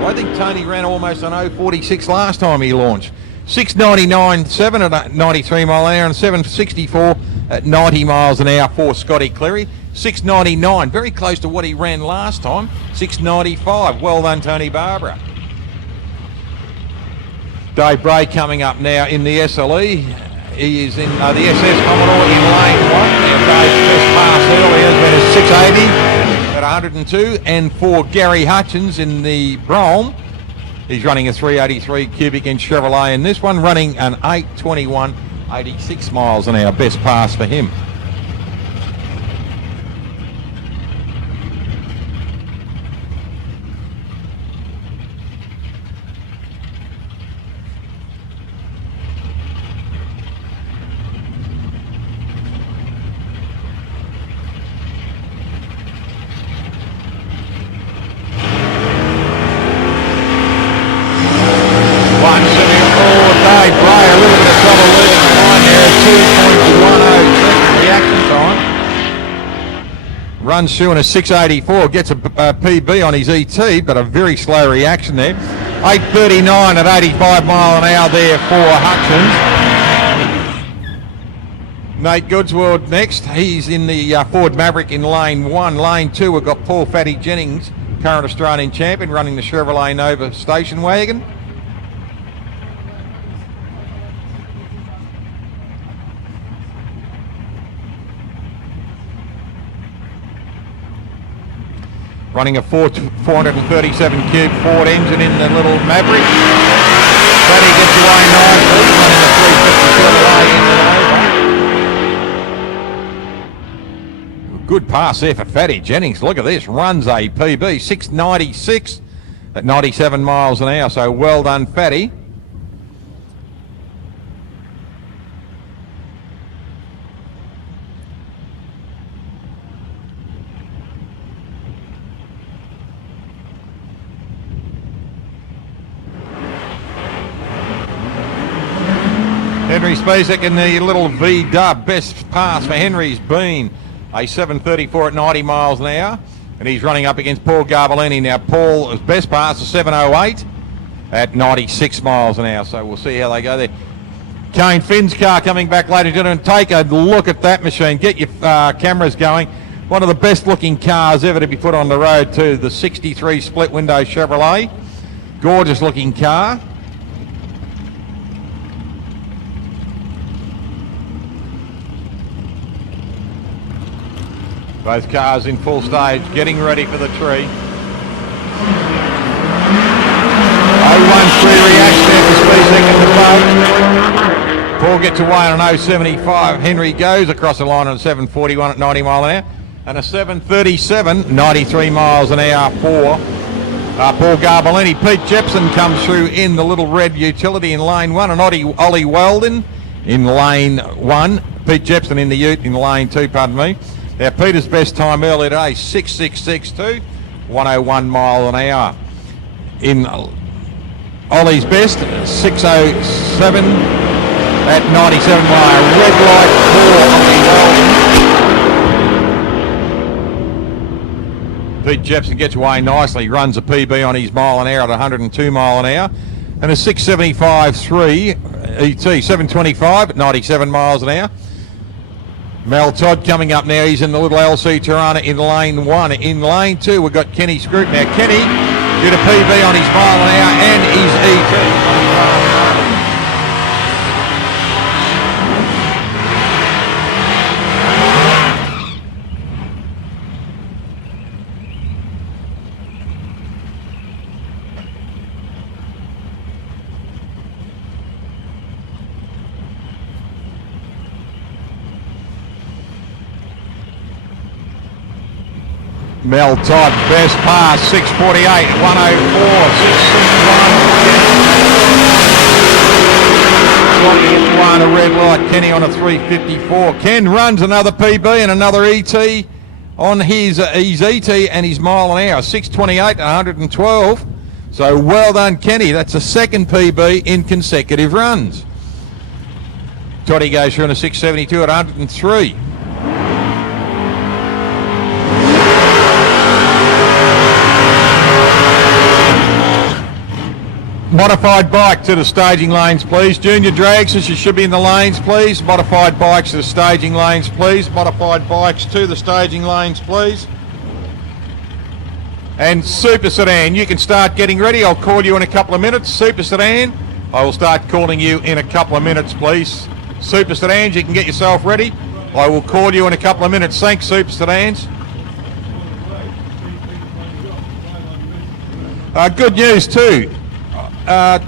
Well, I think Tony ran almost an 046 last time he launched. 6:99.7 at 93 mile an hour and 7:64 at 90 miles an hour for Scotty Cleary. 6:99, very close to what he ran last time. 6:95. Well done, Tony Barbara. Dave Bray coming up now in the SLE. He is in the SS Commodore in lane 1. Now Dave's best pass earlier has been a 6:80 at 102. And for Gary Hutchins in the Brougham, he's running a 3:83 cubic inch Chevrolet in this one, running an 8:21, 86 miles an hour. Best pass for him. Runs through in a 6:84, gets a PB on his ET, but a very slow reaction there. 8:39 at 85 mile an hour there for Hutchins. Nate Goodsworth next. He's in the Ford Maverick in lane 1. Lane 2, we've got Paul Fatty Jennings, current Australian champion, running the Chevrolet Nova station wagon. Running a 437 cube Ford engine in the little Maverick. Fatty gets away nicely, running a 350 Chevrolet in the Nova. Good pass there for Fatty Jennings. Look at this, runs a PB, 6:96 at 97 miles an hour. So well done, Fatty. Henry Spacek in the little V-dub. Best pass for Henry's been a 7:34 at 90 miles an hour. And he's running up against Paul Garbellini now. Paul's best pass is 7:08 at 96 miles an hour. So we'll see how they go there. Kane Finn's car coming back, ladies and gentlemen. Take a look at that machine. Get your cameras going. One of the best looking cars ever to be put on the road too. The 63 split window Chevrolet. Gorgeous looking car. Both cars in full stage, getting ready for the tree. 013 reaction after Spacek in the boat. Paul gets away on an 075. Henry goes across the line on a 741 at 90 mile an hour. And a 737, 93 miles an hour for Paul Garbellini. Pete Jepson comes through in the little red utility in lane 1. And Ollie Weldon in lane 1. Pete Jepson in the ute in lane 2, pardon me. Now, Peter's best time earlier today, 6:66.2, 101 mile an hour. In Ollie's best, 6:07 at 97 mile. Red light for Ollie Weldon. Pete Jepson gets away nicely, runs a PB on his mile an hour at 102 mile an hour. And a 6:75.3 ET, 7:25 at 97 miles an hour. Mel Todd coming up now. He's in the little LC Tirana in lane 1. In lane 2, we've got Kenny Scroop. Now, Kenny did a PB on his mile an hour and his ET. Mel Todd, best pass, 6:48, 104, 661. A red light, Kenny on a 3:54. Ken runs another PB and another ET on his ET and his mile an hour, 6:28, 112. So well done, Kenny. That's a second PB in consecutive runs. Toddy goes through on a 6:72 at 103. Modified bike to the staging lanes, please. Junior dragsters, you should be in the lanes, please. Modified bikes to the staging lanes, please. Modified bikes to the staging lanes, please. And Super Sedan, you can start getting ready. I'll call you in a couple of minutes. Super Sedan, I will start calling you in a couple of minutes, please. Super Sedans, you can get yourself ready. I will call you in a couple of minutes. Thanks, Super Sedans. Good news too.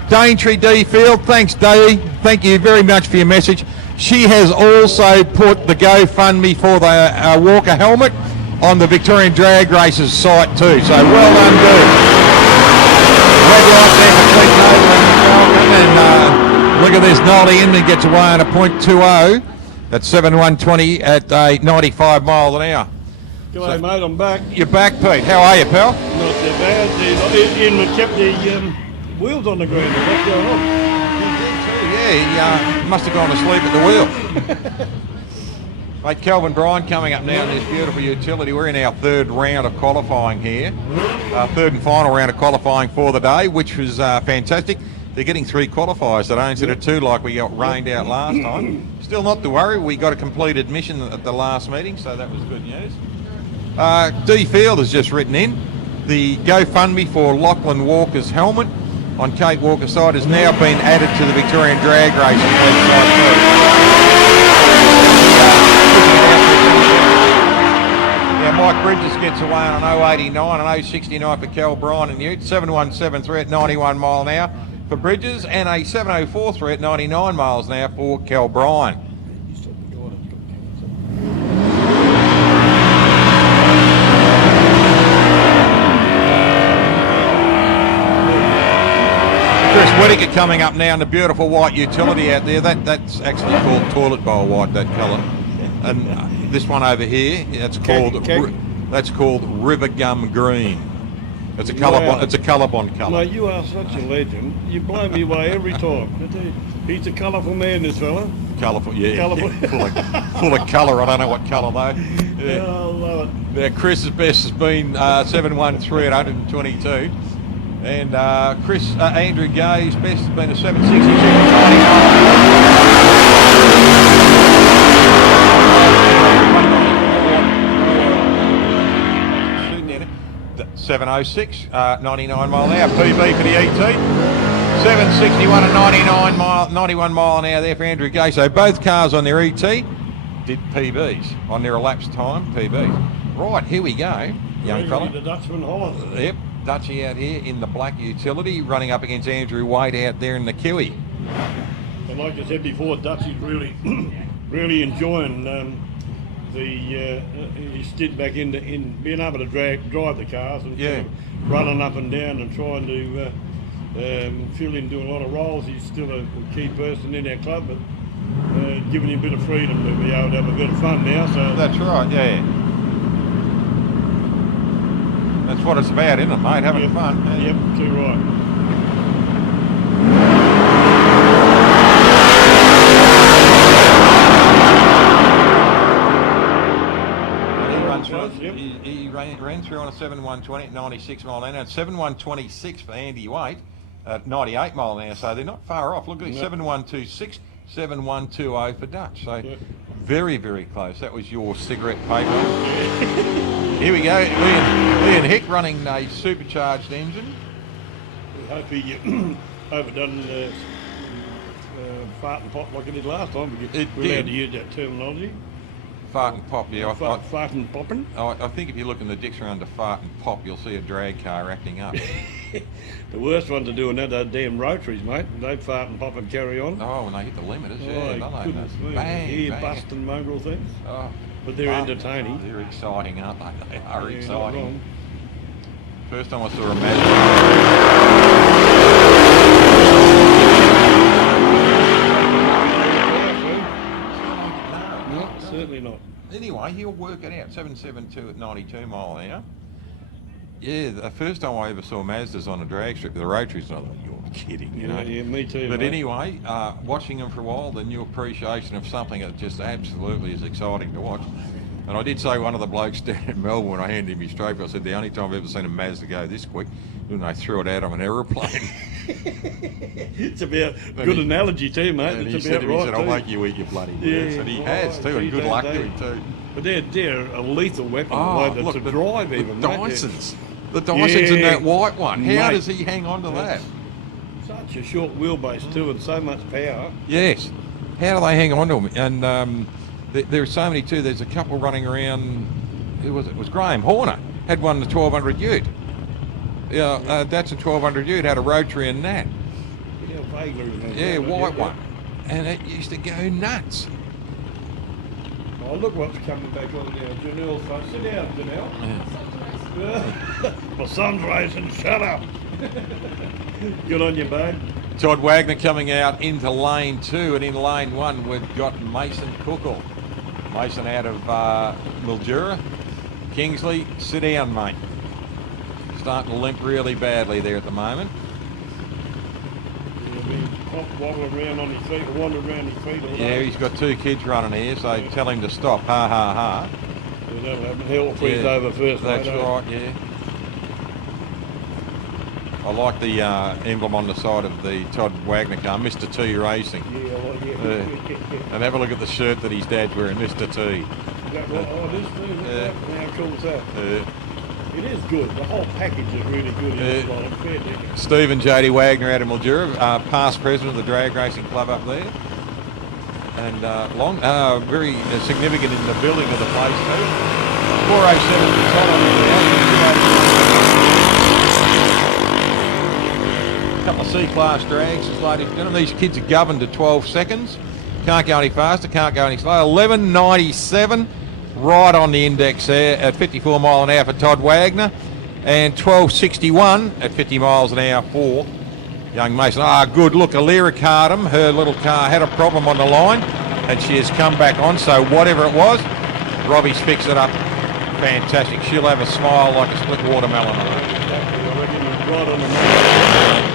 Daintree D Field, thanks Dee, thank you very much for your message. She has also put the GoFundMe for the Walker helmet on the Victorian Drag Races site too, so well done Dee. Red light there for Pete Noble and look at this, Nolly Inman gets away on a .20 at 7:120 at 95 miles an hour. G'day mate, I'm back. You're back Pete, how are you pal? Not too bad. Inman kept the wheels on the ground. What's going on? Yeah, he must have gone to sleep at the wheel. Mate, Kelvin Bryan coming up now in this beautiful utility. We're in our third round of qualifying here. Third and final round of qualifying for the day, which was fantastic. They're getting 3 qualifiers today instead of 2 like we got rained out last time. Still not to worry, we got a completed mission at the last meeting, so that was good news. D Field has just written in. The GoFundMe for Lachlan Walker's helmet on Kate Walker's side has now been added to the Victorian Drag Racing website too. Now Mike Bridges gets away on an 089 and 069 for Cal Bryan and Ute, 7:173 at 91 mile an hour for Bridges and a 7:043 at 99 miles an hour for Cal Bryan. Chris Whittaker coming up now in the beautiful white utility out there. That's actually called toilet bowl white, that colour. And this one over here, that's called river gum green. It's a colour. It's a colour bond colour. Mate, you are such a legend. You blow me away every time. He's a colourful man, this fella. Colourful, yeah. Colourful. Yeah, full of colour. I don't know what colour though. Yeah. Oh, I love it. Now, Chris's best has been 713 at 122. And Andrew Gay's best has been a 706, 99 mile an hour, PB for the ET. 761 at 91 mile an hour there for Andrew Gay. So both cars on their ET did PBs, on their elapsed time, PBs. Right, here we go, young fella. The Dutchman Holland. Yep, Dutchie out here in the black utility, running up against Andrew Wade out there in the Kiwi. And like I said before, Dutchie's really, really enjoying his stint back in being able to drive the cars and Yeah. running up and down and trying to fill in, doing a lot of roles. He's still a key person in our club, but giving him a bit of freedom to be able to have a bit of fun now. So That's right, yeah. That's what it's about, isn't it, mate? Having Yep. fun. Yeah. Yep, too right. Yep. He ran through on a 7120 at 96 mile an hour, and 7126 for Andy Waite at 98 mile an hour, so they're not far off. Look at it, 7126, 7120 for Dutch. So very, very close. That was your cigarette paper. Here we go, Ian Hick running a supercharged engine. Hope he hope it doesn't fart and pop like it did last time. It We're did. allowed to use that terminology. Fart and pop, yeah. Fart and popping. I think if you look in the dictionary under fart and pop, you'll see a drag car acting up. The worst ones are doing that are damn rotaries, mate. They fart and pop and carry on. Oh, when they hit the limiters, yeah, don't they? Goodness me. Bang, Ear bang. busting mongrel things. Oh, But they're entertaining. They're exciting, aren't they? They are Yeah, not exciting. wrong. First time I saw a Mazda. No, certainly not. Anyway, he'll work it out. 772 at 92 mile an hour. Yeah, the first time I ever saw Mazdas on a drag strip, the rotaries, I thought, you're kidding, you know. Yeah, me too. But mate. anyway, watching them for a while, the new appreciation of something that just absolutely is exciting to watch. And I did say one of the blokes down in Melbourne, when I handed him his trophy, I said, the only time I've ever seen a Mazda go this quick, when they threw it out of an aeroplane. It's about good analogy too, mate. And It's he said about to me, right he said, I'll too. make you eat your bloody words. Yeah, And he oh, has too, and geez, good they- luck to they- him too. But they're a lethal weapon. Oh, the way look, to the drive even. The mate. Dysons. The Dysons in Yeah, that white one. How mate. does he hang on to that? Such a short wheelbase too, and so much power. Yes. How do they hang on to them? And there are so many too. There's a couple running around. Who was it? It was Graham Horner. Had one in the 1200 Ute. Yeah, that's a 1200 Ute. Had a rotary in that. Yeah, vaguely remember. Yeah, that, but white one. And it used to go nuts. Oh, look what's coming back on now. Janelle's phone. Sit down, Janelle. My son's racing. Shut up. Good on you, babe. Todd Wagner coming out into lane 2, and in lane 1 we've got Mason Cookle. Mason out of Mildura. Kingsley, sit down, mate. Starting to limp really badly there at the moment. He'll be wobbling around on his feet, or wandering around his feet all Yeah, day. he's got 2 kids running here, so tell him to stop. Ha ha ha. Yeah, that'll happen. He'll freeze Yeah, over first. That's mate, eh? right, yeah. I like the emblem on the side of the Todd Wagner car, Mr. T Racing. Yeah, well, yeah. And have a look at the shirt that his dad's wearing, Mr. T. Is that right? Oh, it is too. Look at that. How cool is that? It is good. The whole package is really good. It's like fair dinkum. Stephen J.D. Wagner out of Mildura, past president of the Drag Racing Club up there. And very significant in the building of the place too. 407 to Todd on the a couple of C-class drags, ladies and gentlemen. These kids are governed to 12 seconds. Can't go any faster, can't go any slower. 11.97, right on the index there at 54 mile an hour for Todd Wagner. And 12.61 at 50 miles an hour for young Mason. Good. Look, Alira Cardam, her little car had a problem on the line, and she has come back on. So whatever it was, Robbie's fixed it up. Fantastic. She'll have a smile like a split watermelon. I reckon it's right on the money.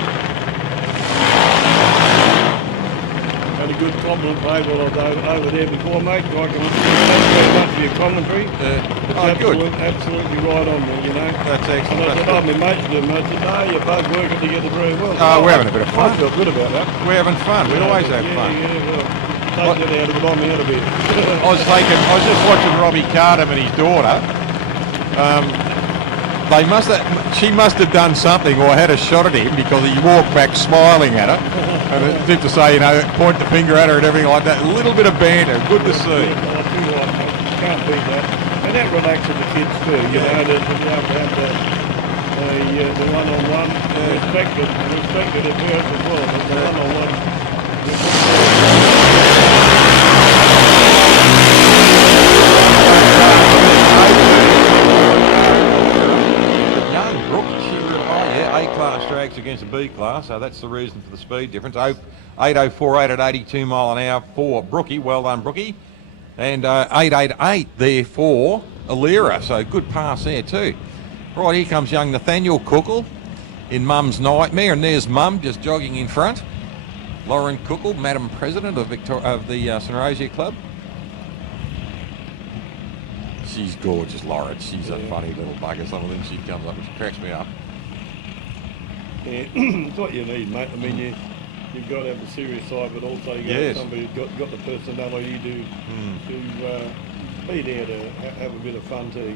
had a good compliment paid while I was over there before, mate. I can thank you very much for your commentary. It's good. absolutely right on there, you know. That's excellent. And I said, That's oh, my mates do, and I said, no, you're both working together very well. We're having a bit of fun. I feel good about that. We're having fun. We always have fun. Take that out of it on me out a bit. I was just watching Robbie Cardham and his daughter. She must have done something or had a shot at him because he walked back smiling at her. And as if to say, you know, point the finger at her and everything like that. A little bit of banter, good to see. Can't beat that. And that relaxes the kids too, you know, to be able to have the one-on-one, respected at parents as well, but the one-on-one. A-class drags against a B-class, so that's the reason for the speed difference. 8.048 at 82 mile an hour for Brookie. Well done, Brookie. And 8.88 there for Alira, so good pass there too. Right, here comes young Nathaniel Cookle in Mum's Nightmare, and there's Mum just jogging in front. Lauren Cookle, Madam President of the St Rosia Club. She's gorgeous, Lauren. She's a funny little bugger. Some of them she comes up and she cracks me up. Yeah, it's what you need, mate. I mean, you've got to have the serious side, but also you've got to have somebody who's got the personality to be there to have a bit of fun too.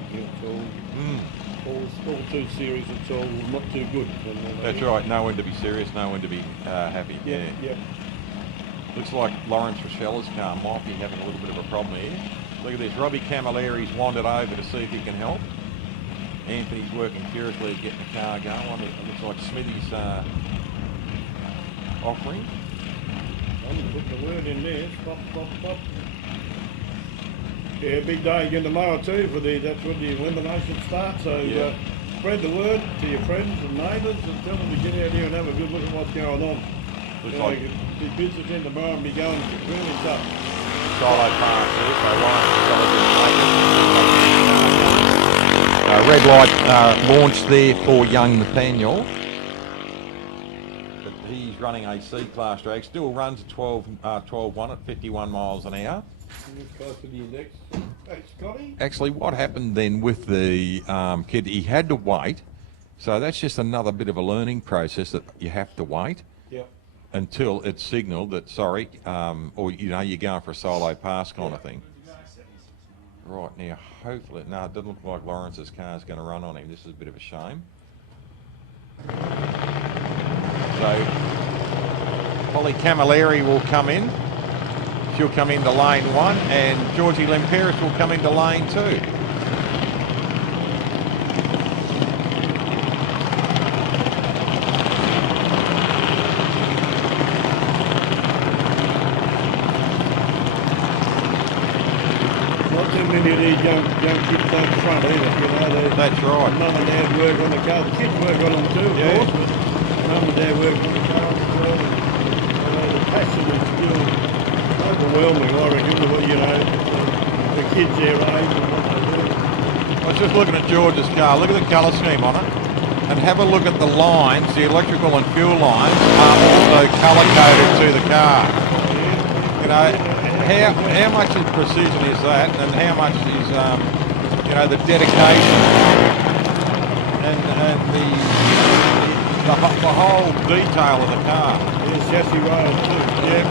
All too serious, it's all not too good. That's right. Know when to be serious, know when to be happy. Yeah. Looks like Lawrence Rochelle's car might be having a little bit of a problem here. Look at this. Robbie Camilleri's wandered over to see if he can help. Anthony's working furiously at getting the car going. It looks like Smithy's offering. I'm going to put the word in there. Pop. Yeah, big day again tomorrow too that's when the elimination starts. So spread the word to your friends and neighbours and tell them to get out here and have a good look at what's going on. Looks like the business in tomorrow and be going really tough. solo pass here, so red light launch there for young Nathaniel. But he's running a C-class drag, still runs 12.1 at 51 miles an hour. Close to the index. Hey, Scotty? Actually, what happened then with the kid, he had to wait. So that's just another bit of a learning process that you have to wait until it's signalled that, sorry, or, you know, you're going for a solo pass kind of thing. Right, now, hopefully, no, it doesn't look like Lawrence's car is going to run on him. This is a bit of a shame. So, Holly Camilleri will come in. She'll come into lane 1, and Georgie Lemperis will come into lane 2. Many of these young kids don't front either, you know. That's right. Mum and Dad work on the car. The kids work on them too, of course, but Mum and Dad work on the cars as well. The passion is still overwhelming, I reckon, the kids their age and what they do. I was just looking at George's car. Look at the colour scheme on it, and have a look at the lines. The electrical and fuel lines are also colour coded to the car. You know, how much of precision is that, and how much is the dedication and the whole detail of the car. There's chassis rails too. Yeah.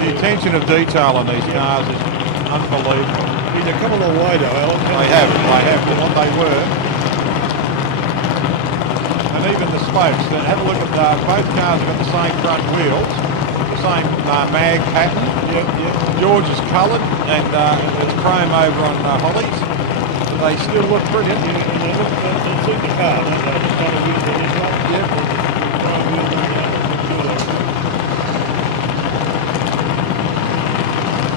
The attention of detail on these cars is unbelievable. They've come a long way though, Alan. They have, from what they were. And even the spokes. Have a look at both cars have got the same front wheels, the same mag pattern. George is coloured, and it's chrome over on Holly's. They still look brilliant. And they suit the car, don't they? The kind of wheels they have.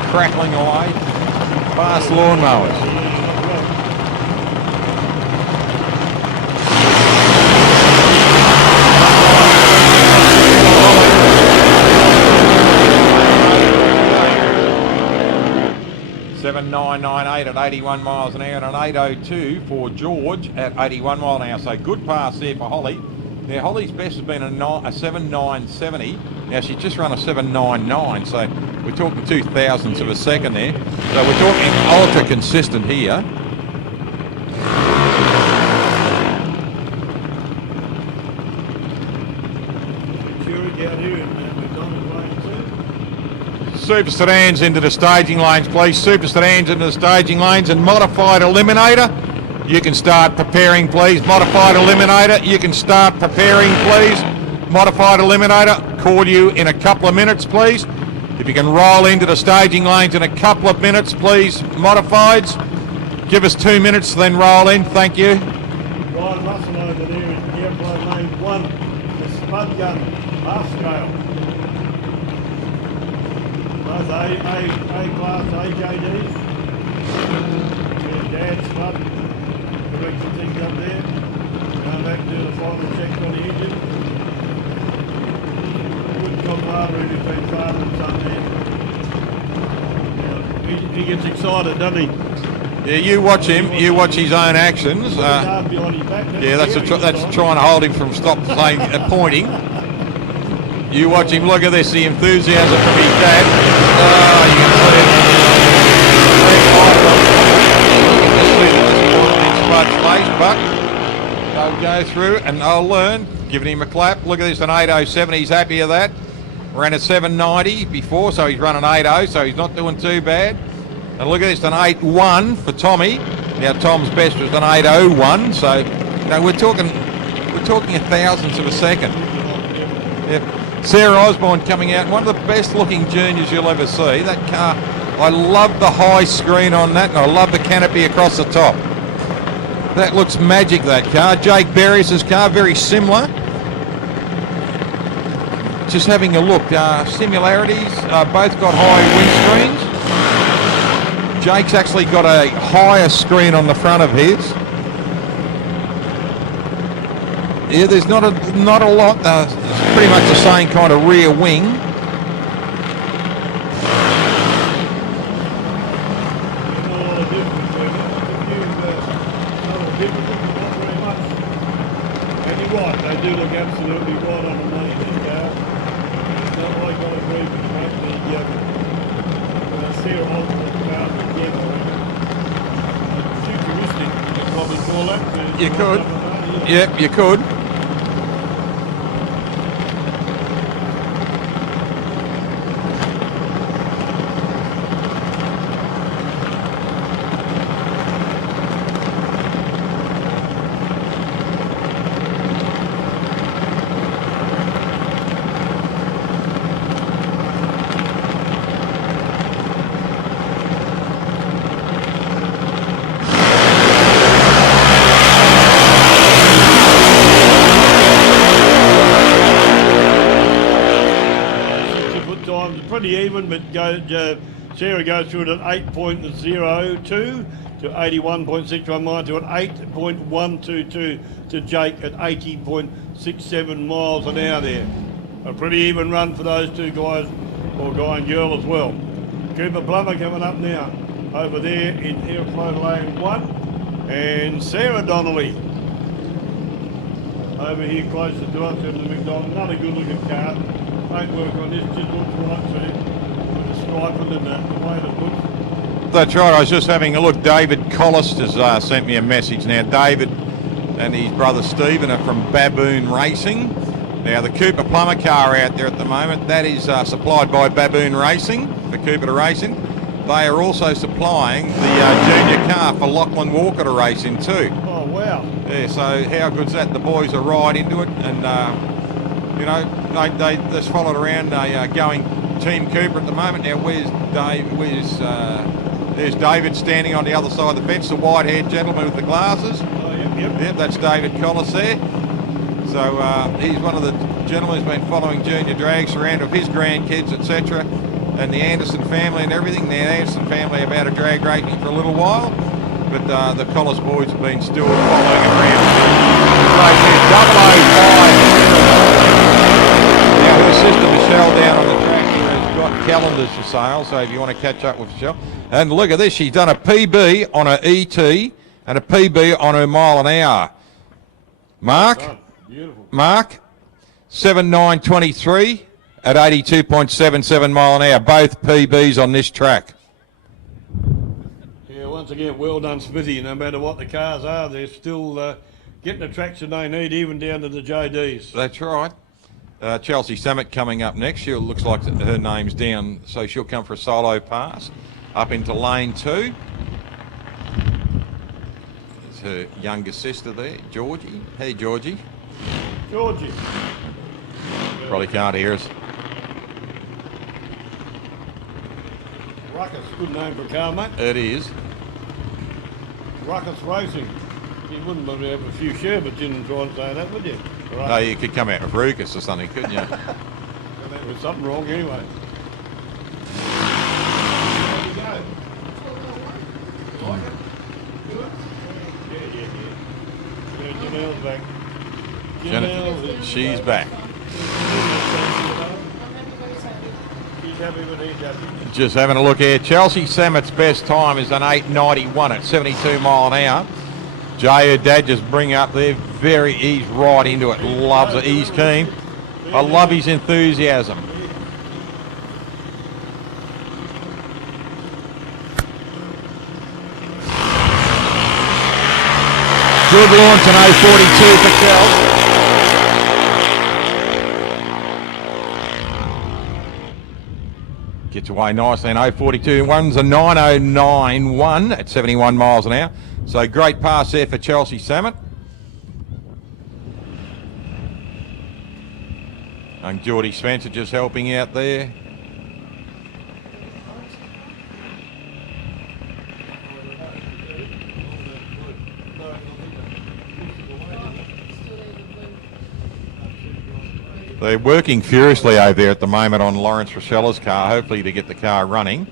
Crackling away. Fast lawnmowers. 7.998 at 81 miles an hour and an 8.02 for George at 81 mile an hour. So good pass there for Holly. Now Holly's best has been a 7.970. Now she's just run a 7.99, so we're talking 0.02 of a second there. So we're talking ultra consistent here. Super sedans into the staging lanes, please. Super sedans into the staging lanes and modified eliminator. You can start preparing, please. Modified eliminator. You can start preparing, please. Modified eliminator. Call you in a couple of minutes, please. If you can roll into the staging lanes in a couple of minutes, please. Modifieds. Give us 2 minutes, then roll in. Thank you. Ryan Russell over there is the airplane lane 1, the spud gun, half scale. Those A-class AJDs. There's Dad's spud. Correcting things up there. Going back to the final check on the engine. Good camaraderie between father and son there. He gets excited, doesn't he? Yeah, you watch him. You watch his own actions. Yeah, that's trying to hold him from saying pointing. You watch him. Look at this. The enthusiasm from his dad. You can see it. But they'll go through and I'll learn. Giving him a clap. Look at this. An 8.07. He's happy with that. Ran a 7.90 before, so he's run an 8.0, so he's not doing too bad. And look at this, an 8.1 for Tommy. Now Tom's best was an 8.01, so you know we're talking a thousandth of a second. Yep. Sarah Osborne coming out, one of the best looking juniors you'll ever see. That car, I love the high screen on that, and I love the canopy across the top. That looks magic, that car. Jake Berrios' car, very similar. Just having a look, similarities, both got high windscreens. Jake's actually got a higher screen on the front of his. Yeah, there's not a lot. It's pretty much the same kind of rear wing. And you're right, they do look absolutely right on the money in this car. It's not like I agree with the Sarah Osborne car, futuristic, you could probably call that. You could. Yep, you could. Pretty even, but Sarah goes through it at 8.02 to 81.61 miles to an 8.122 to Jake at 80.67 miles an hour there. A pretty even run for those two guys, or guy and girl as well. Cooper Plummer coming up now over there in airplane lane 1, and Sarah Donnelly over here closer to us in the McDonald. Another good looking car. Don't work on this, just looks right to with the striping and the way it looks. That's right, I was just having a look. David Collis has sent me a message now. David and his brother Stephen are from Baboon Racing. Now the Cooper Plummer car out there at the moment, that is supplied by Baboon Racing, for Cooper to Racing. They are also supplying the junior car for Lachlan Walker to race in too. Oh wow. Yeah, so how good's that? The boys are right into it, and you know, they just followed around a going Team Cooper at the moment. Now where's Dave? There's David standing on the other side of the fence, the white-haired gentleman with the glasses. Oh, yep. Yep, that's David Collis there. So he's one of the gentlemen who's been following junior drags around with his grandkids, etc. And the Anderson family and everything. The Anderson family have had a drag racing for a little while, but the Collis boys have been still following around. Right there, 005. Now her sister Michelle down on the track here has got calendars for sale, so if you want to catch up with Michelle. And look at this, she's done a PB on her ET and a PB on her mile an hour. Mark, Beautiful. Mark, 7:9:23 at 82.77 mile an hour. Both PBs on this track. Yeah, once again, well done, Smithy. No matter what the cars are, they're still getting the traction they need, even down to the JDs. That's right. Chelsea Summit coming up next. She looks like her name's down, so she'll come for a solo pass up into lane 2. There's her younger sister there, Georgie. Hey, Georgie. Georgie. Probably can't hear us. Ruckus, good name for a car, mate. It is. Ruckus Racing. You wouldn't want to have a few sherbets in and try and say that, would you? No, you could come out with Ruckus or something, couldn't you? There's something wrong anyway. There you go. You like it? Good? Yeah. Janelle's back. Janelle, She's back. She's happy when he's happy. Just having a look here. Chelsea Sammet's best time is an 8:91 at 72 mile an hour. Jay, her dad, just bring up there. He's right into it. Loves it. He's keen. I love his enthusiasm. Good launch in 042 for Chelsea. Gets away nicely in 042. One's a 9:09.1 at 71 miles an hour. So great pass there for Chelsea Summit. And Geordie Spencer just helping out there. They're working furiously over there at the moment on Lawrence Rochella's car, hopefully to get the car running.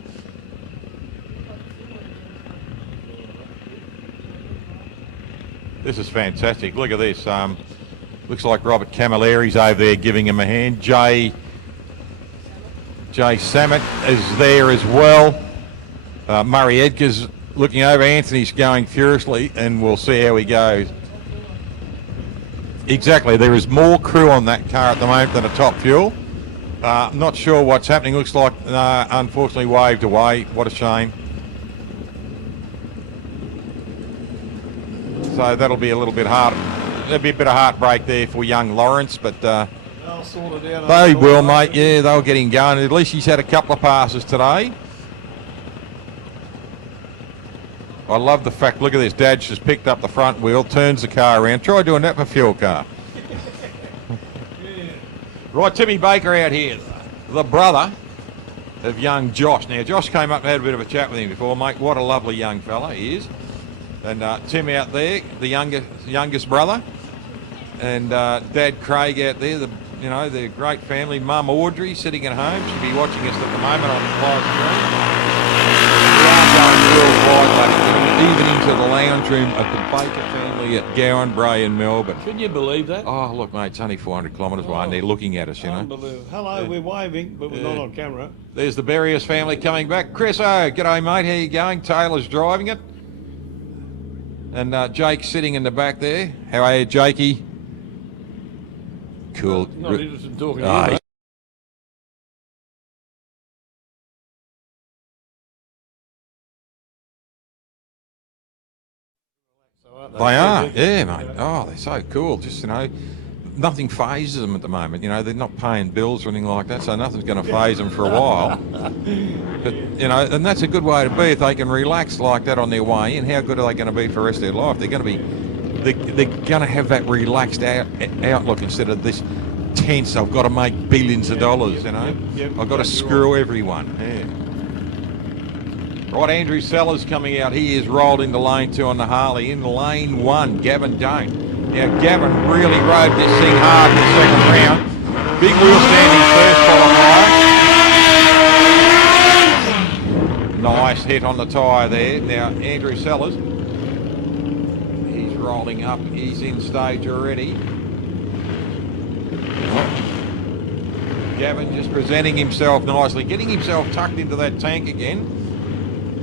This is fantastic. Look at this. Looks like Robert Camilleri's over there giving him a hand. Jay Samet is there as well. Murray Edgar's looking over. Anthony's going furiously, and we'll see how he goes. Exactly. There is more crew on that car at the moment than a Top Fuel. Not sure what's happening. Looks like, unfortunately, waved away. What a shame. So that'll be a little bit hard. There'll be a bit of heartbreak there for young Lawrence, but They'll sort it out. they will, mate. Yeah, they'll get him going. At least he's had a couple of passes today. I love the fact, look at this, Dad's just picked up the front wheel, turns the car around. Try doing that for a fuel car. Right, Timmy Baker out here, the brother of young Josh. Now, Josh came up and had a bit of a chat with him before, mate. What a lovely young fella he is. And Tim out there, the youngest brother. And Dad Craig out there, the great family. Mum Audrey sitting at home. She'll be watching us at the moment on the live stream. Even into the lounge room of the Baker family at Gowan Bray in Melbourne. Can you believe that? Oh, look, mate, it's only 400 kilometres away and they're looking at us, you know. Unbelievable. Hello, we're waving, but we're not on camera. There's the Berrios family coming back. Chris, g'day, mate, how you going? Taylor's driving it. And Jake's sitting in the back there. How are you, Jakey? Cool. Not interested in talking to you, mate. They are, yeah, mate. Oh, they're so cool. Just, nothing phases them at the moment. They're not paying bills or anything like that, so nothing's going to phase them for a while. But, and that's a good way to be if they can relax like that on their way in. How good are they going to be for the rest of their life? They're going to be, they're going to have that relaxed outlook instead of this tense, I've got to make billions of dollars, I've got to screw everyone. Yeah. Right, Andrew Sellers coming out. He is rolled into lane 2 on the Harley. In lane 1, Gavin don't. Now, Gavin really rode this thing hard in the second round. Big wheel standing first qualifier. Nice hit on the tyre there. Now, Andrew Sellers, he's rolling up. He's in stage already. Gavin just presenting himself nicely, getting himself tucked into that tank again.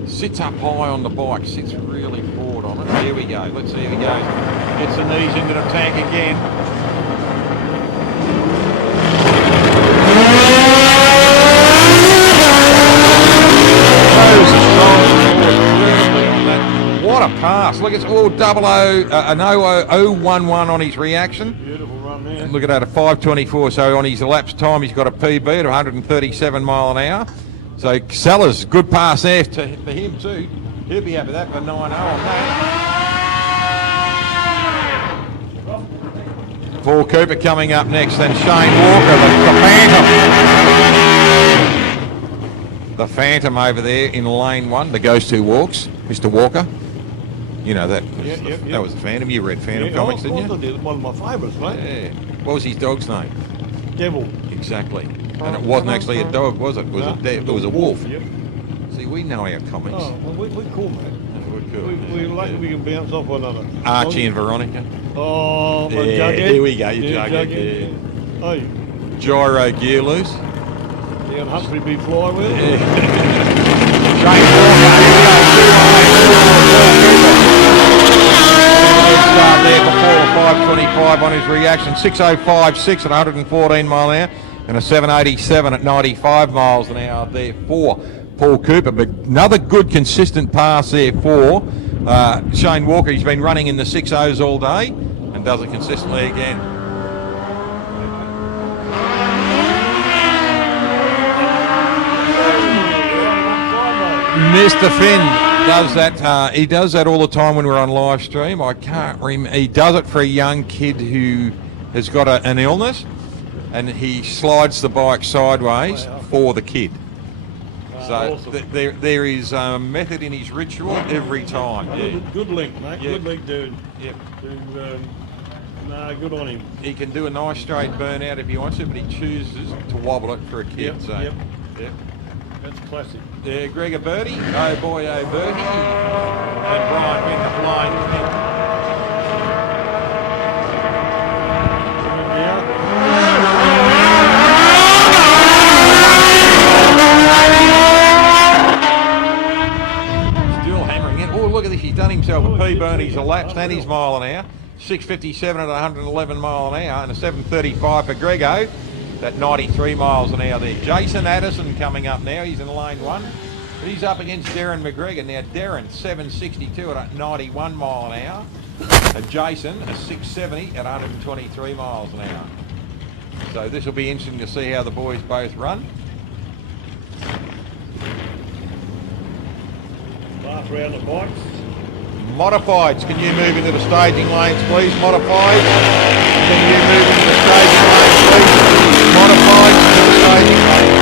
Sits up high on the bike, sits really forward on it. There we go. Let's see if he goes. Gets the knees into the tank again. What a pass. Look, it's all 011 on his reaction. Beautiful run there. Look at that, a 5:24. So on his elapsed time, he's got a PB at 137 mile an hour. So Sellers, good pass there for him too. He'll be happy with that for 9-0 on that. Paul Cooper coming up next, then Shane Walker, the Phantom. The Phantom over there in lane 1, the Ghost Who Walks, Mr. Walker. You know that. That was the Phantom. You read Phantom comics, didn't you? I did. One of my favourites, mate. Yeah. What was his dog's name? Devil. Exactly. And it wasn't actually a dog, was it? It was it was a wolf. Yep. See, we know our comics. Oh, well, we're cool, mate. We're cool. We're lucky we can bounce off one another. Archie and Veronica. Oh, my Yeah, Jughead. here we go, your Yeah, Jughead, Oh, Gyro gear loose. down Humphrey B. Fly with it. Shane Walker. Start there before 5:25 on his reaction. 6:05.6 at 114 mile an hour and a 7:87 at 95 miles an hour there for Paul Cooper. But another good consistent pass there for Shane Walker. He's been running in the 6.0s all day and does it consistently again. Mr. Finn does that. He does that all the time when we're on live stream. I can't remember. He does it for a young kid who has got an illness, and he slides the bike sideways for the kid. So awesome. there is a method in his ritual every time. Yeah. Good link, mate. Yeah. Good link, dude. Yep. Good on him. He can do a nice straight burnout if he wants to, but he chooses to wobble it for a kid. Yep, So, yep. Yep. That's classic. Gregor Birdie, oh boy, oh Birdie, and Brian Winter flying. Still hammering it. Oh, look at this, he's done himself a P-burn, he's elapsed and his mile an hour. 6:57 at 111 mile an hour and a 7:35 for Grego. At 93 miles an hour there. Jason Addison coming up now. He's in lane 1. He's up against Darren McGregor. Now Darren, 7:62 at 91 mile an hour. And Jason, a 6:70 at 123 miles an hour. So this will be interesting to see how the boys both run. Last round of bikes. Modifieds, can you move into the staging lanes, please? Modifieds, can you move into the staging lanes, please? Modifieds to the staging lanes.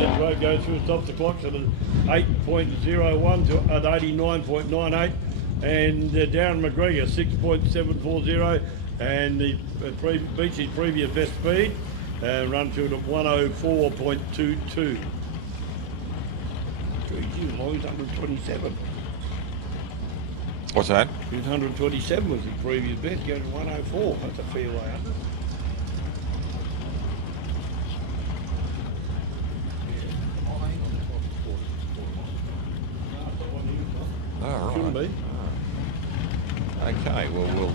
That road goes through, stops the clocks at 8.01 to at 89.98, and Darren McGregor 6.740, and he beats his previous best speed, run through to 104.22. He's 127. What's that? 127 was his previous best, going to 104. That's a fair way under. All Shouldn't right. be. Okay, well,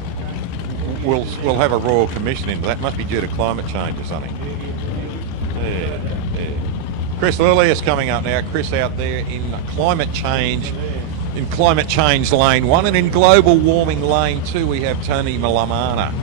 we'll have a royal commission into that. Must be due to climate change or something. Yeah. Chris Lillius coming up now. Chris out there in climate change lane 1, and in global warming lane 2 we have Tony Malamana.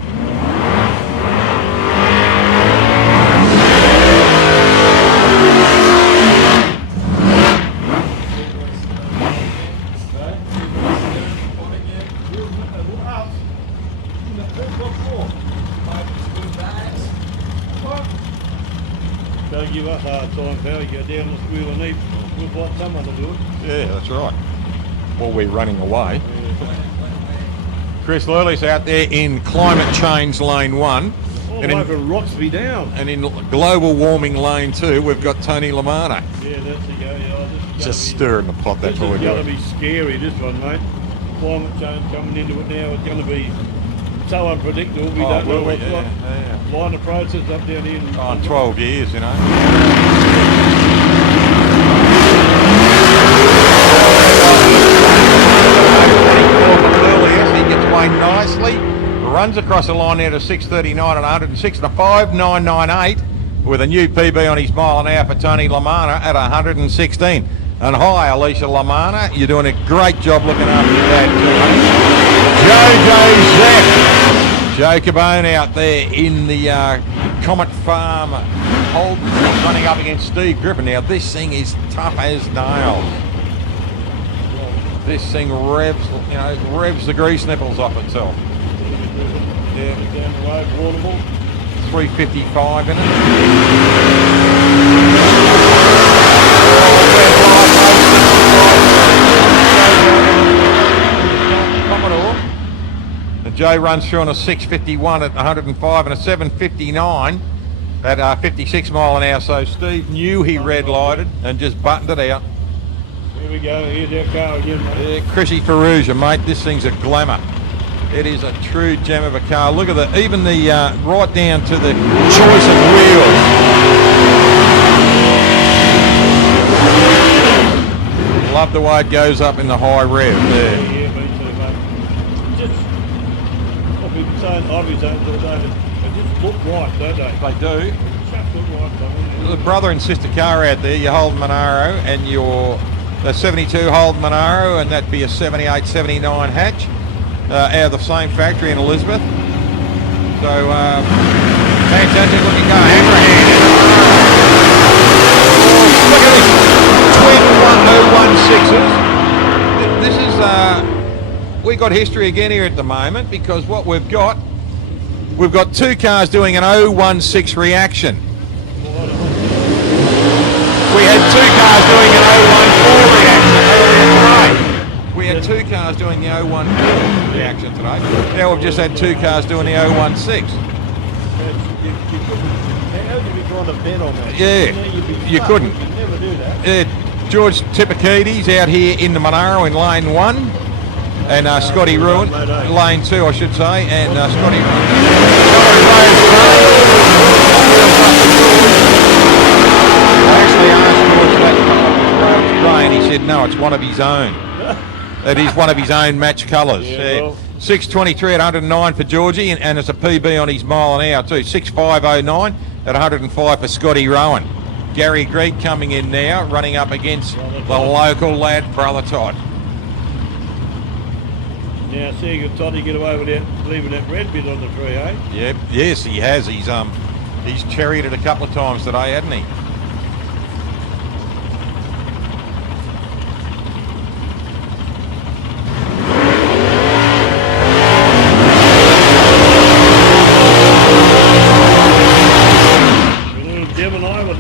Don't give us a hard time, pal. You go down the squeal and heap. We'll like someone to do it. Yeah, that's right. Well, we're running away. Chris Lillius out there in climate change lane 1. All And the way in, from Roxby down. and in global warming lane 2 we've got Tony Lamana. Yeah, that's the go. Yeah, this is Just gonna stirring the pot, be, that's this what is we're going to doing. be scary, this one, mate. Climate change coming into it now. It's going to be so unpredictable. We don't know what's what. Line of process up down here. Oh, in 12 years, you know. runs across the line there to 6:39 at 106 and a 5:998 with a new PB on his mile an hour for Tony Lamana at 116. And hi, Alicia Lamana, you're doing a great job looking after your dad too. Joe Cabone out there in the Comet Farm hold, running up against Steve Griffin. Now this thing is tough as nails. This thing revs the grease nipples off itself. Yeah, Down the road, Waterville. 355 in it. And Joe runs through on a 651 at 105 and a 759 at 56 mile an hour. So Steve knew he red lighted and just buttoned it out. Here we go, here's our car again, mate. Chrissy Ferrugia, mate, this thing's a glamour. It is a true gem of a car. Look at even the right down to the choice of wheels. Love the way it goes up in the high rev there. Yeah, me too, mate. Just, I've been saying, all day, they just look right, don't they? They do. Just look right, don't they? The brother and sister car out there, your Holden Monaro and your the 72 Holden Monaro, and that'd be a 78, 79 hatch. Out of the same factory in Elizabeth. So, fantastic looking car. Look at this. Twin 1016s. This is, we got history again here at the moment, because what we've got two cars doing an 016 reaction. We had two cars doing an 014 reaction earlier today. We had two cars doing the 014 reaction today. Now we've just had two cars doing the 016. How could you be trying to bet on that? Yeah, you couldn't. You'd never do that. George Tippakides out here in the Monaro in lane 1. And Scotty Ruin, lane 2 I should say, and Scotty I actually asked George that and he said no, it's one of his own. It is one of his own match colours. Yeah, well. 6:23 at 109 for Georgie, and it's a PB on his mile an hour too. 6:509 at 105 for Scotty Rowan. Gary Greig coming in now, running up against the local lad, Brother Todd. Now, seeing if Toddy get away with leaving that red bit on the tree, eh? Yep, yes, he has. He's cherried it a couple of times today, hasn't he?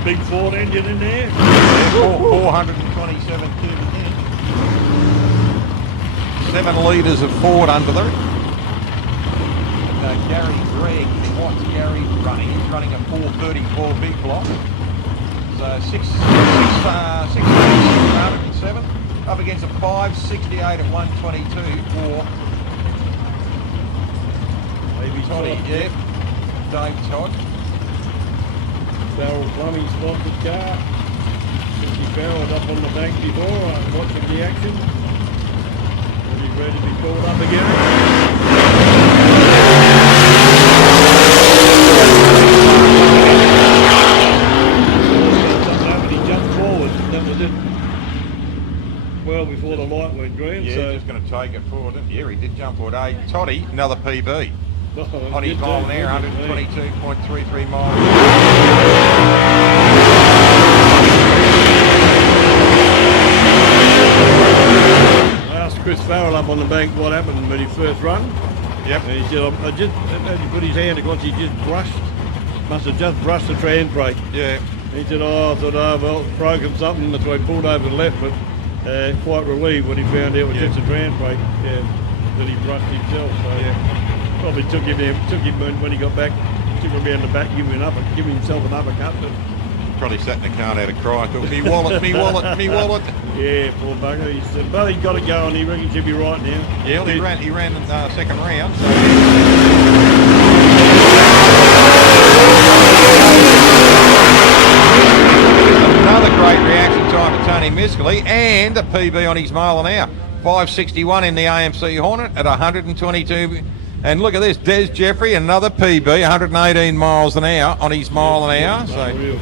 Big Ford engine in there. 427 cubic inch. 7 litres of Ford under there. Gary Gregg, what's Gary running? He's running a 434 big block. So 607 up against a 568 at 122 for Maybe Toddy. Todd. Yep, Dave Todd. Barrel Plumbing sponsored car. He barreled up on the bank before, watching the action. And he's ready to be called up again. He jumped forward. That was it. Well before the light went green. Yeah, so just going to take it forward. Yeah, he did jump forward. Toddy, another PB. On his Did mile an that, hour, didn't he? 122.33 miles. I asked Chris Farrell up on the bank what happened when he first run. Yep. And he said, I just, as he put his hand across, he just must have just brushed the trans brake. Yeah. He said, I thought, well, it's broken something, that's why he pulled over to the left, but quite relieved when he found out it was just a trans brake that he brushed himself. So probably took him when he got back, took him around the back, giving himself an uppercut. But Probably sat in the car and had a cry. Thought, me wallet, me wallet, me wallet. yeah, poor bugger. He said, but he's got it going. He reckons he'll be right now. Yeah, well, he ran the second round. So. Another great reaction time for Tony Miscally and a PB on his mile an hour. 561 in the AMC Hornet at 122 And look at this, Des Jeffrey, another PB, 118 miles an hour on his mile an hour. So, Unreal.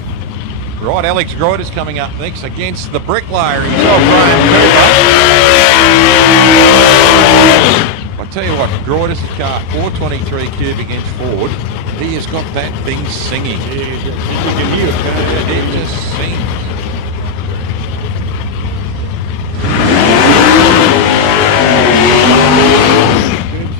right, Alex Greuter's coming up next against the bricklayer himself, Graham Cooper. I tell you what, Greuter's car, 423 cubic inch Ford, he has got that thing singing. Yeah, you can hear it. It just sings.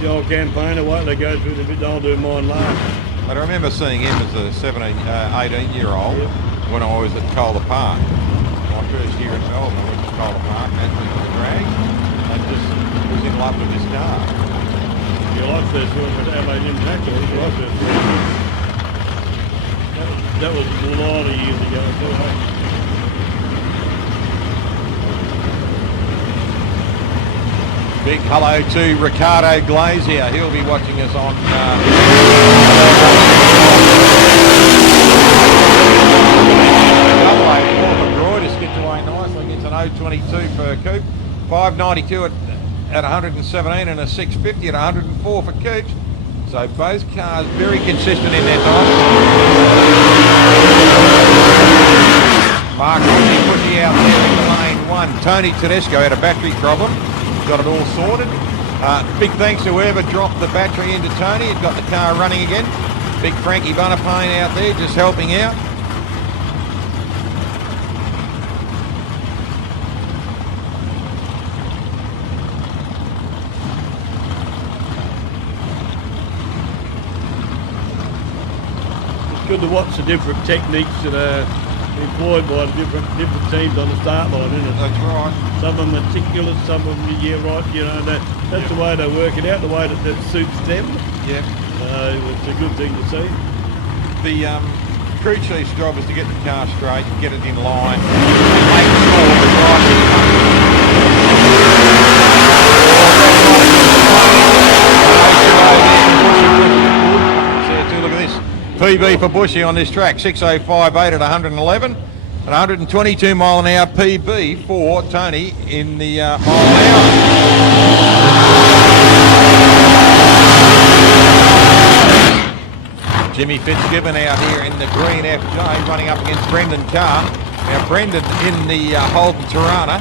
The old campaigner, what they go through, they'll do mine last. But I remember seeing him as a 18-year-old when I was at Cola Park. My first year in Melbourne, I went to Cola Park, and he was drag, and just was in love with his car. You like this one, but Adelaide Impact, you like this one. That was a lot of years ago, too, hey? Big hello to Ricardo Glazier. He'll be watching us on double A. Reuters gets away nicely. Gets an 0.22 for Coop. 5.92 at 117 and a 6.50 at 104 for Coops. So both cars very consistent in their time. Mark Rossi pushing out there in the lane one. Tony Tedesco had a battery problem. Got it all sorted. Big thanks to whoever dropped the battery into Tony. It got the car running again. Big Frankie Bonapane out there just helping out. It's good to watch the different techniques that are employed by the different teams on the start line, isn't it? That's right. Some of them meticulous, some of them, yeah, right, you know, that's the way they work it out, the way that suits them. Yeah. It's a good thing to see. The crew chief's job is to get the car straight, get it in line, and make sure the driving. Look at this. PB for Bushy on this track, 6.058 at 111, and 122 mile an hour PB for Tony in the mile an hour. Jimmy Fitzgibbon out here in the green FJ running up against Brendan Carr. Now Brendan in the Holden Tirana.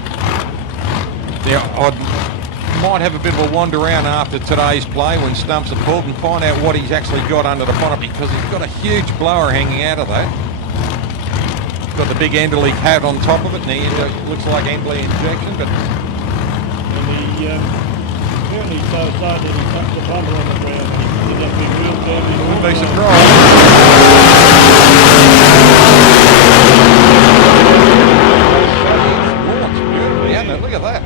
Now I might have a bit of a wander around after today's play when stumps are pulled and find out what he's actually got under the bonnet, because he's got a huge blower hanging out of that. He's got the big Enderley hat on top of it, and he looks like Enderley injection, but... And apparently so excited that he tucked the bumper on the ground. He did that big wheel turn. Wouldn't be surprised. Launched beautifully, hasn't it? Look at that.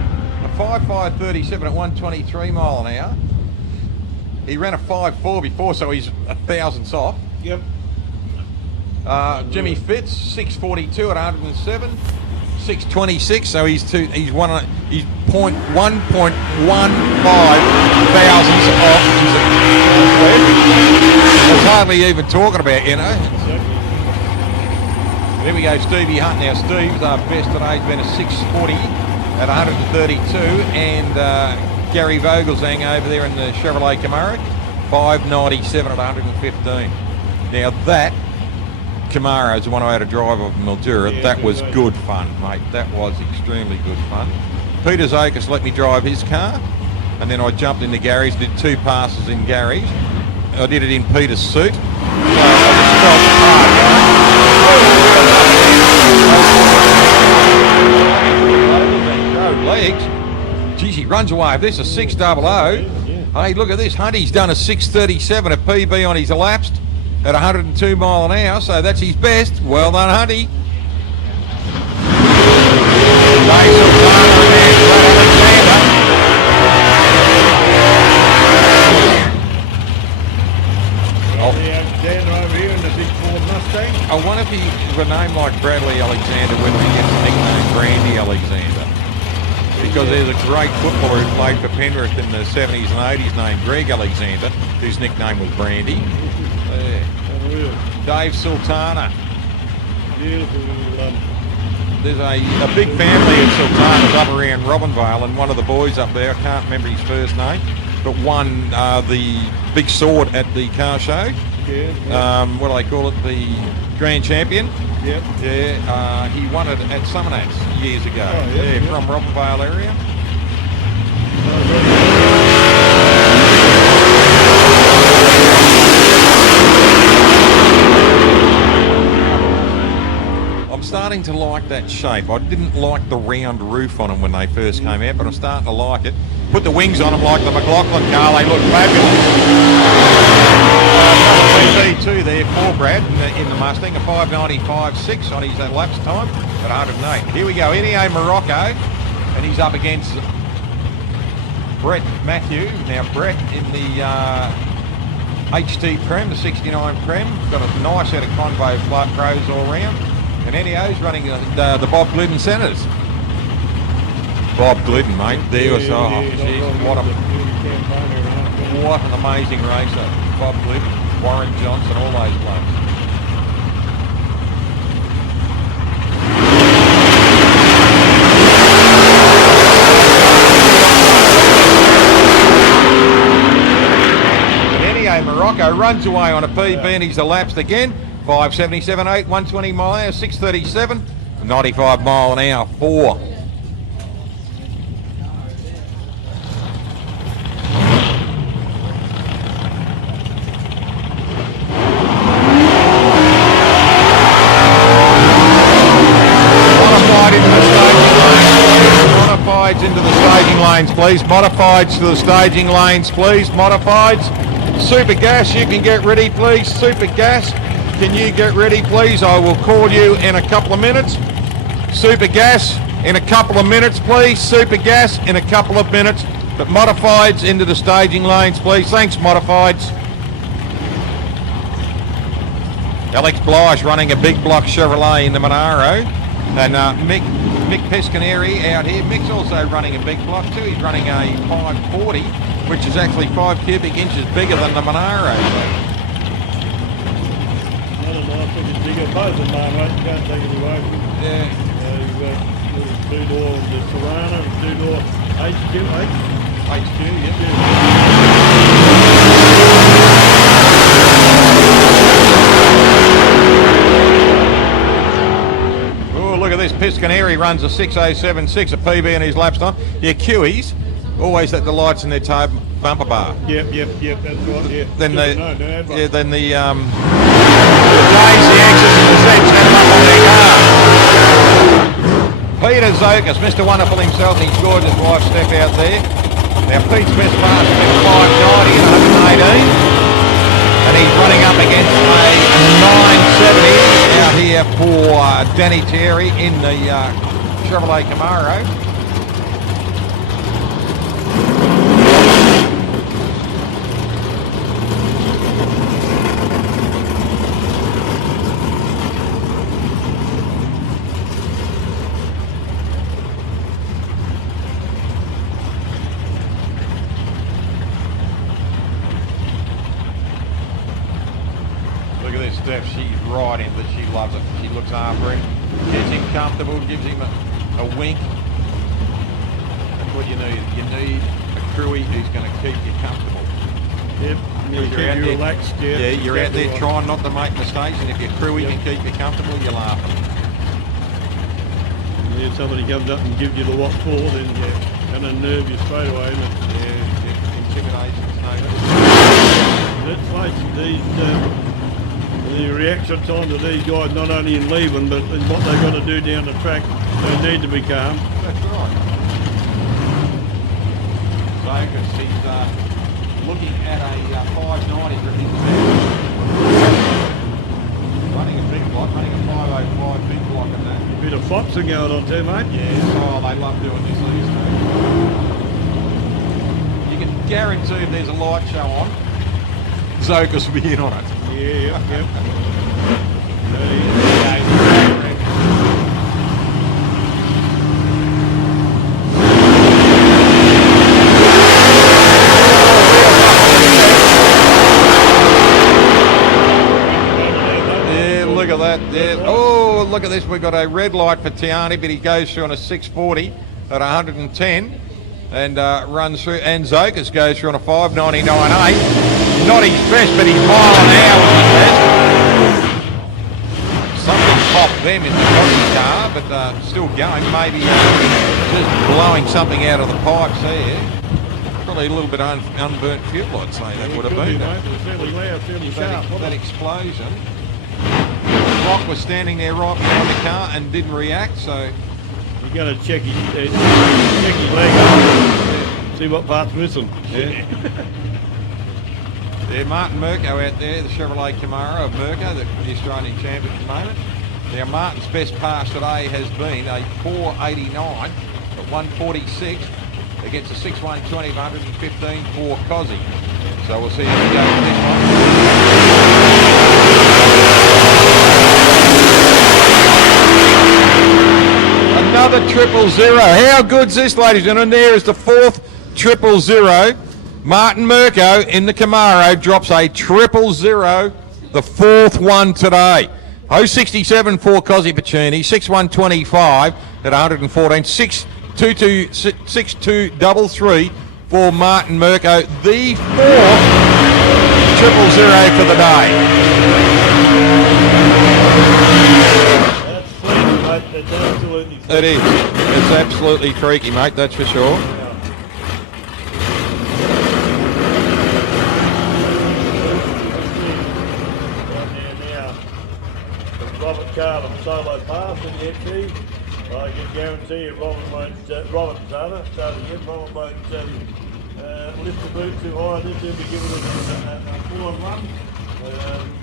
5.537 at 123 mile an hour. He ran a 5.4 before, so he's a thousandths off. Yep. Jimmy Fitz 6.42 at 107, 6.26. So he's 1.15 thousandths off. That's hardly even talking about, you know. There we go, Stevie Hunt now. Steve's our best today. He's been a 6.40. At 132, and Gary Vogelsang over there in the Chevrolet Camaro, 5.97 at 115. Now that Camaro is the one I had to drive of Mildura. Yeah, that was good fun, mate. That was extremely good fun. Peter Zokas let me drive his car, and then I jumped into Gary's, did 2 passes in Gary's. I did it in Peter's suit. So I just felt hard, legs. Geez, he runs away. This is 6.00. Hey, look at this. Hunty's done a 6.37, a PB on his elapsed at 102 mile an hour, so that's his best. Well done, Hunty. Alexander over here in the big Ford Mustang. I wonder if he was a name like Bradley Alexander, whether he gets the nickname Brandy Alexander. Because there's a great footballer who played for Penrith in the 70s and 80s named Greg Alexander, whose nickname was Brandy. Dave Sultana. Beautiful. There's a big family of Sultanas up around Robinvale, and one of the boys up there, I can't remember his first name, but won the big sword at the car show. Yeah. What do they call it? The Grand Champion. Yep. Yeah, he won it at Summaries years ago. Oh, yeah, yeah. From Robbinvale area. I'm starting to like that shape. I didn't like the round roof on them when they first came out, but I'm starting to like it. Put the wings on them like the McLaughlin car, they look fabulous. P2 there for Brad in the Mustang, a 5:95.6 on his elapsed time at 108. Here we go, Enio Morocco, and he's up against Brett Matthew. Now Brett in the HT Prem, the 69 Prem, got a nice set of Convo flat pros all round. And Ennio's running the Bob Glidden Senators. Bob Glidden, mate. There was, what an amazing racer. Bob Glidden, Warren Johnson, all those blokes. Ennio Morocco runs away on a PB and he's elapsed again. 577.8, 120 mile an hour, 637, 95 mile an hour, 4. Modifieds into the staging lanes, please. Modifieds to the staging lanes, please. Modifieds. Super Gas, you can get ready, please. Super Gas. Can you get ready, please? I will call you in a couple of minutes. Super Gas, in a couple of minutes, please. Super Gas, in a couple of minutes. But Modifieds into the staging lanes, please. Thanks, Modifieds. Alex Blyche running a big block Chevrolet in the Monaro. And Mick Pescaneri out here. Mick's also running a big block too. He's running a 540, which is actually 5 cubic inches bigger than the Monaro. Both of them, mate, you can't take it away from them. Yeah. You've got two-door the Serrano and two-door HQ, yep. Oh, look at this. Piscaneri runs a 6:07.6, a PB in his laps time. Yeah, Qeys always let the lights in their toe bumper bar. Yep, that's right, yeah. Then the Peter Zokas, Mr. Wonderful himself, and his gorgeous wife step out there. Now Pete's best pass is 590 and 118. And he's running up against a 970 out here for Danny Terry in the Chevrolet Camaro. She's right in, but she loves it. She looks after him, gets him comfortable, gives him a wink. That's what you need. You need a crewie who's going to keep you comfortable. Yep, you're out there, relaxed. Yeah, you're out there trying not to make mistakes, and if your crewie can keep you comfortable, you're laughing. And then somebody comes up and gives you the what for, then you're going to nerve you straight away, isn't it? Yeah, intimidation's no good. Let's face it, the reaction time to these guys, not only in leaving, but in what they've got to do down the track, they need to be calm. That's right. Zokas, he's looking at a 590 for his running a big block, running a 505 big block and that. Bit of foxing going on too, mate. Yeah, oh, they love doing this these days. You can guarantee if there's a light show on, Zokas will be in on it. Yeah, yep. Look at that. Yeah. Oh, look at this. We've got a red light for Tiani, but he goes through on a 640 at 110. and runs through. And Zokas goes through on a 5.99.8. Not his best, but his mile an hour was his best. Something popped them in the Johnny's car, but still going. Maybe just blowing something out of the pipes there. Probably a little bit unburnt fuel, I'd say that would have been. Fairly loud, fairly sharp. That explosion. Rock was standing there right behind the car and didn't react, so You got to check his leg up, see what part's missing. yeah. Martin Mirko out there, the Chevrolet Camaro of Mirko, the Australian champion at the moment. Now Martin's best pass today has been a 4.89 at 146 against a 6.120 of 115 for Cozzy. So we'll see how we go with this one. Another 000. How good's this, ladies and gentlemen? There is the fourth 000. Martin Mirko in the Camaro drops a 000, the fourth one today. 067 for Cozzy Pacini, 6.125 at 114, 6.2263 for Martin Mirko, the fourth 000 for the day. That's freaky, mate. That's absolutely freaky. It is. It's absolutely freaky, mate, that's for sure. Robert Carter solo pass in the XE. I can guarantee you Robert won't lift the boot too high. This will be given a full-on run.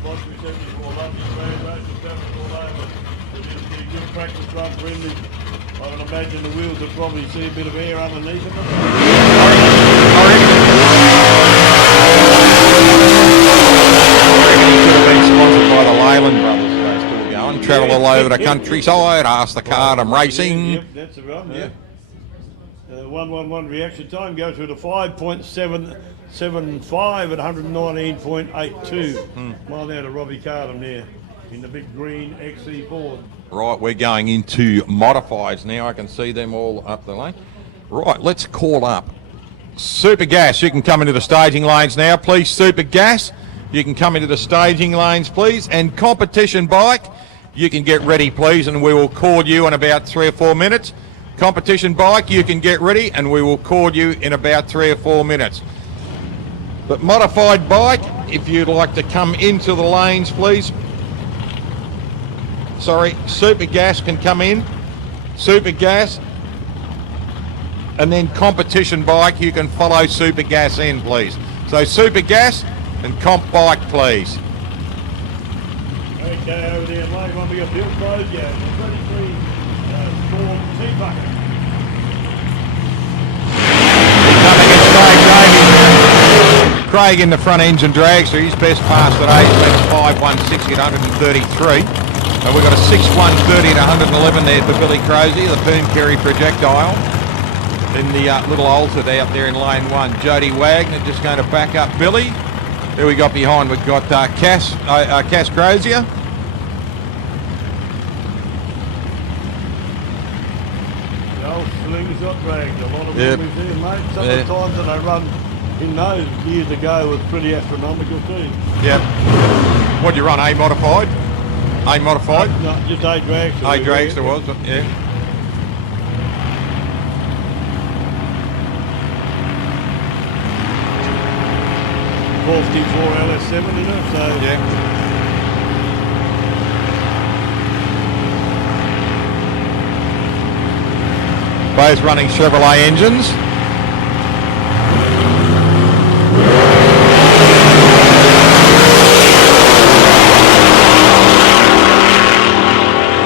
Like we said before, London Grand Race is going all over. It'll be a good practice run for him. I can imagine the wheels will probably see a bit of air underneath them. Sponsored by the Leyland Brothers, so they're still going. Travel all over the countryside, ask the card, racing. Yep, that's the run, yeah. 111 reaction time goes through to 5.775 at 119.82. Mile out of Robbie Cardham there in the big green XC4. Right, we're going into modifieds now. I can see them all up the lane. Right, let's call up Super Gas. You can come into the staging lanes now, please. Super Gas. You can come into the staging lanes, please. And Competition Bike, you can get ready, please, and we will call you in about 3 or 4 minutes. Competition Bike, you can get ready, and we will call you in about 3 or 4 minutes. But Modified Bike, if you'd like to come into the lanes, please. Sorry, Super Gas can come in. Super Gas. And then Competition Bike, you can follow Super Gas in, please. So Super Gas and Comp Bike, please. Okay, over there, lane one, we got Bill Close, yeah, 23 Storm T-Bucket. Coming in Craig Davies. Craig in the front engine dragster. His best pass today has been 5.160 at 133. And we've got a 6.130 at 111 there for Billy Crozier, the Boom Kerry projectile. In the little altered out there in lane one. Jody Wagner just going to back up Billy. Who we got behind? We've got Cass Crozier. The old slingshot drags, a lot of Yep. memories there, mate. Some of the times that I run in those years ago was pretty astronomical too. Yep. What'd you run? A modified? A modified? No, just A drags. A drags there was, yeah. 454 LS7 in it, so Yeah. Both running Chevrolet engines.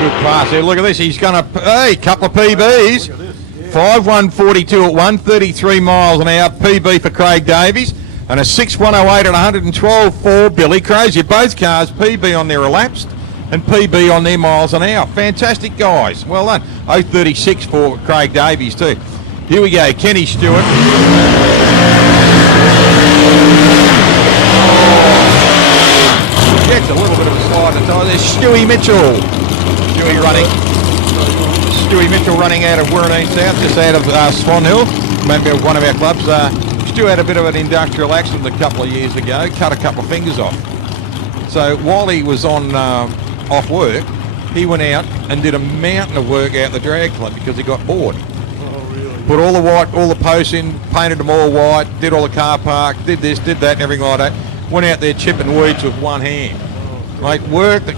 Good pass there. Look at this. He's going to, hey, couple of PBs. 5.142 at 133 miles an hour. PB for Craig Davies. And a 6.108 at 112 for Billy Crozier. Both cars PB on their elapsed and PB on their miles an hour. Fantastic guys. Well done. 0.36 for Craig Davies too. Here we go. Kenny Stewart. Gets a little bit of a slide at the time. There's Stewie Mitchell. Stewie Mitchell running out of Wirraneen South, just out of Swan Hill. member of one of our clubs. Stu had a bit of an industrial accident a couple of years ago, cut a couple of fingers off. So while he was on off work, he went out and did a mountain of work out in the drag club because he got bored. Oh, really? Put all the posts in, painted them all white, did all the car park, did this, did that, and everything like that. Went out there chipping weeds with one hand. Mate, worked,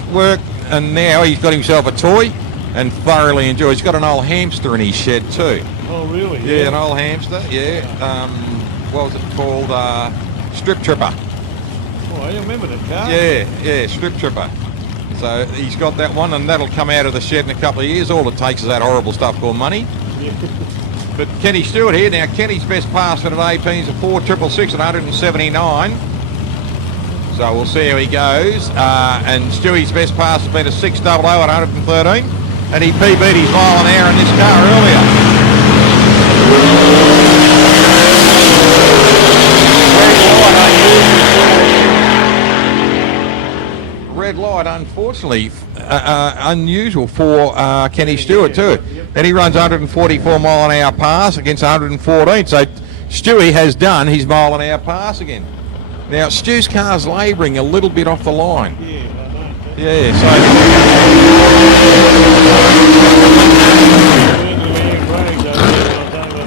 and now he's got himself a toy and thoroughly enjoys. He's got an old hamster in his shed too. Oh, really? Yeah, an old hamster, yeah. What was it called? Strip Tripper. Oh, I remember that car. Yeah, Strip Tripper. So he's got that one, and that'll come out of the shed in a couple of years. All it takes is that horrible stuff called money. Yeah. But Kenny Stewart here. Now, Kenny's best pass for today, he's a 4.666 at 179. So we'll see how he goes. And Stewie's best pass has been a 6.00 at 113. And he PB'd his mile an hour in this car earlier. Red light, unfortunately, unusual for Kenny Stewart too. And he runs 144 mile an hour pass against 114. So Stewie has done his mile an hour pass again. Now Stu's car's labouring a little bit off the line. Yeah, I know. Yeah, so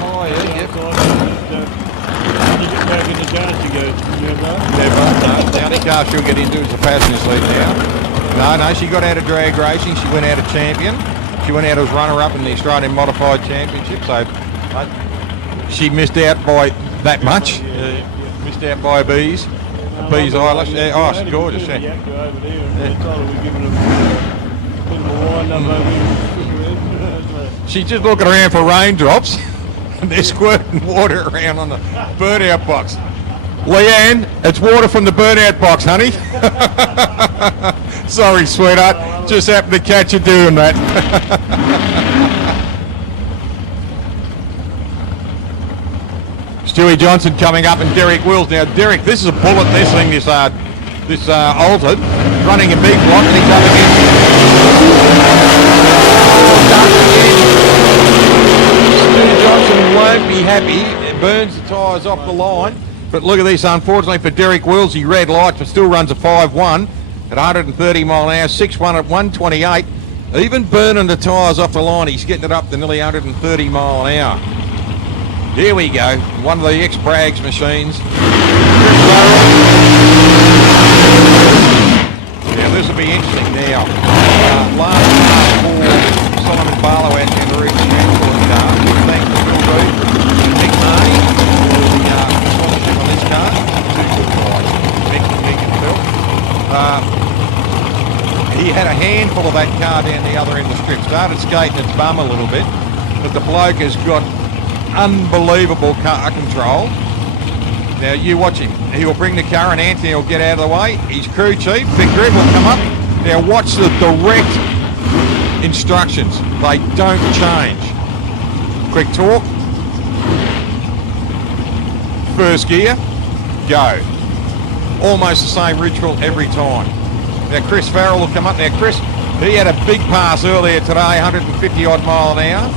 Oh, yeah. When you get back in the car, you go, No, the only car she'll get into is the passenger seat now. No, she got out of drag racing. She went out of champion. She went out as runner-up in the Australian Modified Championship. So she missed out by that much. Missed out by a bees. A bees eyelash. Yeah, oh, it's gorgeous. Yeah. She's just looking around for raindrops. And they're squirting water around on the burnout box. Leanne, it's water from the burnout box, honey. Sorry, sweetheart. Just happened to catch you doing that. Stewie Johnson coming up and Derek Wills. Now, Derek, this is a bullet, this thing, this altered, running a big block, and he's up against Stewie Johnson won't be happy. It burns the tyres off the line. But look at this, unfortunately for Derek Wills, he red lights, but still runs a 5.1 at 130 mile an hour, 6.1 at 128. Even burning the tyres off the line, he's getting it up to nearly 130 mile an hour. Here we go, one of the ex-Brags machines. Now this will be interesting now. Last car for Simon Barlow out in the Reach Transport car. Thanks to Phil Reed, Nick Marnie, for the sponsorship on this car. Two good guys, Mick and Phil. He had a handful of that car down the other end of the strip. Started skating its bum a little bit, but the bloke has got unbelievable car control. Now you watch him. He will bring the car and Anthony will get out of the way. His crew chief, Vic Greg, will come up. Now watch the direct instructions. They don't change. Quick talk. First gear. Go. Almost the same ritual every time. Now Chris Farrell will come up. Now Chris, he had a big pass earlier today, 150 odd mile an hour.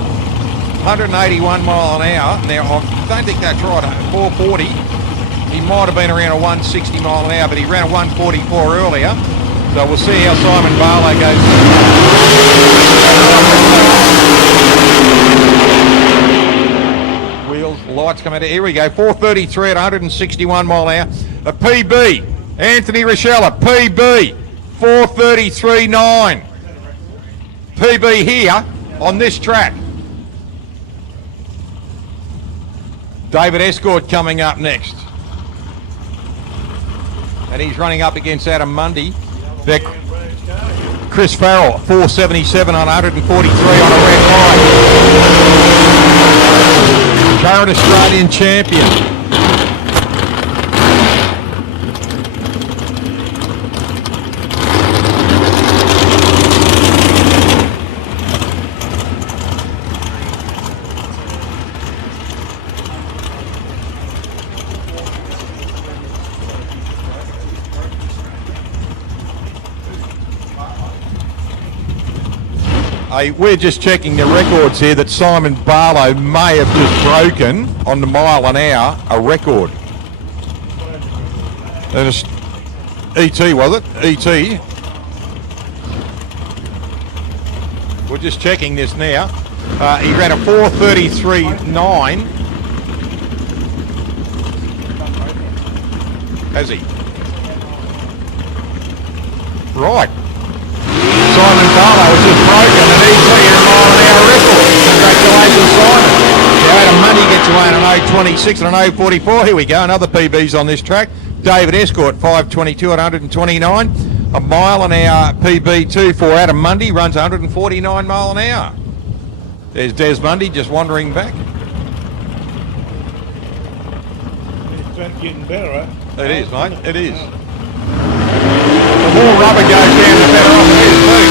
181 mile an hour. Now, I don't think that's right, 440. He might have been around a 160 mile an hour, but he ran a 144 earlier. So we'll see how Simon Barlow goes. Wheels, lights come out. Here we go, 433 at 161 mile an hour. A PB, Anthony Rochella, PB, 433.9. PB here on this track. David Escort coming up next. And he's running up against Adam Mundy. Chris Farrell, 477 on 143 on a red light. Current Australian champion. Hey, we're just checking the records here that Simon Barlow may have just broken on the mile an hour a record. And it's ET, was it? ET. We're just checking this now. He ran a 4:33.9. Has he? Right. Simon Barlow has just broken an ET and a mile an hour record. Congratulations, Simon. Yeah, Adam Money gets away in an 0.26 and an 0.44. Here we go. Another PBs on this track. David Escort, 5:22 at 129. A mile an hour PB2 for Adam Mundy, runs 149 mile an hour. There's Des Mundy just wandering back. It's getting better, eh? It is, mate. It is. The more rubber goes down, the better off it is too.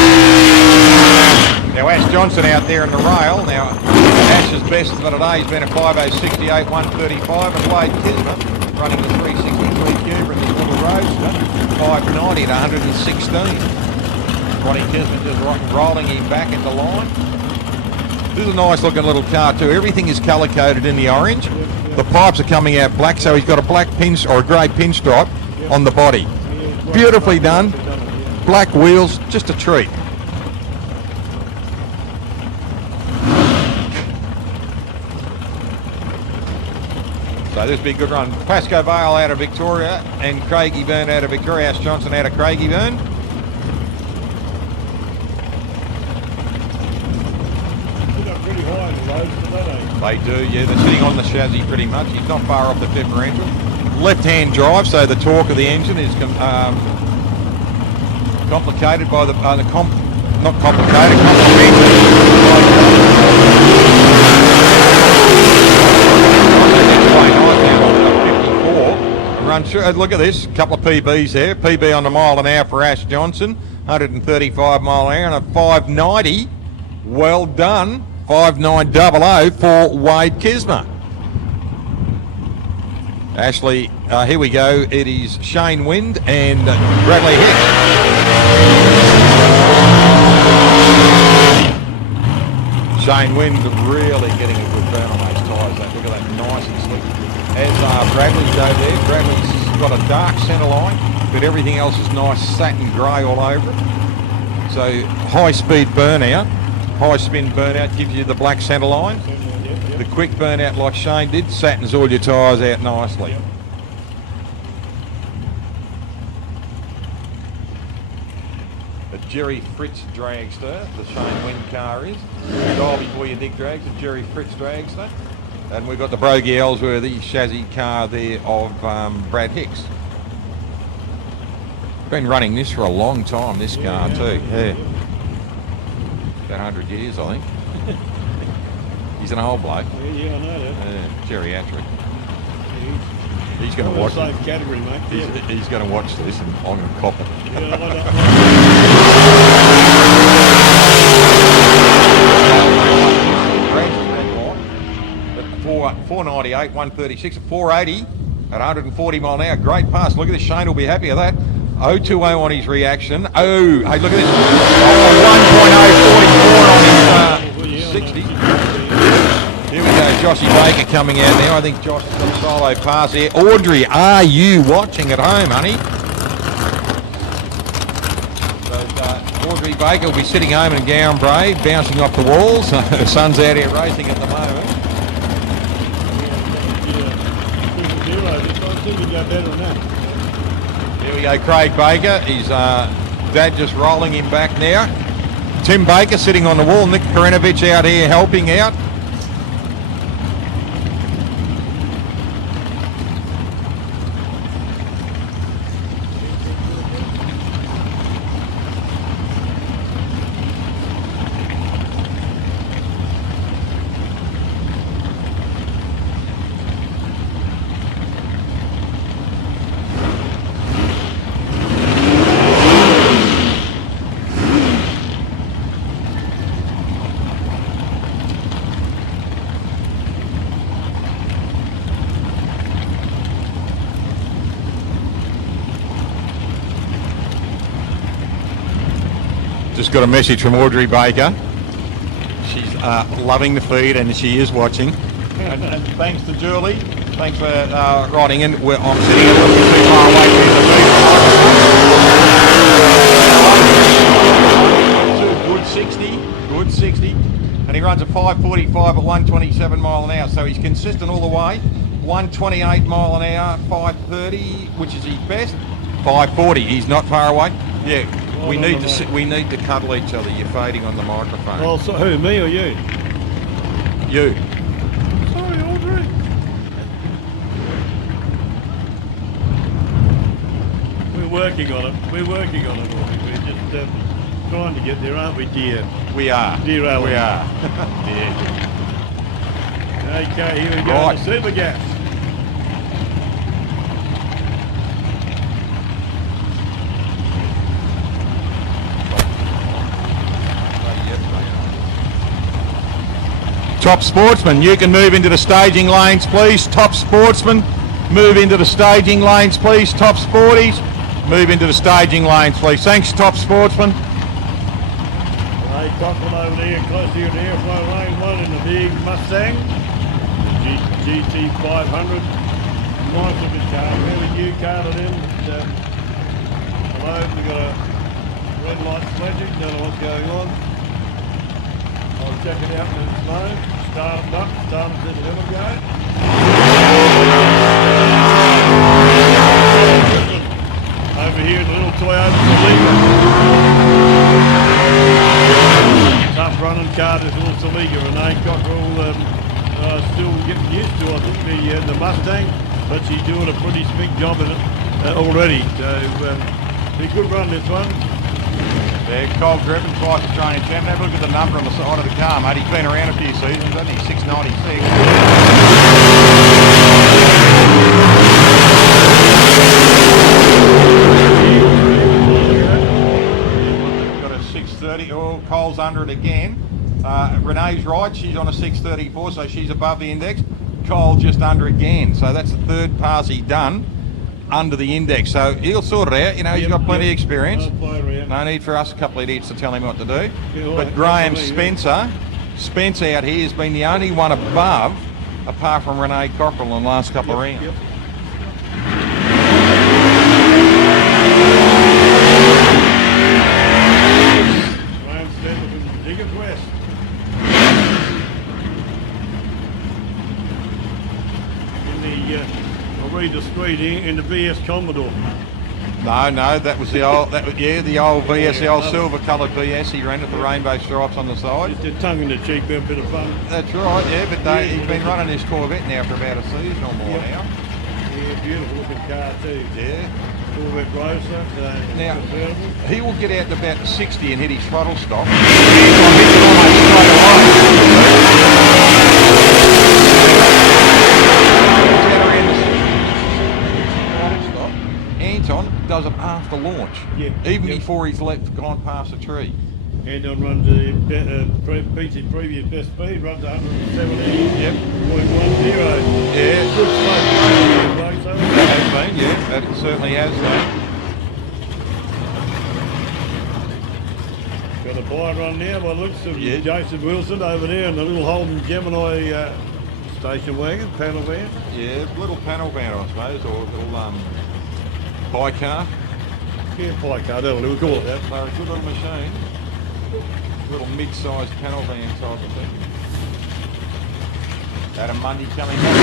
Now Ash Johnson out there in the rail. Now Ash's best for today has been a 5:068, 135, and Wade Kisner running the 363 Cuba in this little roadster, 590 at 116. Ronnie Kisner just rolling him back into line. This is a nice looking little car too. Everything is colour coded in the orange. The pipes are coming out black, so he's got a black or a grey pinstripe on the body. Beautifully done. Black wheels, just a treat. So this will be a good run. Pascoe Vale out of Victoria and Craigie Burn out of Victoria. Ash Johnson out of Craigie Burn. Pretty high in the roads, don't They do, yeah. They're sitting on the chassis pretty much. He's not far off the differential. Left-hand drive, so the torque of the engine is complicated by not complicated, complementary. Look at this, couple of PBs there. PB on the mile an hour for Ash Johnson, 135 mile an hour, and a 590. Well done. 5900 for Wade Kismer. Ashley, here we go. It is Shane Wind and Bradley Hicks. Shane Wind really getting a good burn on those tyres. Look at that, nice and slick. As Bradley's over there. Bradley's got a dark centre line, but everything else is nice satin grey all over it. So high speed burnout. High spin burnout gives you the black centre line. The quick burnout like Shane did satins all your tyres out nicely. A Jerry Fritz dragster, the Shane Wind car is. Dial before you dig drags, a Jerry Fritz dragster. And we've got the Brogy Ellsworthy chassis car there of Brad Hicks. Been running this for a long time, this car too. Yeah. About 100 years, I think. He's an old bloke. Yeah, I know that. Geriatric. He's going to watch it. Same category, mate. He's going to watch this and I'm going to cop it. Yeah, I know. 498, 136, 480 at 140 mile an hour. Great pass. Look at this. Shane will be happy with that. 020 on his reaction. Oh, hey, look at this. 1.044 on his 60. Here we go. Joshy Baker coming out now. I think Josh has got a solo pass here. Audrey, are you watching at home, honey? So, Audrey Baker will be sitting home in Gowan Brae, bouncing off the walls. Her son's out here racing at the moment. Here we go, Craig Baker. His dad just rolling him back now. Tim Baker sitting on the wall. Nick Karinovich out here helping out. Just got a message from Audrey Baker. loving the feed, and she is watching. And thanks to Julie. Thanks for writing in. I'm sitting a little bit too far away from the feed. Good 60. Good 60. And he runs a 5:45 at 127 mile an hour. So he's consistent all the way. 128 mile an hour, 5:30, which is his best. 5:40. He's not far away. Yeah. We need to cuddle each other. You're fading on the microphone. Well, so who, me or you? You. Sorry, Audrey. We're working on it. Audrey. We're just trying to get there, aren't we, dear? We are. Dear Alan. We are. Yeah. Okay, here we go. Right. The super gas. Top sportsman, you can move into the staging lanes, please. Top sportsman, move into the staging lanes, please. Top sporties, move into the staging lanes, please. Thanks, top sportsman. Hey, Cochran over there, close to the airflow lane 1 in the big Mustang. The GT 500. Nice looking car, really new car to them. Hello, we've got a red light flashing, don't know what's going on. I'll check it out in a moment. Start it up, start it to the level go. Over here, the little Toyota Celica. Tough running car, this little Celica. Renee Cockrell still getting used to, I think, the Mustang, but she's doing a pretty big job in it already. So, be a good run, this one. Yeah, Cole Griffin, twice Australian champion. Have a look at the number on the side of the car, mate. He's been around a few seasons, hasn't he? 696. Got a 630. Oh, Cole's under it again. Renee's right. She's on a 634, so she's above the index. Cole just under again. So that's the third pass he done under the index. So he'll sort it out. You know, he's got plenty of experience. No need for us, a couple of idiots, to tell him what to do. But Graham Spencer out here has been the only one above, apart from Renee Cockrell in the last couple of rounds. Graham Spencer from Diggers West. I'll read the screen here in the VS Commodore. No, that was the old, the old VS, the old silver-coloured VS. He ran with the rainbow stripes on the side. Just a tongue in the cheek, a bit of fun. That's right, yeah. But he's been running his Corvette now for about a season or more now. Yeah, beautiful looking car too. Yeah. Corvette Roadster. Now he will get out to about 60 and hit his throttle stop. Anton does it after launch, before he's gone past the tree. Anton runs beats his previous best speed, runs 170.10. Yeah. Good That has been, that certainly has been. Got a buy run now by the looks of Jason Wilson over there in the little Holden Gemini station wagon, panel van. Yeah, little panel van, I suppose, or little pie car. Yeah, pie car, that'll do, we'll call it that. So a good little machine. Little mid-sized panel van type of thing. Adam Mundy coming back.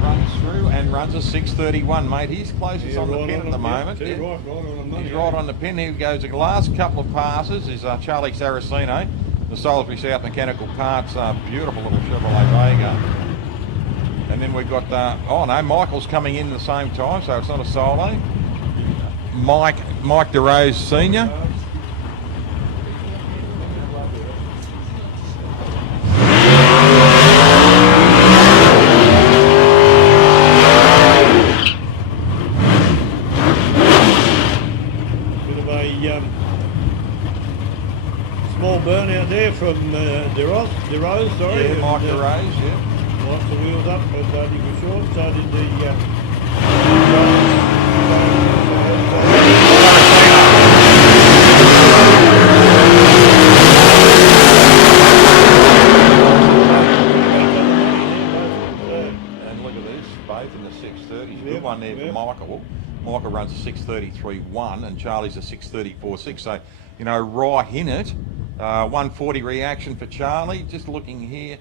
Runs through and runs a 631, mate. He's closest on the pin at the moment. Right on the money. He's right on the pin. Here goes. The last couple of passes is Charlie Saraceno, the Salisbury South Mechanical Parts, beautiful little Chevrolet Vega. And then we've got, Michael's coming in at the same time, so it's not a solo. Mike DeRose Senior. Bit of a small burn out there from DeRose, sorry. Yeah, Mike DeRose, Lots the wheels up, but he was short, so did the 6:33.1 and Charlie's a 6:34.6. So, you know, right in it. 140 reaction for Charlie. Just looking here,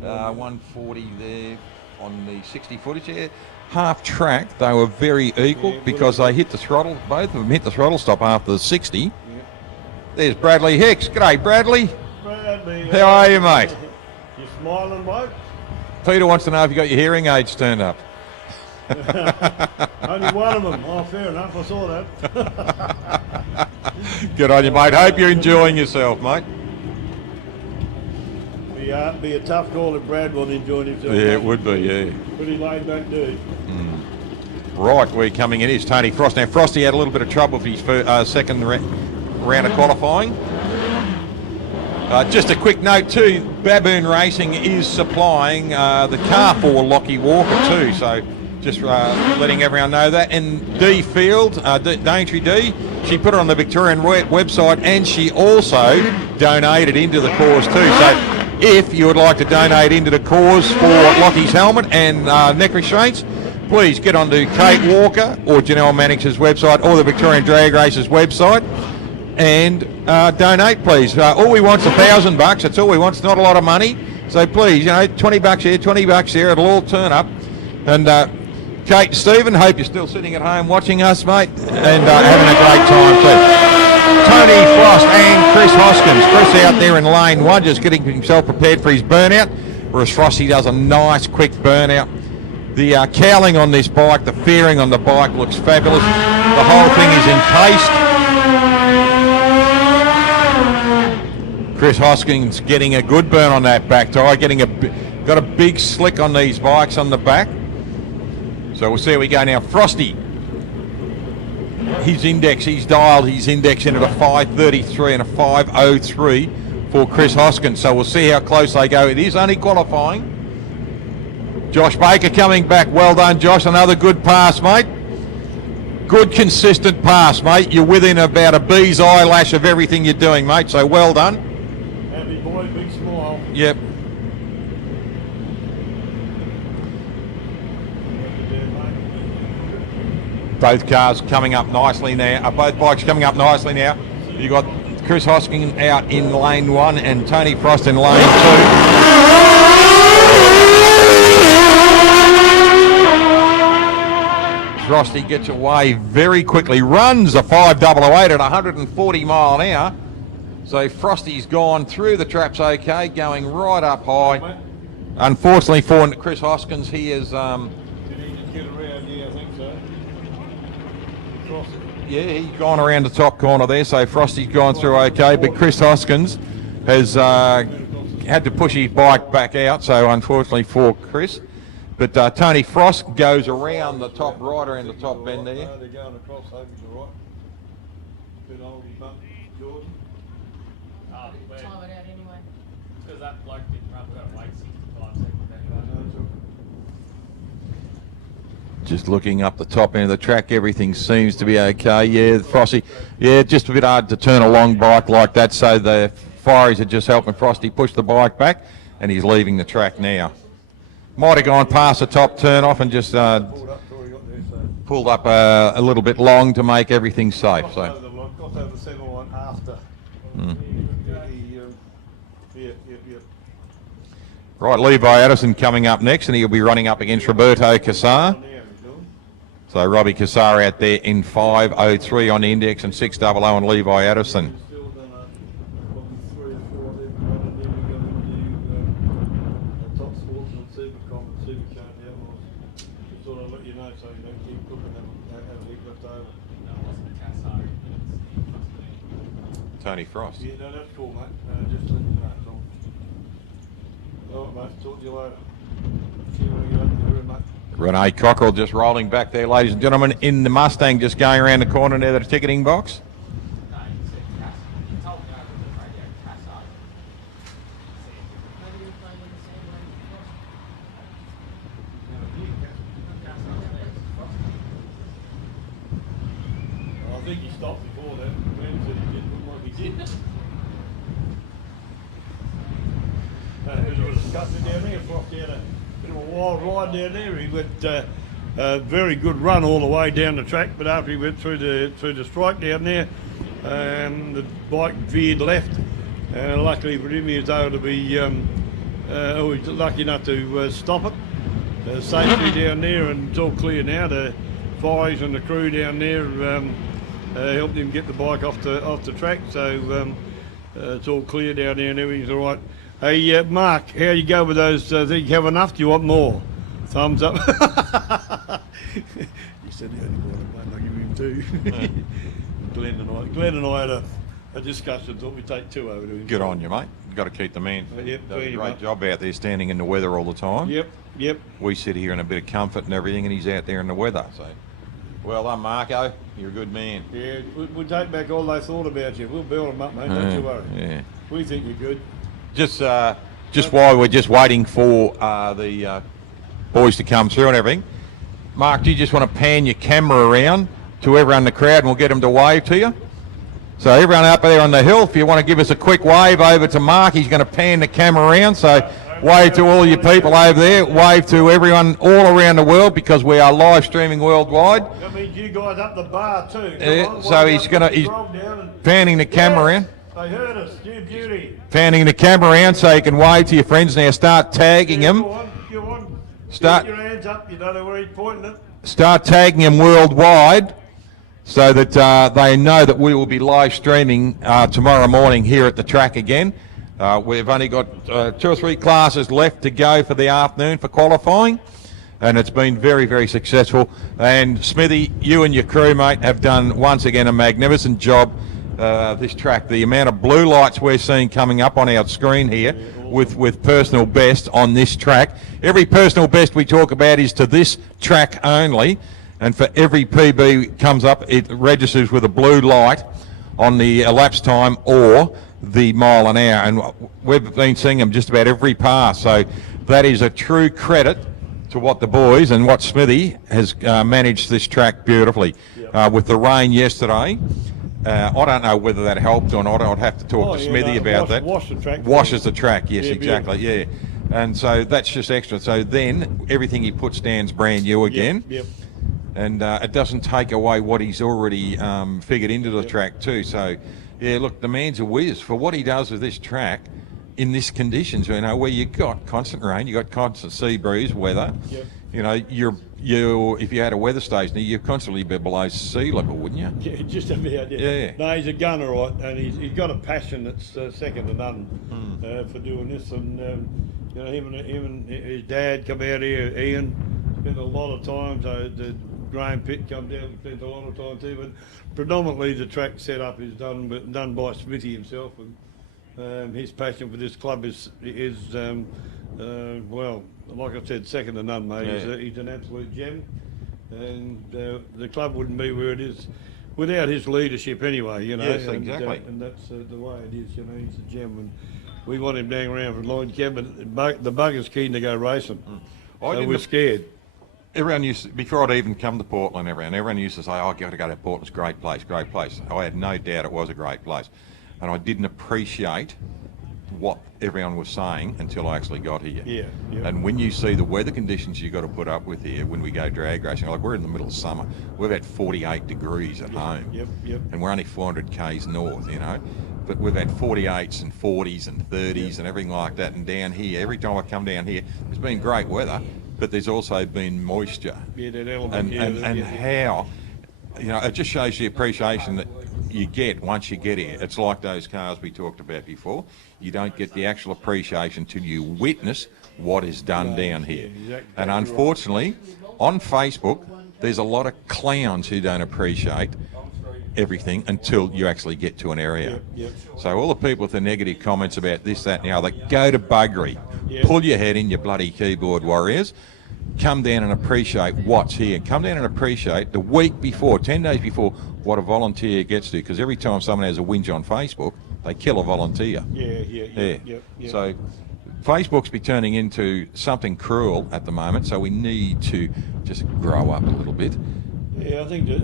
140 there on the 60 footage. Yeah, half track, they were very equal because they hit the throttle. Both of them hit the throttle stop after the 60. Yeah. There's Bradley Hicks. G'day, Bradley. Bradley, how are you, mate? You smiling, mate? Peter wants to know if you got your hearing aids turned up. Only one of them. Oh, fair enough. I saw that. Good on you, mate. Hope you're enjoying yourself, mate. Be a tough call if Brad wasn't enjoying himself. Yeah, it would be, yeah. Pretty laid back dude. Right, we're coming in. Here's Tony Frost. Now, Frosty had a little bit of trouble for his second round of qualifying. Just a quick note too, Baboon Racing is supplying the car for Lockie Walker too, so just letting everyone know that. And D Field, Daintree D, she put it on the Victorian website and she also donated into the cause too. So if you would like to donate into the cause for Lockie's helmet and neck restraints, please get onto Kate Walker or Janelle Mannix's website or the Victorian Drag Races website and donate, please. All we want is $1,000. That's all we want. It's not a lot of money. So please, you know, $20 here, $20 there. It'll all turn up. And Kate and Stephen, hope you're still sitting at home watching us, mate, and having a great time too. Tony Frost and Chris Hoskins. Chris out there in lane 1, just getting himself prepared for his burnout, whereas Frosty does a nice quick burnout. The cowling on this bike, the fairing on the bike looks fabulous. The whole thing is encased. Chris Hoskins getting a good burn on that back tyre, got a big slick on these bikes on the back. So we'll see how we go now. Frosty, he's dialed his index in at a 5:33 and a 5:03 for Chris Hoskins. So we'll see how close they go. It is only qualifying. Josh Baker coming back. Well done, Josh. Another good pass, mate. Good consistent pass, mate. You're within about a bee's eyelash of everything you're doing, mate. So well done. Happy boy, big smile. Yep. Both cars coming up nicely now. Both bikes coming up nicely now. You got Chris Hoskins out in lane 1 and Tony Frost in lane 2. Frosty gets away very quickly, runs a 5:008 at 140 mile an hour. So Frosty's gone through the traps okay, going right up high. Unfortunately for Chris Hoskins, he is. Did he just get around? Yeah, I think so. Yeah, he's gone around the top corner there, so Frosty's gone through okay, but Chris Hoskins has had to push his bike back out, so unfortunately for Chris. But Tony Frost goes around the top right around the top bend there. They're going across, hoping to right. Bit old bump, George. Time it out anyway. Because that bloke didn't run, we got to wait 65 seconds anyway. Just looking up the top end of the track, everything seems to be okay. Yeah, Frosty, yeah, just a bit hard to turn a long bike like that, so the fireys are just helping Frosty push the bike back, and he's leaving the track now. Might have gone past the top turn off and just pulled up a little bit long to make everything safe. So. Got over the centre line after. Right, Levi Addison coming up next, and he'll be running up against Roberto Cassar. So Robbie Cassar out there in 5:03 on the index and 6:00 on Levi Addison. Top sportsman, supercom and supercar outlaws. Just thought I'd let you know so you don't keep cooking them have a heap left over. No, it wasn't the Cassar. Tony Frost. Yeah, no, that's cool, mate. Just let you know, that's all. All right, mate. Talk to you later. See you when you get up in the room, mate. Renee Cockrell just rolling back there, ladies and gentlemen, in the Mustang, just going around the corner near the ticketing box. No, he said Cassar. He told me over the radio, Cassar. Maybe you're playing in the same lane I think he stopped before that. Ben said he did, look like he did. There was a scuttling down there, Frosty had a bit of a wild ride down there. He went very good run all the way down the track, but after he went through the strike down there, the bike veered left. Luckily for him, he was able to be he was lucky enough to stop it safely down there, and it's all clear now. The Fies and the crew down there helped him get the bike off the track, so it's all clear down there and everything's all right. Hey, Mark, how you go with those? Think you have enough? Do you want more? Thumbs up. He said he only wanted one. I'll give him 2. Glenn and I had a discussion. Thought we'd take 2 over to him. Good on you, mate. You've got to keep the man. Yep, Does a fair great enough. job out there standing in the weather all the time. Yep. We sit here in a bit of comfort and everything, and he's out there in the weather. So, well done, Marco. You're a good man. Yeah, we'll take back all they thought about you. We'll build them up, mate. Don't you worry. Yeah. We think you're good. Just while we're just waiting for the boys to come through and everything, Mark, do you just want to pan your camera around to everyone in the crowd and we'll get them to wave to you? So everyone up there on the hill, if you want to give us a quick wave over to Mark, he's going to pan the camera around. So wave to all you people over there, wave to everyone all around the world, because we are live streaming worldwide. That means you guys up the bar too. So he's panning the camera around. They heard us, you beauty. Panning the camera around so you can wave to your friends. Now start tagging them. Go on. Start- Get your hands up, you don't know where he's pointing it. Start tagging them worldwide so that they know that we will be live streaming tomorrow morning here at the track again. We've only got 2 or 3 classes left to go for the afternoon for qualifying, and it's been very, very successful. And Smithy, you and your crew, mate, have done once again a magnificent job. This track, the amount of blue lights we're seeing coming up on our screen here with personal best on this track. Every personal best we talk about is to this track only, and for every PB comes up, it registers with a blue light on the elapsed time or the mile an hour, and we've been seeing them just about every pass, so that is a true credit to what the boys and what Smithy has managed this track beautifully. With the rain yesterday, I don't know whether that helped or not. I'd have to talk to Smithy about that. Wash the track. Washes the track, yes, Yeah, exactly, yeah. And so that's just extra. So then everything he puts down's brand new again. Yep. And it doesn't take away what he's already figured into the track too. So, yeah, look, the man's a whiz for what he does with this track in this conditions, you know, where you've got constant rain, you've got constant sea breeze weather. Yep. You know, you if you had a weather station, you'd constantly be below sea level, wouldn't you? Yeah, just about, yeah. Yeah. No, he's a gunner, right, and he's got a passion that's second to none for doing this. And you know, him and his dad come out here, Ian, spent a lot of time. So the Graham Pitt come down, spent a lot of time too. But predominantly the track setup is done by Smithy himself, and his passion for this club is well, like I said, second to none, mate. Yeah. He's an absolute gem, and the club wouldn't be where it is without his leadership anyway, you know. Yes, exactly. And that's the way it is, you know. He's a gem, and we want him down around for Lloyd Cab, but the bugger's keen to go racing. So we're scared. Everyone used to, before I'd even come to Portland, everyone used to say, "Oh, I've got to go to Portland. It's a great place, great place." I had no doubt it was a great place, and I didn't appreciate what everyone was saying until I actually got here. Yeah. And when you see the weather conditions you got to put up with here when we go drag racing, like we're in the middle of summer, we've had 48 degrees at home. Yep. And we're only 400 k's north, you know. But we've had 48s and 40s and 30s and everything like that. And down here, every time I come down here, there's been great weather, but there's also been moisture. Yeah, that element. And how, you know, it just shows the appreciation that you get once you get here. It's like those cars we talked about before. You don't get the actual appreciation till you witness what is done down here. exactly And unfortunately, on Facebook, there's a lot of clowns who don't appreciate everything until you actually get to an area. Yep. So all the people with the negative comments about this, that and the other, go to buggery. Yep. Pull your head in, you bloody keyboard warriors. Come down and appreciate what's here. Come down and appreciate the week before, 10 days before, what a volunteer gets to. Because every time someone has a whinge on Facebook, they kill a volunteer. Yeah. So Facebook's be turning into something cruel at the moment, so we need to just grow up a little bit. Yeah, I think that's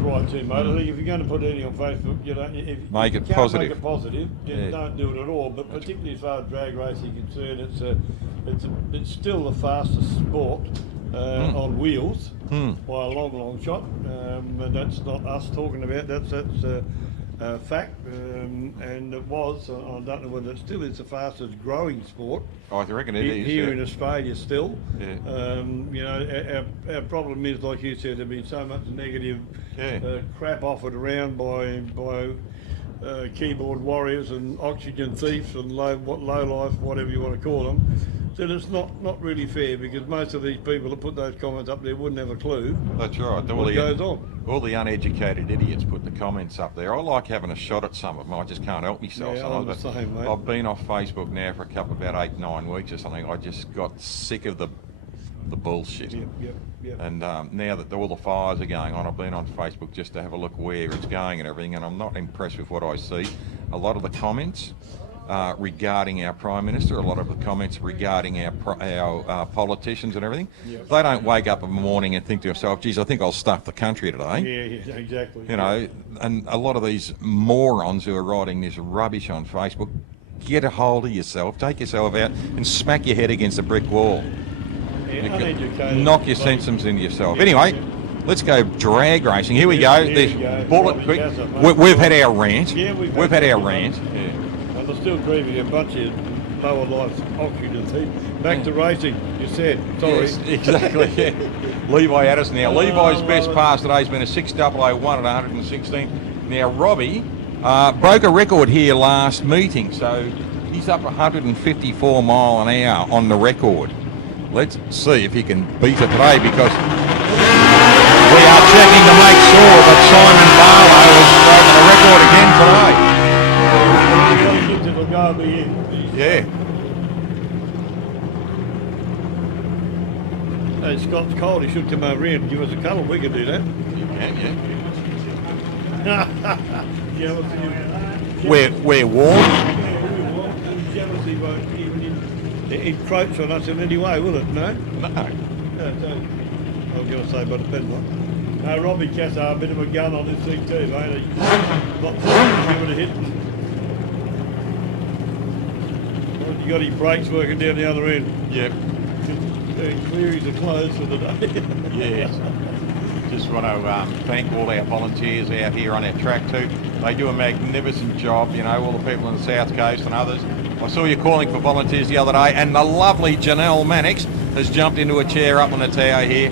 right too, mate. I think if you're going to put anything on Facebook, you know, if Make you it can't positive. make it positive, then Yeah. don't do it at all. But particularly as far as drag racing is concerned, it's still the fastest sport on wheels by a long shot. And that's not us talking about. That's fact. And it was. I don't know whether it still is the fastest growing sport. I reckon it is. Here yeah. in Australia still. Yeah. You know, our problem is, like you said, there's been so much negative crap offered around by keyboard warriors and oxygen thieves and low life, whatever you want to call them. So it's not really fair, because most of these people that put those comments up there wouldn't have a clue. That's right. What goes on. All the uneducated idiots put the comments up there. I like having a shot at some of them. I just can't help myself. Yeah, I'm the same, mate. I've been off Facebook now for about 8-9 weeks or something. I just got sick of the bullshit. Yep. And now that all the fires are going on, I've been on Facebook just to have a look where it's going and everything, and I'm not impressed with what I see. A lot of the comments regarding our Prime Minister, a lot of the comments regarding our politicians and everything, they don't wake up in the morning and think to themselves, geez, I think I'll stuff the country today. Yeah, exactly. You know, and a lot of these morons who are writing this rubbish on Facebook, get a hold of yourself, take yourself out and smack your head against a brick wall. Knock your senses into yourself. Anyway, let's go drag racing. Here we go. There's bullet quick. We've had our rant. Yeah, we've had our rant. Yeah. And they're still grieving a bunch of lower life oxygen thieves. Back to racing, you said. Sorry. Yes, exactly. Yeah. Levi Addison now. Levi's best pass today's been a 6.001 at 116. Now Robbie broke a record here last meeting, so he's up 154 mile an hour on the record. Let's see if he can beat it today, because we are checking to make sure that Simon Barlow has broken a record again today. It'll go over here. Yeah. Hey, Scott's cold. He should come over here and give us a cuddle. We could do that. You can, Jealousy. We're warm. Jealousy won't even encroach on us in any way, will it? No? No. I was going to say, but it better not. Robbie Cassar, a bit of a gun on this thing too, mate. He's not giving a hit. You got his brakes working down the other end. Yep. Queries are closed for the day. Yes. Just want to thank all our volunteers out here on our track too. They do a magnificent job, you know, all the people on the South Coast and others. I saw you calling for volunteers the other day, and the lovely Janelle Mannix has jumped into a chair up on the tower here.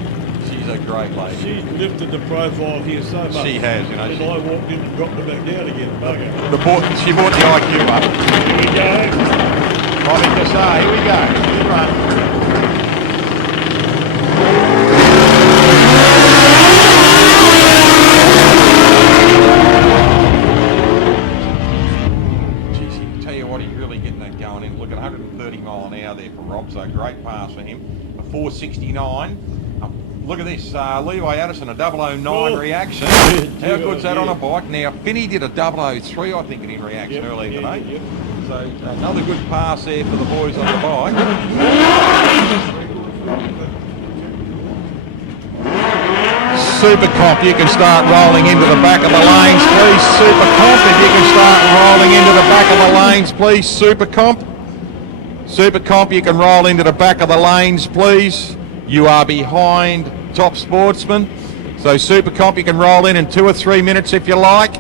She's a great lady. She's lifted the profile here so much. She has, you know. And I walked in and dropped her back down again. Bugger. She brought the IQ up. Here we go. Robbie Cassar, here we go. Good run. Look at 130 mile an hour there for Rob, so great pass for him. A 469. Look at this, Levi Addison, a 009 reaction. How good's that on a bike? Now, Finney did a 003, I think, in reaction earlier today. So another good pass there for the boys on the bike. Super Comp, you can start rolling into the back of the lanes, please. Super Comp, if you can start rolling into the back of the lanes, please. Super Comp. Super Comp, you can roll into the back of the lanes, please. You are behind Top Sportsman. So Super Comp, you can roll in 2 or 3 minutes if you like.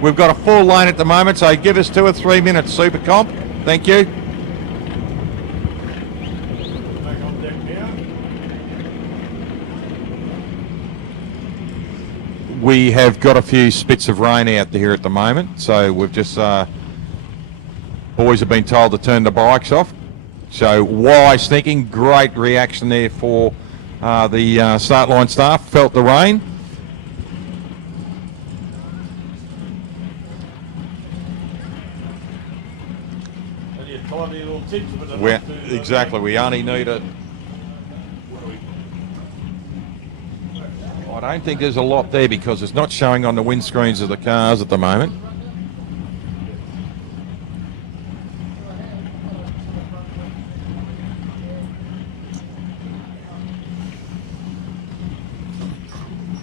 We've got a full lane at the moment, so give us 2 or 3 minutes, Super Comp. Thank you. We have got a few spits of rain out there at the moment, so we've just boys have been told to turn the bikes off. So wise thinking, great reaction there for the start line staff. Felt the rain. Exactly, we only need it. I don't think there's a lot there because it's not showing on the windscreens of the cars at the moment.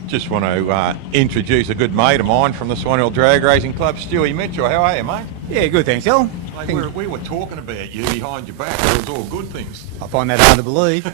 Just want to introduce a good mate of mine from the Swan Hill Drag Racing Club, Stewie Mitchell. How are you, mate? Yeah, good, thanks, Al. Mate, we were talking about you behind your back. It was all good things. I find that hard to believe.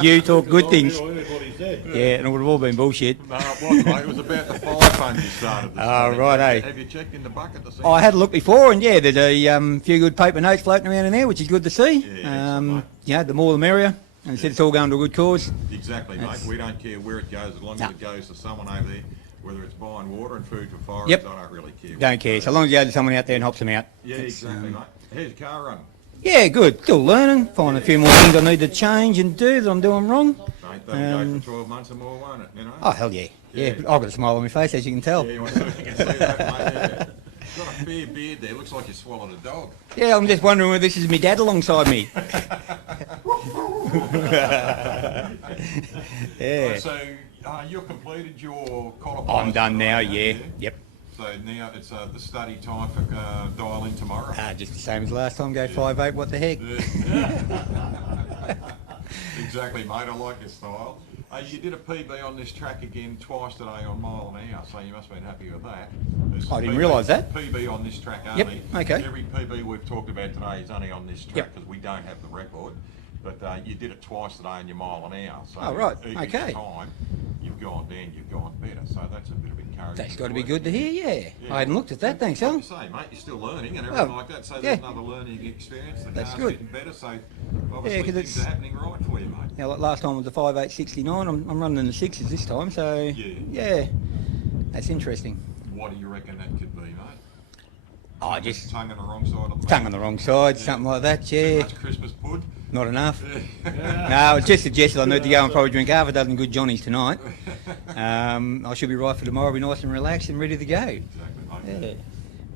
You talk good things. Everybody said. Yeah, and it would have all been bullshit. No, it wasn't, mate. It was about the fire fund you started. Oh, right, eh? Have you checked in the bucket to see? I had a look before, and yeah, there's a few good paper notes floating around in there, which is good to see. Yeah, excellent, Yeah, the more the merrier. And it said it's all going to a good cause. Exactly, mate. We don't care where it goes as long as it goes to someone over there, whether it's buying water and food for forest. Yep. I don't really care. Don't care, so long as you have someone out there and helps them out. Yeah, exactly, mate. How's your car running? Yeah, good. Still learning. Finding a few more things I need to change and do that I'm doing wrong. Mate, that'll go for 12 months or more, won't it? You know? Oh, hell yeah. Yeah, I've got a smile on my face, as you can tell. Yeah, I certainly can see that, mate. Yeah. You've got a fair beard there. Looks like you swallowed a dog. Yeah, I'm just wondering whether this is my dad alongside me. Yeah. So, you've completed your qualifiers. I'm done now, today, yeah. Yep. So now it's the study time for dial in tomorrow. Just the same as last time, go 5'8", what the heck. Exactly, mate. I like your style. You did a PB on this track again twice today on mile an hour, so you must have been happy with that. I didn't realise that. PB on this track only. Yep, okay. Every PB we've talked about today is only on this track Yep. because we don't have the record. But you did it twice today on your mile an hour. So Oh, right, each okay. time you've gone down, you've gone better. So that's a bit of encouragement. That's got to for be you. good to hear, yeah. Yeah. I hadn't looked at that, thanks, Like Al. you say, mate, you're still learning and everything Oh, like that. So yeah. there's another learning experience. The That's car's good. getting better. So obviously 'cause things it's- are happening right for you, mate. Like last time was the 5'8", I'm running in the 6s this time, so yeah, that's interesting. What do you reckon that could be, mate? Oh, just Tongue on the wrong side of the tongue on the wrong side, Yeah. something like that, Too yeah. much Christmas pud. Not enough. No, it's just suggested I need to go and probably drink half a dozen good Johnnies tonight. I should be right for tomorrow, be nice and relaxed and ready to go. Exactly, mate. Yeah.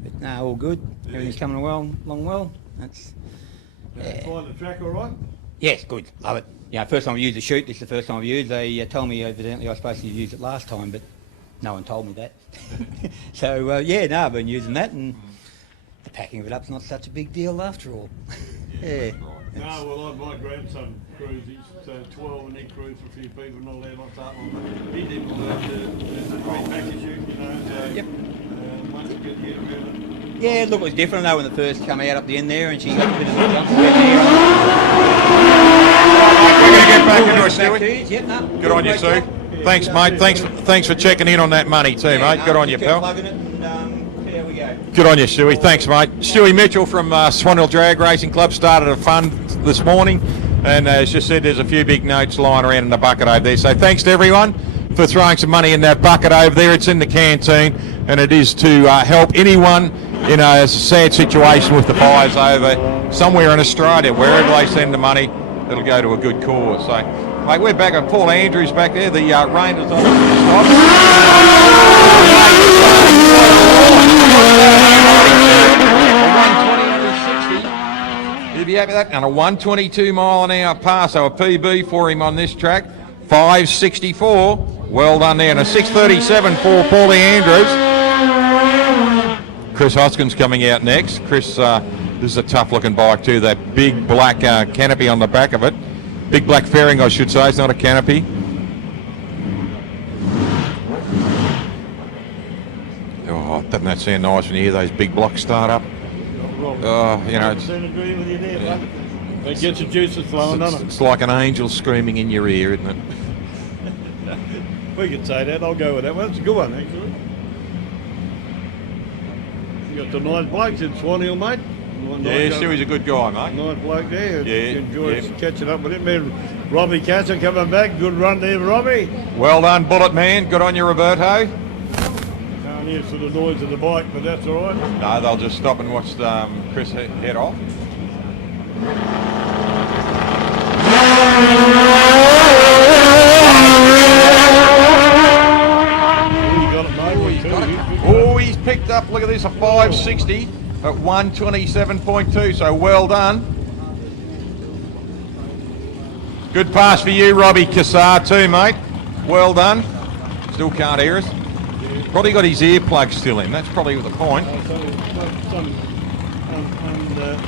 But no, all good. Yeah. Everything's coming along well. That's Find the track all right? yes, good. Love it. Yeah, first time I used the chute. This is the first time I've used. They told me evidently I was supposed to use it last time, but no one told me that. So yeah, no, I've been using that, and the packing of it up's not such a big deal after all. Yeah. No, well, my grandson cruised. He's 12 and he cruised for a few people and all that like that. He didn't learn to repack his chute, you know. So, Yep. once you get here around it. Yeah, look, it was different though when the first come out up the end there, and she got a bit of a jump there. We're going to get back into it, Back to Stewie. you. Yep, no, Good on you, great Sue. job. Thanks, mate. Thanks for checking in on that money too, Yeah, mate. Good no, on you, just keep pal. plugging it and, there we go. Good on you, Stewie. Thanks, mate. Stewie Mitchell from Swan Hill Drag Racing Club started a fund this morning, and as you said, there's a few big notes lying around in the bucket over there. So thanks to everyone for throwing some money in that bucket over there. It's in the canteen, and it is to help anyone in a sad situation with the fires over somewhere in Australia. Wherever they send the money, it'll go to a good cause. So, mate, we're back at Paul Andrews back there. The rain has obviously stopped. He'll be happy with that. And a 122 mile an hour pass, so a PB for him on this track. 564. Well done there. And a 637 for Paulie Andrews. Chris Hoskins coming out next. Chris, this is a tough looking bike too. That big black canopy on the back of it. Big black fairing, I should say. It's not a canopy. Oh, doesn't that sound nice when you hear those big blocks start up? Oh, you know, it's, agree with you there, mate. It gets the juices flowing, doesn't it? it's like an angel screaming in your ear, isn't it? We could say that. I'll go with that one. It's a good one, actually. You got the nice blokes in Swan Hill, mate. Yeah, Stewie's a good guy, mate. Nice bloke there. Yeah, Enjoyed yeah. catching up with him. And Robbie Casson coming back. Good run there, Robbie. Well done, Bullet Man. Good on you, Roberto. Can't hear for the noise of the bike, but that's all right. No, they'll just stop and watch Chris head off. You got it, mate. Oh, he's picked up, look at this, a 560 at 127.2, so well done. Good pass for you, Robbie Cassar too, mate. Well done. Still can't hear us. Probably got his earplugs still in, that's probably the point. Some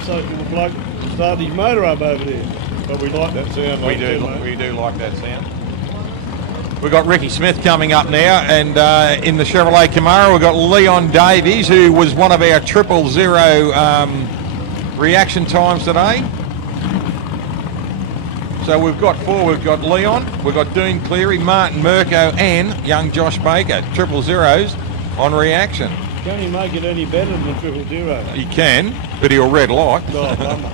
social bloke started his motor up over there. But we like that sound. We do like that sound. We've got Ricky Smith coming up now, and in the Chevrolet Camaro we've got Leon Davies, who was one of our 000 reaction times today. So we've got 4. We've got Leon, we've got Dean Cleary, Martin Mirko, and young Josh Baker. 000s on reaction. Can he make it any better than the 000? He can, but he'll red light. Oh, bummer.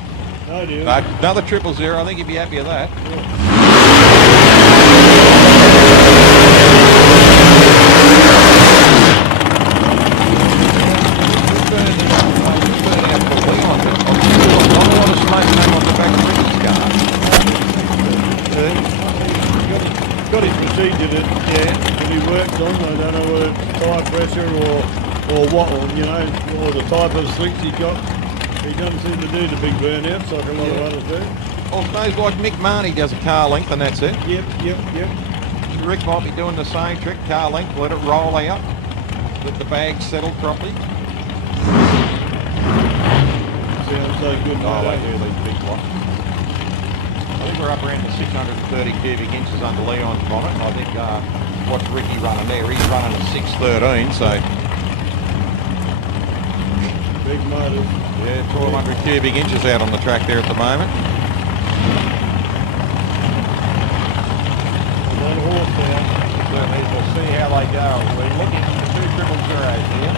No deal. But another 000, I think he'd be happy with that. Got his procedure that he worked on. I don't know whether it's tyre pressure or what, or the type of slicks he got. He doesn't seem to do the big burnouts like a lot of others do. Well, suppose like Mick Marnie does a car length and that's it. Yep. Rick might be doing the same trick, car length, let it roll out, let the bag settle properly. Sounds so good. Oh, they do these big blocks. I think we're up around the 630 cubic inches under Leon's bonnet. I think what's Ricky running there? He's running a 613, so Big motors. yeah, 1200 cubic inches out on the track there at the moment. A lot of horsepower. Certainly, we'll see how they go. We're looking at the 2 000s here.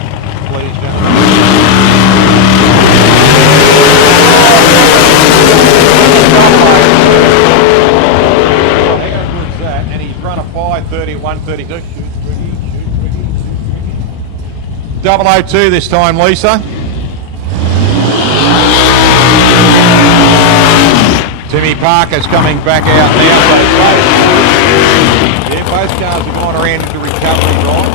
Please, gentlemen. And he's run a 530 at 132. 002 this time, Lisa. Timmy Parker's coming back out now. Yeah, both cars have gone around into recovery line.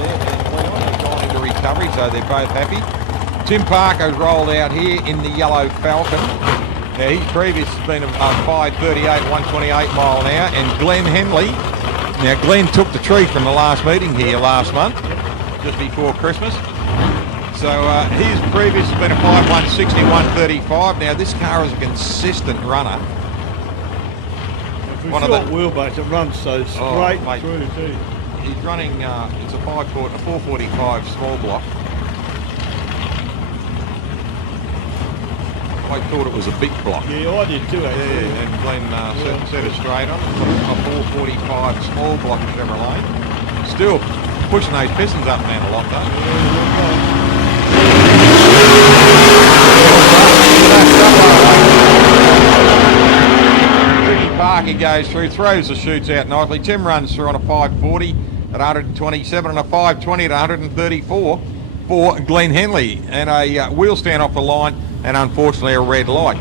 They've gone into recovery, so they're both happy. Tim Parker's rolled out here in the yellow Falcon. Now, his previous has been a 538, 128 mile an hour, and Glenn Henley. Now, Glenn took the treat from the last meeting here last month, just before Christmas. So his previous has been a 5160, 135. Now, this car is a consistent runner. For short wheelbase, it runs so straight through too. He's running, it's a 445 small block. I thought it was a big block. Yeah, I did too, actually. Yeah, and Glenn set it straight on. A 445 small block Chevrolet. Still pushing those pistons up and down a lot though. Ricky Parker goes through, throws the chutes out nicely. Tim runs through on a 540 at 127 and a 520 at 134 for Glenn Henley. And a wheel stand off the line. And unfortunately a red light.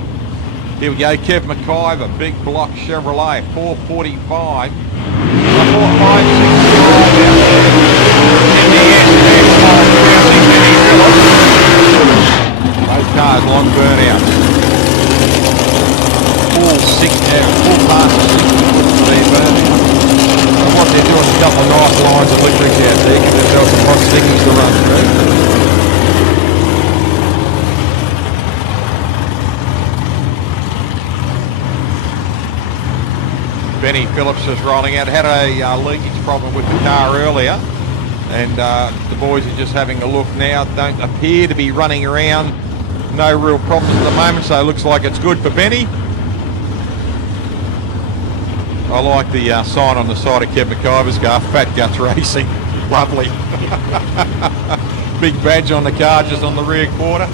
Here we go, Kev McIver, big block Chevrolet, 445. Both cars long burnouts. Full passes, speed burnout. And what they're doing is a couple of nice lines of electric out there, give themselves some hot stickies to run through. Benny Phillips is rolling out. Had a leakage problem with the car earlier, and the boys are just having a look now. Don't appear to be running around. No real problems at the moment, so it looks like it's good for Benny. I like the sign on the side of Kev McIver's car, Fat Guts Racing. Lovely. Big badge on the car, just on the rear quarter.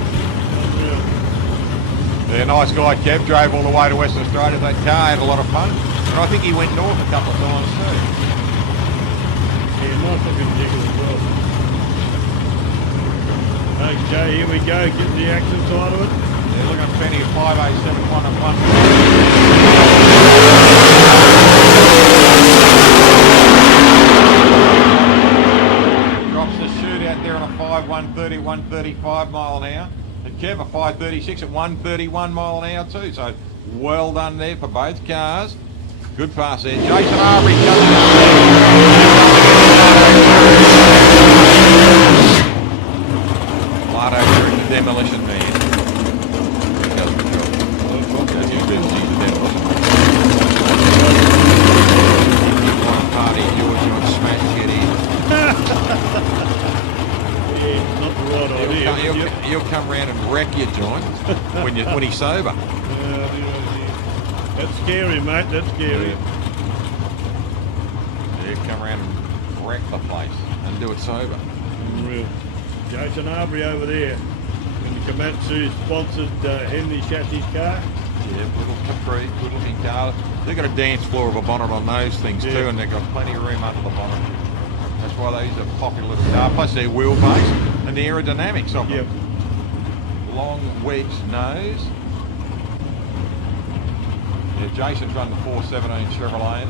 Yeah, nice guy Kev, drove all the way to Western Australia. That car had a lot of fun. And I think he went north a couple of times too. Yeah, nice looking jiggle as well. Okay, here we go, getting the action side of it. Yeah, looking at Benny at 5871 and 1. Drops the chute out there on a 130, 135 mile an hour. And Kev a 536 at 131 mile an hour too. So well done there for both cars. Good pass there. Jason Arbery coming up. Lardo during the demolition man. He does the job. As you do, he's the demolition man. right idea. He'll come round and wreck you, John, when he's sober. That's scary, mate. That's scary. He'll come round and wreck the place and do it sober. Unreal. Jason Arbery over there in the Komatsu sponsored Henley chassis car. Yeah, little Capri, good looking car. They've got a dance floor of a bonnet on those things too, and they've got plenty of room under the bonnet. That's why these are popular little cars. Plus their wheelbase and the aerodynamics of them. Long wedge nose. Yeah, Jason's run the 417 Chevrolet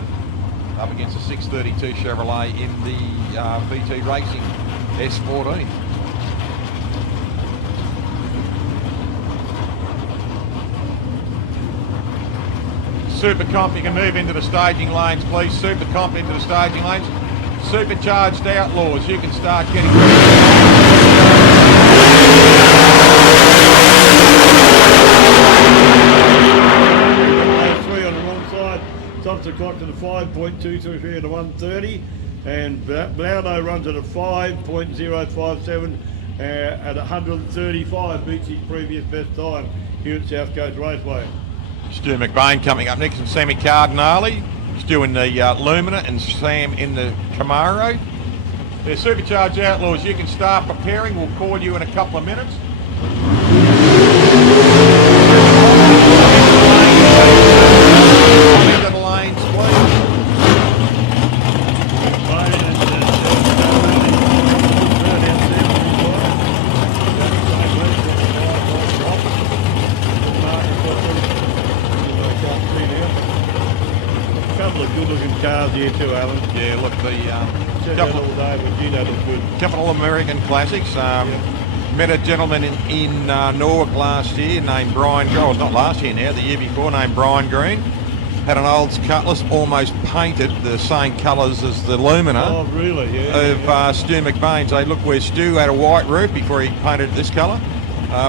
up against the 632 Chevrolet in the VT Racing S14. Super Comp, you can move into the staging lanes, please. Super Comp into the staging lanes. Supercharged Outlaws, you can start getting ready. Three on the wrong side. Thompson clocked to the 5.223 and the 130. And Blaudo runs at a 5.057 at 135, beats his previous best time here at South Coast Raceway. Stu McBain coming up next, and Sammy Cardinale. Stu in the Lumina and Sam in the Camaro. They're Supercharged Outlaws. You can start preparing. We'll call you in a couple of minutes. Into the lanes, please. Couple of good-looking cars here too, Alan. Yeah, look, the Said that all day, but you know they're good. couple of American classics. Met a gentleman in Norwalk last year named Brian, oh, not last year now, the year before, named Brian Green. Had an Olds Cutlass almost painted the same colours as the Lumina. Oh, really? Yeah. Of Stu McBain. So look, where Stu had a white roof before he painted it this colour,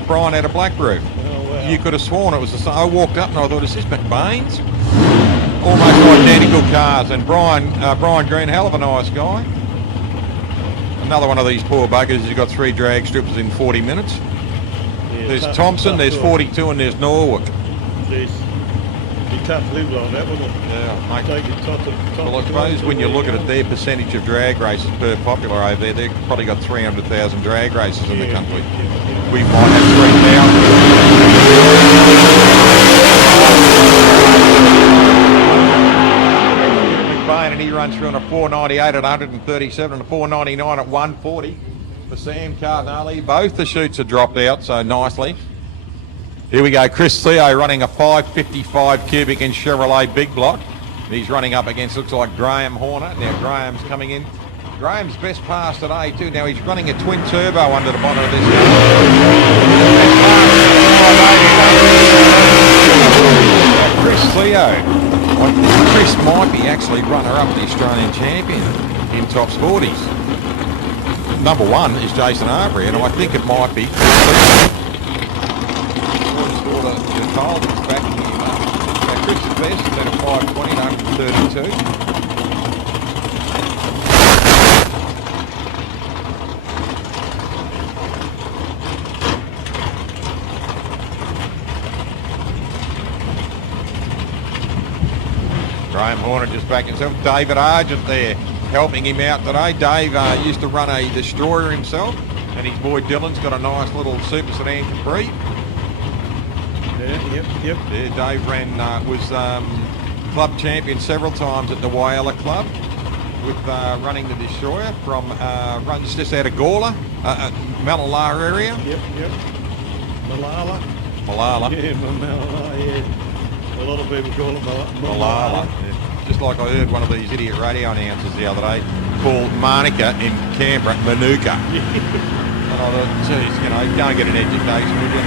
Brian had a black roof. Oh, wow. You could have sworn it was the same. I walked up and I thought, is this McBain's? Almost identical cars, and Brian Green, hell of a nice guy. Another one of these poor buggers who's got 3 drag strips in 40 minutes. Yeah, There's tough- Thompson, tough there's live. 42, and there's Norwalk. Be tough live on that, wouldn't it? Yeah, mate. Take it top to Well, I suppose when you look at it, their percentage of drag races per popular over there, they've probably got 300,000 drag races in the country. We might have 3,000. McBain, and he runs through on a 498 at 137 and a 499 at 140. For Sam Cardinale, both the chutes are dropped out so nicely. Here we go, Chris Theo running a 555 cubic inch Chevrolet big block. He's running up against, looks like Graham Horner. Now Graham's coming in. Graham's best pass today too. Now he's running a twin turbo under the bonnet of this car. Chris Theo. I think Chris might be actually runner-up the Australian champion in top sporties. Number 1 is Jason Arbery, and I think it might be the Cold is backing him up. So Chris is best at a 520 and 132. Graham Horner just back himself. David Argent there helping him out today. Dave used to run a Destroyer himself, and his boy Dylan's got a nice little Super Sedan Capri. Yeah, yep. Yeah, Dave was club champion several times at the Whyalla Club with running the Destroyer from runs just out of Gawler, Malala area. Yep. Malala. Yeah, Malala, yeah. A lot of people call it Malala. Yeah. Just like I heard one of these idiot radio announcers the other day call Monica in Canberra Manuka. And I thought, geez, go and get an education, would you?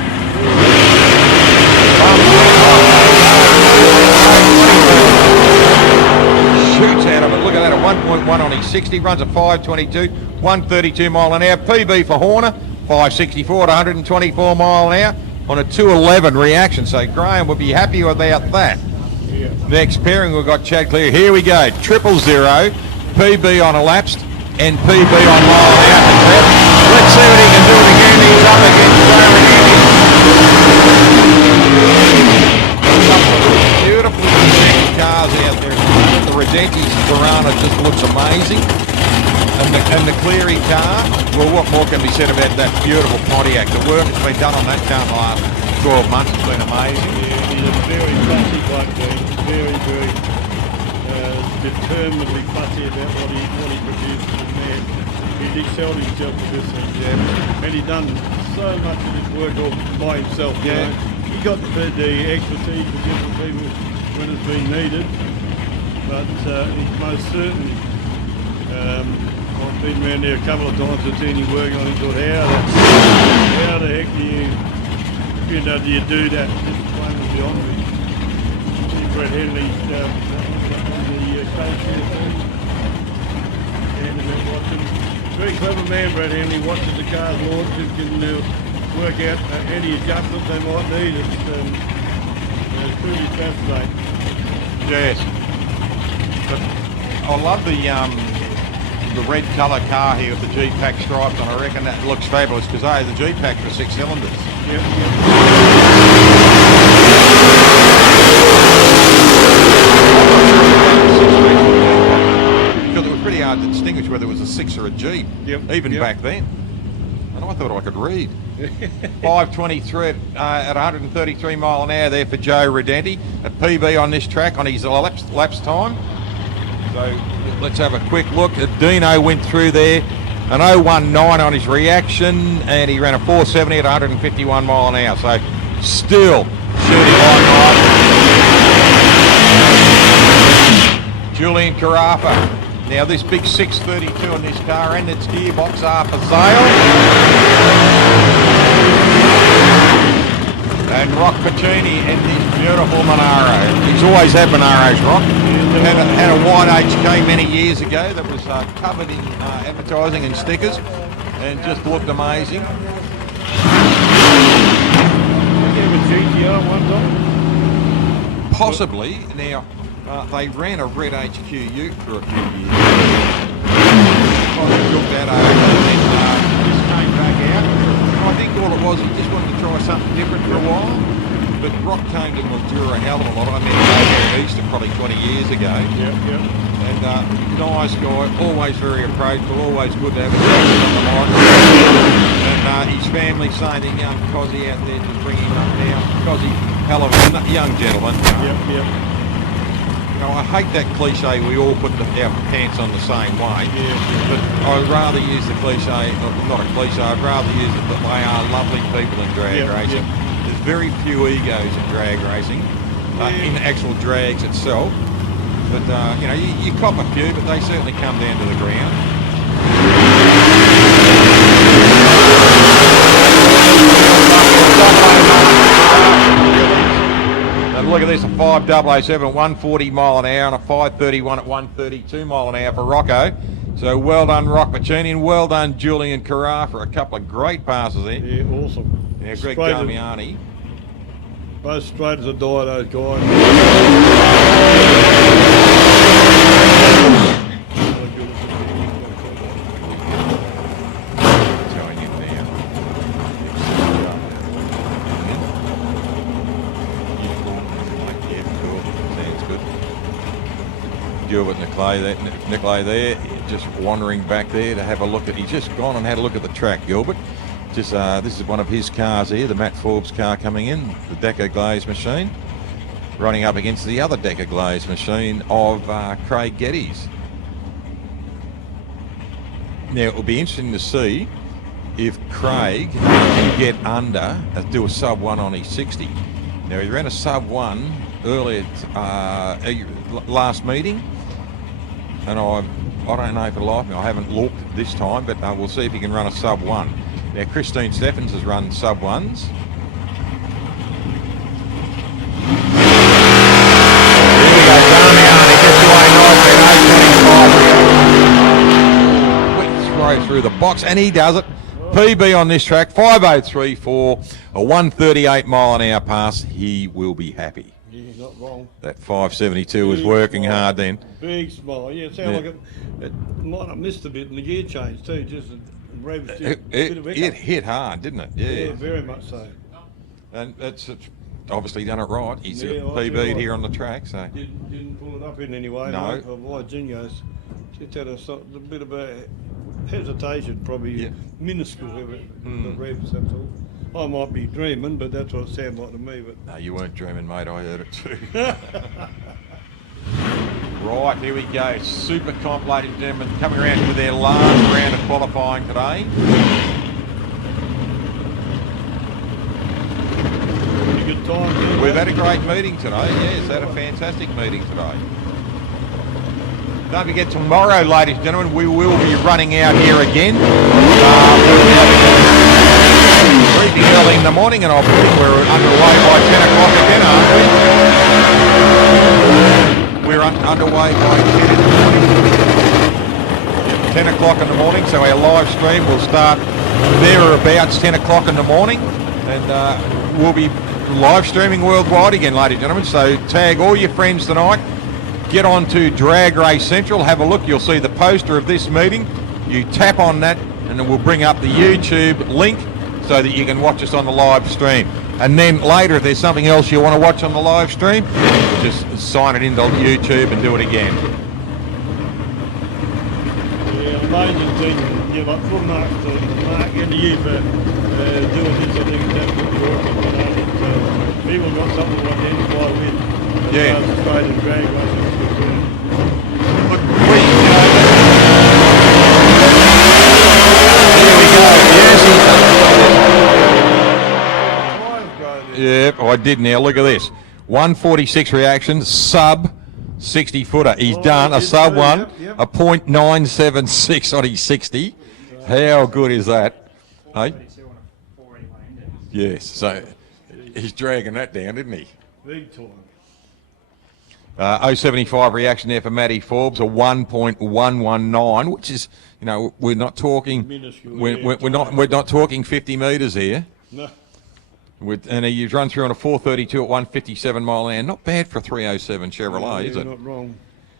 Shoots out of it. Look at that, a 1.1 on his 60, runs a 522, 132 mile an hour. PB for Horner, 564 at 124 mile an hour on a 211 reaction. So Graham would be happy about that. Yeah. Next pairing, we've got Chad Clear. Here we go, 000, PB on elapsed and PB on mile an hour. Let's see what he can do it again. said about that beautiful Pontiac. The work that's been done on that car in the last 12 months has been amazing. Yeah, he's a very fussy bloke, Dean. Very, very determinedly fussy about what he produces. And man, he's excelled himself with this thing. Yeah. And he's done so much of this work all by himself. You know. He got the expertise for different people when it's been needed. But he's most certainly, I've been around there a couple of times and seen him working on it. Thought, how the heck do you do that? Just plain and beyond me. Brett Henley's the coach here too. And then watching, very clever man, Brett Henley, watches the cars launch and can work out any adjustments they might need. It's pretty fascinating. Yes. But I love the red colour car here with the G-Pack stripes on. I reckon that looks fabulous because the G-Pack for 6 cylinders. Yep. Because it was pretty hard to distinguish whether it was a 6 or a G, even back then. And I thought I could read. 5:23 at 133 mile an hour there for Joe Redenti at PB on this track on his lapse time. So let's have a quick look. Dino went through there an 019 on his reaction, and he ran a 470 at 151 mile an hour. So still shooting hard. Julian Carafa. Now this big 632 on this car and its gearbox are for sale. And Rock Pacini in this beautiful Monaro. He's always had Monaros, Rock. Had a white HK many years ago that was covered in advertising and stickers and just looked amazing. Possibly. Now, they ran a red HQ Ute for a few years. I took that over and then just came back out. I think all it was, he just wanted to try something different for a while. But Rock came to Mildura a hell of a lot. I met him over in Easter probably 20 years ago. And nice guy, always very approachable, always good to have a chat on the microphone. And his family saying to young Cozzy out there to bring him up now. Cozzy, hell of a young gentleman. You know, I hate that cliche, we all put our pants on the same way. But I'd rather use the cliche, not a cliche, I'd rather use it that they are lovely people in drag racing. There's very few egos in drag racing, in actual drags itself. But, you know, you cop a few, but they certainly come down to the ground. And look at this, a 5007 at 140 mile an hour and a 531 at 132 mile an hour for Rocco. So well done, Rock Pacini, and well done, Julian Carafa. A couple of great passes there. Yeah, awesome. Yeah, Greg Damiani. Both straight as a die, those guys. Going in now. Yeah, cool. Sounds good. Gilbert Nicolay there, just wandering back there to have a look at. He's just gone and had a look at the track, Gilbert. Just this is one of his cars here, the Matt Forbes car coming in, the Decker Glaze machine, running up against the other Decker Glaze machine of Craig Geddes. Now it will be interesting to see if Craig can get under, do a sub 1 on his 60. Now he ran a sub 1 earlier last meeting, and I don't know for the life of me, I haven't looked this time, but we'll see if he can run a sub 1. Now, Christine Steffens has run sub 1s. Here we go, Damiani gets away nicely, 825. Quick throw through the box, and he does it. PB on this track, 5034, a 138 mile an hour pass. He will be happy. Yeah, not wrong. That 572 was working hard then. Big smile. Yeah, it sounded like it might have missed a bit in the gear change too, just It hit hard, didn't it? Yeah, very much so. And it's obviously done it right. He's PB'd PB'd here on the track, so. Didn't pull it up in any way. No. Why Jingo's just had a bit of a hesitation, probably Yeah. minuscule of it, the revs, that's all. I might be dreaming, but that's what it sounded like to me. But No, you weren't dreaming, mate. I heard it too. Right, here we go. Super comp, ladies and gentlemen, coming around with their last round of qualifying today. pretty good time. Too, We've had a great meeting today. Yes, had a fantastic meeting today. Don't forget, tomorrow, ladies and gentlemen, we will be running out here again. Briefing early in the morning, and I believe we're underway by 10 o'clock again, aren't we? We're underway by 10 in the morning. 10 o'clock in the morning, so our live stream will start thereabouts 10 o'clock in the morning, and we'll be live streaming worldwide again, ladies and gentlemen. So tag all your friends tonight. Get on to Drag Race Central, have a look, you'll see the poster of this meeting. You tap on that and it will bring up the YouTube link so that you can watch us on the live stream. And then later, if there's something else you want to watch on the live stream, just sign it into YouTube and do it again. Yeah, amazing thing. Yeah, like full mark and to you for doing this. I think it's absolutely working. People got something to identify with. Yeah. Australian drag racing. Look, Yep, I did now. Look at this. 146 reactions, sub 60 footer. He's done a sub one, a .976 on his 60. How good is that? Hey? Yes, so he's dragging that down, isn't he? Big time. 075 reaction there for Matty Forbes, a 1.119, which is, you know, we're not talking, Minuscule, we're not talking 50 metres here. No. And he's run through on a 432 at 157 mile an hour. Not bad for a 307 Chevrolet, Yeah, is it? not wrong.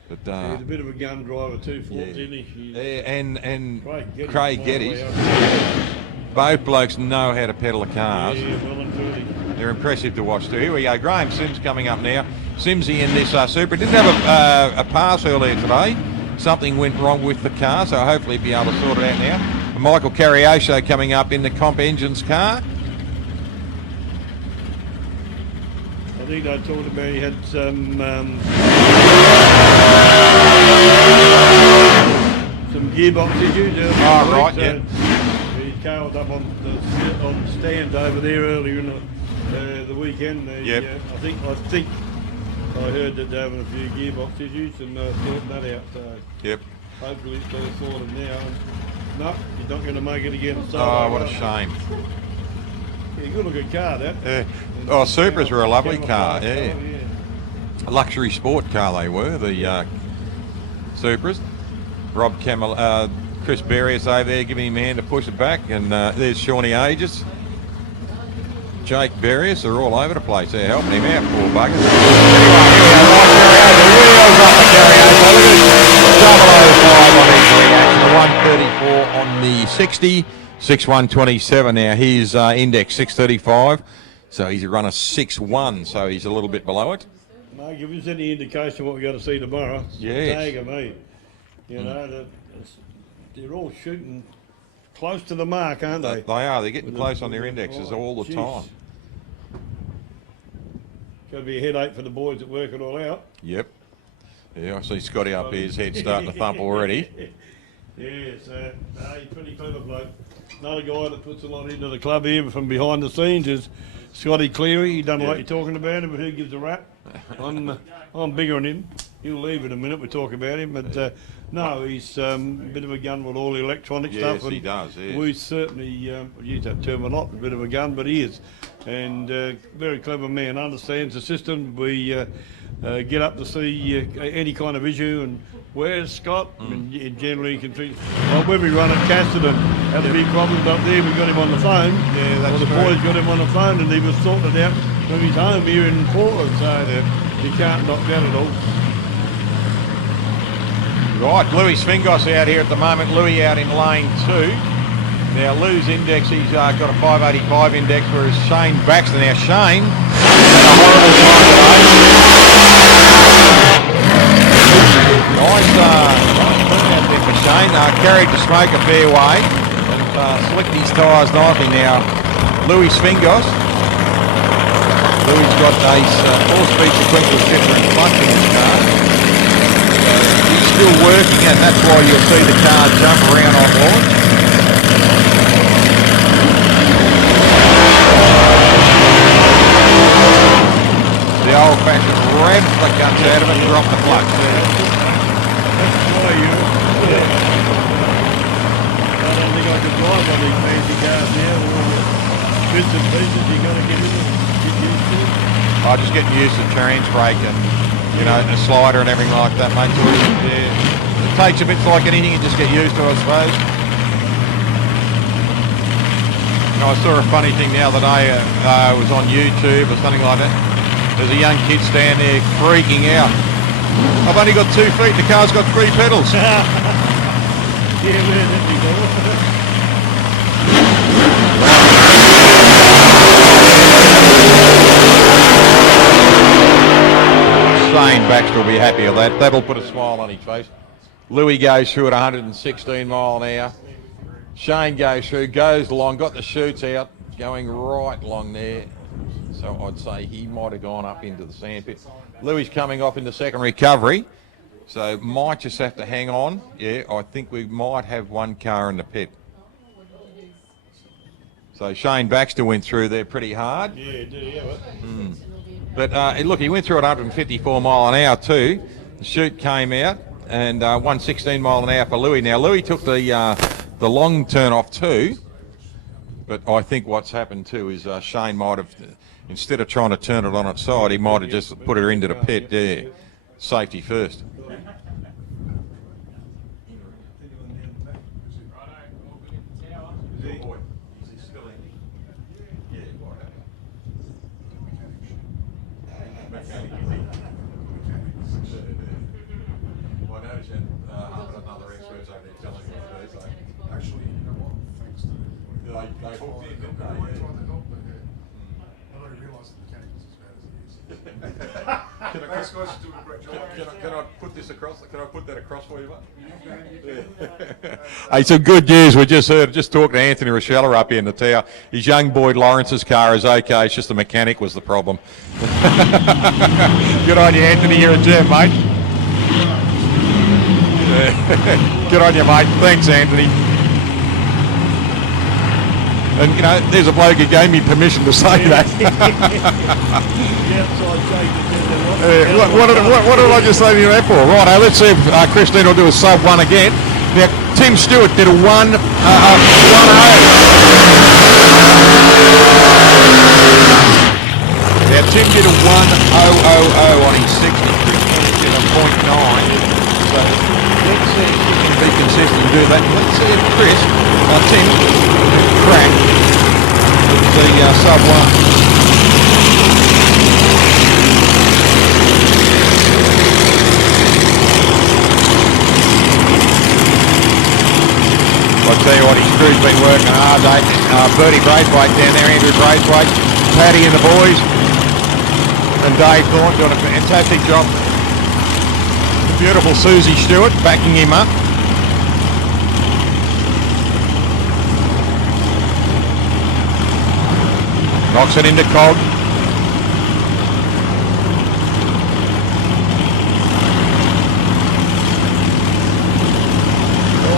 But He's a bit of a gun driver too, Forbes, isn't he? He's and Craig Craig Geddes. Geddes, both blokes know how to pedal the cars. Yeah, well and truly. They're impressive to watch too. Here we go. Graham Sims coming up now. Simsy in this Super. Didn't have a pass earlier today. Something went wrong with the car, so hopefully he'll be able to sort it out now. And Michael Carriosho coming up in the Comp Engines car. I think I told him he had some gearbox issues. Oh, right, yeah. He carried up on the stand over there earlier in the weekend. Yep. I think I heard that they're having a few gearbox issues and sorting that out. So Yep. hopefully it's all sorted now. No, you're not going to make it again. So, Oh, what a shame. Yeah, good looking car, that. Yeah. Oh, Supras were a lovely car. Camouflage Yeah. colour, A luxury sport car they were, the Supras. Rob Camel, Chris Berrius over there giving him a hand to push it back, and there's Shawnee Aegis. Jake Berrius are all over the place. They're helping him out, poor buggers. Anyway, here we go. 005 on each reaction. 134 on the 60, 6127 now. His index 635, so he's run a 6-1, so he's a little bit below it. Mate, give us any indication what we're going to see tomorrow. Yes. Tag of me. You know, they're all shooting close to the mark, aren't they? They are. They're getting close on their indexes all the time. Going to be a headache for the boys that work it all out. Yep. Yeah, I see Scotty up here, his head starting to thump already. Yes, he's pretty clever bloke. Another guy that puts a lot into the club here from behind the scenes is Scotty Cleary. He doesn't like you talking about him, but who gives a rap? I'm bigger than him. He'll leave in a minute. We talk about him, but no, he's a bit of a gun with all the electronic stuff. Yes, he does. Yes. We certainly use that term a lot. A bit of a gun, but he is, and very clever man. Understands the system. We get up to see any kind of issue, and where's Scott? And generally, you can think. Well, when we run at Casterton, had a big problems up there. We got him on the phone. Yeah, that's the true. boys got him on the phone, and he was sorting it out from his home here in Portland. So you can't knock that at all. Right, Louis Svingos out here at the moment. Louis out in lane 2. Now, Lou's index, he's got a 585 index, whereas Shane Baxter. Now, Shane had a horrible time today. Nice turn out bit for Shane. Carried the smoke a fair way and slicked his tyres nicely now. Louis Fingos. Louis got a 4-speed sequential shifter in front in his car. He's still working, and that's why you'll see the car jump around on launch. The old-fashioned revs the guts out of it and drop the clutch. That's why you. I don't think I could drive on these fancy cars now. All the bits and pieces you got to get in them, get used to. I just getting used to change brake and, you know, a slider and everything like that, mate. Yeah. It takes a bit like anything, you just get used to, I suppose. You know, I saw a funny thing the other day. It was on YouTube or something like that. There's a young kid standing there freaking out. I've only got 2 feet, the car's got 3 pedals. Yeah, man, that'd be cool. Shane Baxter will be happy with that. That'll put a smile on his face. Louis goes through at 116 mile an hour. Shane goes through, goes along, got the chutes out, going right along there. So I'd say he might have gone up into the sandpit. Louis coming off into second recovery. So might just have to hang on. Yeah, I think we might have one car in the pit. So Shane Baxter went through there pretty hard. Yeah, did he have it? But look, he went through at 154 mile an hour too. The chute came out and 116 mile an hour for Louis. Now Louis took the long turn off too. But I think what's happened too is Shane might have, instead of trying to turn it on its side, he might have just put her into the pit there. Safety first. Actually, you know what? Thanks to They hooked in, didn't they? I don't realise the mechanicals as bad as it is. Thanks, guys. You're doing a great job. Can I put this across? Can I put that across for you, mate? Hey, some good news. We just talked to Anthony Rochella up here in the tower. His young boy Lawrence's car is okay. It's just the mechanic was the problem. Good on you, Anthony. You're a gem, mate. Good on you, mate. Thanks, Anthony. And, you know, there's a bloke who gave me permission to say that. What did I just say to you that for? Right, let's see if Christine will do a sub 1 again. Now, Tim Stewart did a 1-0. Now, Tim did a 1-0-0 on his 60. Christine did a 0.9. So, let's see if he can be consistent and do that. Let's see if Tim crack the sub 1. I'll tell you what, his crew's been working hard. Bertie Braithwaite down there, Andrew Braithwaite, Paddy and the boys, and Dave Thorne doing a fantastic job. Beautiful Susie Stewart backing him up. Knocks it into Cog.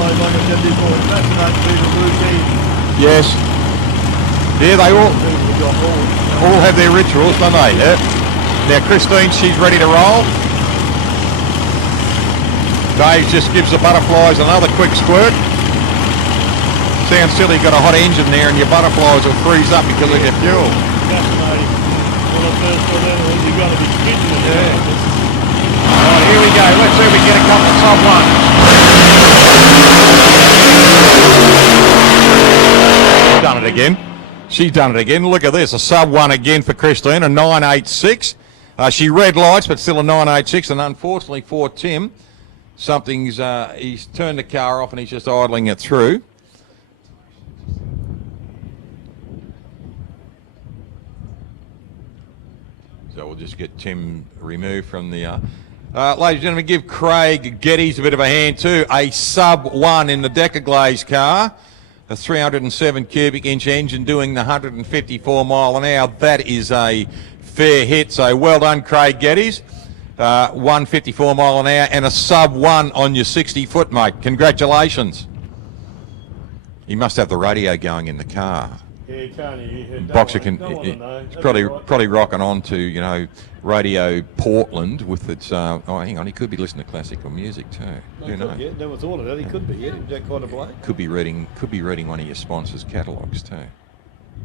Like I said before, it's fascinating to see the routine. Yes. Yeah, they all have their rituals, don't they? Yeah. Now Christine, she's ready to roll. Dave just gives the butterflies another quick squirt. Sounds silly, got a hot engine there and your butterflies will freeze up because of your fuel. Fascinating. When I first got out, you got to be skidding it. Yeah. Right, here we go. Let's see if we can get a couple of sub 1. She's done it again. She's done it again. Look at this, a sub 1 again for Christine, a 986. She red lights, but still a 986, and unfortunately for Tim, he's turned the car off and he's just idling it through. So we'll just get Tim removed from the Ladies and gentlemen, give Craig Geddes a bit of a hand too. A sub 1 in the Decker Glaze car. A 307 cubic inch engine doing the 154 mile an hour. That is a fair hit. So well done, Craig Geddes. 154 mile an hour and a sub 1 on your 60 foot, mate. Congratulations. He must have the radio going in the car. Yeah, can't you? Boxer can. It's probably rocking on to, you know, Radio Portland with its. Oh, hang on, he could be listening to classical music too. Who knows? Yeah, never thought of that. He could be. Yeah, that kind of bloke. Could be reading one of your sponsors' catalogues too.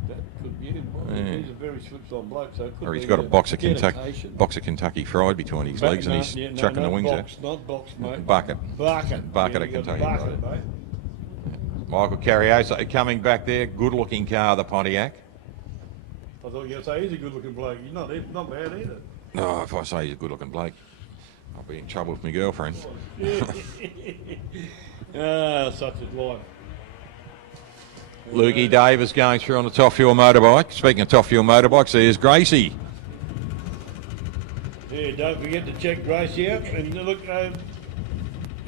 That could be. Yeah. He's a very switched-on bloke, so it could Or he's be got a Boxer dedication. Kentucky Fried between his legs, and he's chucking the wings out. Not box, mate. Bucket of Kentucky Fried. Fried. Michael Carrioso coming back there. Good-looking car, the Pontiac. I thought you were going to say he's a good-looking bloke. He's not bad either. No, if I say he's a good-looking bloke, I'll be in trouble with my girlfriend. Such is life. Lukey Davis going through on the top fuel motorbike. Speaking of top fuel motorbikes, there's Gracie. Yeah, don't forget to check Gracie out. And look,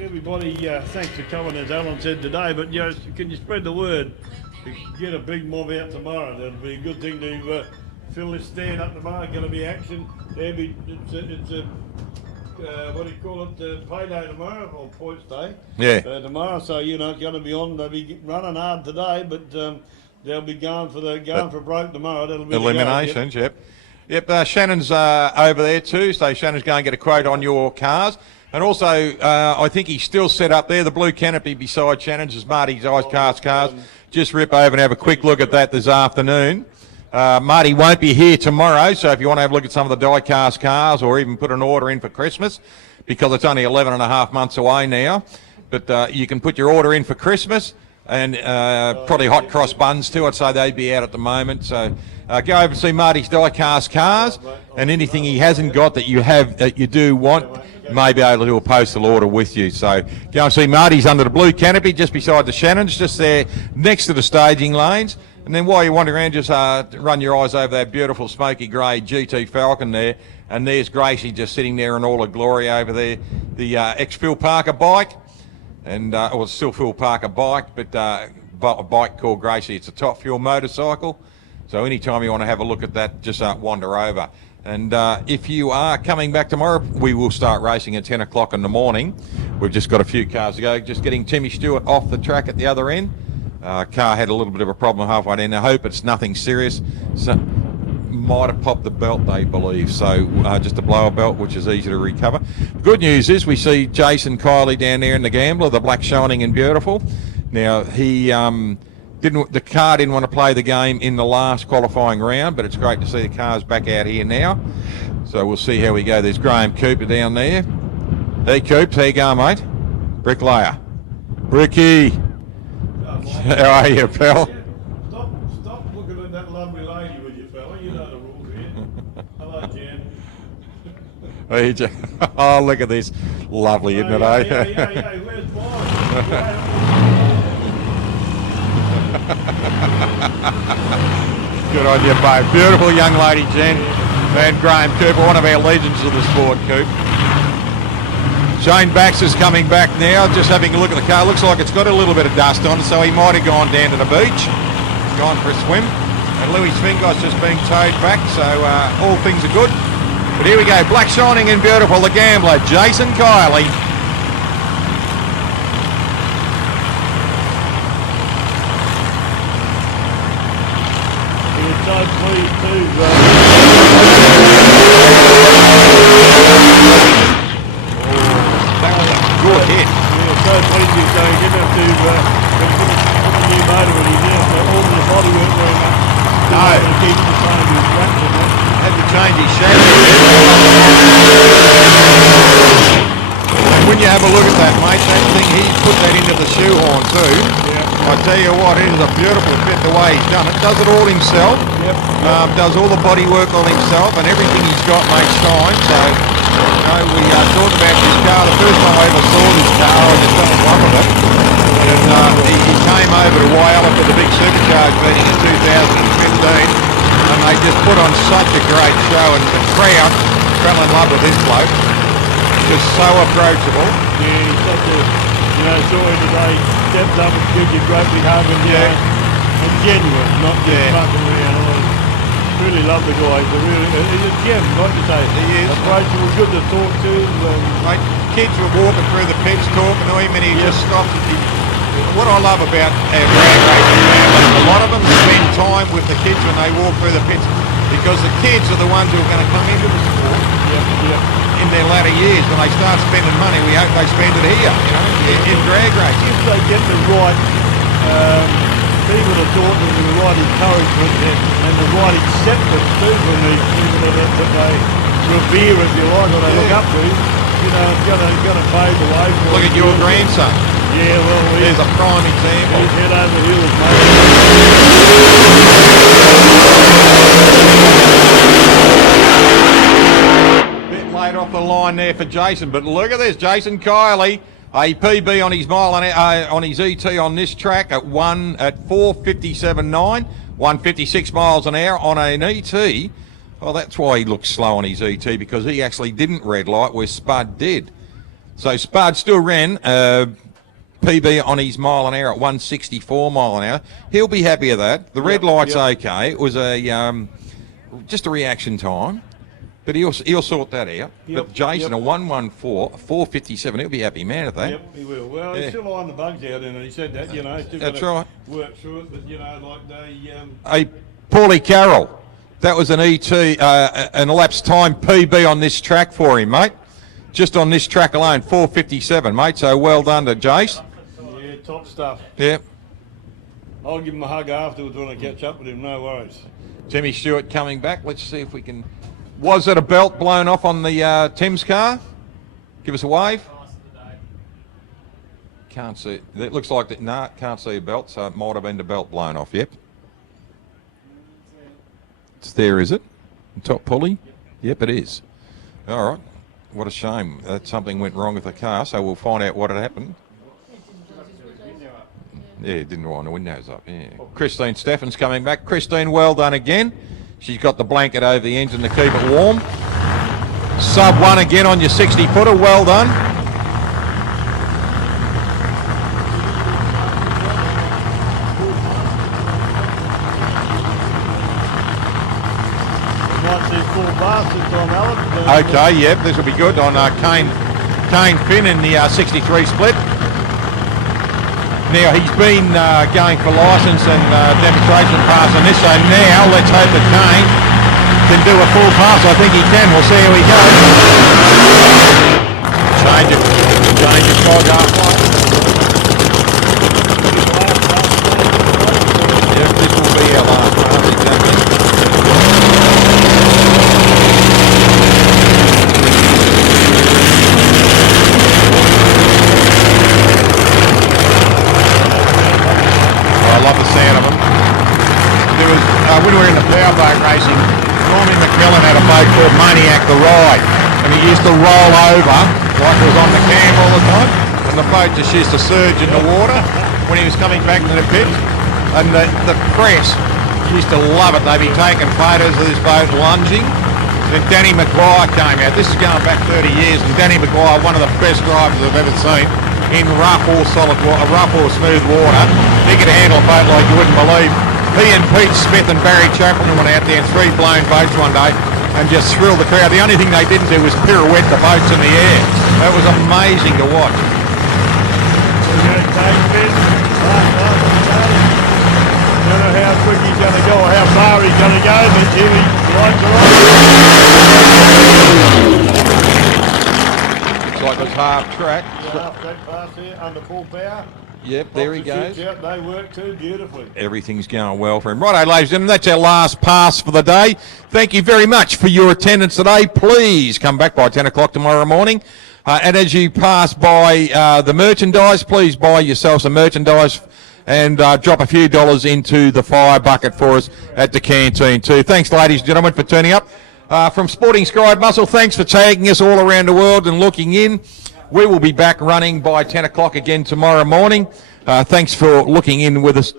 everybody, thanks for coming, as Alan said today. But you know, can you spread the word? Get a big mob out tomorrow. That'll be a good thing to fill this stand up tomorrow. Going to be action. It's a what do you call it? Payday tomorrow, or points day. Yeah. Tomorrow, so you know it's going to be on. They'll be running hard today, but they'll be going for broke tomorrow. That'll be eliminations. Yep. Shannon's over there too, so Shannon's going to get a quote on your cars. And also, I think he's still set up there. The blue canopy beside Shannon's is Marty's Ice Cast cars. Just rip over and have a quick look at that this afternoon. Marty won't be here tomorrow, so if you want to have a look at some of the die-cast cars or even put an order in for Christmas, because it's only 11 and a half months away now, but you can put your order in for Christmas, and probably hot cross buns too. I'd say they'd be out at the moment. So go over and see Marty's die-cast cars, and anything he hasn't got that you do want, may be able to do a postal order with you. So go and see Marty's under the blue canopy, just beside the Shannons, just there next to the staging lanes. And then while you're wandering around, just run your eyes over that beautiful smoky grey GT Falcon there. And there's Gracie just sitting there in all her glory over there. The ex-Phil Parker bike, and it's still Phil Parker bike, but a bike called Gracie. It's a top fuel motorcycle. So anytime you want to have a look at that, just wander over. And if you are coming back tomorrow, we will start racing at 10 o'clock in the morning. We've just got a few cars to go. Just getting Timmy Stewart off the track at the other end. Car had a little bit of a problem halfway in. I hope it's nothing serious. So, might have popped the belt, they believe. So just a blower belt, which is easy to recover. The good news is we see Jason Kiley down there in the Gambler, the black shining and beautiful. Now, he the car didn't want to play the game in the last qualifying round, but it's great to see the cars back out here now. So we'll see how we go. There's Graham Cooper down there. Hey, Coops, how you going, mate? Bricklayer. Bricky. How are you, pal? Stop looking at that lovely lady with you, fella. You know the rules here. Hello, Jen. Oh, look at this. Lovely, isn't it, eh? Yeah, where's mine? Good on you, babe. Beautiful young lady, Jen. And Graham Cooper, one of our legends of the sport, Coop. Shane Baxter's coming back now, just having a look at the car. Looks like it's got a little bit of dust on it, so he might have gone down to the beach, gone for a swim. And Louis Swingos just being towed back, so all things are good. But here we go, black shining and beautiful, the Gambler, Jason Kiley. We're so pleased too, That was a good hit. Yeah, so pleased he's going. He didn't have to put a new motor in. He didn't have to alter the bodywork very much. No. To keep the same as his wraps and that. Had to change his chassis. And when you have a look at that, mate, that thing, he put that into the shoehorn too. Yeah. I tell you what, it is a beautiful fit the way he's done it. Does it all himself. Yep. Does all the body work on himself, and everything he's got makes shine. So, you know, we talked about this car. The first time I ever saw this car, I just fell in love with it. And he came over to Whyalla for the big supercharge meeting in 2015. And they just put on such a great show, and the crowd fell in love with this bloke. Just so approachable. Yeah, he's such a, joy today. Steps up and gives you a great big hug and, and genuine, not just fucking around. Really love the guy. He's a gem, like you say. He is. Approachable, good to talk to. Mate, kids were walking through the pits talking to him and he just stopped. What I love about our drag racing family, a lot of them spend time with the kids when they walk through the pits because the kids are the ones who are going to come into the sport in their latter years. When they start spending money, we hope they spend it here, in drag racing. If they get the right people to talk them the right encouragement and the right acceptance too from these people that they revere, if you like, or they look up to, it's going to pave the way for Look at your grandson. Yeah, well, There's a prime example. He's head over heels, mate. Bit late off the line there for Jason, but look at this, Jason Kiley. A PB on his on his ET on this track at 4:57.9, 156 miles an hour on an ET. Oh, that's why he looks slow on his ET, because he actually didn't red light where Spud did. So Spud still ran PB on his mile an hour at 164 mile an hour. He'll be happy with that. The red light's okay. It was a just a reaction time. But he'll sort that out. But Jason, a 114, 457, he'll be happy man at that. Yep, he will. Well, he's still eyeing the bugs out, and he said that, he's still That's got right. to work through it, but, like they... Hey, Paulie Carroll, that was an ET, an elapsed time PB on this track for him, mate. Just on this track alone, 4:57, mate, so well done to Jace. Yeah, top stuff. Yep. I'll give him a hug afterwards when I catch up with him, no worries. Jimmy Stewart coming back. Let's see if we can... Was it a belt blown off on the Tim's car? Give us a wave. Can't see it. It looks like that. No, can't see a belt, so it might have been the belt blown off. Yep. It's there, is it? Top pulley? Yep, it is. All right. What a shame that something went wrong with the car, so we'll find out what had happened. Yeah, it didn't wind the windows up, yeah. Christine Steffen's coming back. Christine, well done again. She's got the blanket over the engine to keep it warm. Sub 1 again on your 60-footer, well done. Might see full bars this time, Alan. Okay, yep, this will be good on Kane Finn in the 63 split. Now, he's been going for licence and demonstration pass on this, so now let's hope that Kane can do a full pass. I think he can. We'll see how he goes. Change of fog halfway. Yep, this will be our last pass, exactly. I love the sound of them. There was, when we were in the powerboat racing, Tommy McMillan had a boat called Maniac the Ride, and he used to roll over like it was on the cam all the time, and the boat just used to surge in the water when he was coming back to the pit, and the press used to love it. They'd be taking photos of this boat lunging. Then Danny Maguire came out. This is going back 30 years, and Danny Maguire, one of the best drivers I've ever seen, in rough or solid water, rough or smooth water. He could handle a boat like you wouldn't believe. He and Pete Smith and Barry Chaplin went out there in 3 blown boats one day and just thrilled the crowd. The only thing they didn't do was pirouette the boats in the air. That was amazing to watch. Don't know how quick he's going to go or how far he's going to go, but Jimmy likes it all. Looks like it's half track. Half track pass here, under full power. Yep, there he goes. Out, they work too beautifully. Everything's going well for him. Righto, ladies and gentlemen, that's our last pass for the day. Thank you very much for your attendance today. Please come back by 10 o'clock tomorrow morning. And as you pass by the merchandise, please buy yourself some merchandise and drop a few dollars into the fire bucket for us at the canteen too. Thanks, ladies and gentlemen, for turning up. From Sporting Scribe Muscle, thanks for taking us all around the world and looking in. We will be back running by 10 o'clock again tomorrow morning. Thanks for looking in with us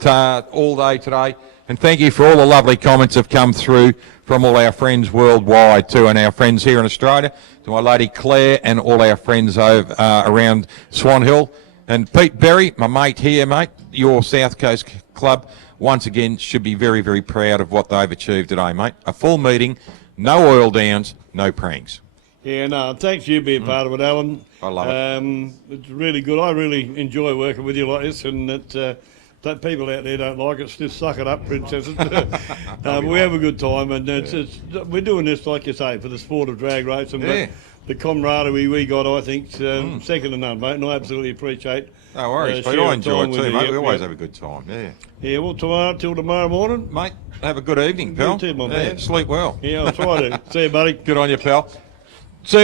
all day today. And thank you for all the lovely comments that have come through from all our friends worldwide too, and our friends here in Australia, to my lady Claire and all our friends over around Swan Hill. And Pete Berry, my mate here, mate, your South Coast Club, once again should be very, very proud of what they've achieved today, mate. A full meeting, no oil downs, no pranks. Yeah, no, thanks for you being part of it, Alan. I love it. It's really good. I really enjoy working with you like this, and that people out there don't like it, just suck it up, princesses. We have a good time, and we're doing this, like you say, for the sport of drag racing. Yeah. But the camaraderie we got, I think, second to none, mate, and I absolutely appreciate. No worries, Pete. I enjoy it too, mate. We always have a good time. Yeah. Yeah. Well, till tomorrow morning, Mate, have a good evening, pal. You too, my man. Sleep well. Yeah, I'll try to. See you, buddy. Good on you, pal. See you.